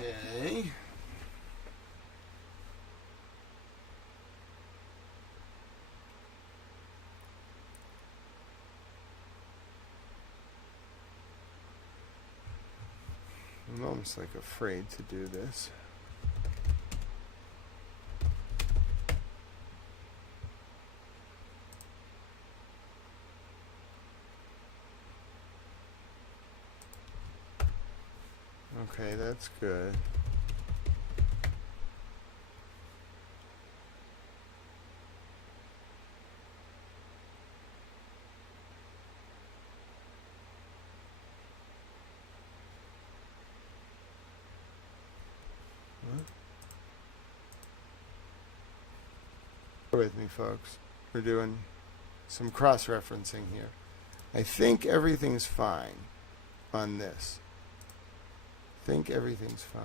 Okay. I'm almost like afraid to do this. Okay, that's good. Bear with me, folks. We're doing some cross-referencing here. I think everything's fine on this. I think everything's fine.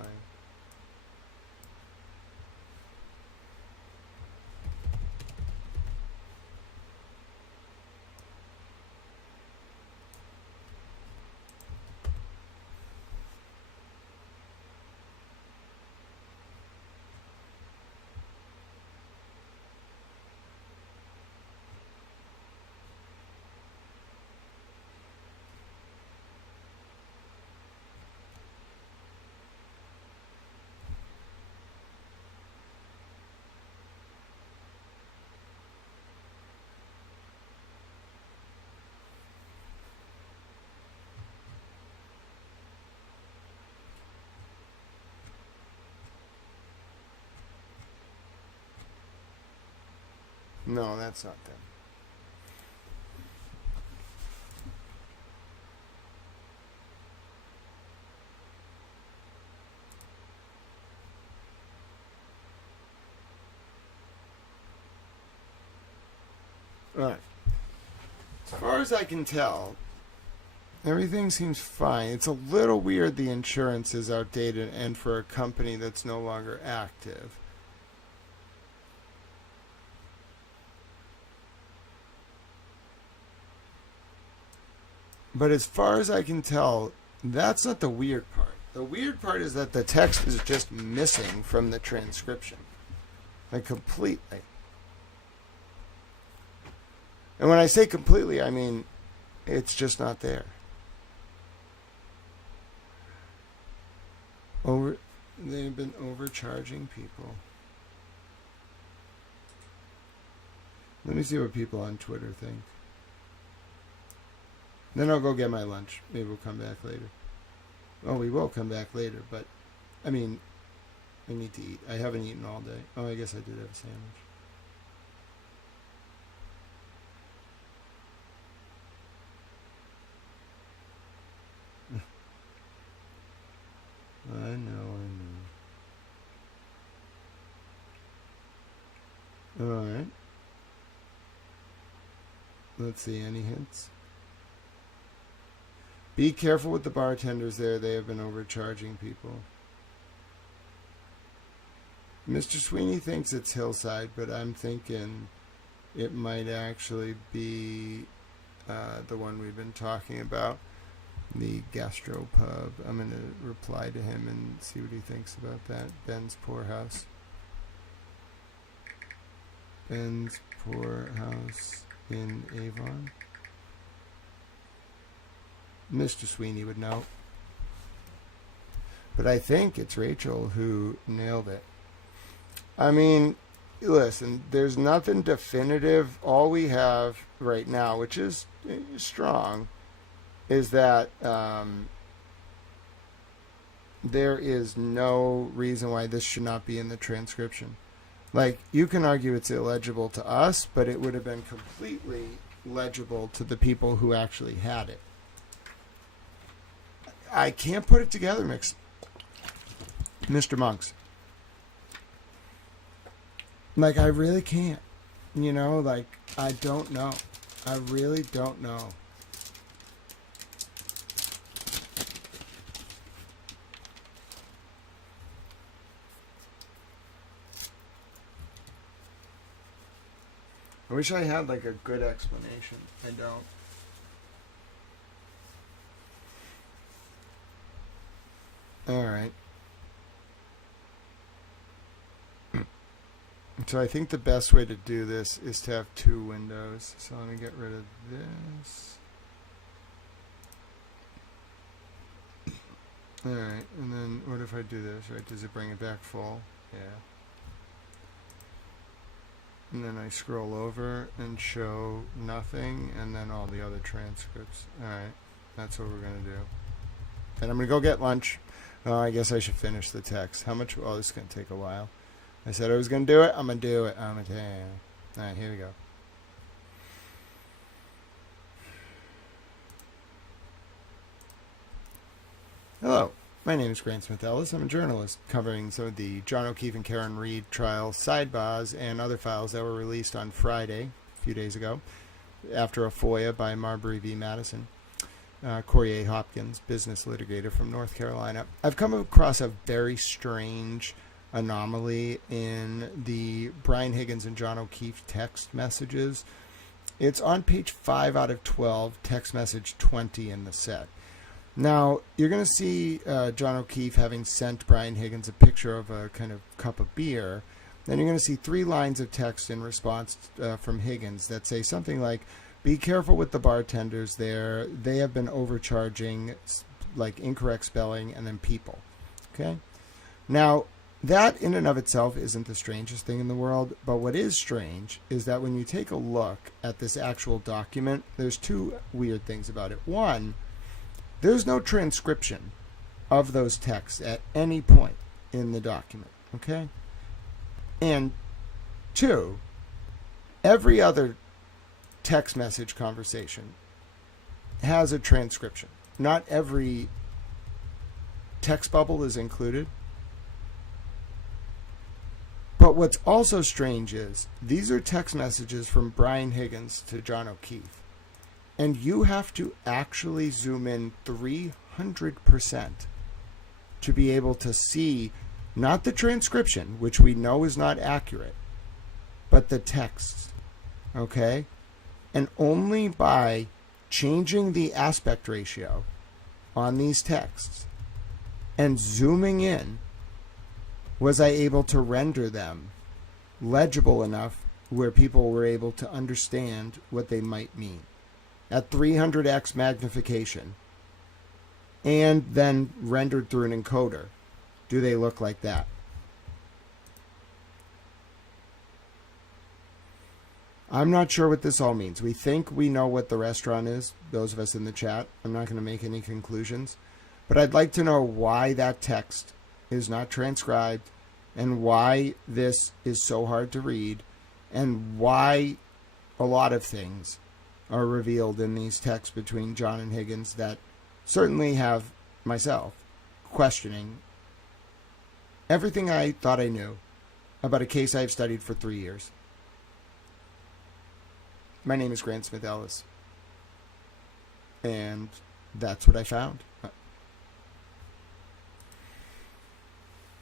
No, that's not them. All right. As far as I can tell, everything seems fine. It's a little weird the insurance is outdated and for a company that's no longer active. But as far as I can tell, That's not the weird part. The weird part is that the text is just missing from the transcription. Like, completely. And when I say completely, I mean it's just not there. They've been overcharging people. Let me see what people on Twitter think. Then I'll go get my lunch. Maybe we'll come back later. Well, we will come back later, but, I mean, I need to eat. I haven't eaten all day. Oh, I guess I did have a sandwich. I know. All right. Let's see, any hints? Be careful with the bartenders there. They have been overcharging people. Mr. Sweeney thinks it's Hillside, but I'm thinking it might actually be the one we've been talking about, the gastropub. I'm going to reply to him and see what he thinks about that. Ben's Poorhouse. Ben's Poorhouse in Avon. Mr. Sweeney would know. But I think it's Rachel who nailed it. I mean, listen, there's nothing definitive. All we have right now, which is strong, is that there is no reason why this should not be in the transcription. Like, you can argue it's illegible to us, but it would have been completely legible to the people who actually had it. I can't put it together, Mr. Monks. Like, I really can't. You know, like, I don't know. I really don't know. I wish I had, like, a good explanation. I don't. All right. So I think the best way to do this is to have two windows. So let me get rid of this. All right, and then what if I do this, right? Does it bring it back full? Yeah. And then I scroll over and show nothing, and then all the other transcripts. All right, that's what we're going to do. And I'm going to go get lunch. I guess I should finish the text. How much? Oh, this is going to take a while. I said I was going to do it. I'm going to do it. I'm going to. All right, here we go. Hello, my name is Grant Smith Ellis. I'm a journalist covering some of the John O'Keefe and Karen Reed trial sidebars and other files that were released on Friday, a few days ago, after a FOIA by Marbury v. Madison. Corey A. Hopkins, business litigator from North Carolina. I've come across a very strange anomaly in the Brian Higgins and John O'Keefe text messages. It's on page 5 out of 12, text message 20 in the set. Now, you're going to see John O'Keefe having sent Brian Higgins a picture of a kind of cup of beer. Then you're going to see 3 lines of text in response from Higgins that say something like, be careful with the bartenders there. They have been overcharging, like incorrect spelling, and then people. Okay? Now, that in and of itself isn't the strangest thing in the world, but what is strange is that when you take a look at this actual document, there's 2 weird things about it. One, there's no transcription of those texts at any point in the document. Okay? And 2, every other text message conversation has a transcription. Not every text bubble is included. But what's also strange is these are text messages from Brian Higgins to John O'Keefe. And you have to actually zoom in 300% to be able to see not the transcription, which we know is not accurate, but the text. Okay? And only by changing the aspect ratio on these texts and zooming in, was I able to render them legible enough where people were able to understand what they might mean at 300x magnification and then rendered through an encoder. Do they look like that? I'm not sure what this all means. We think we know what the restaurant is, those of us in the chat. I'm not going to make any conclusions. But I'd like to know why that text is not transcribed and why this is so hard to read and why a lot of things are revealed in these texts between John and Higgins that certainly have myself questioning everything I thought I knew about a case I've studied for 3 years. My name is Grant Smith Ellis, and that's what I found.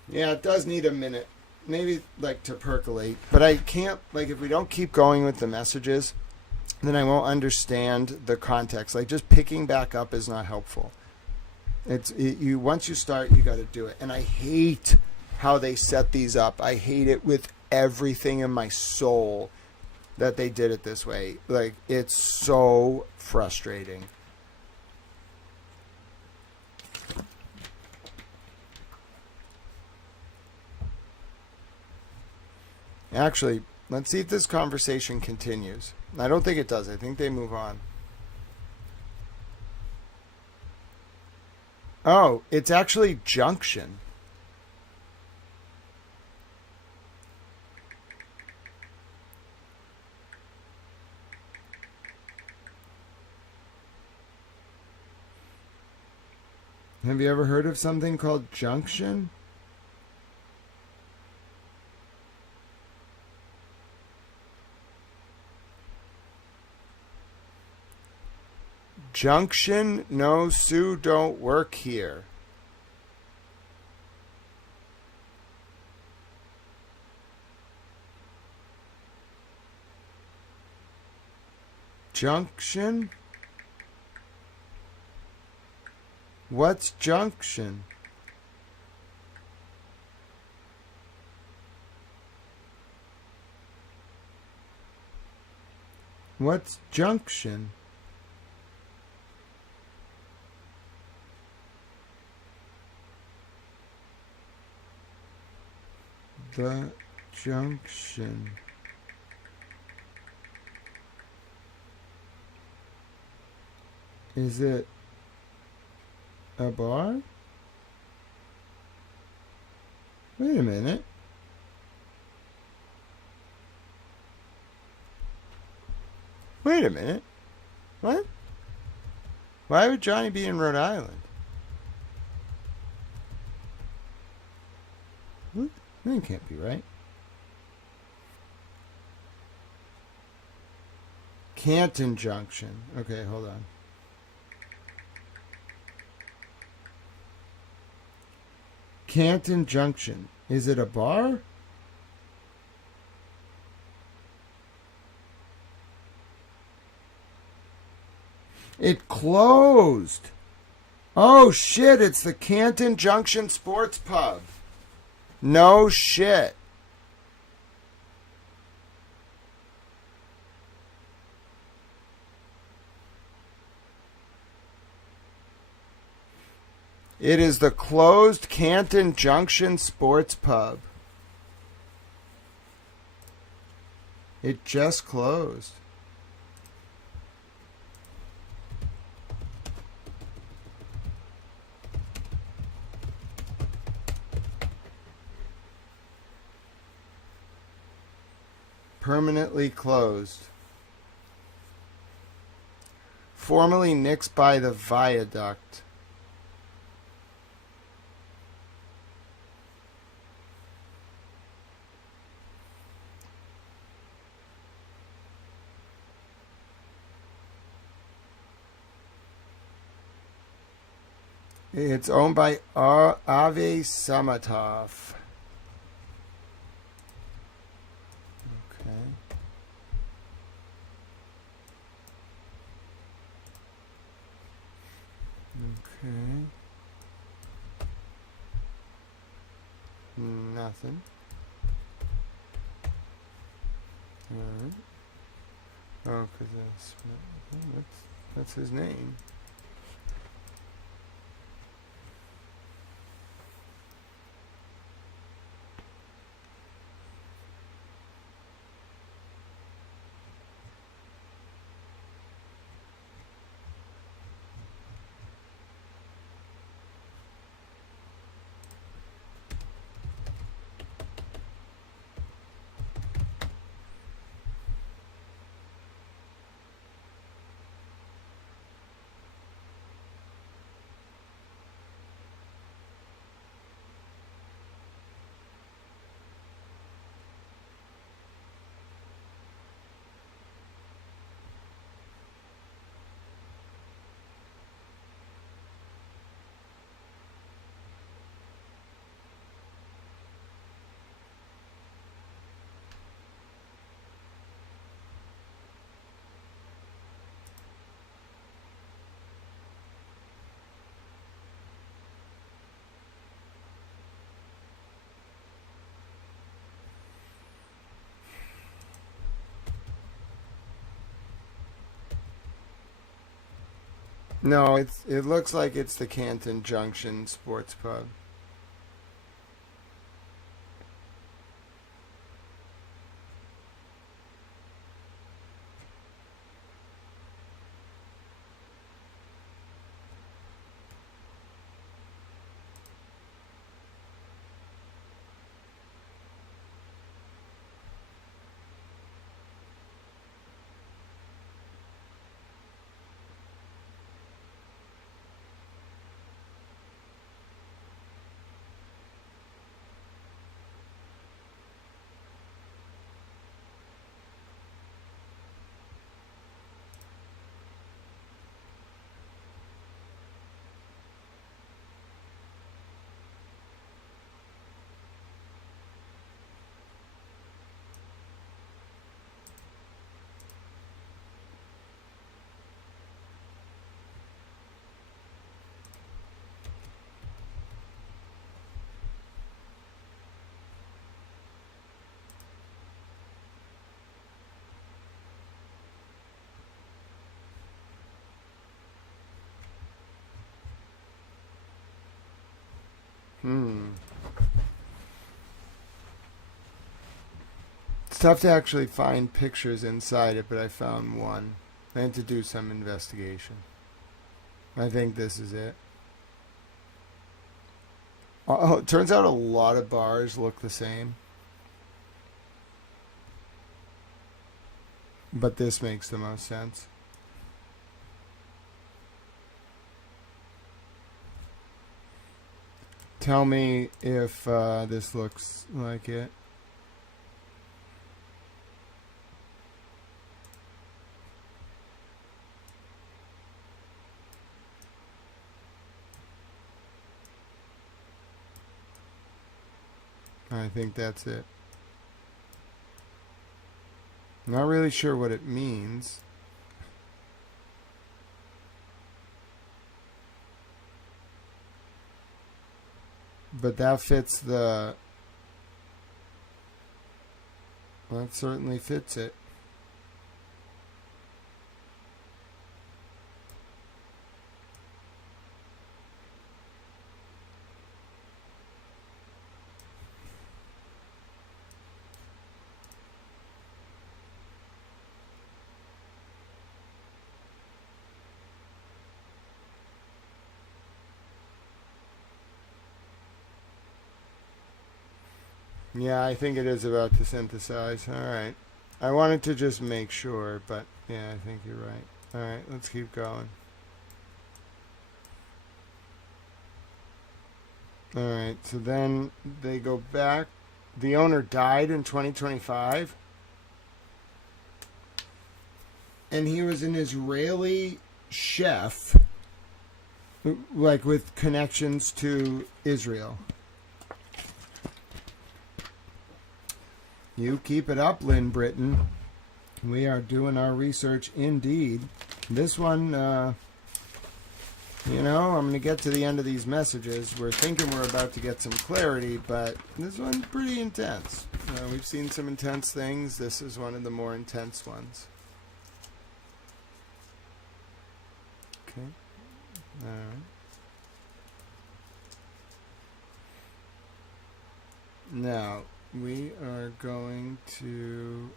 Yeah, it does need a minute, maybe like to percolate, but I can't, like, if we don't keep going with the messages, then I won't understand the context. Like, just picking back up is not helpful. You once you start, you got to do it. And I hate how they set these up. I hate it with everything in my soul that they did it this way. Like, it's so frustrating. Actually, let's see if this conversation continues. I don't think it does. I think they move on. Oh, it's actually junction. Have you ever heard of something called junction? Junction? No, Sue, don't work here. Junction? What's junction? What's junction? The junction. Is it a bar? Wait a minute. Wait a minute. What? Why would Johnny be in Rhode Island? What? That can't be right. Canton Junction. Okay, hold on. Canton Junction. Is it a bar? It closed. Oh shit, it's the Canton Junction Sports Pub. No shit. It is the closed Canton Junction Sports Pub. It just closed. Permanently closed. Formerly nixed by the viaduct. It's owned by Ave Samatov. Okay. Nothing. Alright. Oh, because that's his name. No, it looks like it's the Canton Junction Sports Pub. It's tough to actually find pictures inside it, but I found one. I had to do some investigation. I think this is it. Oh, it turns out a lot of bars look the same. But this makes the most sense. Tell me if this looks like it. I think that's it. Not really sure what it means. But that fits the... That certainly fits it. Yeah, I think it is about to synthesize. Alright. I wanted to just make sure, but yeah, I think you're right. Alright, let's keep going. Alright, so then they go back. The owner died in 2025. And he was an Israeli chef, like with connections to Israel. You keep it up, Lynn Britton. We are doing our research indeed. This one, You know, I'm going to get to the end of these messages. We're thinking we're about to get some clarity, but this one's pretty intense. We've seen some intense things. This is one of the more intense ones. Okay. All right. Now, we are going to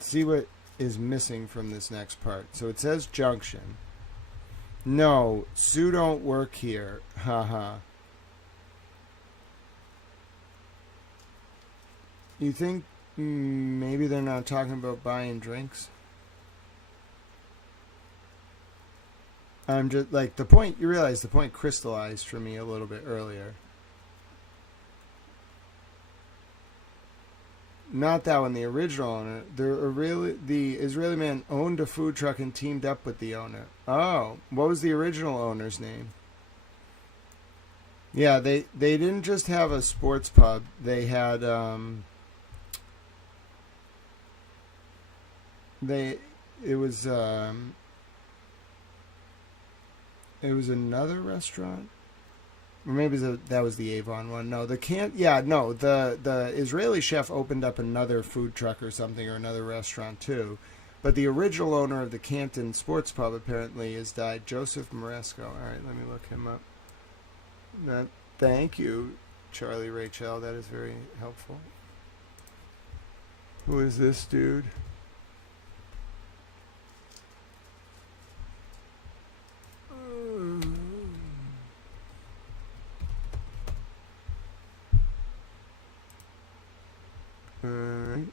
see what is missing from this next part. So it says junction. No, Sue don't work here. Haha. You think maybe they're not talking about buying drinks? I'm just like the point. You realize the point crystallized for me a little bit earlier. Not that one. The original owner, the Israeli man owned a food truck and teamed up with the owner. Oh, what was the original owner's name? Yeah, they didn't just have a sports pub. They had it was another restaurant. Or maybe that was the Avon one. No, the Israeli chef opened up another food truck or something, or another restaurant too. But the original owner of the Canton Sports Pub apparently has died, Joseph Moresco. All right, let me look him up. Thank you, Charlie Rachel. That is very helpful. Who is this dude? Alright.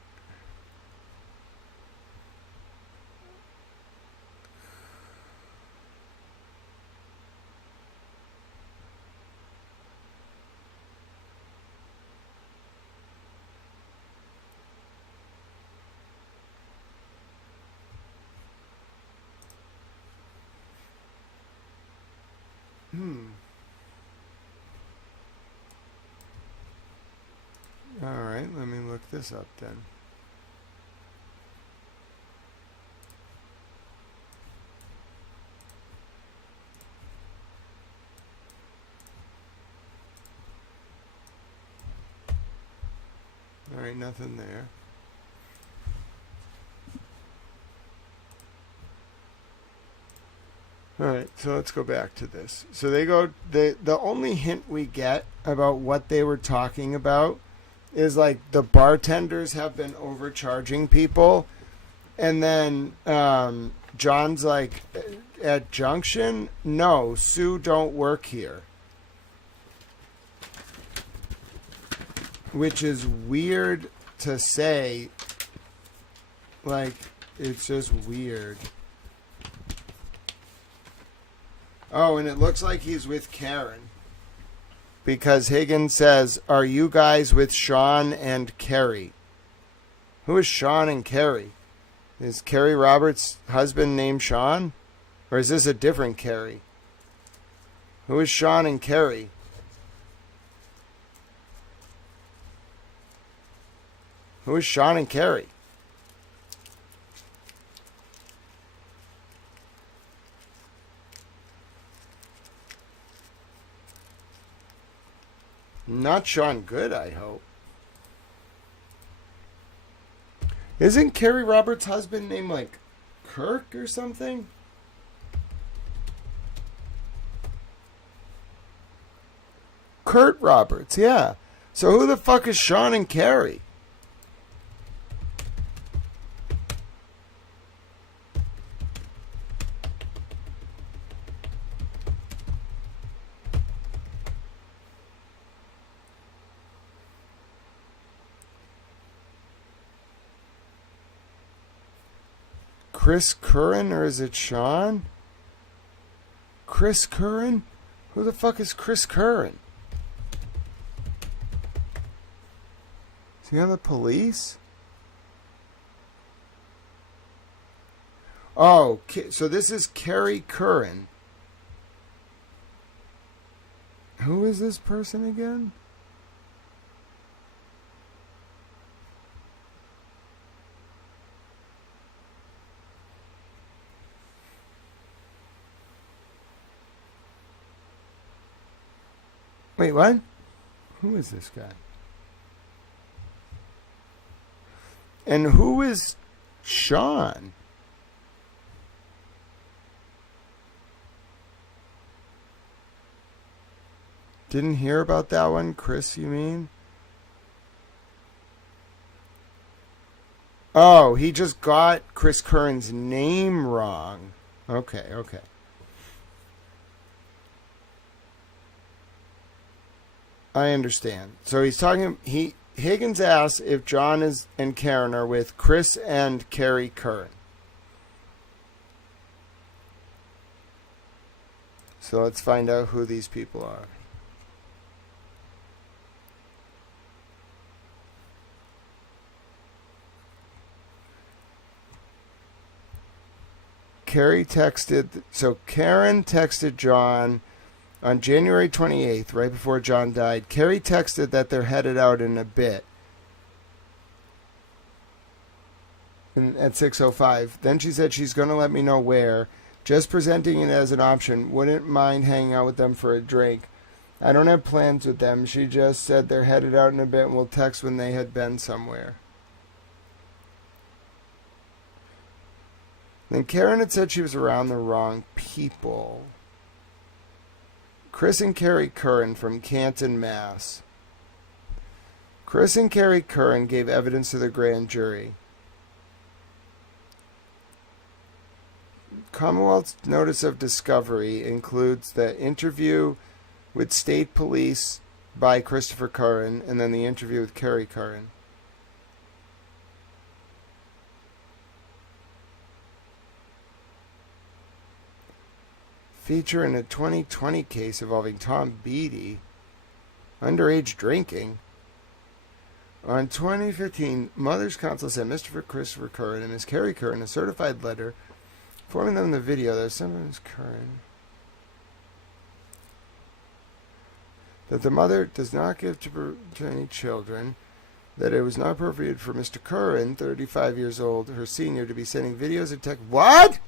Alright, let me look this up then. Alright, nothing there. Alright, so let's go back to this. So the only hint we get about what they were talking about is like the bartenders have been overcharging people, and then John's like, at Junction, no, Sue don't work here, which is weird to say. Like, it's just weird. Oh, and it looks like he's with Karen. Because Higgins says, are you guys with Sean and Kerry? Who is Sean and Kerry? Is Kerry Roberts' husband named Sean? Or is this a different Kerry? Who is Sean and Kerry? Who is Sean and Kerry? Not Sean Good, I hope. Isn't Kerry Roberts' husband named like Kirk or something? Kurt Roberts, yeah. So who the fuck is Sean and Kerry? Chris Curran, or is it Sean? Chris Curran? Who the fuck is Chris Curran? Is he on the police? Oh, so this is Kerry Curran. Who is this person again? Wait, what? Who is this guy? And who is Sean? Didn't hear about that one, Chris, you mean? Oh, he just got Chris Curran's name wrong. Okay, okay. I understand. So he's talking. Higgins asks if John and Karen are with Chris and Carrie Curran. So let's find out who these people are. Karen texted John on January 28th, right before John died. Carrie texted that they're headed out in a bit at 6:05. Then she said she's going to let me know where, just presenting it as an option. Wouldn't mind hanging out with them for a drink. I don't have plans with them. She just said they're headed out in a bit and will text when they had been somewhere. Then Karen had said she was around the wrong people. Chris and Carrie Curran from Canton, Mass. Chris and Carrie Curran gave evidence to the grand jury. Commonwealth's notice of discovery includes the interview with state police by Christopher Curran and then the interview with Carrie Curran. Feature in a 2020 case involving Tom Beattie, underage drinking. On 2015, Mother's Council sent Mr. Christopher Curran and Ms. Carrie Curran a certified letter informing them in the video that Ms. Curran that the mother does not give to any children, that it was not appropriate for Mr. Curran, 35 years old, her senior, to be sending videos and text. What?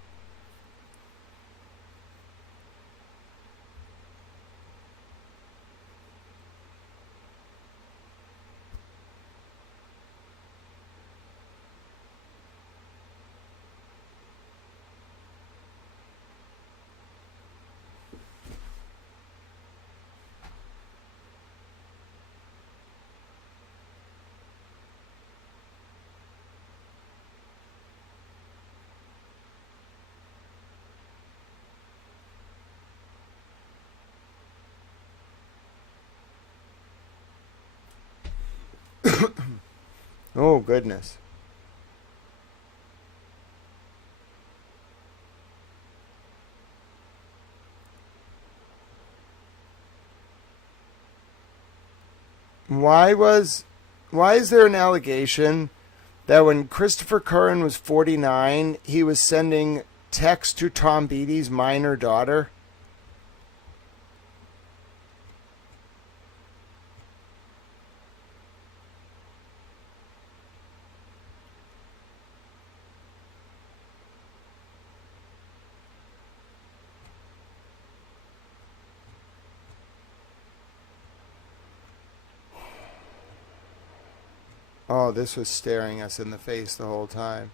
Oh, goodness. Why is there an allegation that when Christopher Curran was 49, he was sending texts to Tom Beattie's minor daughter? Oh, this was staring us in the face the whole time.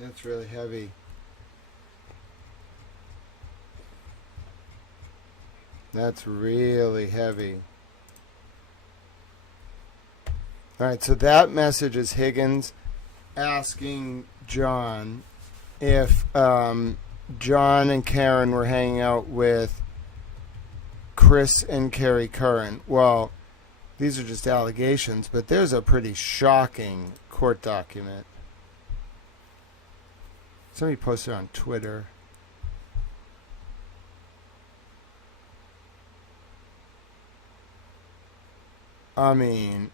That's really heavy. That's really heavy. All right, so that message is Higgins asking John if John and Karen were hanging out with Chris and Carrie Curran. Well, these are just allegations, but there's a pretty shocking court document. Somebody posted on Twitter. I mean,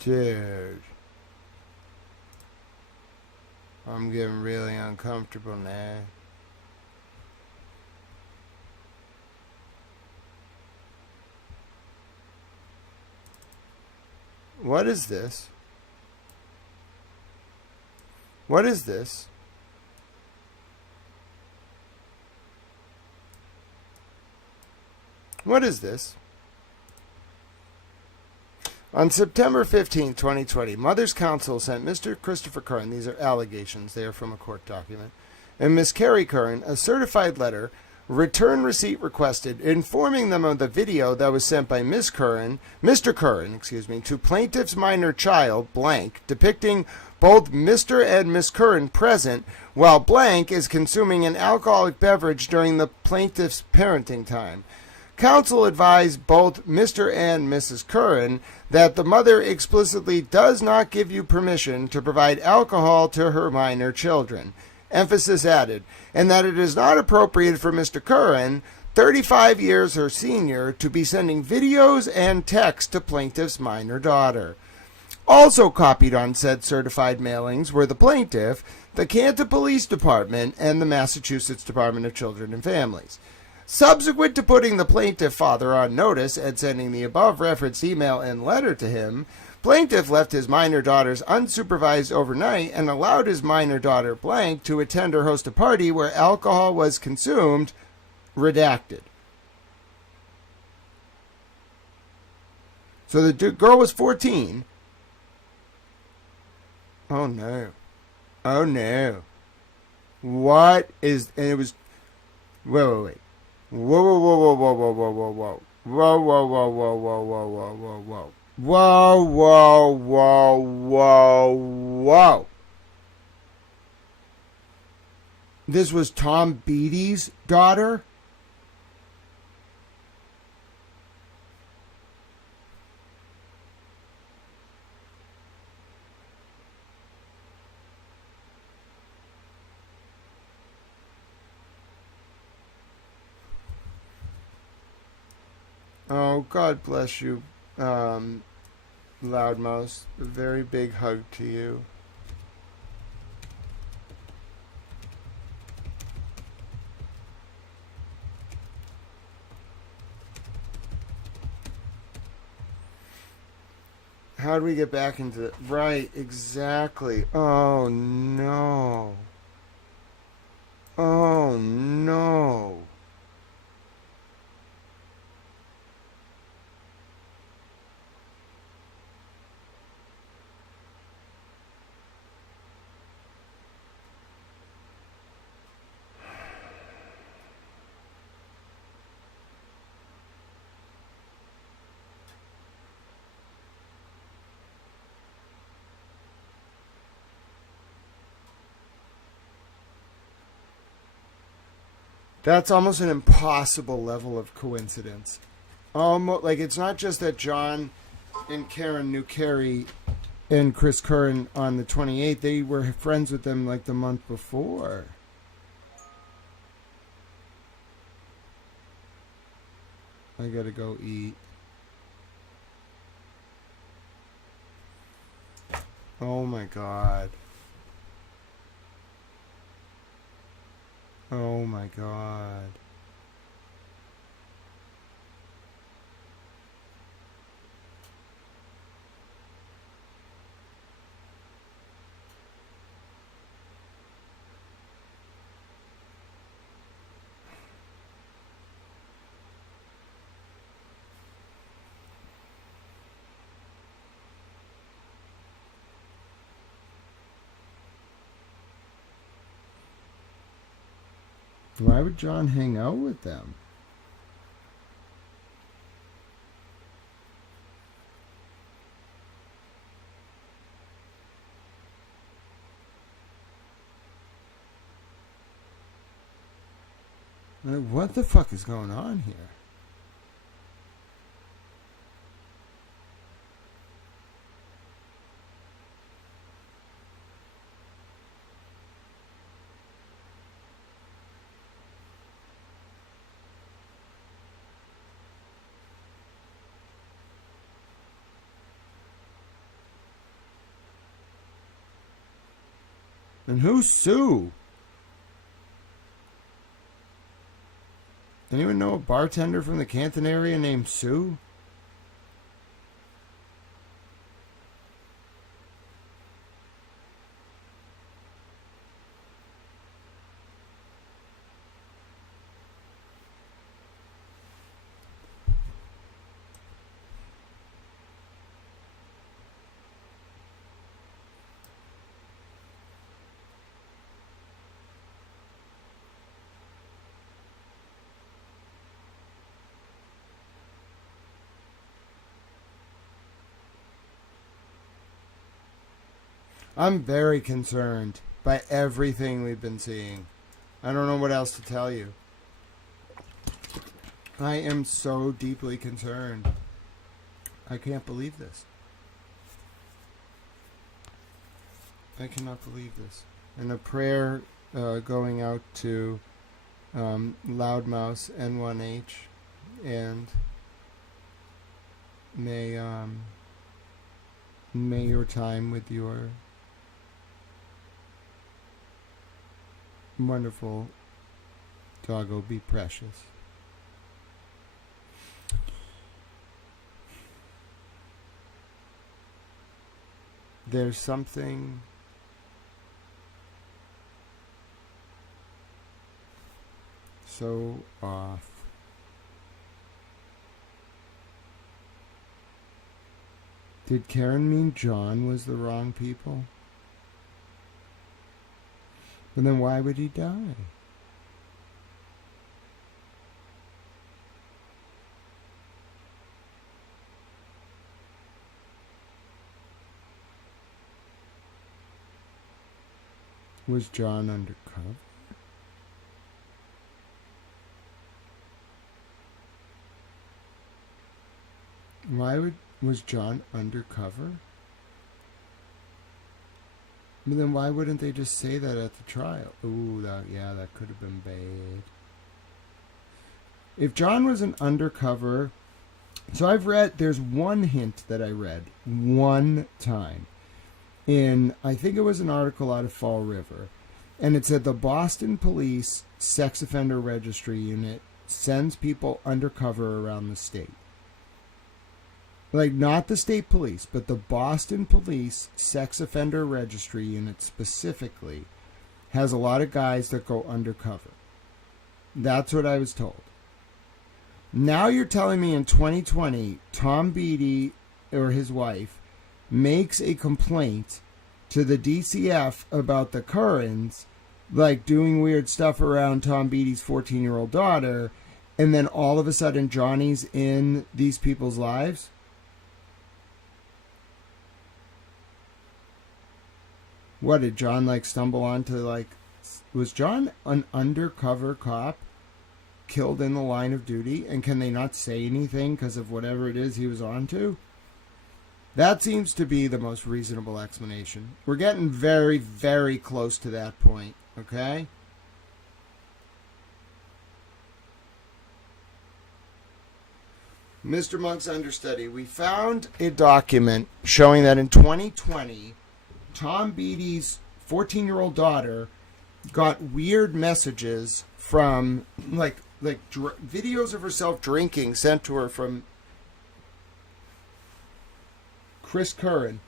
dude, I'm getting really uncomfortable now. What is this? What is this? What is this? On September 15, 2020, Mother's Counsel sent Mr. Christopher Curran, these are allegations, they are from a court document, and Miss Carrie Curran a certified letter, return receipt requested, informing them of the video that was sent by Mr. Curran, to plaintiff's minor child, blank, depicting both Mr. and Miss Curran present while blank is consuming an alcoholic beverage during the plaintiff's parenting time. Counsel advised both Mr. and Mrs. Curran that the mother explicitly does not give you permission to provide alcohol to her minor children. Emphasis added, and that it is not appropriate for Mr. Curran, 35 years her senior, to be sending videos and texts to plaintiff's minor daughter. Also copied on said certified mailings were the plaintiff, the Canton Police Department, and the Massachusetts Department of Children and Families. Subsequent to putting the plaintiff father on notice and sending the above referenced email and letter to him, plaintiff left his minor daughters unsupervised overnight and allowed his minor daughter blank to attend or host a party where alcohol was consumed, redacted. So the girl was 14. Oh no. Oh no. What is, and it was, wait. Whoa, whoa, whoa, whoa, whoa, whoa, whoa, whoa. Whoa, whoa, whoa, whoa, whoa, whoa, whoa, whoa, whoa. Whoa, whoa, whoa, whoa, whoa. This was Tom Beatty's daughter? Oh, God bless you, Loudmouse. A very big hug to you. How do we get back into it? Right, exactly. Oh, no. Oh, no. That's almost an impossible level of coincidence. Almost, like, it's not just that John and Karen knew Carrie and Chris Curran on the 28th. They were friends with them like the month before. I gotta go eat. Oh my God. Oh my God. Why would John hang out with them? Like, what the fuck is going on here? And who's Sue? Anyone know a bartender from the Canton area named Sue? I'm very concerned by everything we've been seeing. I don't know what else to tell you. I am so deeply concerned. I can't believe this. I cannot believe this. And a prayer going out to Loudmouse N1H, and may your time with your wonderful doggo be precious. There's something so off. Did Karen mean John was the wrong people? And then why would he die? Was John undercover? Was John undercover? But then why wouldn't they just say that at the trial? Ooh, that could have been bad. If John was an undercover... So there's one hint that I read one time. I think it was an article out of Fall River. And it said the Boston Police Sex Offender Registry Unit sends people undercover around the state. Like, not the state police, but the Boston Police Sex Offender Registry Unit specifically has a lot of guys that go undercover. That's what I was told. Now you're telling me in 2020, Tom Beattie, or his wife, makes a complaint to the DCF about the Currans, like doing weird stuff around Tom Beattie's 14-year-old daughter, and then all of a sudden Johnny's in these people's lives? What, did John, stumble onto, was John an undercover cop killed in the line of duty? And can they not say anything because of whatever it is he was onto? That seems to be the most reasonable explanation. We're getting very, very close to that point, okay? Mr. Monk's understudy, we found a document showing that in 2020... Tom Beattie's 14-year-old daughter got weird messages from, videos of herself drinking sent to her from Chris Curran.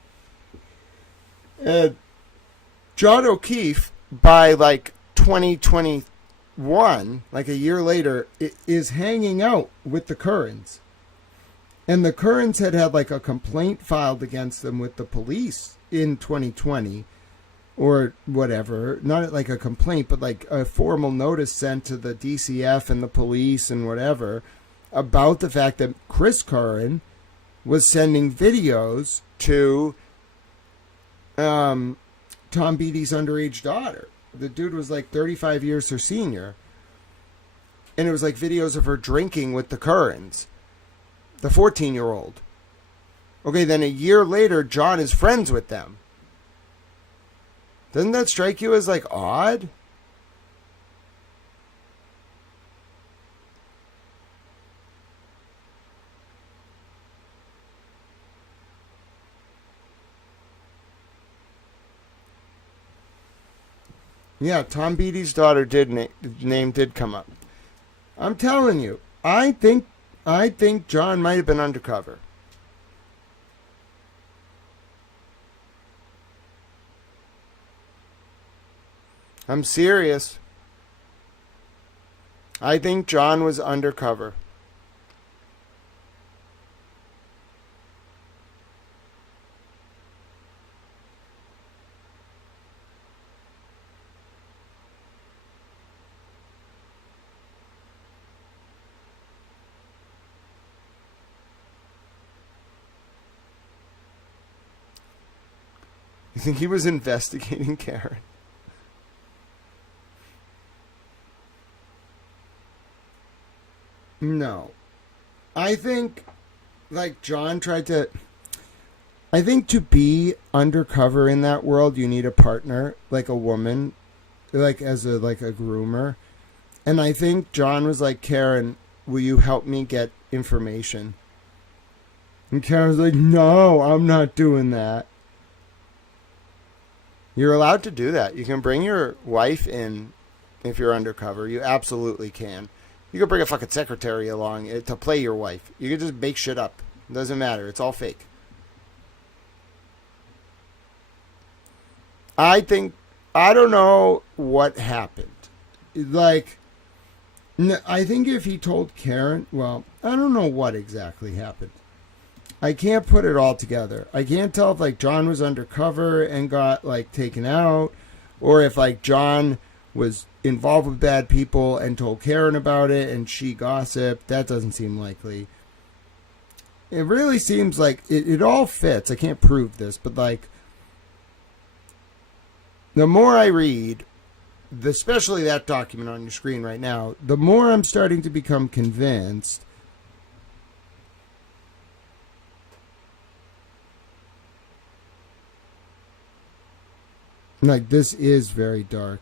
John O'Keefe, by, 2021, a year later, is hanging out with the Currans. And the Currans had a complaint filed against them with the police in 2020 or whatever, not like a complaint, but like a formal notice sent to the DCF and the police and whatever about the fact that Chris Curran was sending videos to Tom Beatty's underage daughter. The dude was like 35 years her senior. And it was like videos of her drinking with the Currans, the 14-year-old. Okay, then a year later, John is friends with them. Doesn't that strike you as like odd? Yeah, Tom Beatty's daughter name did come up. I'm telling you, I think John might have been undercover. I'm serious. I think John was undercover. You think he was investigating Karen? No. I think, like, John tried to... I think to be undercover in that world, you need a partner, like a woman, like as a groomer. And I think John was like, Karen, will you help me get information? And Karen's like, no, I'm not doing that. You're allowed to do that. You can bring your wife in if you're undercover. You absolutely can. You can bring a fucking secretary along to play your wife. You can just make shit up. It doesn't matter. It's all fake. I don't know what happened. Like, I think if he told Karen, well, I don't know what exactly happened. I can't put it all together. I can't tell if, like, John was undercover and got, like, taken out, or if, like, John was involved with bad people and told Karen about it and she gossiped. That doesn't seem likely. It really seems like it all fits. I can't prove this, but, like, the more I read, especially that document on your screen right now, the more I'm starting to become convinced like this is very dark.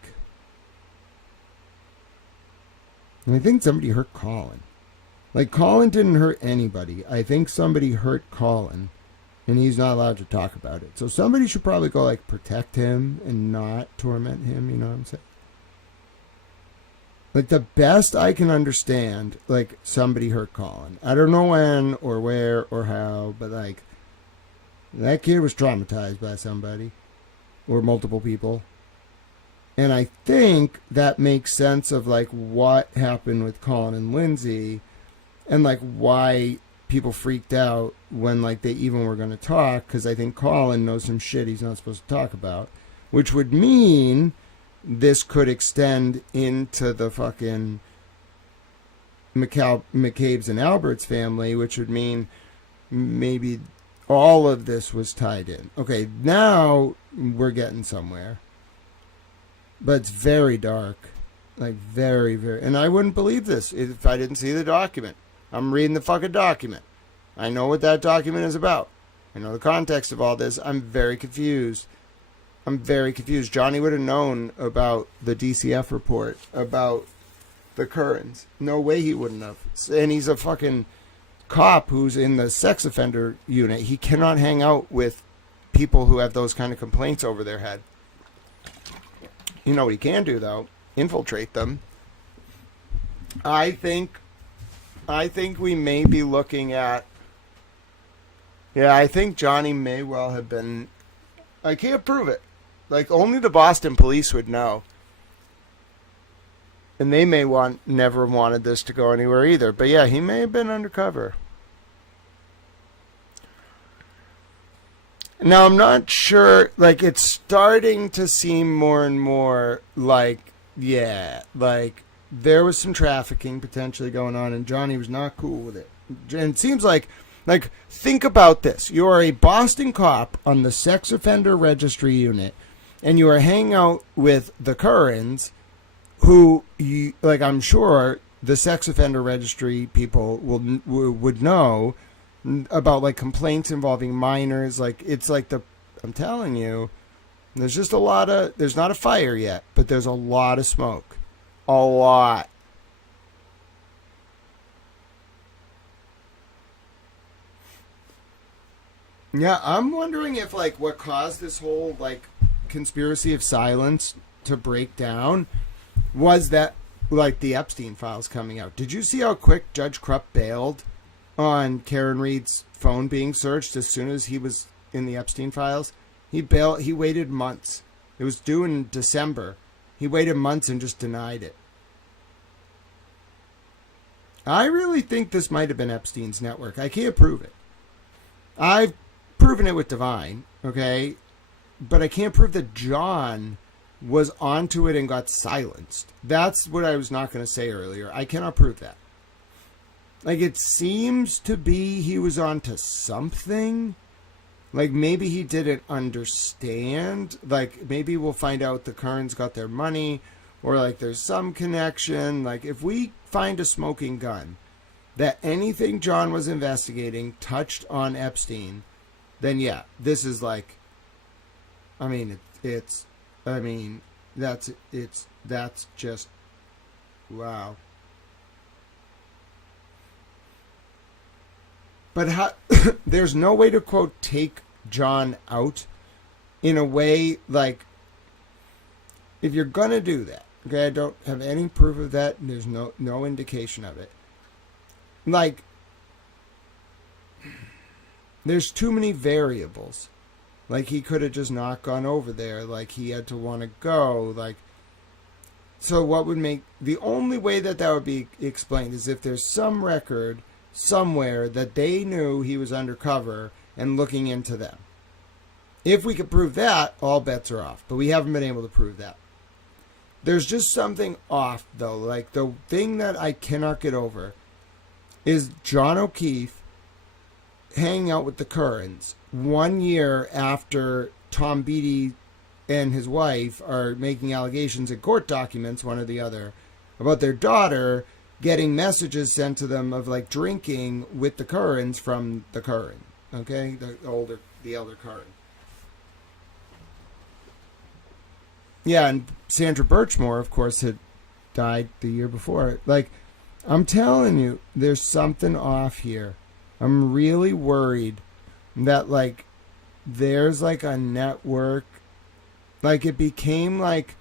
And I think somebody hurt Colin. Like, Colin didn't hurt anybody. I think somebody hurt Colin, and he's not allowed to talk about it. So somebody should probably go, like, protect him and not torment him, you know what I'm saying? Like, the best I can understand, like, somebody hurt Colin. I don't know when or where or how, but, like, that kid was traumatized by somebody or multiple people. And I think that makes sense of, like, what happened with Colin and Lindsay and, like, why people freaked out when, like, they even were going to talk, because I think Colin knows some shit he's not supposed to talk about, which would mean this could extend into the fucking McCabe's and Albert's family, which would mean maybe all of this was tied in. Okay, now we're getting somewhere. But it's very dark. Like, very, very... And I wouldn't believe this if I didn't see the document. I'm reading the fucking document. I know what that document is about. I know the context of all this. I'm very confused. Johnny would have known about the DCF report, about the Currans. No way he wouldn't have. And he's a fucking cop who's in the sex offender unit. He cannot hang out with people who have those kind of complaints over their head. You know what he can do, though? Infiltrate them. I think we may be looking at... Yeah, I think Johnny may well have been... I can't prove it. Like, only the Boston police would know. And they may never wanted this to go anywhere either. But yeah, he may have been undercover. Now, I'm not sure, like, it's starting to seem more and more like, yeah, like, there was some trafficking potentially going on, and Johnny was not cool with it. And it seems like, think about this. You are a Boston cop on the sex offender registry unit, and you are hanging out with the Currans, who, I'm sure the sex offender registry people would know about, like, complaints involving minors. Like, it's like I'm telling you, there's just there's not a fire yet, but there's a lot of smoke. A lot. Yeah, I'm wondering if, like, what caused this whole, like, conspiracy of silence to break down was that, like, the Epstein files coming out. Did you see how quick Judge Krupp bailed on Karen Reed's phone being searched as soon as he was in the Epstein files? He waited months. It was due in December. He waited months and just denied it. I really think this might have been Epstein's network. I can't prove it. I've proven it with Divine, okay? But I can't prove that John was onto it and got silenced. That's what I was not going to say earlier. I cannot prove that. Like, it seems to be he was onto something. Like, maybe he didn't understand. Like, maybe we'll find out the Kerns got their money, or, like, there's some connection. Like, if we find a smoking gun that anything John was investigating touched on Epstein, then yeah, this is like, I mean, that's just, wow. But how, there's no way to, quote, take John out in a way, like, if you're going to do that, okay, I don't have any proof of that, and there's no indication of it. Like, there's too many variables. Like, he could have just not gone over there. Like, he had to want to go. Like, so what would make, the only way that would be explained is if there's some record somewhere that they knew he was undercover and looking into them. If we could prove that, all bets are off. But we haven't been able to prove that. There's just something off, though. Like, the thing that I cannot get over is John O'Keefe hanging out with the Currans 1 year after Tom Beattie and his wife are making allegations in court documents, one or the other, about their daughter getting messages sent to them of, like, drinking with the Currans from the Curran. Okay? The elder Curran. Yeah, and Sandra Birchmore, of course, had died the year before. Like, I'm telling you, there's something off here. I'm really worried that, like, there's, like, a network. Like, it became, like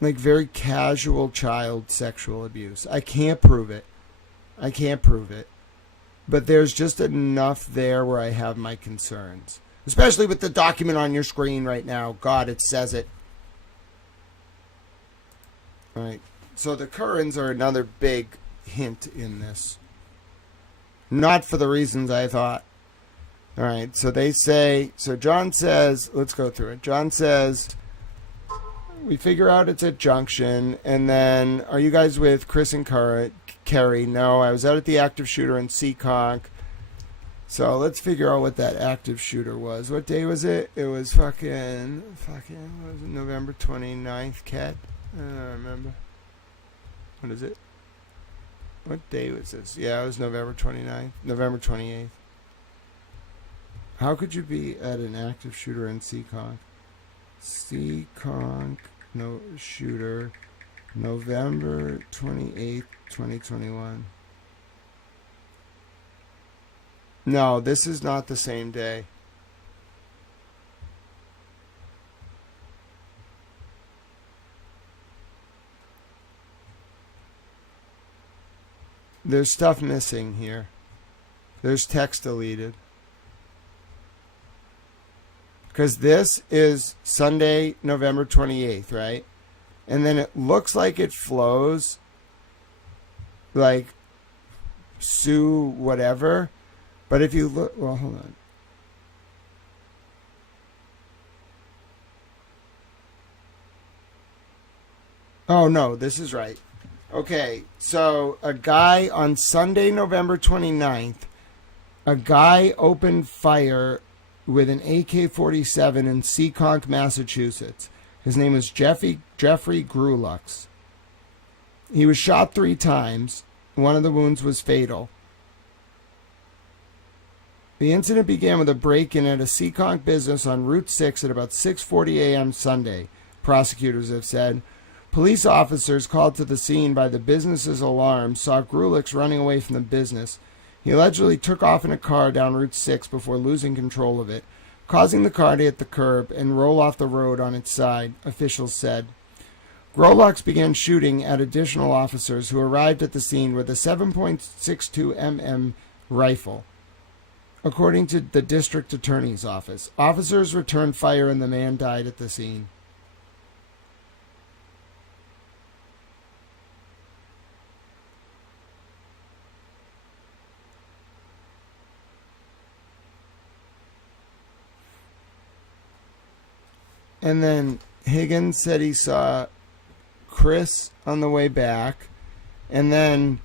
very casual child sexual abuse. I can't prove it. But there's just enough there where I have my concerns. Especially with the document on your screen right now. God, it says it. All right. So the Currans are another big hint in this. Not for the reasons I thought. All right. So they say, so John says, let's go through it. John says, we figure out it's at Junction. And then, are you guys with Chris and Kerry? No, I was out at the active shooter in Seekonk. So let's figure out what that active shooter was. What day was it? It was fucking, what was it, November 29th, Cat? I don't remember. What is it? What day was this? Yeah, it was November 29th. November 28th. How could you be at an active shooter in Seekonk? Seekonk, no shooter, November 28th, 2021. No, this is not the same day. There's stuff missing here. There's text deleted. Because this is Sunday, November 28th, right? And then it looks like it flows like Sue whatever. But if you look, well, hold on. Oh, no, this is right. Okay, so a guy on Sunday, November 29th, a guy opened fire with an AK-47 in Seekonk, Massachusetts. His name is Jeffrey Grulux. He was shot 3 times. One of the wounds was fatal. The incident began with a break-in at a Seekonk business on Route 6 at about 6:40 a.m. Sunday, prosecutors have said. Police officers called to the scene by the business's alarm saw Grulix running away from the business. He allegedly took off in a car down Route 6 before losing control of it, causing the car to hit the curb and roll off the road on its side, officials said. Grulux began shooting at additional officers who arrived at the scene with a 7.62 mm rifle. According to the district attorney's office, officers returned fire and the man died at the scene. And then Higgins said he saw Chris on the way back. And then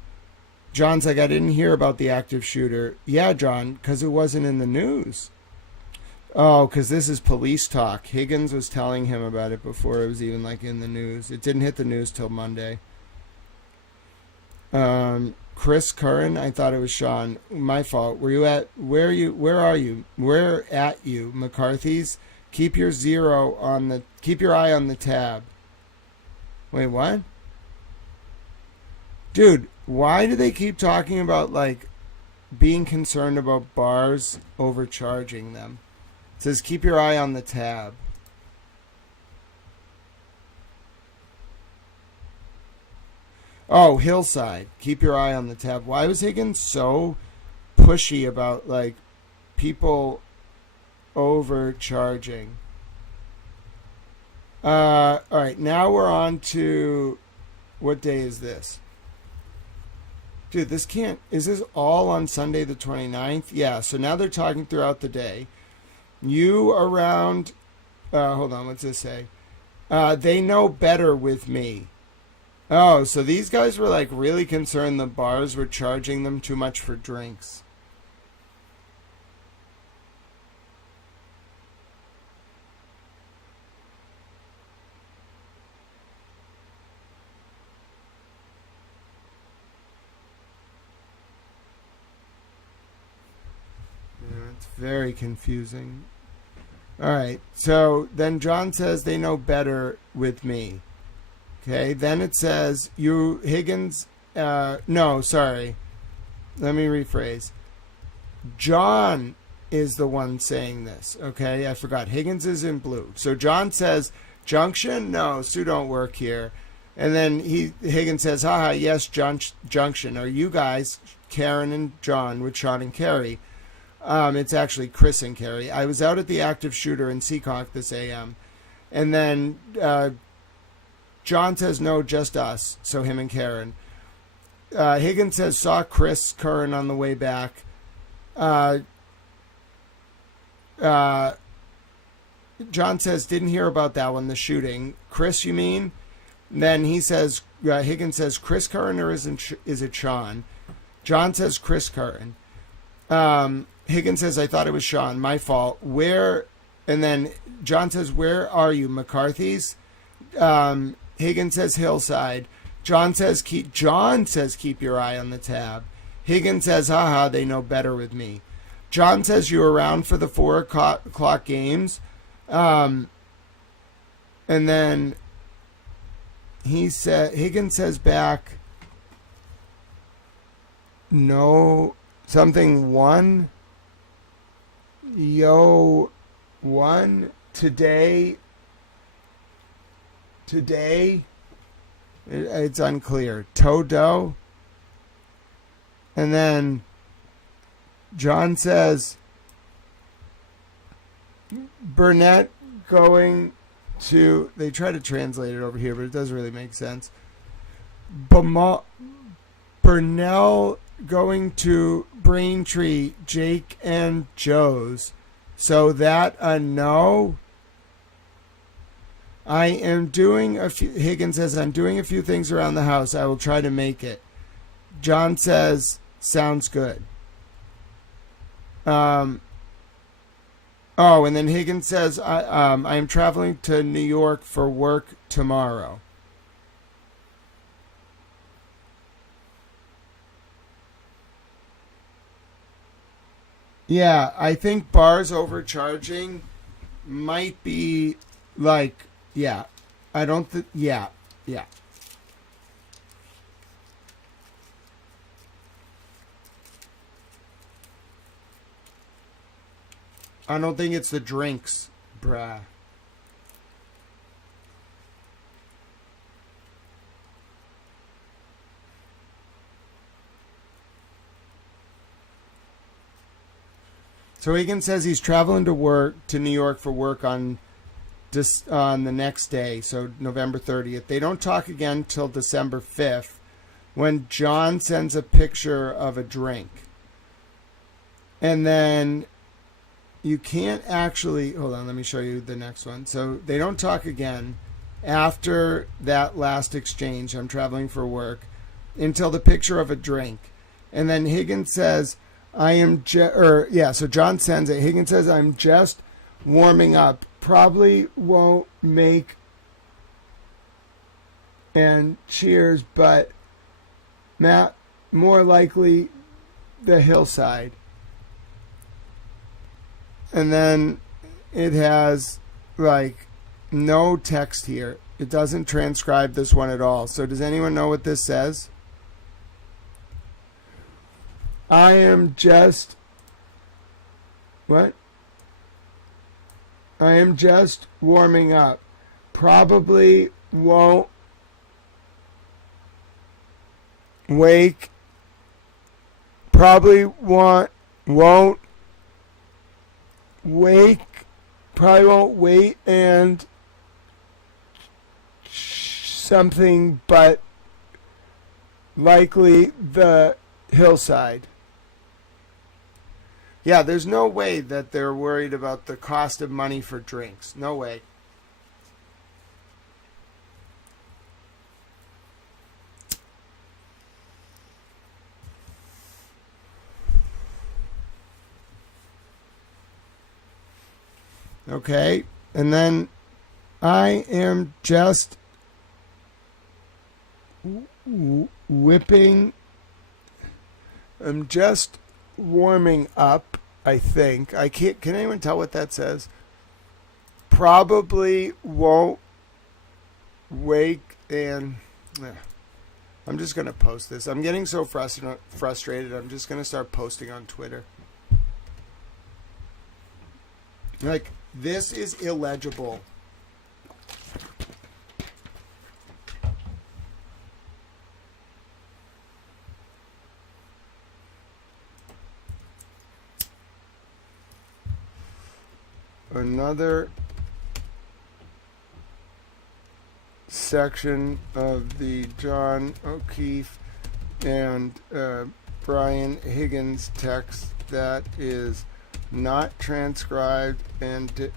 John's like, I didn't hear about the active shooter. Yeah, John, because it wasn't in the news. Oh, because this is police talk. Higgins was telling him about it before it was even like in the news. It didn't hit the news till Monday. Chris Curran, I thought it was Sean. My fault. Where are you? Where at you? McCarthy's? Keep your eye on the tab. Wait, what? Dude, why do they keep talking about like being concerned about bars overcharging them? It says keep your eye on the tab. Oh, Hillside. Keep your eye on the tab. Why was Higgins so pushy about like people overcharging? All right, now we're on to what day is this? Dude, this can't... Is this all on Sunday the 29th? Yeah, so now they're talking throughout the day. You around... hold on, what's this say? They know better with me. Oh, so these guys were like really concerned the bars were charging them too much for drinks. Very confusing. All right. So then John says they know better with me. Okay. Then it says Higgins. No, sorry. Let me rephrase. John is the one saying this. Okay. I forgot. Higgins is in blue. So John says, Junction? No, Sue don't work here. And then Higgins says, haha, yes, Junction. Are you guys, Karen and John, with Sean and Carrie? It's actually Chris and Carrie. I was out at the active shooter in Seekonk this AM. And then John says, no, just us. So him and Karen. Higgins says, saw Chris Curran on the way back. John says, didn't hear about that one, the shooting. Chris, you mean? And then he says, Higgins says, Chris Curran or is it Sean? John says, Chris Curran. Higgins says, I thought it was Sean. My fault. Where? And then John says, where are you? McCarthy's? Higgins says, Hillside. John says, keep your eye on the tab. Higgins says, haha, they know better with me. John says, you around for the 4 o'clock games? And then Higgins says back, no, something one. Yo, one today. It's unclear. Todo. And then John says Burnett going to... They try to translate it over here, but it doesn't really make sense. Burnell going to Braintree, Jake and Joe's. So that a no. I am doing a few. Higgins says, I'm doing a few things around the house. I will try to make it. John says, sounds good. Oh, and then Higgins says, I am traveling to New York for work tomorrow. Yeah, I think bars overcharging might be like, yeah. I don't think, yeah, yeah. I don't think it's the drinks, bruh. So Higgins says he's traveling to New York for work on the next day, so November 30th. They don't talk again till December 5th, when John sends a picture of a drink. And then you can't actually, hold on, let me show you the next one. So they don't talk again after that last exchange, I'm traveling for work, until the picture of a drink. And then Higgins says, so John sends it. Higgins says, I'm just warming up. Probably won't make and cheers, but Matt, more likely the hillside. And then it has like no text here. It doesn't transcribe this one at all. So does anyone know what this says? I am just warming up. Probably won't wake. Probably won't wake. Probably won't wait and something, but likely the hillside. Yeah, there's no way that they're worried about the cost of money for drinks. No way. Okay, and then I am just whipping. I'm just warming up, I think. I can't. Can anyone tell what that says? Probably won't wake and. I'm just going to post this. I'm getting so frustrated. I'm just going to start posting on Twitter. Like, this is illegible. Another section of the John O'Keefe and Brian Higgins text that is not transcribed and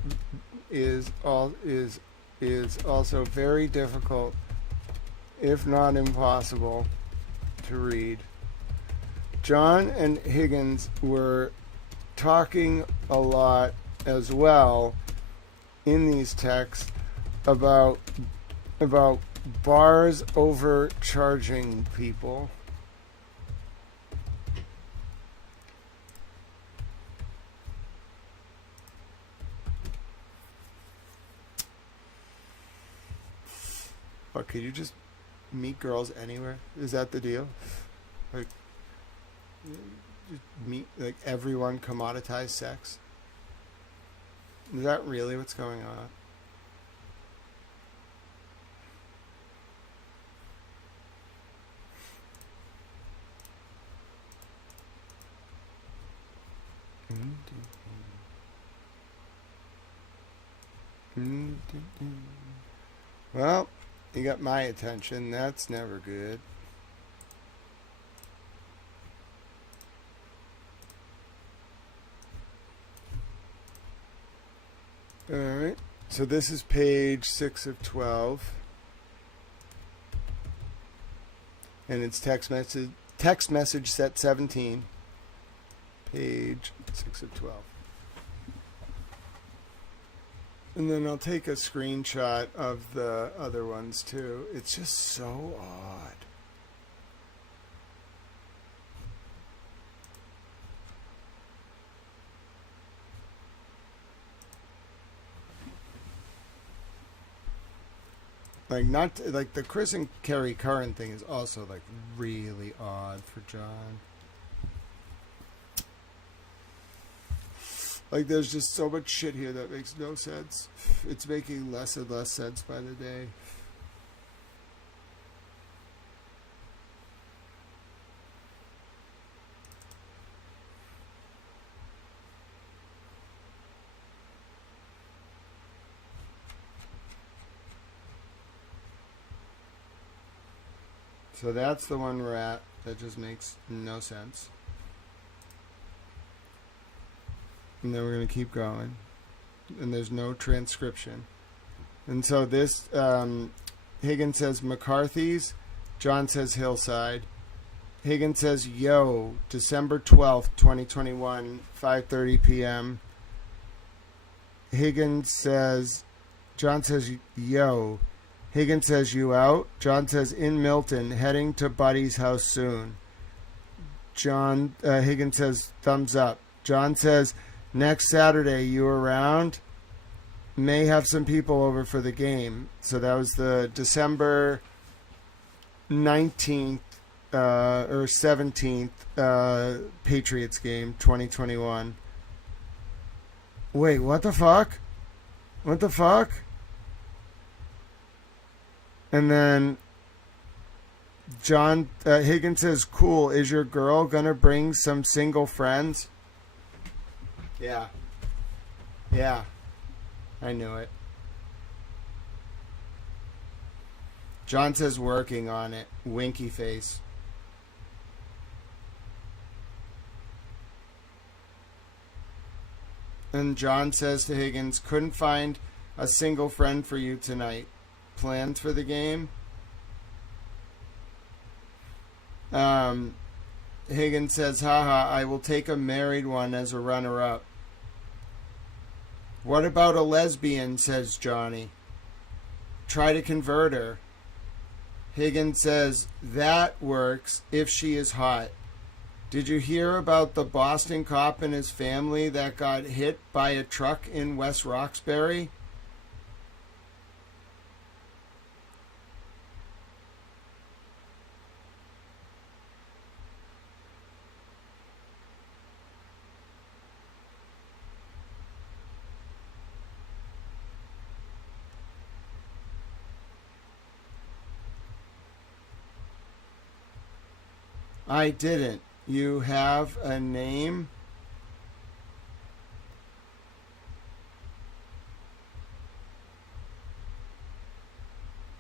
is also very difficult, if not impossible, to read. John and Higgins were talking a lot as well in these texts about bars overcharging people. What, could you just meet girls anywhere? Is that the deal? Like, just meet, like, everyone commoditize sex? Is that really what's going on? Well, you got my attention. That's never good. Alright. So this is page 6 of 12. And it's text message set 17. Page 6 of 12. And then I'll take a screenshot of the other ones too. It's just so odd. Like, not like the Chris and Carrie Curran thing is also like really odd for John. Like, there's just so much shit here that makes no sense. It's making less and less sense by the day. So that's the one we're at. That just makes no sense. And then we're going to keep going. And there's no transcription. And so this, Higgins says McCarthy's. John says Hillside. Higgins says, yo, December 12th, 2021, 5:30 p.m. Higgins says, John says, yo. Higgins says, you out? John says, in Milton, heading to Buddy's house soon. Higgins says, thumbs up. John says, next Saturday, you around? May have some people over for the game. So that was the December 19th or 17th Patriots game, 2021. Wait, what the fuck? What the fuck? And then John Higgins says, cool, is your girl gonna bring some single friends? Yeah. Yeah. I knew it. John says working on it. Winky face. And John says to Higgins, couldn't find a single friend for you tonight. Plans for the game? Higgins says, haha, I will take a married one as a runner-up. What about a lesbian, says Johnny. Try to convert her. Higgins says, that works if she is hot. Did you hear about the Boston cop and his family that got hit by a truck in West Roxbury? I didn't. You have a name?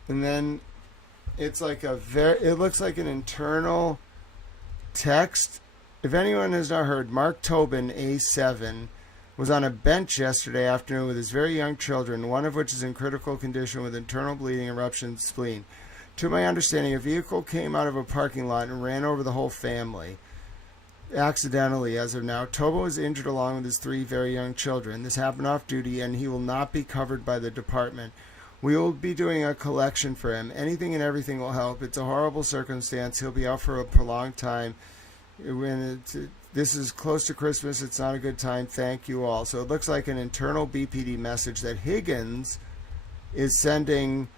And then it's like it looks like an internal text. If anyone has not heard, Mark Tobin, A7, was on a bench yesterday afternoon with his very young children, one of which is in critical condition with internal bleeding and ruptured spleen. To my understanding, a vehicle came out of a parking lot and ran over the whole family. Accidentally, as of now. Tobo was injured along with his 3 very young children. This happened off duty, and he will not be covered by the department. We will be doing a collection for him. Anything and everything will help. It's a horrible circumstance. He'll be out for a prolonged time. This is close to Christmas. It's not a good time. Thank you all. So it looks like an internal BPD message that Higgins is sending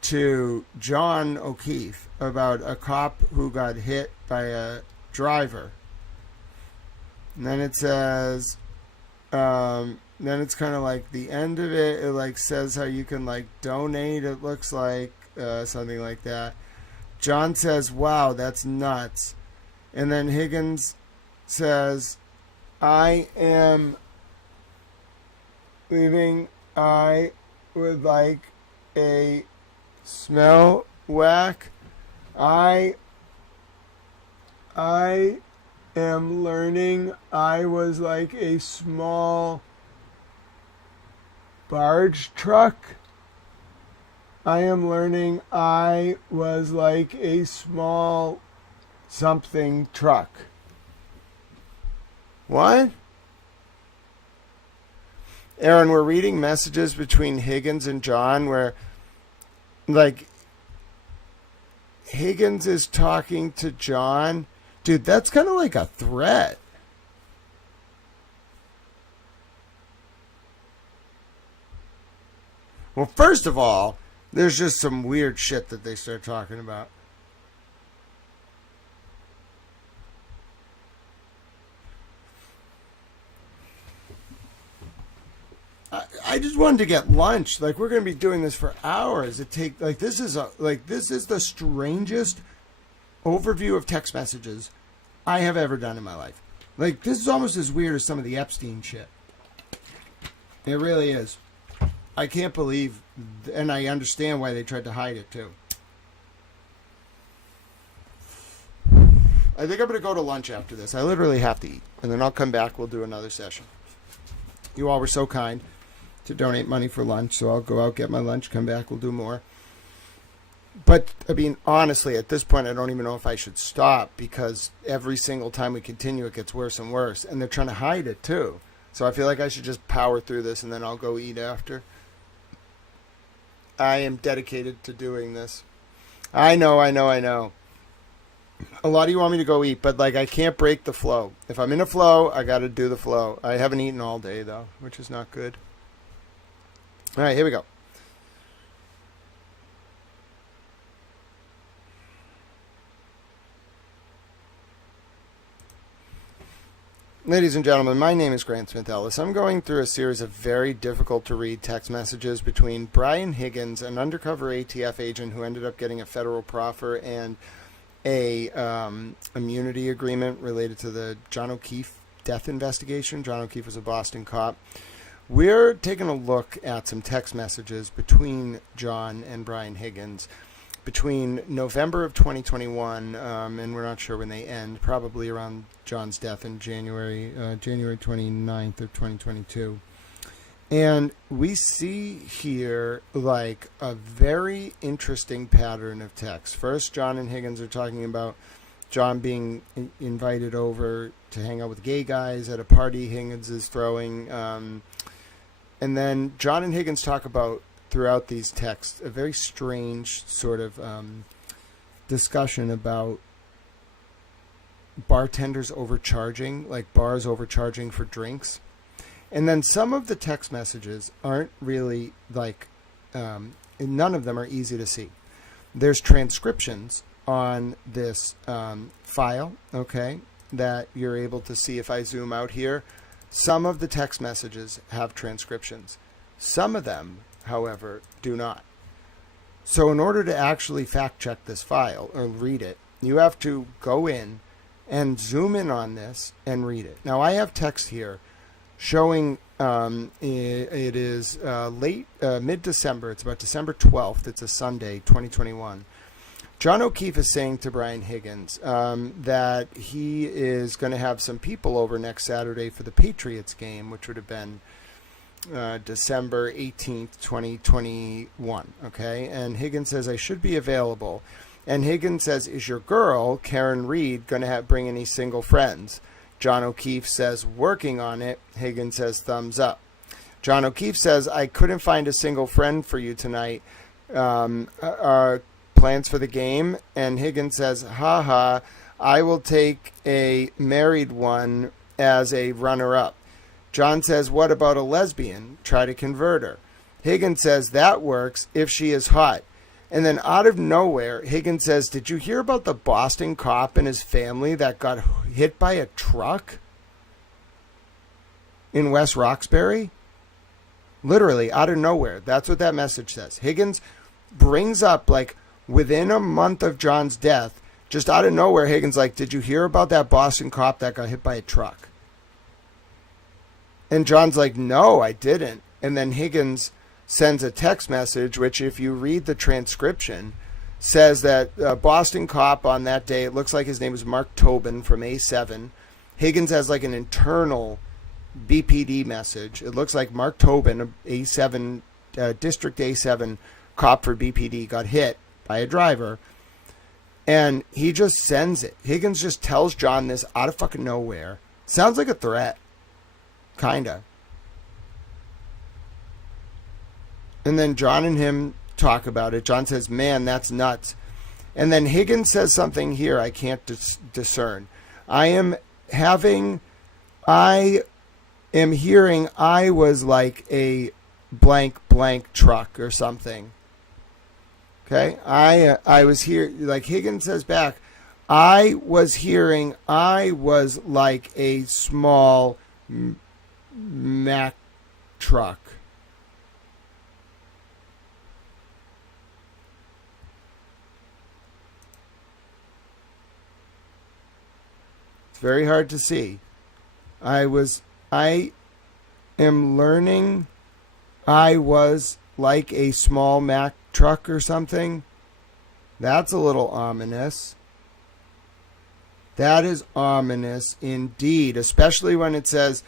to John O'Keefe about a cop who got hit by a driver. And then it says, then it's kind of like the end of it. It like says how you can like donate. It looks like something like that. John says, wow, that's nuts. And then Higgins says, I am leaving. I would like a smell whack. I am learning. I was like a small barge truck. I am learning I was like a small something truck. What? Aaron, we're reading messages between Higgins and John where, like, Higgins is talking to John. Dude, that's kind of like a threat. Well, first of all, there's just some weird shit that they start talking about. I just wanted to get lunch. Like, we're going to be doing this for hours. This is the strangest overview of text messages I have ever done in my life. Like, this is almost as weird as some of the Epstein shit. It really is. I can't believe, and I understand why they tried to hide it too. I think I'm going to go to lunch after this. I literally have to eat, and then I'll come back. We'll do another session. You all were so kind to donate money for lunch, so I'll go out, get my lunch, come back, we'll do more. But, I mean, honestly, at this point, I don't even know if I should stop, because every single time we continue, it gets worse and worse, and they're trying to hide it, too. So I feel like I should just power through this, and then I'll go eat after. I am dedicated to doing this. I know. A lot of you want me to go eat, but, like, I can't break the flow. If I'm in a flow, I got to do the flow. I haven't eaten all day, though, which is not good. All right, here we go. Ladies and gentlemen, my name is Grant Smith Ellis. I'm going through a series of very difficult to read text messages between Brian Higgins, an undercover ATF agent who ended up getting a federal proffer and a immunity agreement related to the John O'Keefe death investigation. John O'Keefe was a Boston cop. We're taking a look at some text messages between John and Brian Higgins between November of 2021, and we're not sure when they end, probably around John's death in January 29th of 2022. And we see here, like, a very interesting pattern of text. First, John and Higgins are talking about John being invited over to hang out with gay guys at a party Higgins is throwing. And then John and Higgins talk about, throughout these texts, a very strange sort of discussion about bartenders overcharging, like bars overcharging for drinks. And then some of the text messages aren't really like, none of them are easy to see. There's transcriptions on this file, okay, that you're able to see if I zoom out here. Some of the text messages have transcriptions. Some of them, however, do not. So in order to actually fact check this file or read it, you have to go in and zoom in on this and read it. Now I have text here showing it is late, mid-December. It's about December 12th. It's a Sunday, 2021. John O'Keefe is saying to Brian Higgins that he is going to have some people over next Saturday for the Patriots game, which would have been December 18th, 2021. Okay, and Higgins says, I should be available. And Higgins says, is your girl, Karen Reed, going to bring any single friends? John O'Keefe says, working on it. Higgins says, thumbs up. John O'Keefe says, I couldn't find a single friend for you tonight. Plans for the game? And Higgins says, haha, I will take a married one as a runner-up. John says, what about a lesbian? Try to convert her. Higgins says, that works if she is hot. And then out of nowhere, Higgins says, did you hear about the Boston cop and his family that got hit by a truck in West Roxbury? Literally, out of nowhere. That's what that message says. Higgins brings up, like, within a month of John's death, just out of nowhere, Higgins like, did you hear about that Boston cop that got hit by a truck? And John's like, no, I didn't. And then Higgins sends a text message, which if you read the transcription, says that Boston cop on that day, it looks like his name was Mark Tobin from A7. Higgins has like an internal BPD message. It looks like Mark Tobin, A7, District A7 cop for BPD, got hit by a driver. And he just sends it. Higgins just tells John this out of fucking nowhere. Sounds like a threat. Kinda. And then John and him talk about it. John says, man, that's nuts. And then Higgins says something here I can't discern. I am hearing I was like a blank truck or something. Okay? I was here, like Higgins says back, I was hearing I was like a small Mack truck. It's very hard to see. I am learning I was like a small Mack truck or something. That's a little ominous. That is ominous indeed, especially when it says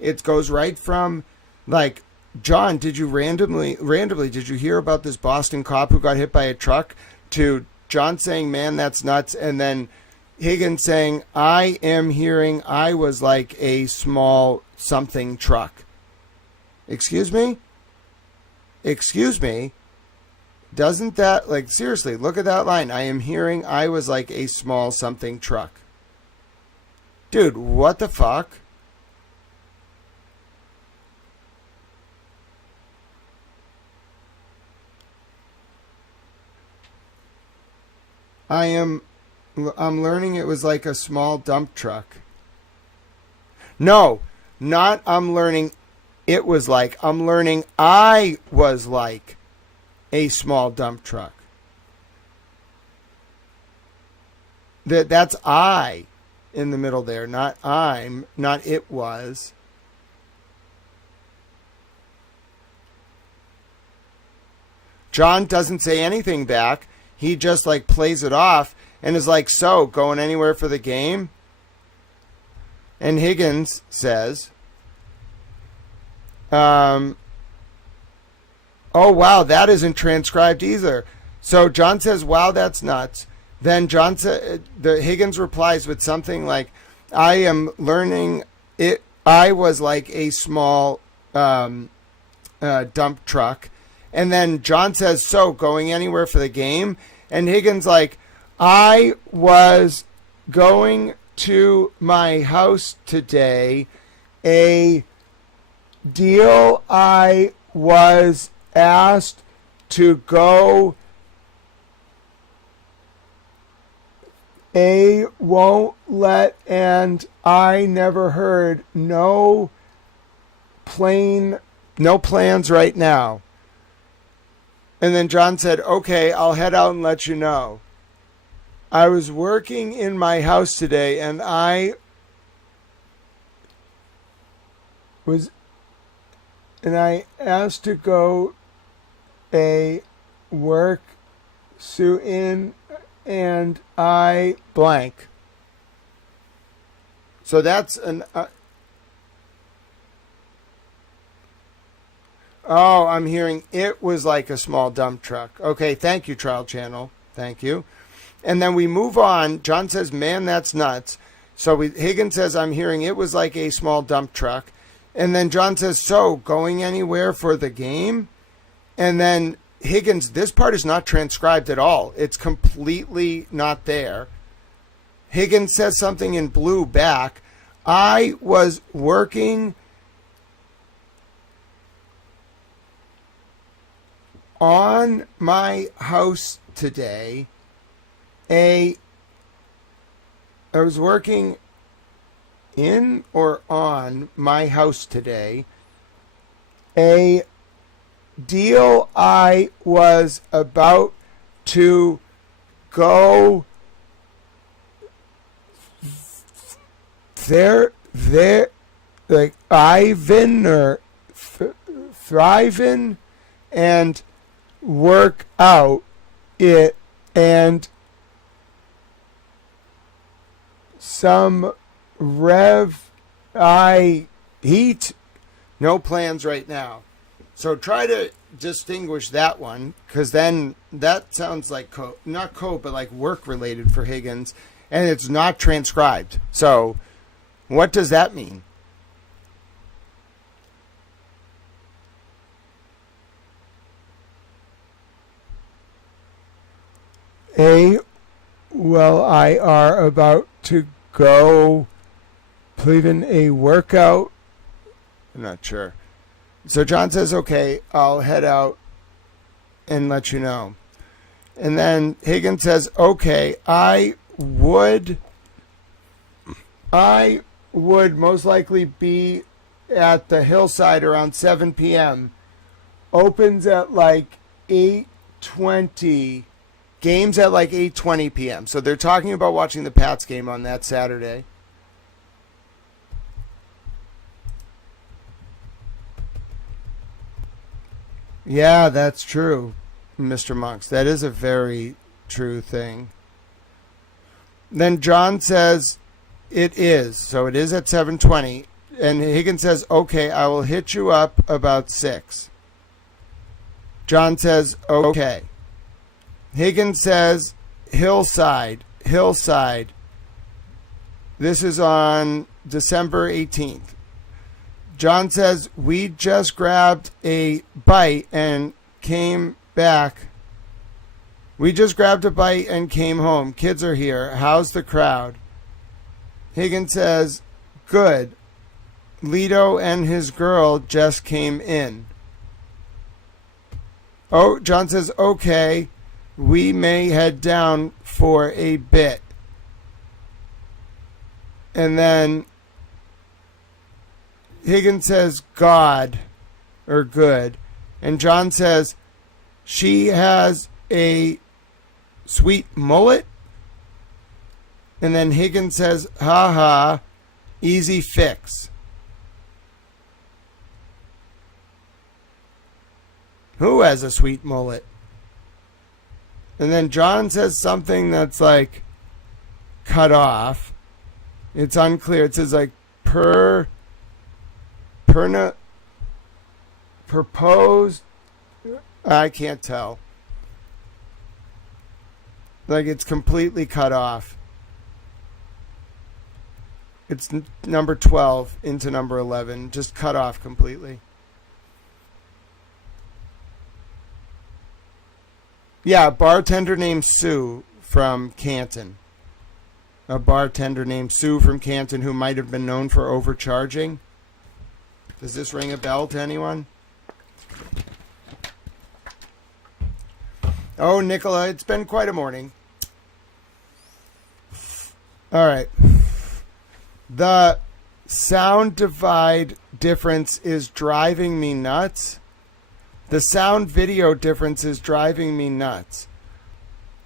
it goes right from like, John, did you randomly did you hear about this Boston cop who got hit by a truck, to John saying, man, that's nuts, and then Higgins saying, I am hearing I was like a small something truck. Excuse me? Doesn't that, like, seriously, look at that line. I am hearing I was like a small something truck. Dude, what the fuck? I'm learning it was like a small dump truck. No, not I'm learning it was like. I'm learning I was like a small dump truck. That's I in the middle there, not I'm, not it was. John doesn't say anything back. He just like plays it off and is like, so, going anywhere for the game? And Higgins says, oh, wow, that isn't transcribed either. So John says, wow, that's nuts. Then Higgins replies with something like, I am learning it. I was like a small dump truck. And then John says, so, going anywhere for the game? And Higgins like, I was going to my house today. A deal I was asked to go. A won't let, and I never heard. No plans right now. And then John said, okay, I'll head out and let you know. I was working in my house today, and I asked to go a work suit in, and I blank. So that's an... oh, I'm hearing it was like a small dump truck. Okay, thank you, Trial Channel. Thank you. And then we move on. John says, man, that's nuts. So Higgins says, I'm hearing it was like a small dump truck. And then John says, so, going anywhere for the game? And then Higgins, this part is not transcribed at all. It's completely not there. Higgins says something in blue back. I was working on my house today. I was working in or on my house today. A deal I was about to go there like Ivan or thriving and work out it, and some rev I Heat, no plans right now. So try to distinguish that one, because then that sounds like not code, but like work related for Higgins, and it's not transcribed. So what does that mean? Well, I are about to go leaving a workout. I'm not sure. So John says, okay, I'll head out and let you know. And then Higgins says, okay, I would most likely be at the hillside around 7 p.m. Opens at like 8:20. Games at like 8:20 p.m. So they're talking about watching the Pats game on that Saturday. Yeah, that's true, Mr. Monks. That is a very true thing. Then John says it is. So it is at 7:20. And Higgins says, okay, I will hit you up about 6. John says, okay. Higgins says, hillside. This is on December 18th. John says, we just grabbed a bite and came back. We just grabbed a bite and came home. Kids are here. How's the crowd? Higgins says, good. Lito and his girl just came in. Oh, John says, okay. We may head down for a bit. And then Higgins says God or good. And John says she has a sweet mullet. And then Higgins says, ha ha, easy fix. Who has a sweet mullet? And then John says something that's like cut off. It's unclear. It says like proposed. I can't tell. Like it's completely cut off. It's number 12 into number 11. Just cut off completely. Yeah, a bartender named Sue from Canton. A bartender named Sue from Canton who might have been known for overcharging. Does this ring a bell to anyone? Oh, Nicola, it's been quite a morning. All right. The sound divide difference is driving me nuts. The sound video difference is driving me nuts.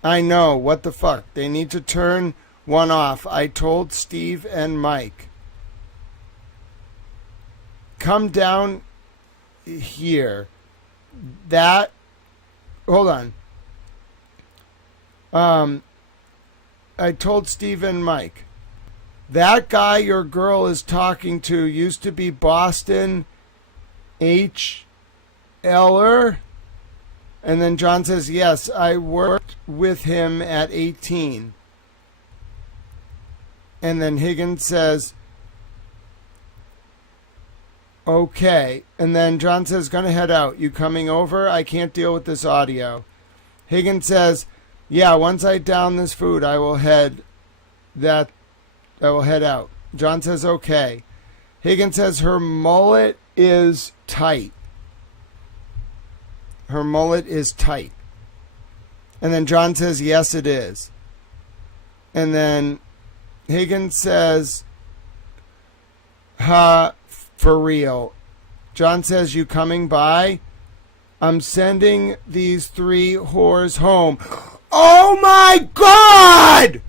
I know, what the fuck? They need to turn one off. I told Steve and Mike. Come down here. Hold on. I told Steve and Mike. That guy your girl is talking to used to be Boston H. Eller. And then John says, yes, I worked with him at 18. And then Higgins says, okay. And then John says, gonna head out. You coming over? I can't deal with this audio. Higgins says, yeah, once I down this food, I will head out. John says, okay. Higgins says, her mullet is tight. Her mullet is tight. And then John says, yes, it is. And then Higgins says, for real. John says, you coming by? I'm sending these 3 whores home. Oh my God!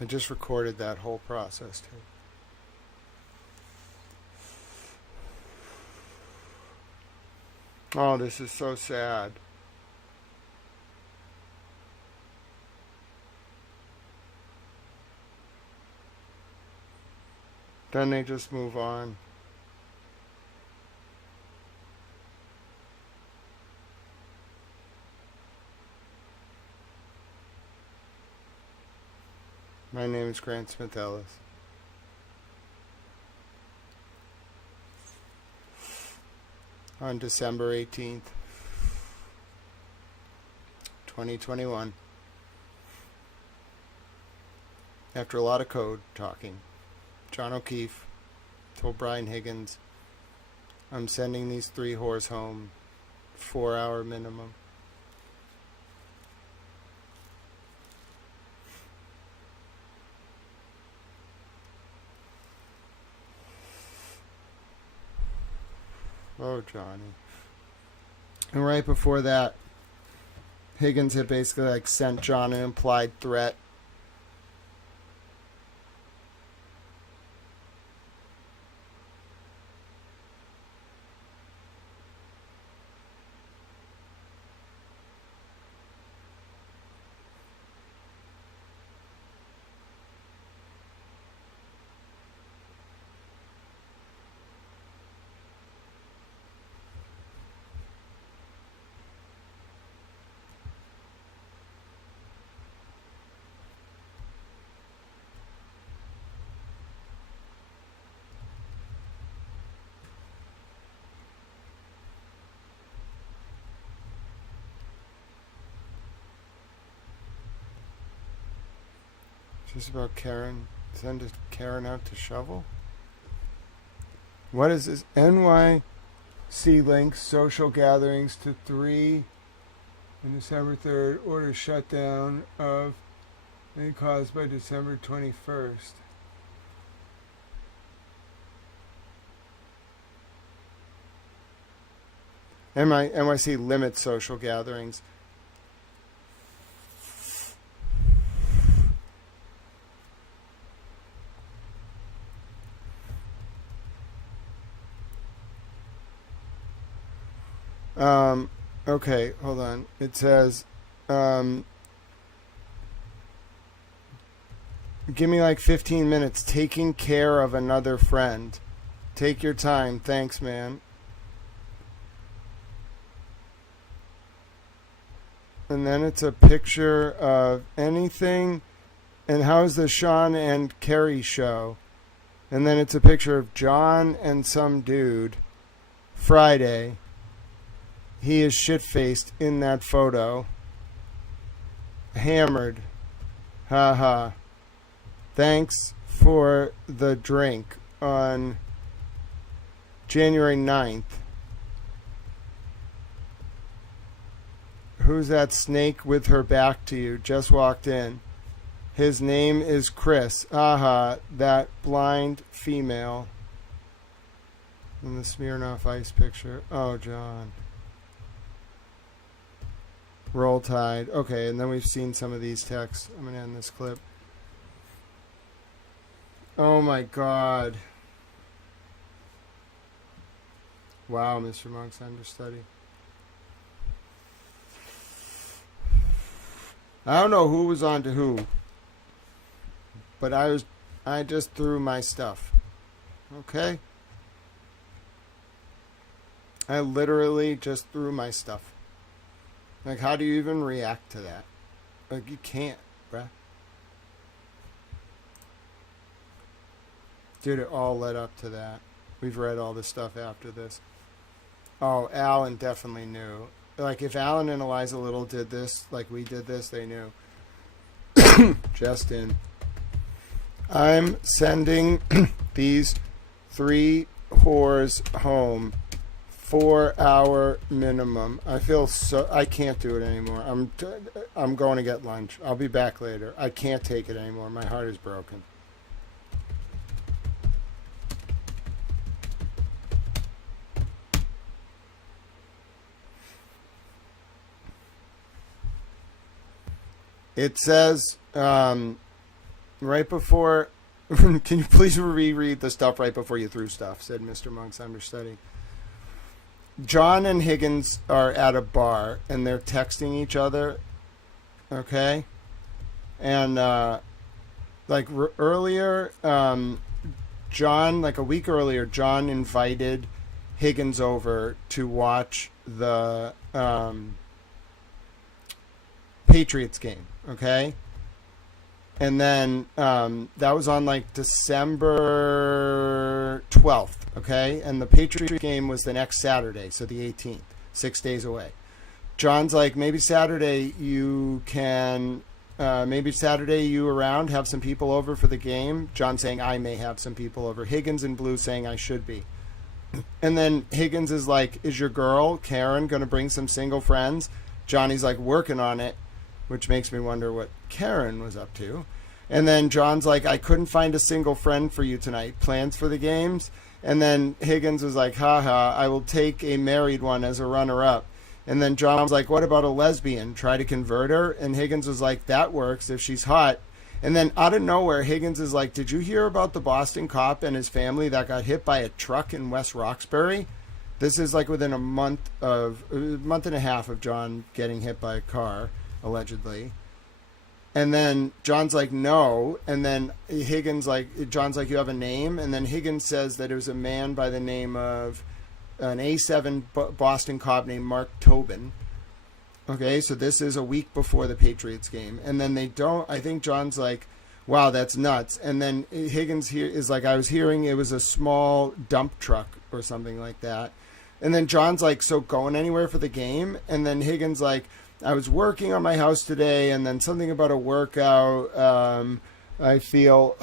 I just recorded that whole process too. Oh, this is so sad. Then they just move on. My name is Grant Smith Ellis. On December 18th, 2021, after a lot of code talking, John O'Keefe told Brian Higgins, I'm sending these 3 whores home, 4-hour minimum. Oh, Johnny. And right before that, Higgins had basically sent John an implied threat. Just about Karen. Send Karen out to shovel? What is this? NYC links social gatherings to 3 on December 3rd. Order shutdown of any caused by December 21st. NYC limits social gatherings. Okay, hold on. It says, give me 15 minutes. Taking care of another friend. Take your time. Thanks, man. And then it's a picture of anything. And how's the Sean and Kerry show? And then it's a picture of John and some dude. Friday. He is shit-faced in that photo. Hammered. Ha ha. Thanks for the drink on January 9th. Who's that snake with her back to you? Just walked in. His name is Chris. Aha, that blind female. In the Smirnoff Ice picture. Oh, John. Roll Tide. Okay, and then we've seen some of these texts. I'm going to end this clip. Oh my God. Wow, Mr. Monk's understudy. I don't know who was on to who, but I just threw my stuff. Okay? I literally just threw my stuff. How do you even react to that? You can't, bruh. Dude, it all led up to that. We've read all this stuff after this. Oh, Alan definitely knew. If Alan and Eliza Little did this, like we did this, they knew. Just in. I'm sending these 3 whores home. 4-hour minimum. I feel so. I can't do it anymore. I'm going to get lunch. I'll be back later. I can't take it anymore. My heart is broken. It says right before, can you please reread the stuff right before you threw stuff, said Mr. Monk's understudy. John and Higgins are at a bar, and they're texting each other, okay? And, earlier, John, like a week earlier, John invited Higgins over to watch the Patriots game, okay? And then that was on like December 12th, okay? And the Patriots game was the next Saturday, so the 18th, 6 days away. John's like, maybe Saturday you around, have some people over for the game. John saying, I may have some people over. Higgins in blue saying, I should be. And then Higgins is like, is your girl, Karen, going to bring some single friends? Johnny's like, working on it, which makes me wonder what Karen was up to. And then John's like, I couldn't find a single friend for you tonight. Plans for the games? And then Higgins was like, haha, I will take a married one as a runner-up. And then John was like, what about a lesbian? Try to convert her? And Higgins was like, that works if she's hot. And then out of nowhere, Higgins is like, did you hear about the Boston cop and his family that got hit by a truck in West Roxbury? This is like within a month and a half of John getting hit by a car, allegedly. And then John's like, no. And then John's like, you have a name? And then Higgins says that it was a man by the name of an A7 Boston cop named Mark Tobin. Okay, so this is a week before the Patriots game. And then I think John's like, wow, that's nuts. And then Higgins here is like, I was hearing it was a small dump truck or something like that. And then John's like, so going anywhere for the game? And then Higgins like, I was working on my house today, and then something about a workout. I feel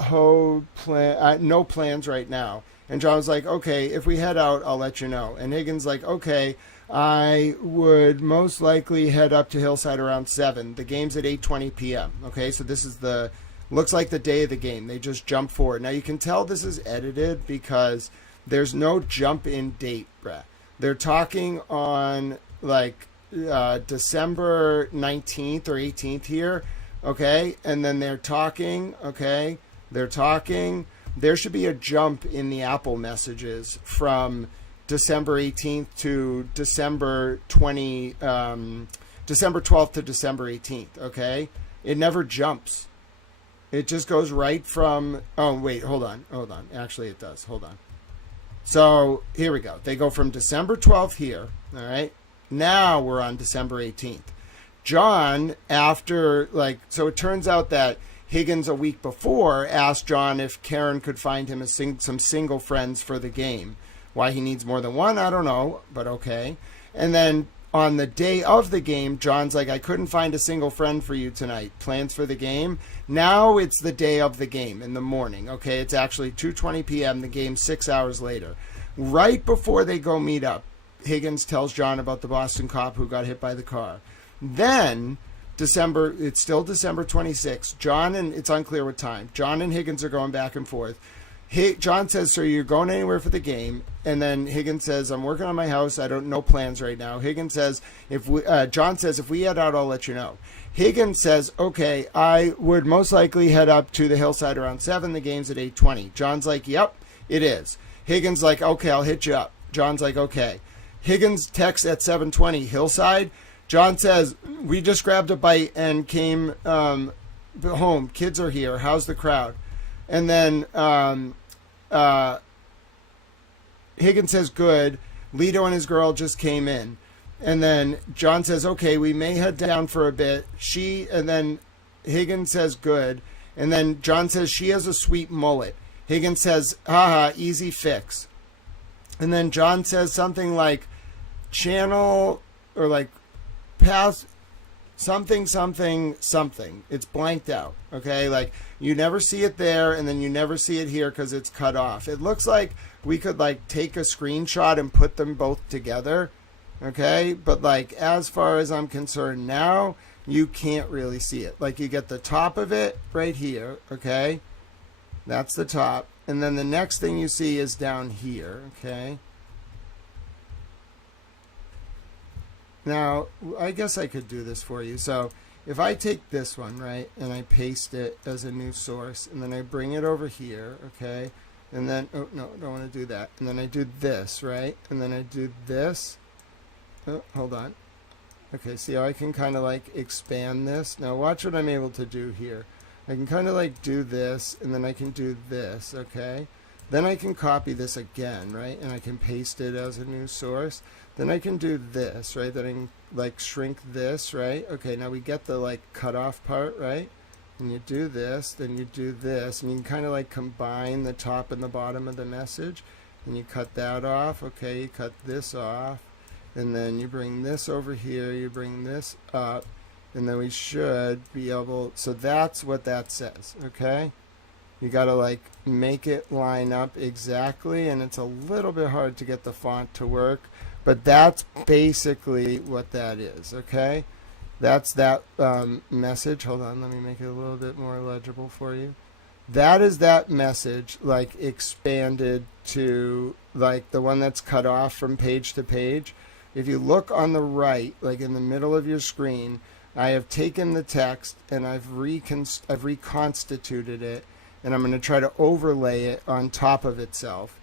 no plans right now. And John was like, okay, if we head out, I'll let you know. And Higgins like, okay, I would most likely head up to Hillside around 7. The game's at 8:20 p.m. Okay, so this is looks like the day of the game. They just jump forward. Now you can tell this is edited because there's no jump in date, Brett. They're talking on like December 19th or 18th here, okay? And then they're talking, okay? There should be a jump in the Apple messages from December 18th to December 12th to December 18th, okay? It never jumps. It just goes right from, oh, wait, hold on. Actually, it does. Hold on. So here we go. They go from December 12th here, all right? Now we're on December 18th. John, so it turns out that Higgins a week before asked John if Karen could find him some single friends for the game. Why he needs more than one, I don't know, but okay. And then on the day of the game, John's like, I couldn't find a single friend for you tonight. Plans for the game? Now it's the day of the game in the morning, okay? It's actually 2:20 p.m. The game 6 hours later. Right before they go meet up, Higgins tells John about the Boston cop who got hit by the car. Then, it's still December 26th. It's unclear what time. John and Higgins are going back and forth. John says, so you're going anywhere for the game? And then Higgins says, I'm working on my house. I don't know plans right now. Higgins says, John says, if we head out, I'll let you know. Higgins says, okay, I would most likely head up to the Hillside around 7. The game's at 8:20. John's like, yep, it is. Higgins like, okay, I'll hit you up. John's like, okay. Higgins texts at 7:20, Hillside. John says, we just grabbed a bite and came home. Kids are here. How's the crowd? And then Higgins says, good. Lito and his girl just came in. And then John says, okay, we may head down for a bit. And then Higgins says, good. And then John says, she has a sweet mullet. Higgins says, haha, easy fix. And then John says something like, channel or like pass something. It's blanked out, okay? Like you never see it there and then you never see it here because it's cut off. It looks like we could like take a screenshot and put them both together, okay? But like as far as I'm concerned now, you can't really see it. Like you get the top of it right here, okay? That's the top. And then the next thing you see is down here, okay? Now, I guess I could do this for you. So if I take this one, right, and I paste it as a new source, and then I bring it over here, okay, and then, oh, no, I don't want to do that. And then I do this, right, and then I do this. Oh, hold on. Okay, see how I can kind of like expand this? Now watch what I'm able to do here. I can kind of like do this, and then I can do this, okay? Then I can copy this again, right, and I can paste it as a new source. Then I can do this, right, then I can like shrink this, right? Okay, now we get the like cutoff part, right? And you do this, then you do this, and you can kind of like combine the top and the bottom of the message, and you cut that off. Okay, you cut this off, and then you bring this over here, you bring this up, and then we should be able, so that's what that says, okay? You gotta like make it line up exactly, and it's a little bit hard to get the font to work, but that's basically what that is, okay? That's that message. Hold on, let me make it a little bit more legible for you. That is that message, like expanded to like the one that's cut off from page to page. If you look on the right, like in the middle of your screen, I have taken the text and I've reconstituted it, and I'm going to try to overlay it on top of itself.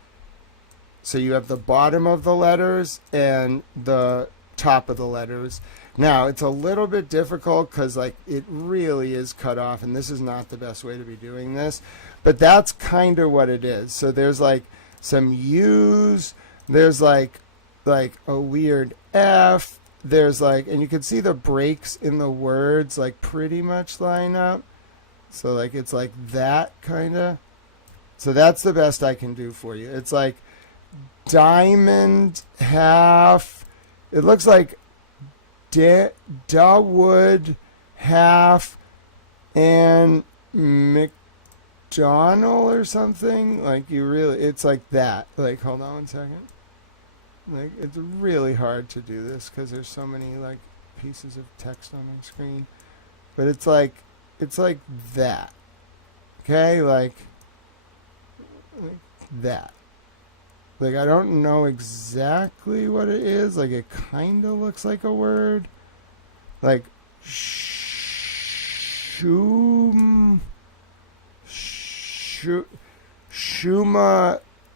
So you have the bottom of the letters and the top of the letters. Now, it's a little bit difficult because like it really is cut off, and this is not the best way to be doing this, but that's kind of what it is. So there's like some U's, there's like a weird F, there's like, and you can see the breaks in the words like pretty much line up. So like it's like that kind of. So that's the best I can do for you. It's like diamond half. It looks like Dawood half and McDonald or something. Like you really, it's like that. Like hold on one second. Like it's really hard to do this because there's so many like pieces of text on my screen. But it's like that. Okay, like that. Like I don't know exactly what it is. Like it kind of looks like a word. Like Shuma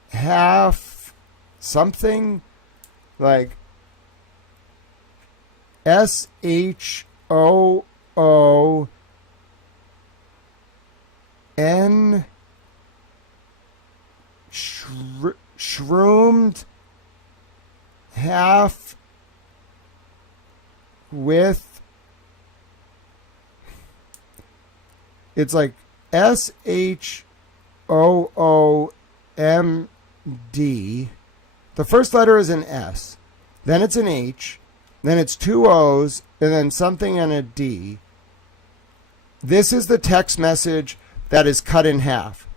half something. Like SHOON shroomed half with, it's like SHOOMD. The first letter is an S, then it's an H, then it's two O's, and then something and a D. This is the text message that is cut in half.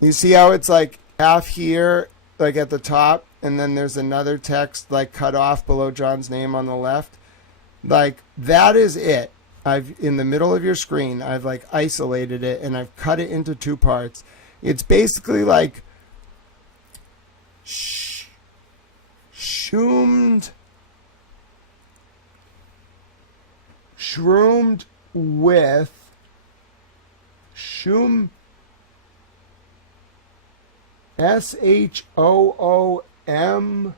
You see how it's like half here, like at the top, and then there's another text like cut off below John's name on the left? Like that is it. In the middle of your screen, I've like isolated it and I've cut it into two parts. It's basically like shroomed with shoom SHOOM.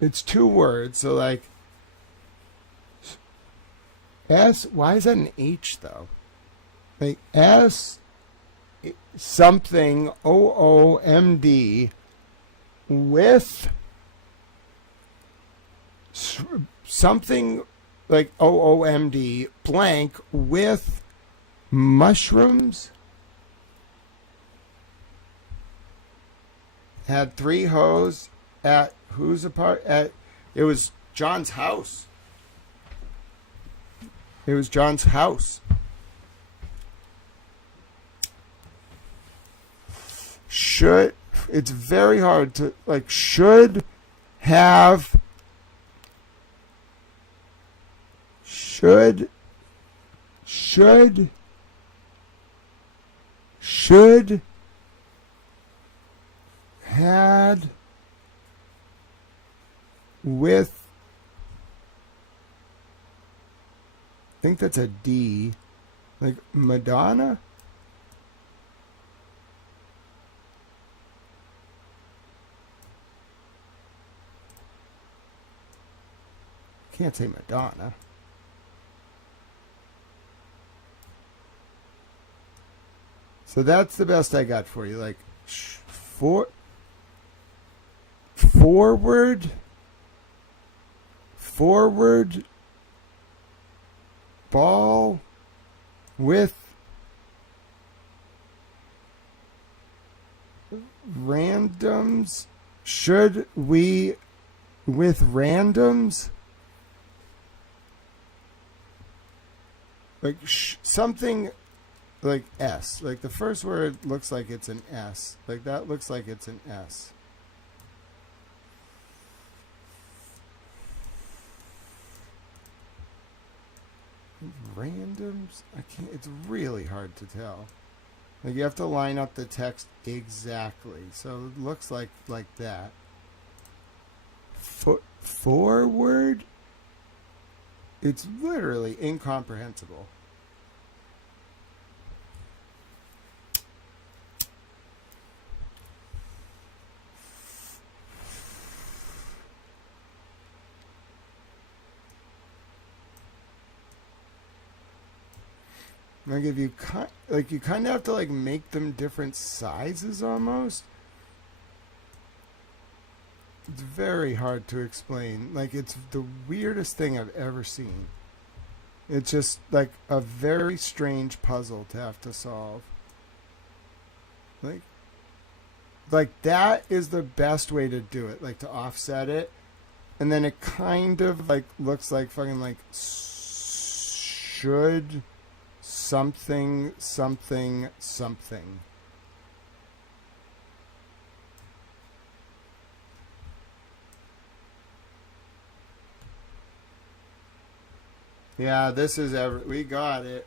It's two words, so like S. Why is that an H though? Like S something OOMD with something like OOMD blank with mushrooms. Had three hoes at who's apart at, it was John's house. It was John's house. Should, it's very hard to like, should have, should had with think that's a D. Like Madonna? Can't say Madonna. So that's the best I got for you. Like, forward ball with randoms. Should we with randoms? Like something like S. Like the first word looks like it's an S. Like that looks like it's an S. Randoms? I can't. It's really hard to tell. Like you have to line up the text exactly. So it looks like that. Forward? It's literally incomprehensible. Like if you you kind of have to like make them different sizes almost. It's very hard to explain. Like it's the weirdest thing I've ever seen. It's just like a very strange puzzle to have to solve. Like that is the best way to do it. Like to offset it, and then it kind of like looks like fucking like should something something something. Yeah, this is we got it.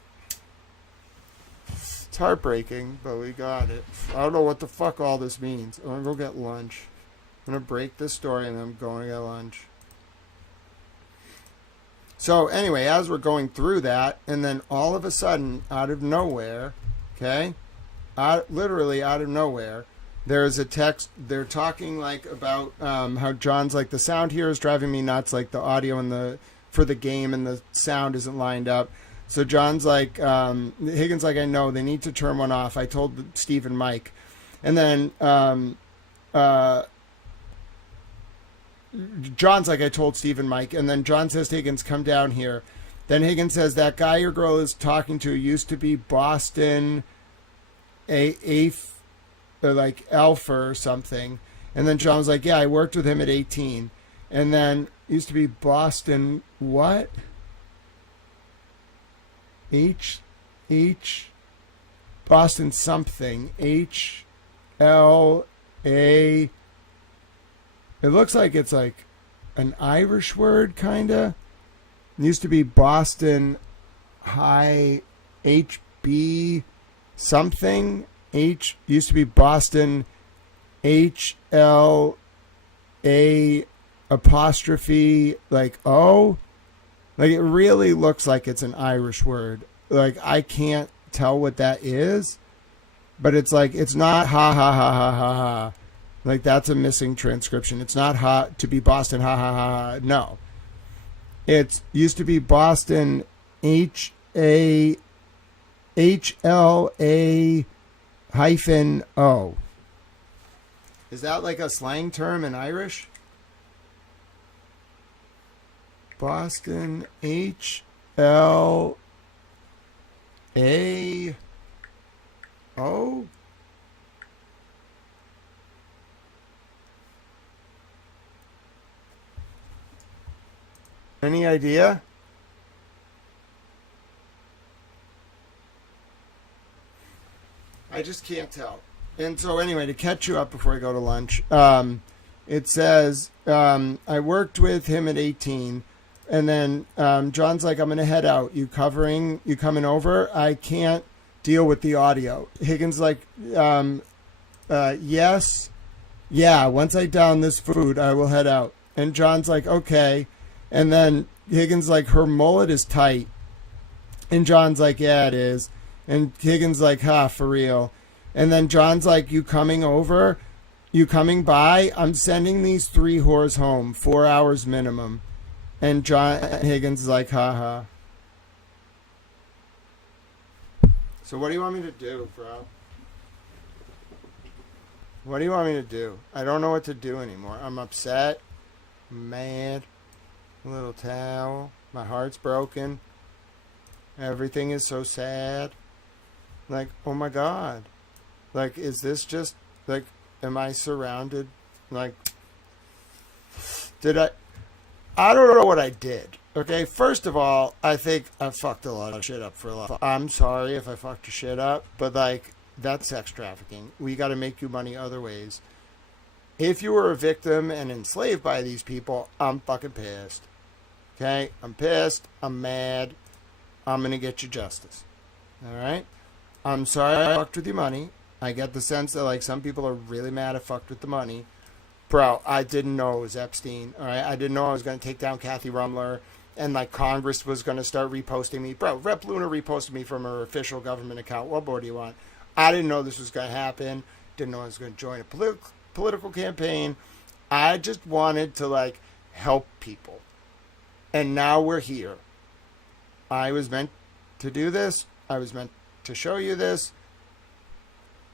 It's heartbreaking, but we got it. I don't know what the fuck all this means. I'm gonna go get lunch. I'm gonna break this story and then I'm going to get lunch. So anyway, as we're going through that, and then all of a sudden, out of nowhere, okay, literally out of nowhere, there's a text. They're talking like about how John's like the sound here is driving me nuts, like the audio and the for the game and the sound isn't lined up. So John's like, Higgins like, I know they need to turn one off. I told Steve and Mike, and then John's like, I told Steve and Mike, and then John says to Higgins, come down here. Then Higgins says that guy your girl is talking to used to be Boston, like Alpha or something. And then John was like, yeah, I worked with him at 18. And then used to be Boston, what? Boston something. HLA. It looks like it's like an Irish word, kinda. It used to be Boston High HB something. Used to be Boston HLA apostrophe like O. Like it really looks like it's an Irish word. Like I can't tell what that is, but it's like it's not ha ha ha ha ha ha. Like that's a missing transcription. It's not ha to be Boston ha ha ha ha. No. It used to be Boston HLA hyphen O. Is that like a slang term in Irish? Boston HLA O. Any idea? I just can't tell. And so anyway, to catch you up before I go to lunch, it says, I worked with him at 18. And then John's like, I'm going to head out. You coming over? I can't deal with the audio. Higgins like, yes. Yeah, once I down this food, I will head out. And John's like, okay. And then Higgins like, her mullet is tight. And John's like, yeah, it is. And Higgins like, ha, for real. And then John's like, you coming over? You coming by? I'm sending these 3 whores home, 4 hours minimum. And Higgins is like, ha ha. So what do you want me to do, bro? What do you want me to do? I don't know what to do anymore. I'm upset, mad, a little towel. My heart's broken. Everything is so sad. Like, oh my God. Like, is this just, like, am I surrounded? Like, I don't know what I did. Okay, first of all, I think I fucked a lot of shit up for a lot. I'm sorry if I fucked your shit up, but like, that's sex trafficking. We got to make you money other ways. If you were a victim and enslaved by these people, I'm fucking pissed. Okay, I'm pissed. I'm mad. I'm gonna get you justice. All right. I'm sorry I fucked with your money. I get the sense that like some people are really mad I fucked with the money. Bro, I didn't know it was Epstein. All right, I didn't know I was gonna take down Kathy Ruemmler. And like Congress was going to start reposting me. Bro, Rep Luna reposted me from her official government account. What more do you want? I didn't know this was going to happen. Didn't know I was going to join a political campaign. I just wanted to like help people. And now we're here. I was meant to do this. I was meant to show you this.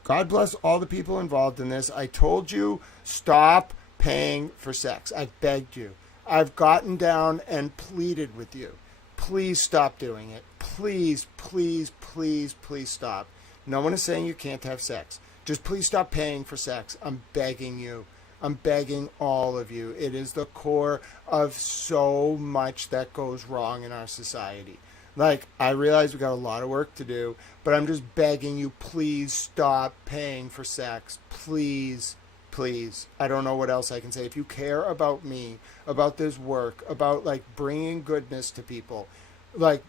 God bless all the people involved in this. I told you, stop paying for sex. I begged you. I've gotten down and pleaded with you. Please stop doing it. Please, please, please, please stop. No one is saying you can't have sex. Just please stop paying for sex. I'm begging you. I'm begging all of you. It is the core of so much that goes wrong in our society. Like, I realize we got a lot of work to do, but I'm just begging you, please stop paying for sex. Please. Please, I don't know what else I can say. If you care about me, about this work, about like bringing goodness to people, like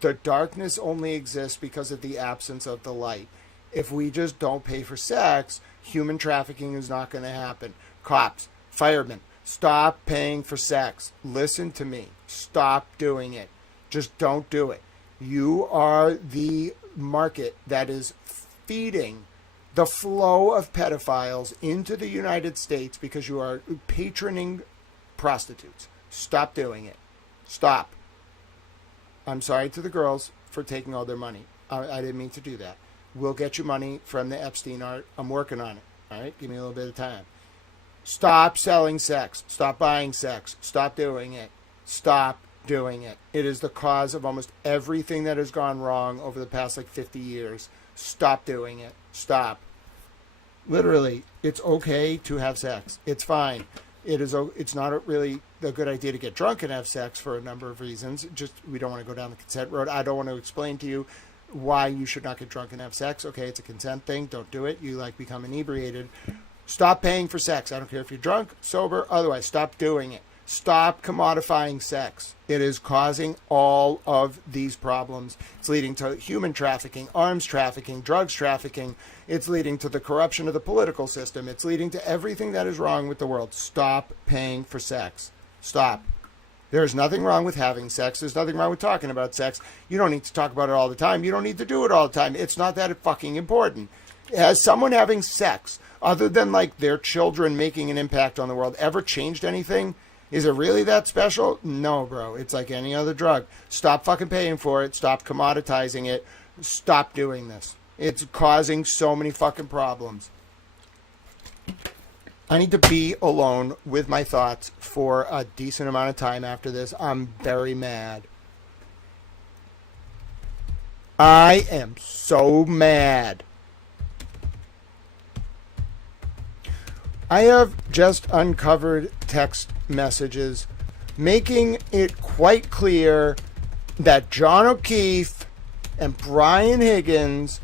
the darkness only exists because of the absence of the light. If we just don't pay for sex, human trafficking is not going to happen. Cops, firemen, stop paying for sex. Listen to me. Stop doing it. Just don't do it. You are the market that is feeding the flow of pedophiles into the United States because you are patroning prostitutes. Stop doing it. Stop. I'm sorry to the girls for taking all their money. I didn't mean to do that. We'll get you money from the Epstein art. I'm working on it. All right? Give me a little bit of time. Stop selling sex. Stop buying sex. Stop doing it. Stop doing it. It is the cause of almost everything that has gone wrong over the past like 50 years. Stop doing it. Stop. Literally, it's okay to have sex. It's fine. It's not really a good idea to get drunk and have sex for a number of reasons. Just, we don't want to go down the consent road. I don't want to explain to you why you should not get drunk and have sex. Okay, it's a consent thing. Don't do it. You like become inebriated. Stop paying for sex. I don't care if you're drunk, sober, otherwise. Stop doing it. Stop commodifying sex. It is causing all of these problems. It's leading to human trafficking, arms trafficking, drugs trafficking. It's leading to the corruption of the political system. It's leading to everything that is wrong with the world. Stop paying for sex. Stop. There's nothing wrong with having sex. There's nothing wrong with talking about sex. You don't need to talk about it all the time. You don't need to do it all the time. It's not that fucking important. Has someone having sex, other than like their children making an impact on the world, ever changed anything? Is it really that special? No, bro. It's like any other drug. Stop fucking paying for it. Stop commoditizing it. Stop doing this. It's causing so many fucking problems. I need to be alone with my thoughts for a decent amount of time after this. I'm very mad. I am so mad. I have just uncovered text messages making it quite clear that John O'Keefe and Brian Higgins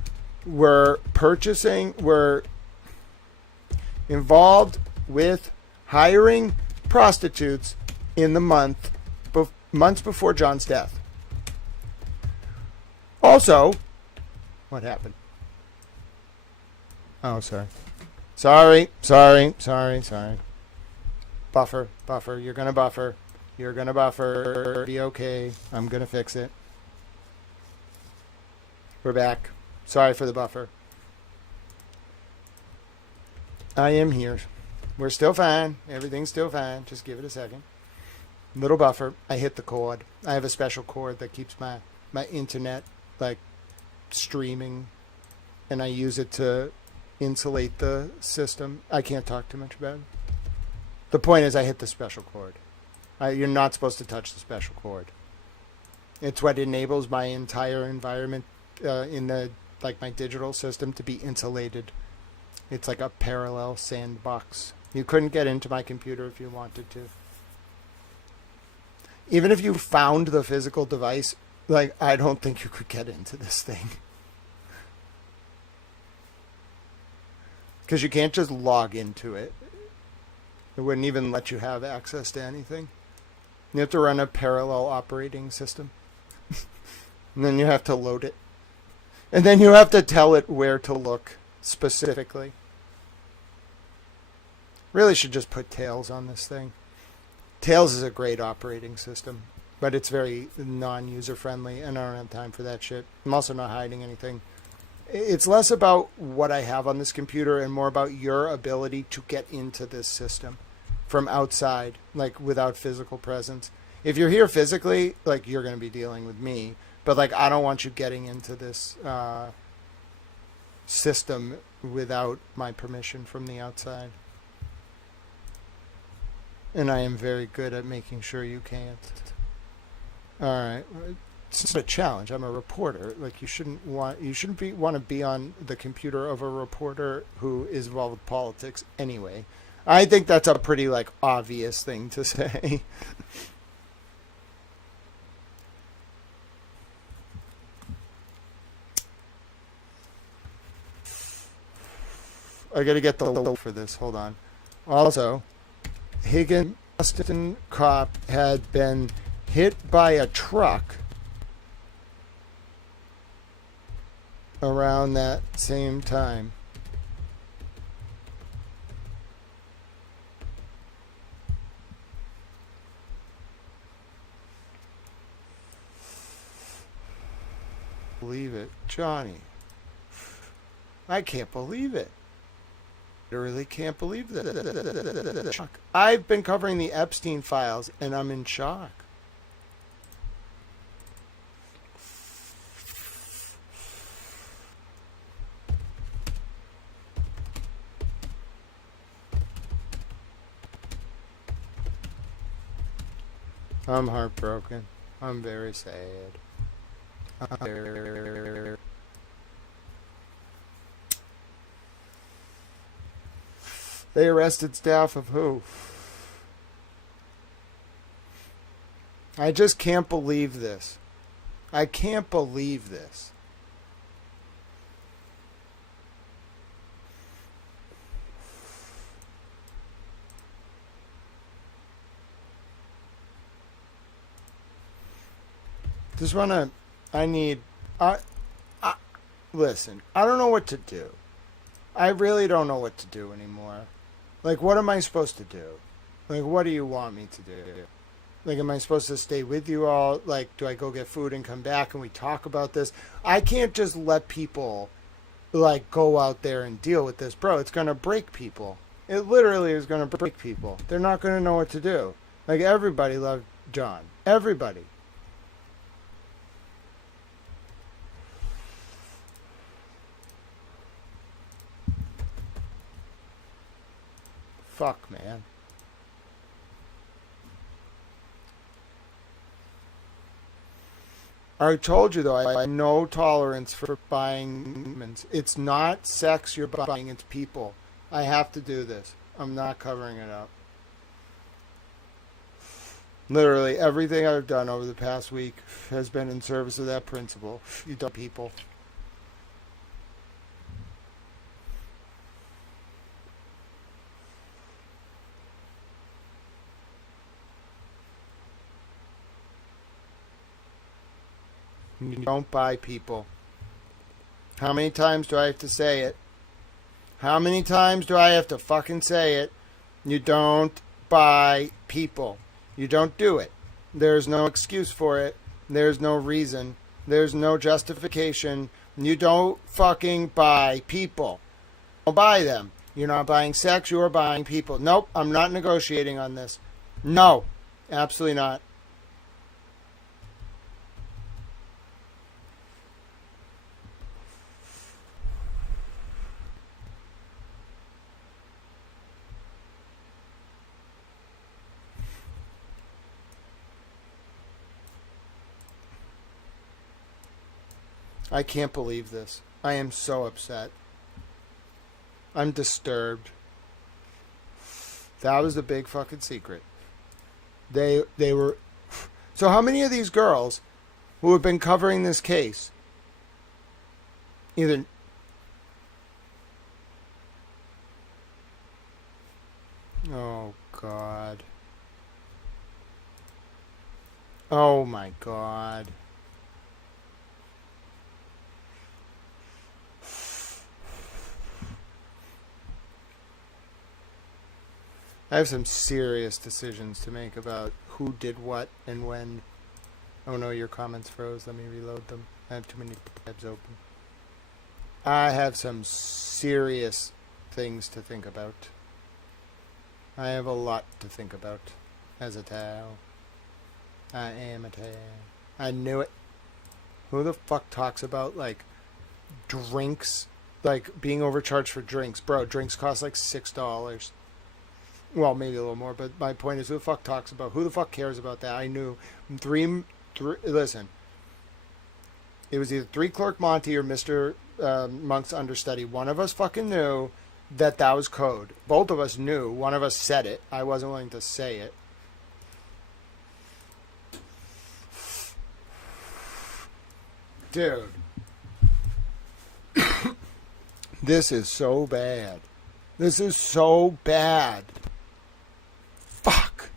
were involved with hiring prostitutes in the months before John's death. Also, what happened? Oh, sorry. Sorry. Buffer. You're going to buffer. Be okay. I'm going to fix it. We're back. Sorry for the buffer. I am here. We're still fine. Everything's still fine. Just give it a second. Little buffer. I hit the cord. I have a special cord that keeps my internet like streaming, and I use it to insulate the system. I can't talk too much about it. The point is I hit the special cord. You're not supposed to touch the special cord. It's what enables my entire environment in the my digital system to be insulated. It's like a parallel sandbox. You couldn't get into my computer if you wanted to. Even if you found the physical device, I don't think you could get into this thing. Because you can't just log into it. It wouldn't even let you have access to anything. You have to run a parallel operating system. And then you have to load it. And then you have to tell it where to look specifically. Really should just put Tails on this thing. Tails is a great operating system, but it's very non-user friendly, and I don't have time for that shit. I'm also not hiding anything. It's less about what I have on this computer and more about your ability to get into this system from outside, without physical presence. If you're here physically, you're going to be dealing with me, but I don't want you getting into this system without my permission from the outside. And I am very good at making sure you can't. Alright. It's not a challenge. I'm a reporter. You shouldn't want to be on the computer of a reporter who is involved with politics anyway. I think that's a pretty obvious thing to say. I gotta get the low for this. Hold on. Also, Higgins Boston cop had been hit by a truck around that same time. Believe it, Johnny. I can't believe it. I really can't believe this. I've been covering the Epstein files, and I'm in shock. I'm heartbroken. I'm very sad. They arrested staff of who? I just can't believe this. I can't believe this. Just wanna, listen, I don't know what to do. I really don't know what to do anymore. What am I supposed to do? What do you want me to do? Am I supposed to stay with you all? Do I go get food and come back and we talk about this? I can't just let people, go out there and deal with this. Bro, it's going to break people. It literally is going to break people. They're not going to know what to do. Everybody loved John. Everybody. Fuck, man. I told you, though, I have no tolerance for buying humans. It's not sex you're buying, it's people. I have to do this. I'm not covering it up. Literally, everything I've done over the past week has been in service of that principle. You dumb people. You don't buy people. How many times do I have to say it? How many times do I have to fucking say it? You don't buy people. You don't do it. There's no excuse for it. There's no reason. There's no justification. You don't fucking buy people. Don't buy them. You're not buying sex, you're buying people. Nope, I'm not negotiating on this. No, absolutely not. I can't believe this. I am so upset. I'm disturbed. That was the big fucking secret. They were... So how many of these girls who have been covering this case either... Oh, God. Oh, my God. I have some serious decisions to make about who did what and when. Oh no, your comments froze. Let me reload them. I have too many tabs open. I have some serious things to think about. I have a lot to think about as a Tao. I am a Tao. I knew it. Who the fuck talks about, like, drinks? Like, being overcharged for drinks. Bro, drinks cost like $6. Well, maybe a little more, but my point is, who the fuck talks about, who the fuck cares about that? I knew listen, it was either 3 Clerk Monty or Mr. Monk's understudy. One of us fucking knew that was code. Both of us knew. One of us said it. I wasn't willing to say it. Dude. This is so bad. This is so bad. Fuck.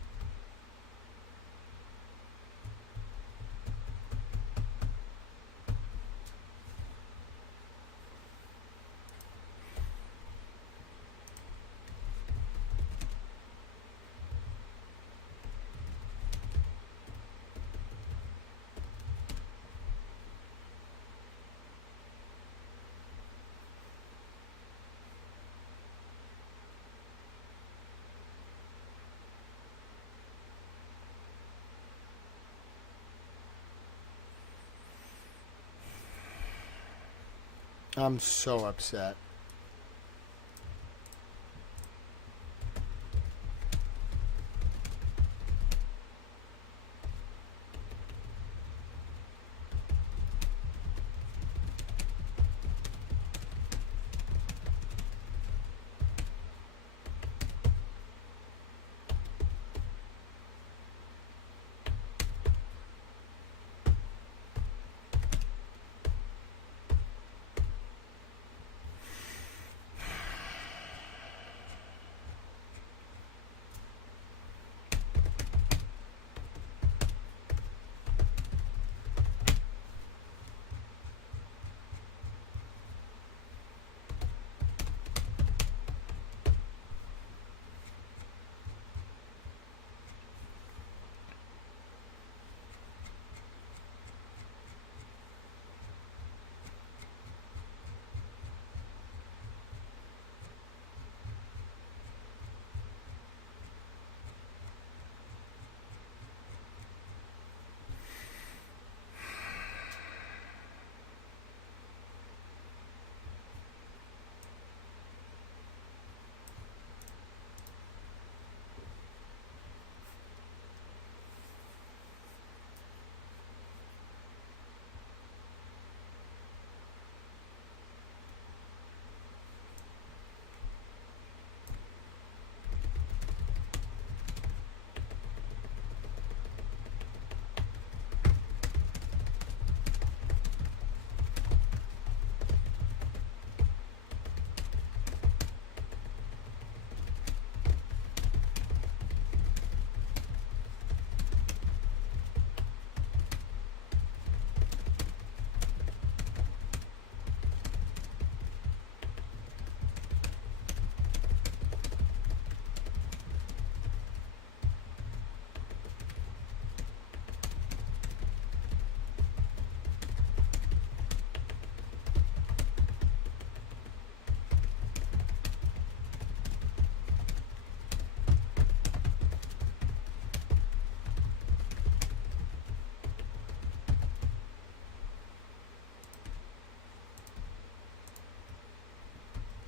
I'm so upset.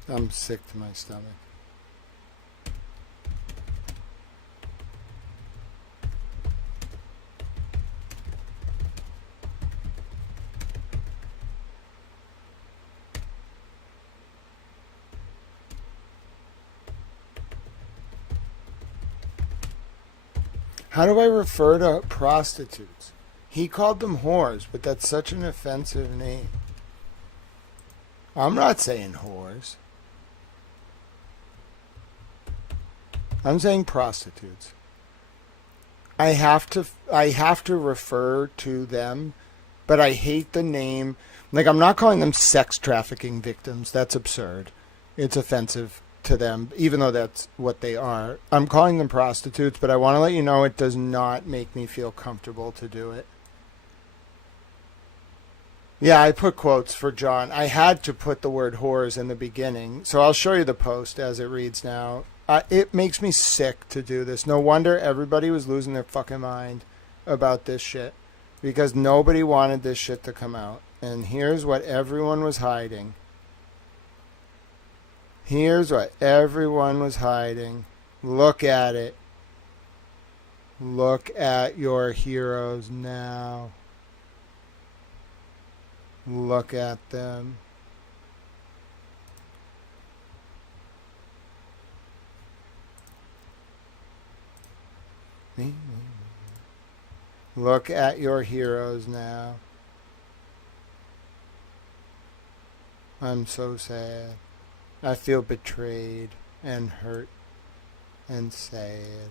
I'm sick to my stomach. How do I refer to prostitutes? He called them whores, but that's such an offensive name. I'm not saying whores. I'm saying prostitutes. I have to refer to them, but I hate the name. Like, I'm not calling them sex trafficking victims. That's absurd. It's offensive to them, even though that's what they are. I'm calling them prostitutes, but I want to let you know it does not make me feel comfortable to do it. Yeah, I put quotes for John. I had to put the word whores in the beginning, so I'll show you the post as it reads now. It makes me sick to do this. No wonder everybody was losing their fucking mind about this shit, because nobody wanted this shit to come out. And here's what everyone was hiding. Here's what everyone was hiding. Look at it. Look at your heroes now. Look at them. Look at your heroes now. I'm so sad. I feel betrayed and hurt and sad.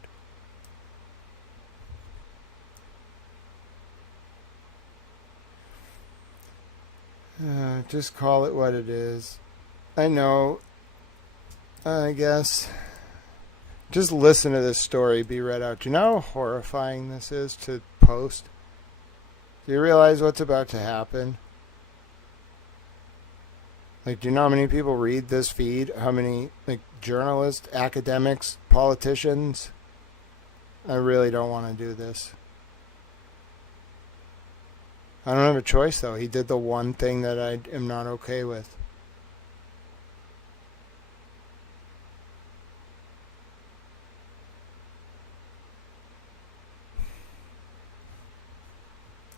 Just call it what it is. I know. I guess. Just listen to this story be read out. Do you know how horrifying this is to post? Do you realize what's about to happen? Like, do you know how many people read this feed? How many, like, journalists, academics, politicians? I really don't want to do this. I don't have a choice, though. He did the one thing that I am not okay with.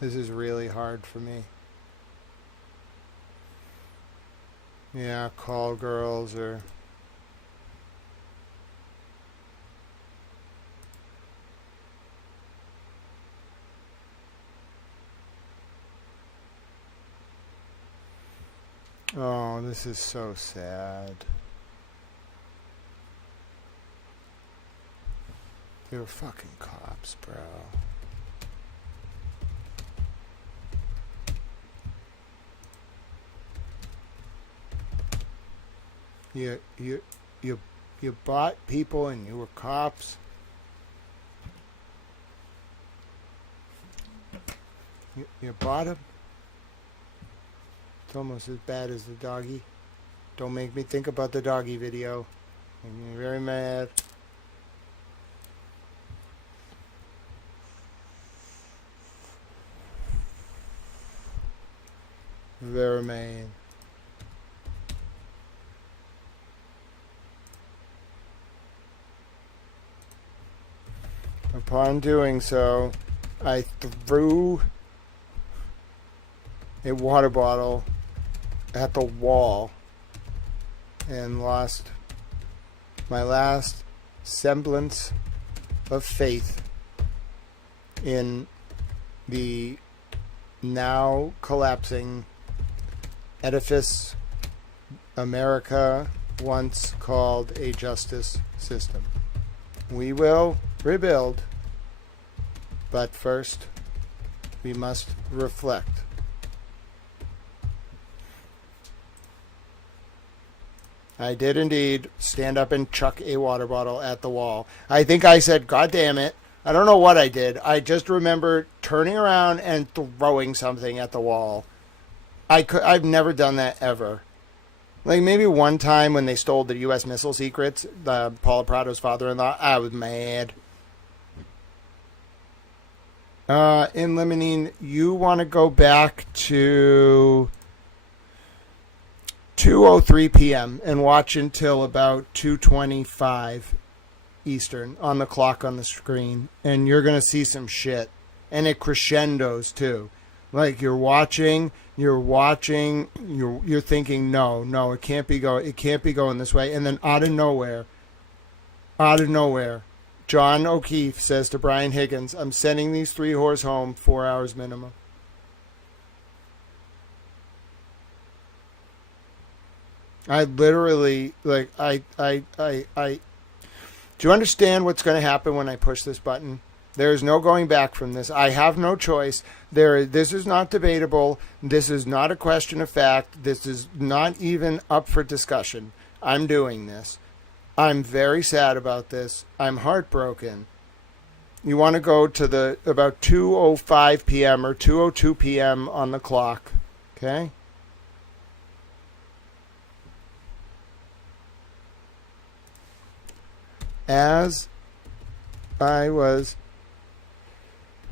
This is really hard for me. Yeah, call girls or... Oh, this is so sad. They were fucking cops, bro. You bought people and you were cops. You bought them. It's almost as bad as the doggy. Don't make me think about the doggy video. I'm very mad. Very mad. Upon doing so, I threw a water bottle at the wall and lost my last semblance of faith in the now collapsing edifice America once called a justice system. We will rebuild, but first we must reflect. I did indeed stand up and chuck a water bottle at the wall. I think I said, God damn it. I don't know what I did. I just remember turning around and throwing something at the wall. I've never done that ever. Like maybe one time when they stole the U.S. missile secrets, Paula Prado's father-in-law, I was mad. In Limonene, you want to go back to 2:03 p.m. and watch until about 2:25 Eastern on the clock on the screen, and you're going to see some shit. And it crescendos too. Like you're watching, you're thinking, no, it can't be going this way. And then out of nowhere, John O'Keefe says to Brian Higgins, I'm sending these 3 whores home 4 hours minimum. I literally, like, do you understand what's going to happen when I push this button? There is no going back from this. I have no choice. This is not debatable. This is not a question of fact. This is not even up for discussion. I'm doing this. I'm very sad about this. I'm heartbroken. You want to go to the about 2:05 p.m. or 2:02 p.m. on the clock, okay? As I was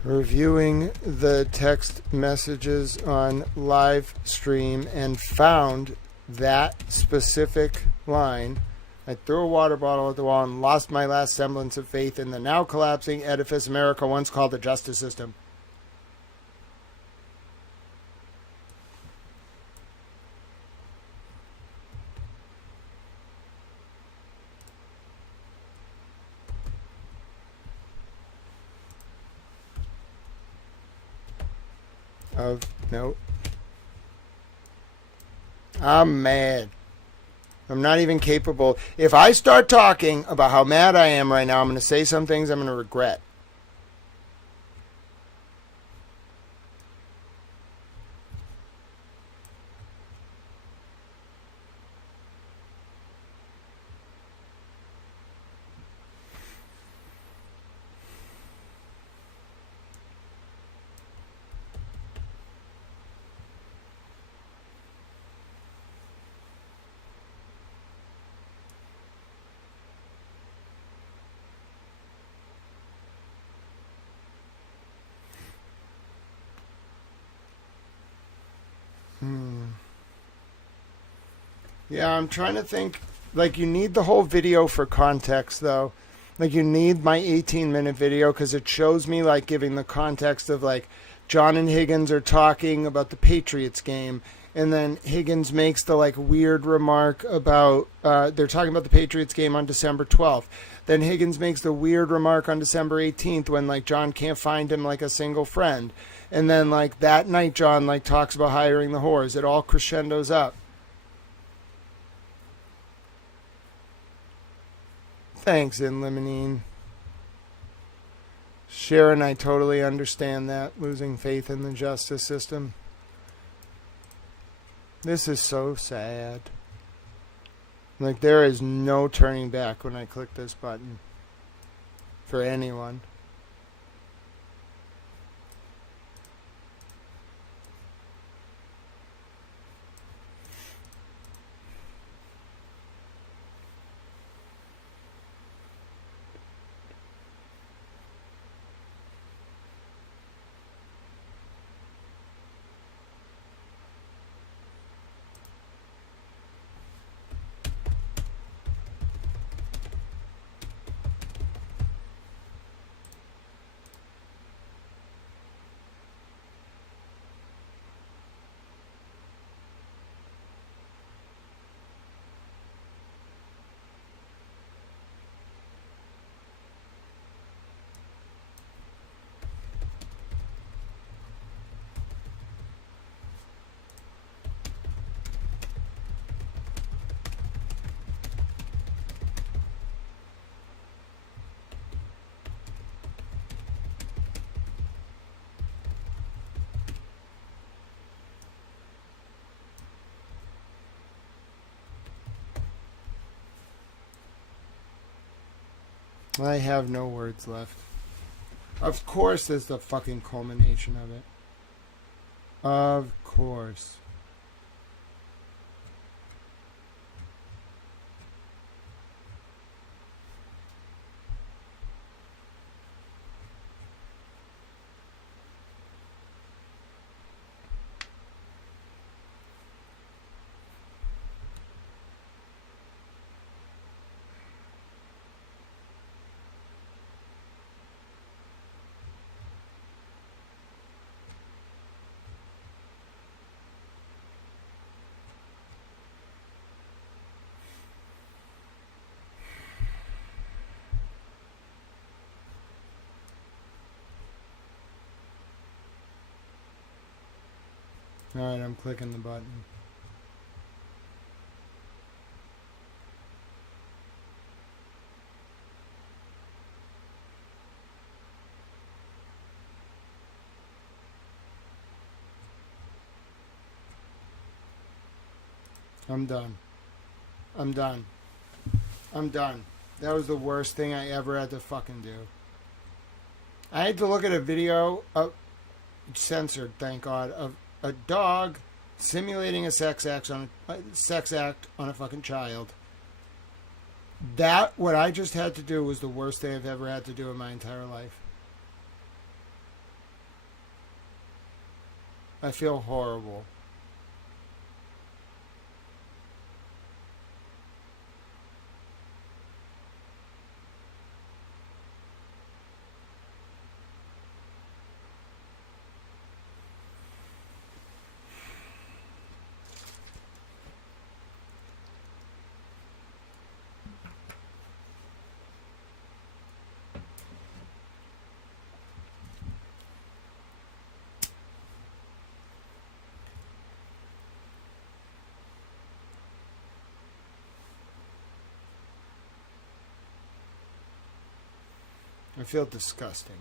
reviewing the text messages on live stream and found that specific line, I threw a water bottle at the wall and lost my last semblance of faith in the now collapsing edifice America once called the justice system. Nope. I'm mad. I'm not even capable. If I start talking about how mad I am right now, I'm going to say some things I'm going to regret. Yeah, I'm trying to think. Like, you need the whole video for context, though. Like, you need my 18-minute video because it shows me, like, giving the context of, like, John and Higgins are talking about the Patriots game. And then Higgins makes the, like, weird remark about, they're talking about the Patriots game on December 12th. Then Higgins makes the weird remark on December 18th when, like, John can't find him, like, a single friend. And then, like, that night, John, like, talks about hiring the whores. It all crescendos up. Thanks, In Limonene. Sharon, I totally understand that, losing faith in the justice system. This is so sad. Like, there is no turning back when I click this button. For anyone. I have no words left. Of course there's the fucking culmination of it. Of course. Alright, I'm clicking the button. I'm done. I'm done. I'm done. That was the worst thing I ever had to fucking do. I had to look at a video, censored, thank God, of a dog simulating a sex act on a fucking child. That, what I just had to do, was the worst thing I've ever had to do in my entire life. I feel horrible. I feel disgusting.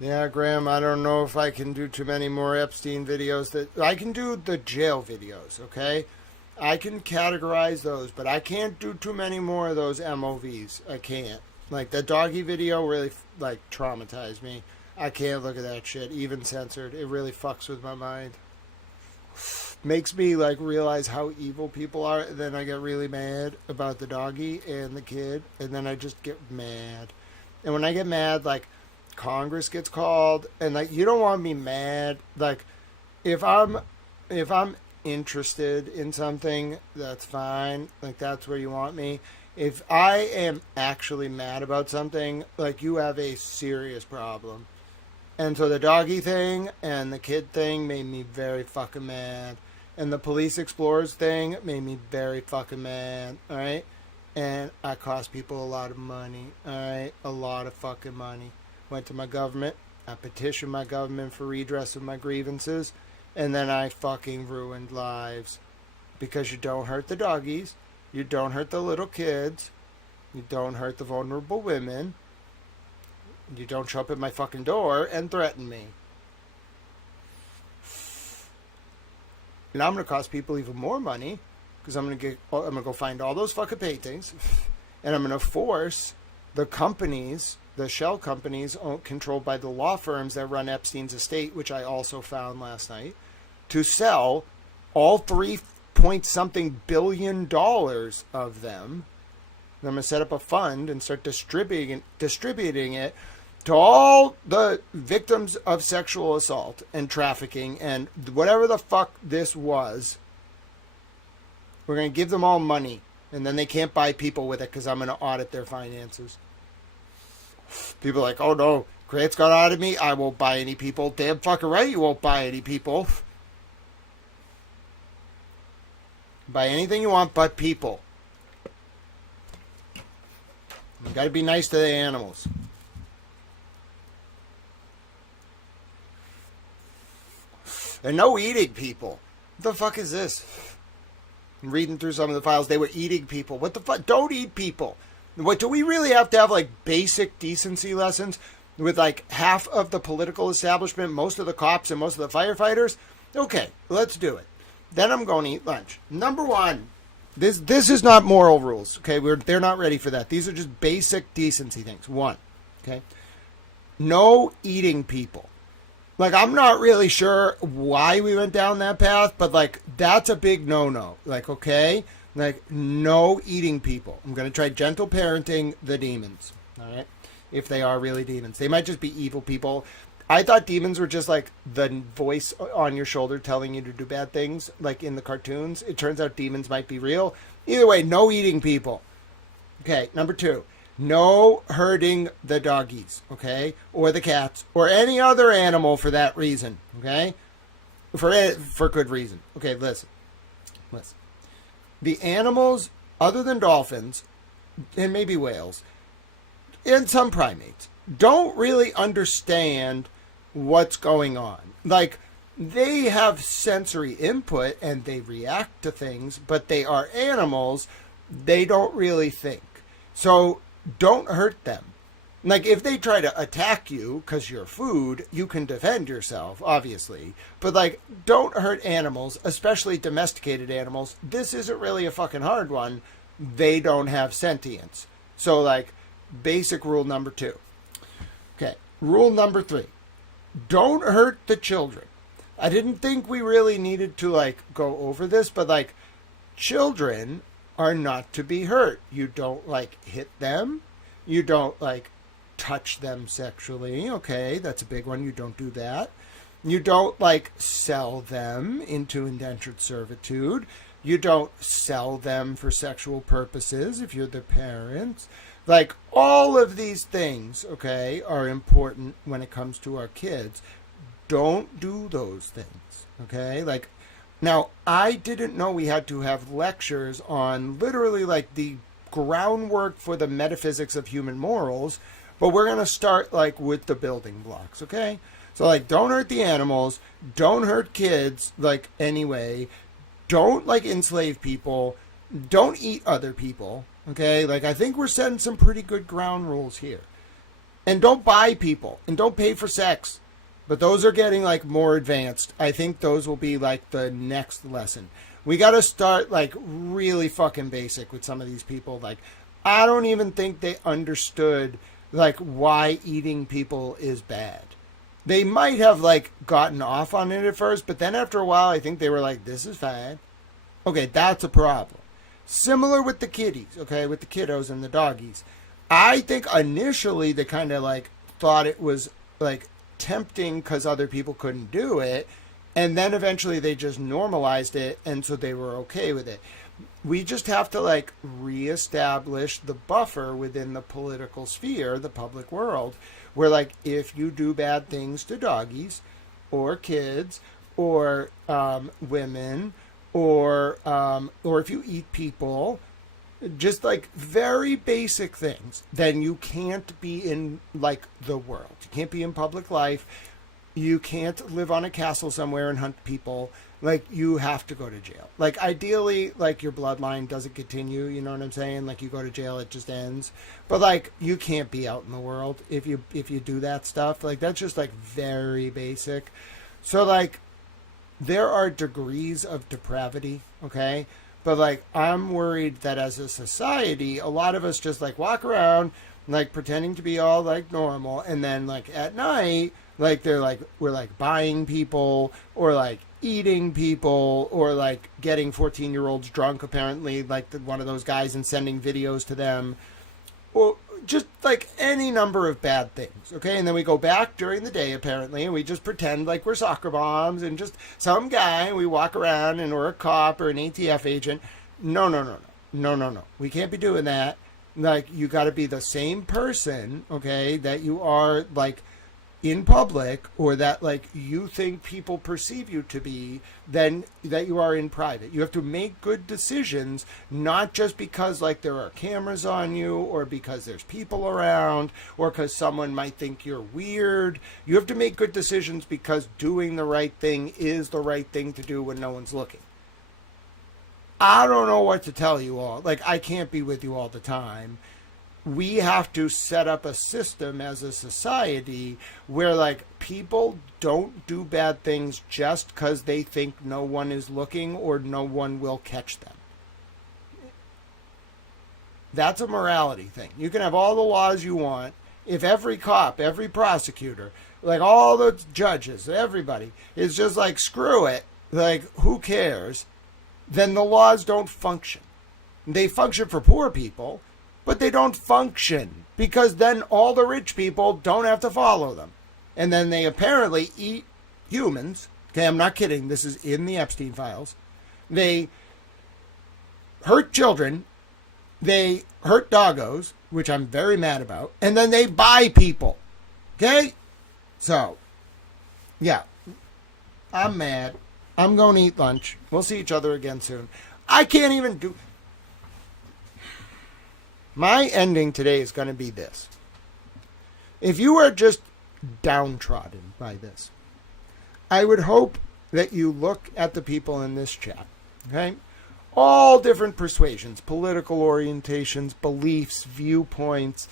Yeah, Graham, I don't know if I can do too many more Epstein videos. That I can do the jail videos, okay? I can categorize those, but I can't do too many more of those MOVs. I can't. Like, the doggy video really, like, traumatized me. I can't look at that shit, even censored. It really fucks with my mind. Makes me, like, realize how evil people are. And then I get really mad about the doggy and the kid. And then I just get mad. And when I get mad, like, Congress gets called, and like, you don't want me mad. Like, if I'm interested in something, that's fine. Like, that's where you want me. If I am actually mad about something, like, you have a serious problem. And so the doggy thing and the kid thing made me very fucking mad. And the police explorers thing made me very fucking mad. Alright? And I cost people a lot of money. Alright? A lot of fucking money. Went to my government. I petitioned my government for redress of my grievances. And then I fucking ruined lives. Because you don't hurt the doggies. You don't hurt the little kids. You don't hurt the vulnerable women. You don't show up at my fucking door and threaten me. And I'm going to cost people even more money. Because I'm going to go find all those fucking paintings. And I'm going to force the companies, the shell companies controlled by the law firms that run Epstein's estate, which I also found last night, to sell all 3-point-something billion of them. And I'm going to set up a fund and start distributing it to all the victims of sexual assault and trafficking and whatever the fuck this was. We're going to give them all money, and then they can't buy people with it because I'm going to audit their finances. People are like, oh no, Grant's got out of me. I won't buy any people. Damn fucking right, you won't buy any people. Buy anything you want but people. You gotta be nice to the animals. And no eating people. What the fuck is this? I'm reading through some of the files. They were eating people. What the fuck? Don't eat people. What, do we really have to have, like, basic decency lessons with, like, half of the political establishment, most of the cops, and most of the firefighters? Okay, let's do it. Then I'm going to eat lunch. Number one, this is not moral rules, okay? They're not ready for that. These are just basic decency things. One, okay? No eating people. Like, I'm not really sure why we went down that path, but, like, that's a big no-no. Like, okay? Like, no eating people. I'm going to try gentle parenting the demons. All right? if they are really demons. They might just be evil people. I thought demons were just like the voice on your shoulder telling you to do bad things, like in the cartoons. It turns out demons might be real. Either way, no eating people. Okay, number 2. No hurting the doggies, okay? Or the cats, or any other animal for that reason, okay? For good reason. Okay, listen. The animals, other than dolphins, and maybe whales, and some primates, don't really understand what's going on. Like, they have sensory input and they react to things, but they are animals. They don't really think. So don't hurt them. Like, if they try to attack you because you're food, you can defend yourself, obviously. But, like, don't hurt animals, especially domesticated animals. This isn't really a fucking hard one. They don't have sentience. So, like, basic rule number 2. Okay, rule number 3. Don't hurt the children. I didn't think we really needed to, like, go over this, but, like, children are not to be hurt. You don't, like, hit them. You don't, like, touch them sexually. Okay, that's a big one. You don't do that. You don't, like, sell them into indentured servitude. You don't sell them for sexual purposes if you're the parents. Like, all of these things, okay, are important when it comes to our kids. Don't do those things, okay? Like, now, I didn't know we had to have lectures on literally, like, the groundwork for the metaphysics of human morals, but we're going to start, like, with the building blocks, okay? So, like, don't hurt the animals. Don't hurt kids, like, anyway. Don't, like, enslave people. Don't eat other people, okay? Like, I think we're setting some pretty good ground rules here. And don't buy people. And don't pay for sex. But those are getting, like, more advanced. I think those will be, like, the next lesson. We got to start, like, really fucking basic with some of these people. Like, I don't even think they understood, like, why eating people is bad. They might have, like, gotten off on it at first, but then after a while, I think they were like, this is fine. Okay, that's a problem. Similar with the kiddies, okay, with the kiddos and the doggies. I think initially they kind of, like, thought it was, like, tempting because other people couldn't do it, and then eventually they just normalized it, and so they were okay with it. We just have to, like, reestablish the buffer within the political sphere, the public world, where, like, if you do bad things to doggies or kids or women or if you eat people, just, like, very basic things, then you can't be in, like, the world. You can't be in public life. You can't live on a castle somewhere and hunt people. Like, you have to go to jail. Like, ideally, like, your bloodline doesn't continue, you know what I'm saying? Like, you go to jail, it just ends. But, like, you can't be out in the world if you do that stuff. Like, that's just, like, very basic. So, like, there are degrees of depravity, okay? But, like, I'm worried that as a society, a lot of us just, like, walk around, like, pretending to be all, like, normal. And then, like, at night, like, they're, like, we're, like, buying people or, like, eating people or, like, getting 14-year-olds drunk, apparently, like one of those guys, and sending videos to them. Or just, like, any number of bad things, okay? And then we go back during the day, apparently, and we just pretend like we're soccer moms and just some guy, and we walk around and we're a cop or an ATF agent. No. We can't be doing that. Like, you got to be the same person, okay, that you are, like, in public, or that, like, you think people perceive you to be, than that you are in private. You have to make good decisions, not just because, like, there are cameras on you, or because there's people around, or because someone might think you're weird. You have to make good decisions because doing the right thing is the right thing to do when no one's looking. I don't know what to tell you all. Like, I can't be with you all the time. We have to set up a system as a society where, like, people don't do bad things just because they think no one is looking or no one will catch them. That's a morality thing. You can have all the laws you want. If every cop, every prosecutor, like, all the judges, everybody is just like, screw it, like, who cares, then the laws don't function. They function for poor people, but they don't function because then all the rich people don't have to follow them. And then they apparently eat humans. Okay, I'm not kidding. This is in the Epstein files. They hurt children. They hurt doggos, which I'm very mad about. And then they buy people. Okay? So, yeah. I'm mad. I'm going to eat lunch. We'll see each other again soon. I can't even do... My ending today is going to be this. If you are just downtrodden by this, I would hope that you look at the people in this chat, okay? All different persuasions, political orientations, beliefs, viewpoints,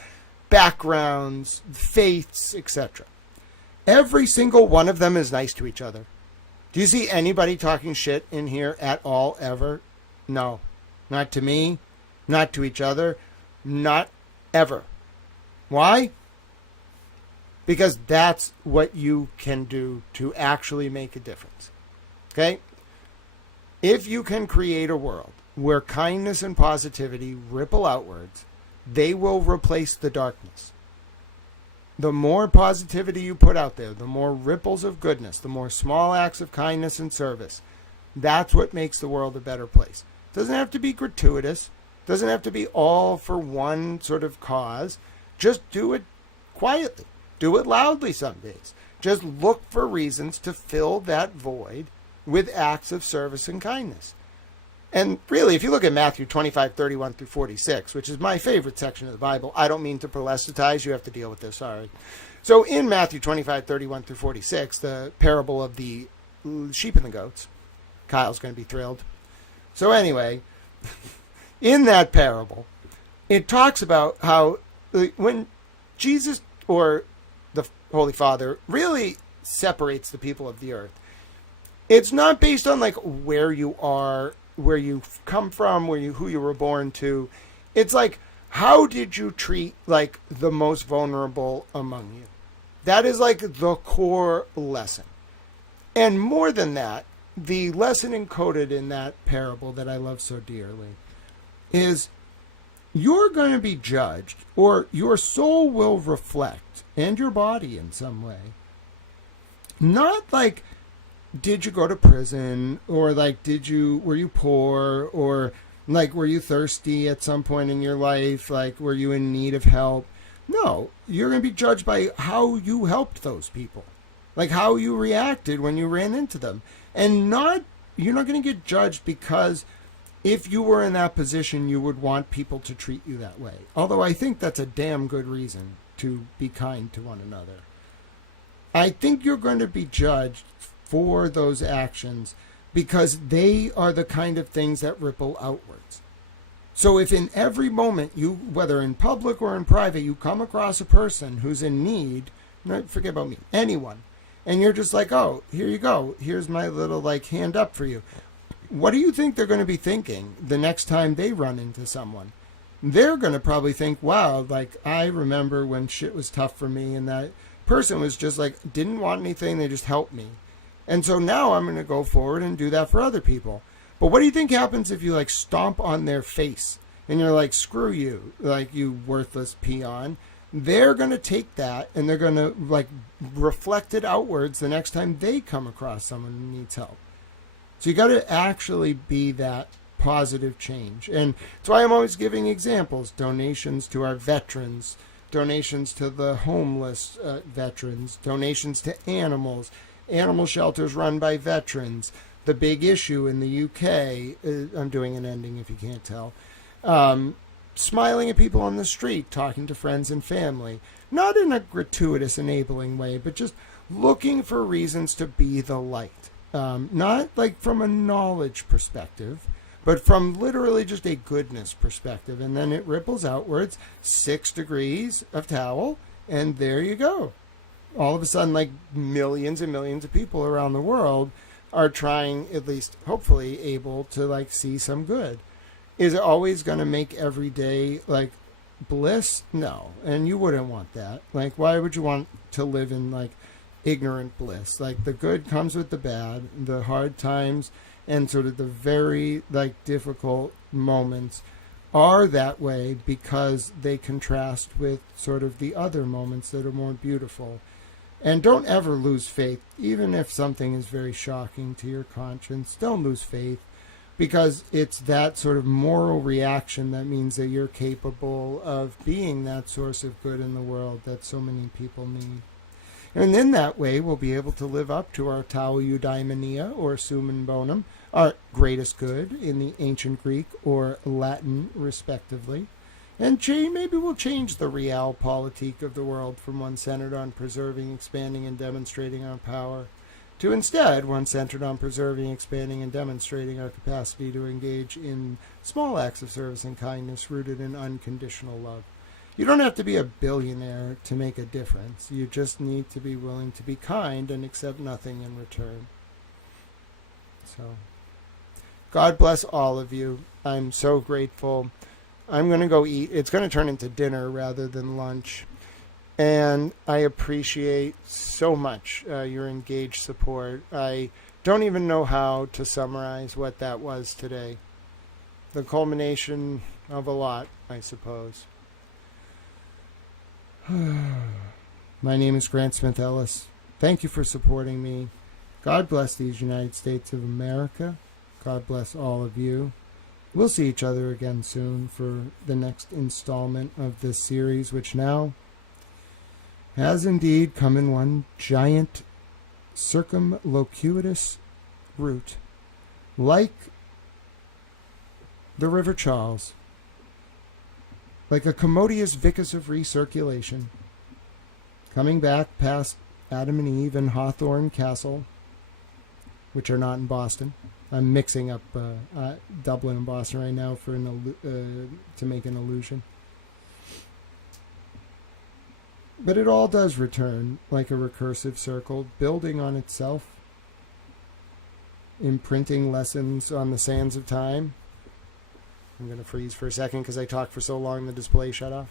backgrounds, faiths, etc. Every single one of them is nice to each other. Do you see anybody talking shit in here at all, ever? No. Not to me, not to each other, not ever. Why? Because that's what you can do to actually make a difference. Okay? If you can create a world where kindness and positivity ripple outwards, they will replace the darkness. The more positivity you put out there, the more ripples of goodness, the more small acts of kindness and service, that's what makes the world a better place. It doesn't have to be gratuitous. It doesn't have to be all for one sort of cause. Just do it quietly. Do it loudly some days. Just look for reasons to fill that void with acts of service and kindness. And really, if you look at Matthew 25:31 through 46, which is my favorite section of the Bible, I don't mean to proselytize. You have to deal with this, sorry. So in Matthew 25:31 through 46, the parable of the sheep and the goats, Kyle's going to be thrilled. So anyway, in that parable, it talks about how when Jesus or the Holy Father really separates the people of the earth, it's not based on like where you are, where you come from, who you were born to. It's like, how did you treat like the most vulnerable among you? That is like the core lesson. And more than that, the lesson encoded in that parable that I love so dearly is you're going to be judged, or your soul will reflect, and your body in some way. Not like, did you go to prison, or like, were you poor, or like, were you thirsty at some point in your life, like, were you in need of help? No, you're going to be judged by how you helped those people, like how you reacted when you ran into them. And you're not going to get judged because if you were in that position, you would want people to treat you that way. Although I think that's a damn good reason to be kind to one another. I think you're going to be judged for those actions because they are the kind of things that ripple outwards. So if in every moment you, whether in public or in private, you come across a person who's in need, forget about me, anyone, and you're just like, oh, here you go, here's my little like hand up for you. What do you think they're going to be thinking the next time they run into someone? They're going to probably think, wow, like I remember when shit was tough for me and that person was just like, didn't want anything, they just helped me. And so now I'm going to go forward and do that for other people. But what do you think happens if you like stomp on their face and you're like, screw you, like you worthless peon? They're going to take that and they're going to like reflect it outwards the next time they come across someone who needs help. So you got to actually be that positive change. And that's why I'm always giving examples, donations to our veterans, donations to the homeless veterans, donations to animals, animal shelters run by veterans. The big issue in the UK, I'm doing an ending if you can't tell, smiling at people on the street, talking to friends and family, not in a gratuitous enabling way, but just looking for reasons to be the light. Not like from a knowledge perspective, but from literally just a goodness perspective. And then it ripples outwards, 6 degrees of towel, and there you go. All of a sudden, like millions and millions of people around the world are trying, at least hopefully able to like see some good. Is it always going to make every day like bliss? No. And you wouldn't want that. Like, why would you want to live in like ignorant bliss? Like, the good comes with the bad, the hard times and sort of the very like difficult moments are that way because they contrast with sort of the other moments that are more beautiful. And don't ever lose faith, even if something is very shocking to your conscience. Don't lose faith, because it's that sort of moral reaction that means that you're capable of being that source of good in the world that so many people need. And in that way, we'll be able to live up to our tau eudaimonia, or summum bonum, our greatest good in the ancient Greek or Latin, respectively. And maybe we'll change the realpolitik of the world from one centered on preserving, expanding, and demonstrating our power to instead one centered on preserving, expanding, and demonstrating our capacity to engage in small acts of service and kindness rooted in unconditional love. You don't have to be a billionaire to make a difference. You just need to be willing to be kind and accept nothing in return. So, God bless all of you. I'm so grateful. I'm going to go eat. It's going to turn into dinner rather than lunch. And I appreciate so much your engaged support. I don't even know how to summarize what that was today. The culmination of a lot, I suppose. My name is Grant Smith Ellis. Thank you for supporting me. God bless these United States of America. God bless all of you. We'll see each other again soon for the next installment of this series, which now has indeed come in one giant circumlocuitous route, like the River Charles, like a commodious vicus of recirculation, coming back past Adam and Eve and Hawthorne Castle, which are not in Boston. I'm mixing up Dublin and Boston right now for to make an illusion. But it all does return like a recursive circle, building on itself, imprinting lessons on the sands of time. I'm going to freeze for a second because I talked for so long the display shut off.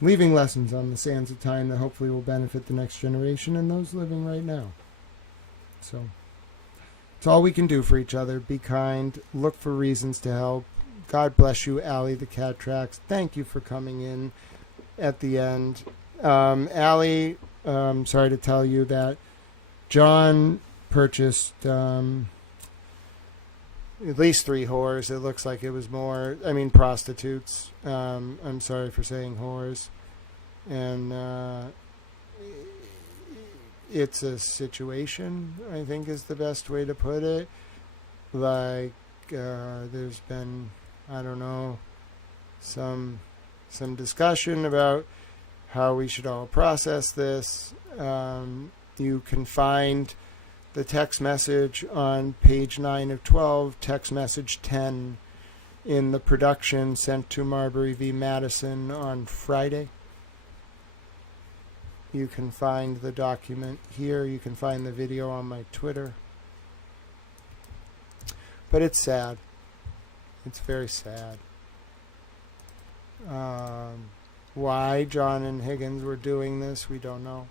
Leaving lessons on the sands of time that hopefully will benefit the next generation and those living right now. So, it's all we can do for each other. Be kind. Look for reasons to help. God bless you, Allie the Cat Tracks. Thank you for coming in at the end. Allie, sorry to tell you that John purchased at least 3 whores. It looks like it was more. I mean, prostitutes. I'm sorry for saying whores. And it's a situation, I think is the best way to put it. Like, there's been, I don't know, some discussion about how we should all process this. You can find the text message on page 9 of 12, text message 10, in the production sent to Marbury v. Madison on Friday. You can find the document here. You can find the video on my Twitter. But it's sad. It's very sad. Why John and Higgins were doing this, we don't know.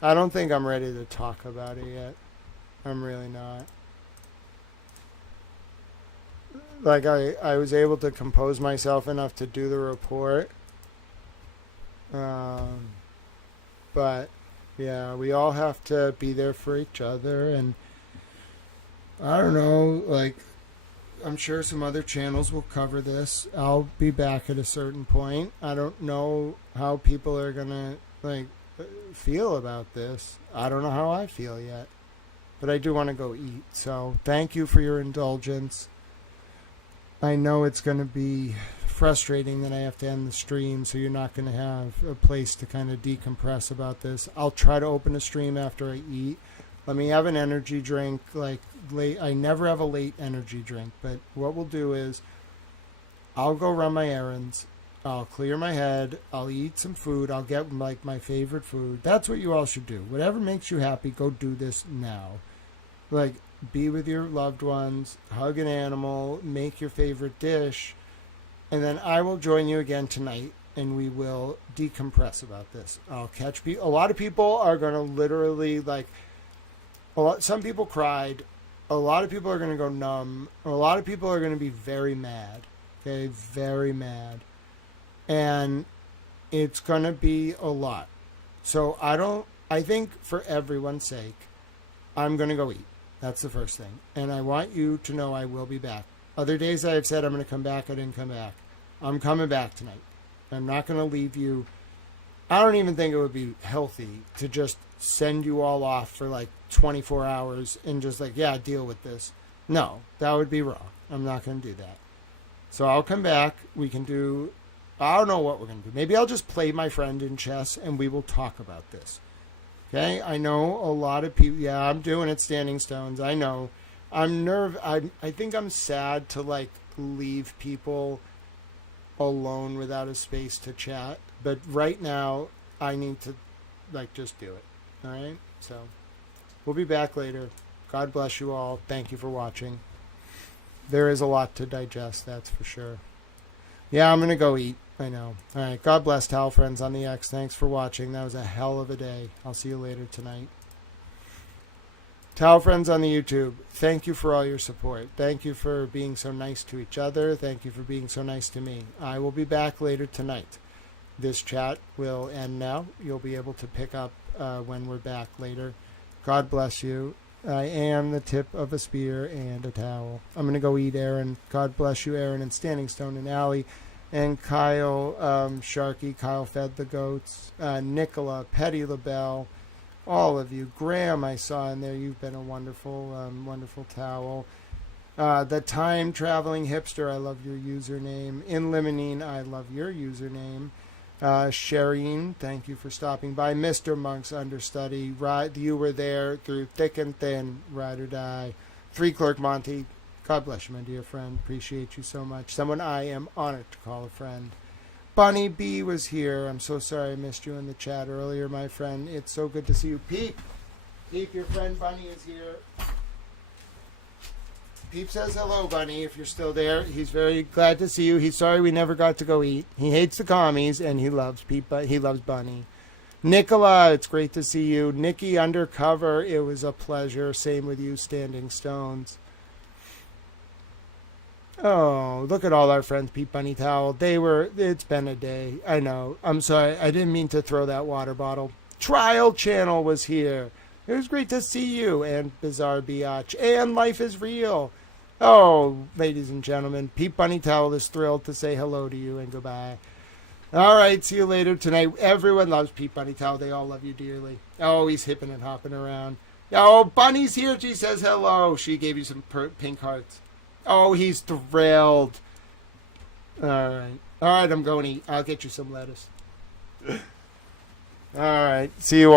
I don't think I'm ready to talk about it yet. I'm really not. Like, I was able to compose myself enough to do the report. But, yeah, we all have to be there for each other. And, I don't know, like, I'm sure some other channels will cover this. I'll be back at a certain point. I don't know how people are going to, like, feel about this. I don't know how I feel yet. But I do want to go eat. So thank you for your indulgence. I know it's going to be frustrating that I have to end the stream, so you're not going to have a place to kind of decompress about this. I'll try to open a stream after I eat. Let me have an energy drink, like late. I never have a late energy drink, but what we'll do is I'll go run my errands. I'll clear my head. I'll eat some food. I'll get like my favorite food. That's what you all should do. Whatever makes you happy, go do this now. Like, be with your loved ones, hug an animal, make your favorite dish, and then I will join you again tonight, and we will decompress about this. I'll catch people. A lot of people are going to literally, like, some people cried. A lot of people are going to go numb. A lot of people are going to be very mad. Okay, very mad. And it's going to be a lot. So I think for everyone's sake, I'm going to go eat. That's the first thing. And I want you to know I will be back. Other days I've said I'm going to come back. I didn't come back. I'm coming back tonight. I'm not going to leave you. I don't even think it would be healthy to just send you all off for like 24 hours and just like, yeah, deal with this. No, that would be wrong. I'm not going to do that. So I'll come back. We can do, I don't know what we're going to do. Maybe I'll just play my friend in chess and we will talk about this. Okay? I know a lot of people, yeah, I'm doing it, Standing Stones. I know. I'm I think I'm sad to like leave people alone without a space to chat. But right now, I need to like just do it. All right? So we'll be back later. God bless you all. Thank you for watching. There is a lot to digest, that's for sure. Yeah, I'm going to go eat. I know. All right. God bless, Towel Friends on the X. Thanks for watching. That was a hell of a day. I'll see you later tonight. Towel Friends on the YouTube, thank you for all your support. Thank you for being so nice to each other. Thank you for being so nice to me. I will be back later tonight. This chat will end now. You'll be able to pick up when we're back later. God bless you. I am the tip of a spear and a towel. I'm going to go eat, Aaron. God bless you, Aaron, and Standing Stone and Allie. And Kyle, Sharky, Kyle Fed the Goats, Nicola, Petty LaBelle, all of you. Graham, I saw in there. You've been a wonderful, wonderful towel. The Time Traveling Hipster, I love your username. In Limonene, I love your username. Shireen, thank you for stopping by. Mr. Monk's understudy, you were there through thick and thin, ride or die. 3 Clerk Monty, God bless you, my dear friend. Appreciate you so much. Someone I am honored to call a friend. Bunny B was here. I'm so sorry I missed you in the chat earlier, my friend. It's so good to see you. Peep, your friend Bunny is here. Peep says hello, Bunny, if you're still there. He's very glad to see you. He's sorry we never got to go eat. He hates the commies, and he loves Peep, but he loves Bunny. Nicola, it's great to see you. Nikki Undercover, it was a pleasure. Same with you, Standing Stones. Oh, look at all our friends, Peep Bunny Towel. It's been a day. I know. I'm sorry. I didn't mean to throw that water bottle. Trial Channel was here. It was great to see you. And Bizarre Biatch. And Life is Real. Oh, ladies and gentlemen, Peep Bunny Towel is thrilled to say hello to you and goodbye. All right, see you later tonight. Everyone loves Peep Bunny Towel. They all love you dearly. Oh, he's hipping and hopping around. Oh, Bunny's here. She says hello. She gave you some pink hearts. Oh, he's thrilled. All right. I'm going to eat. I'll get you some lettuce. All right. See you all.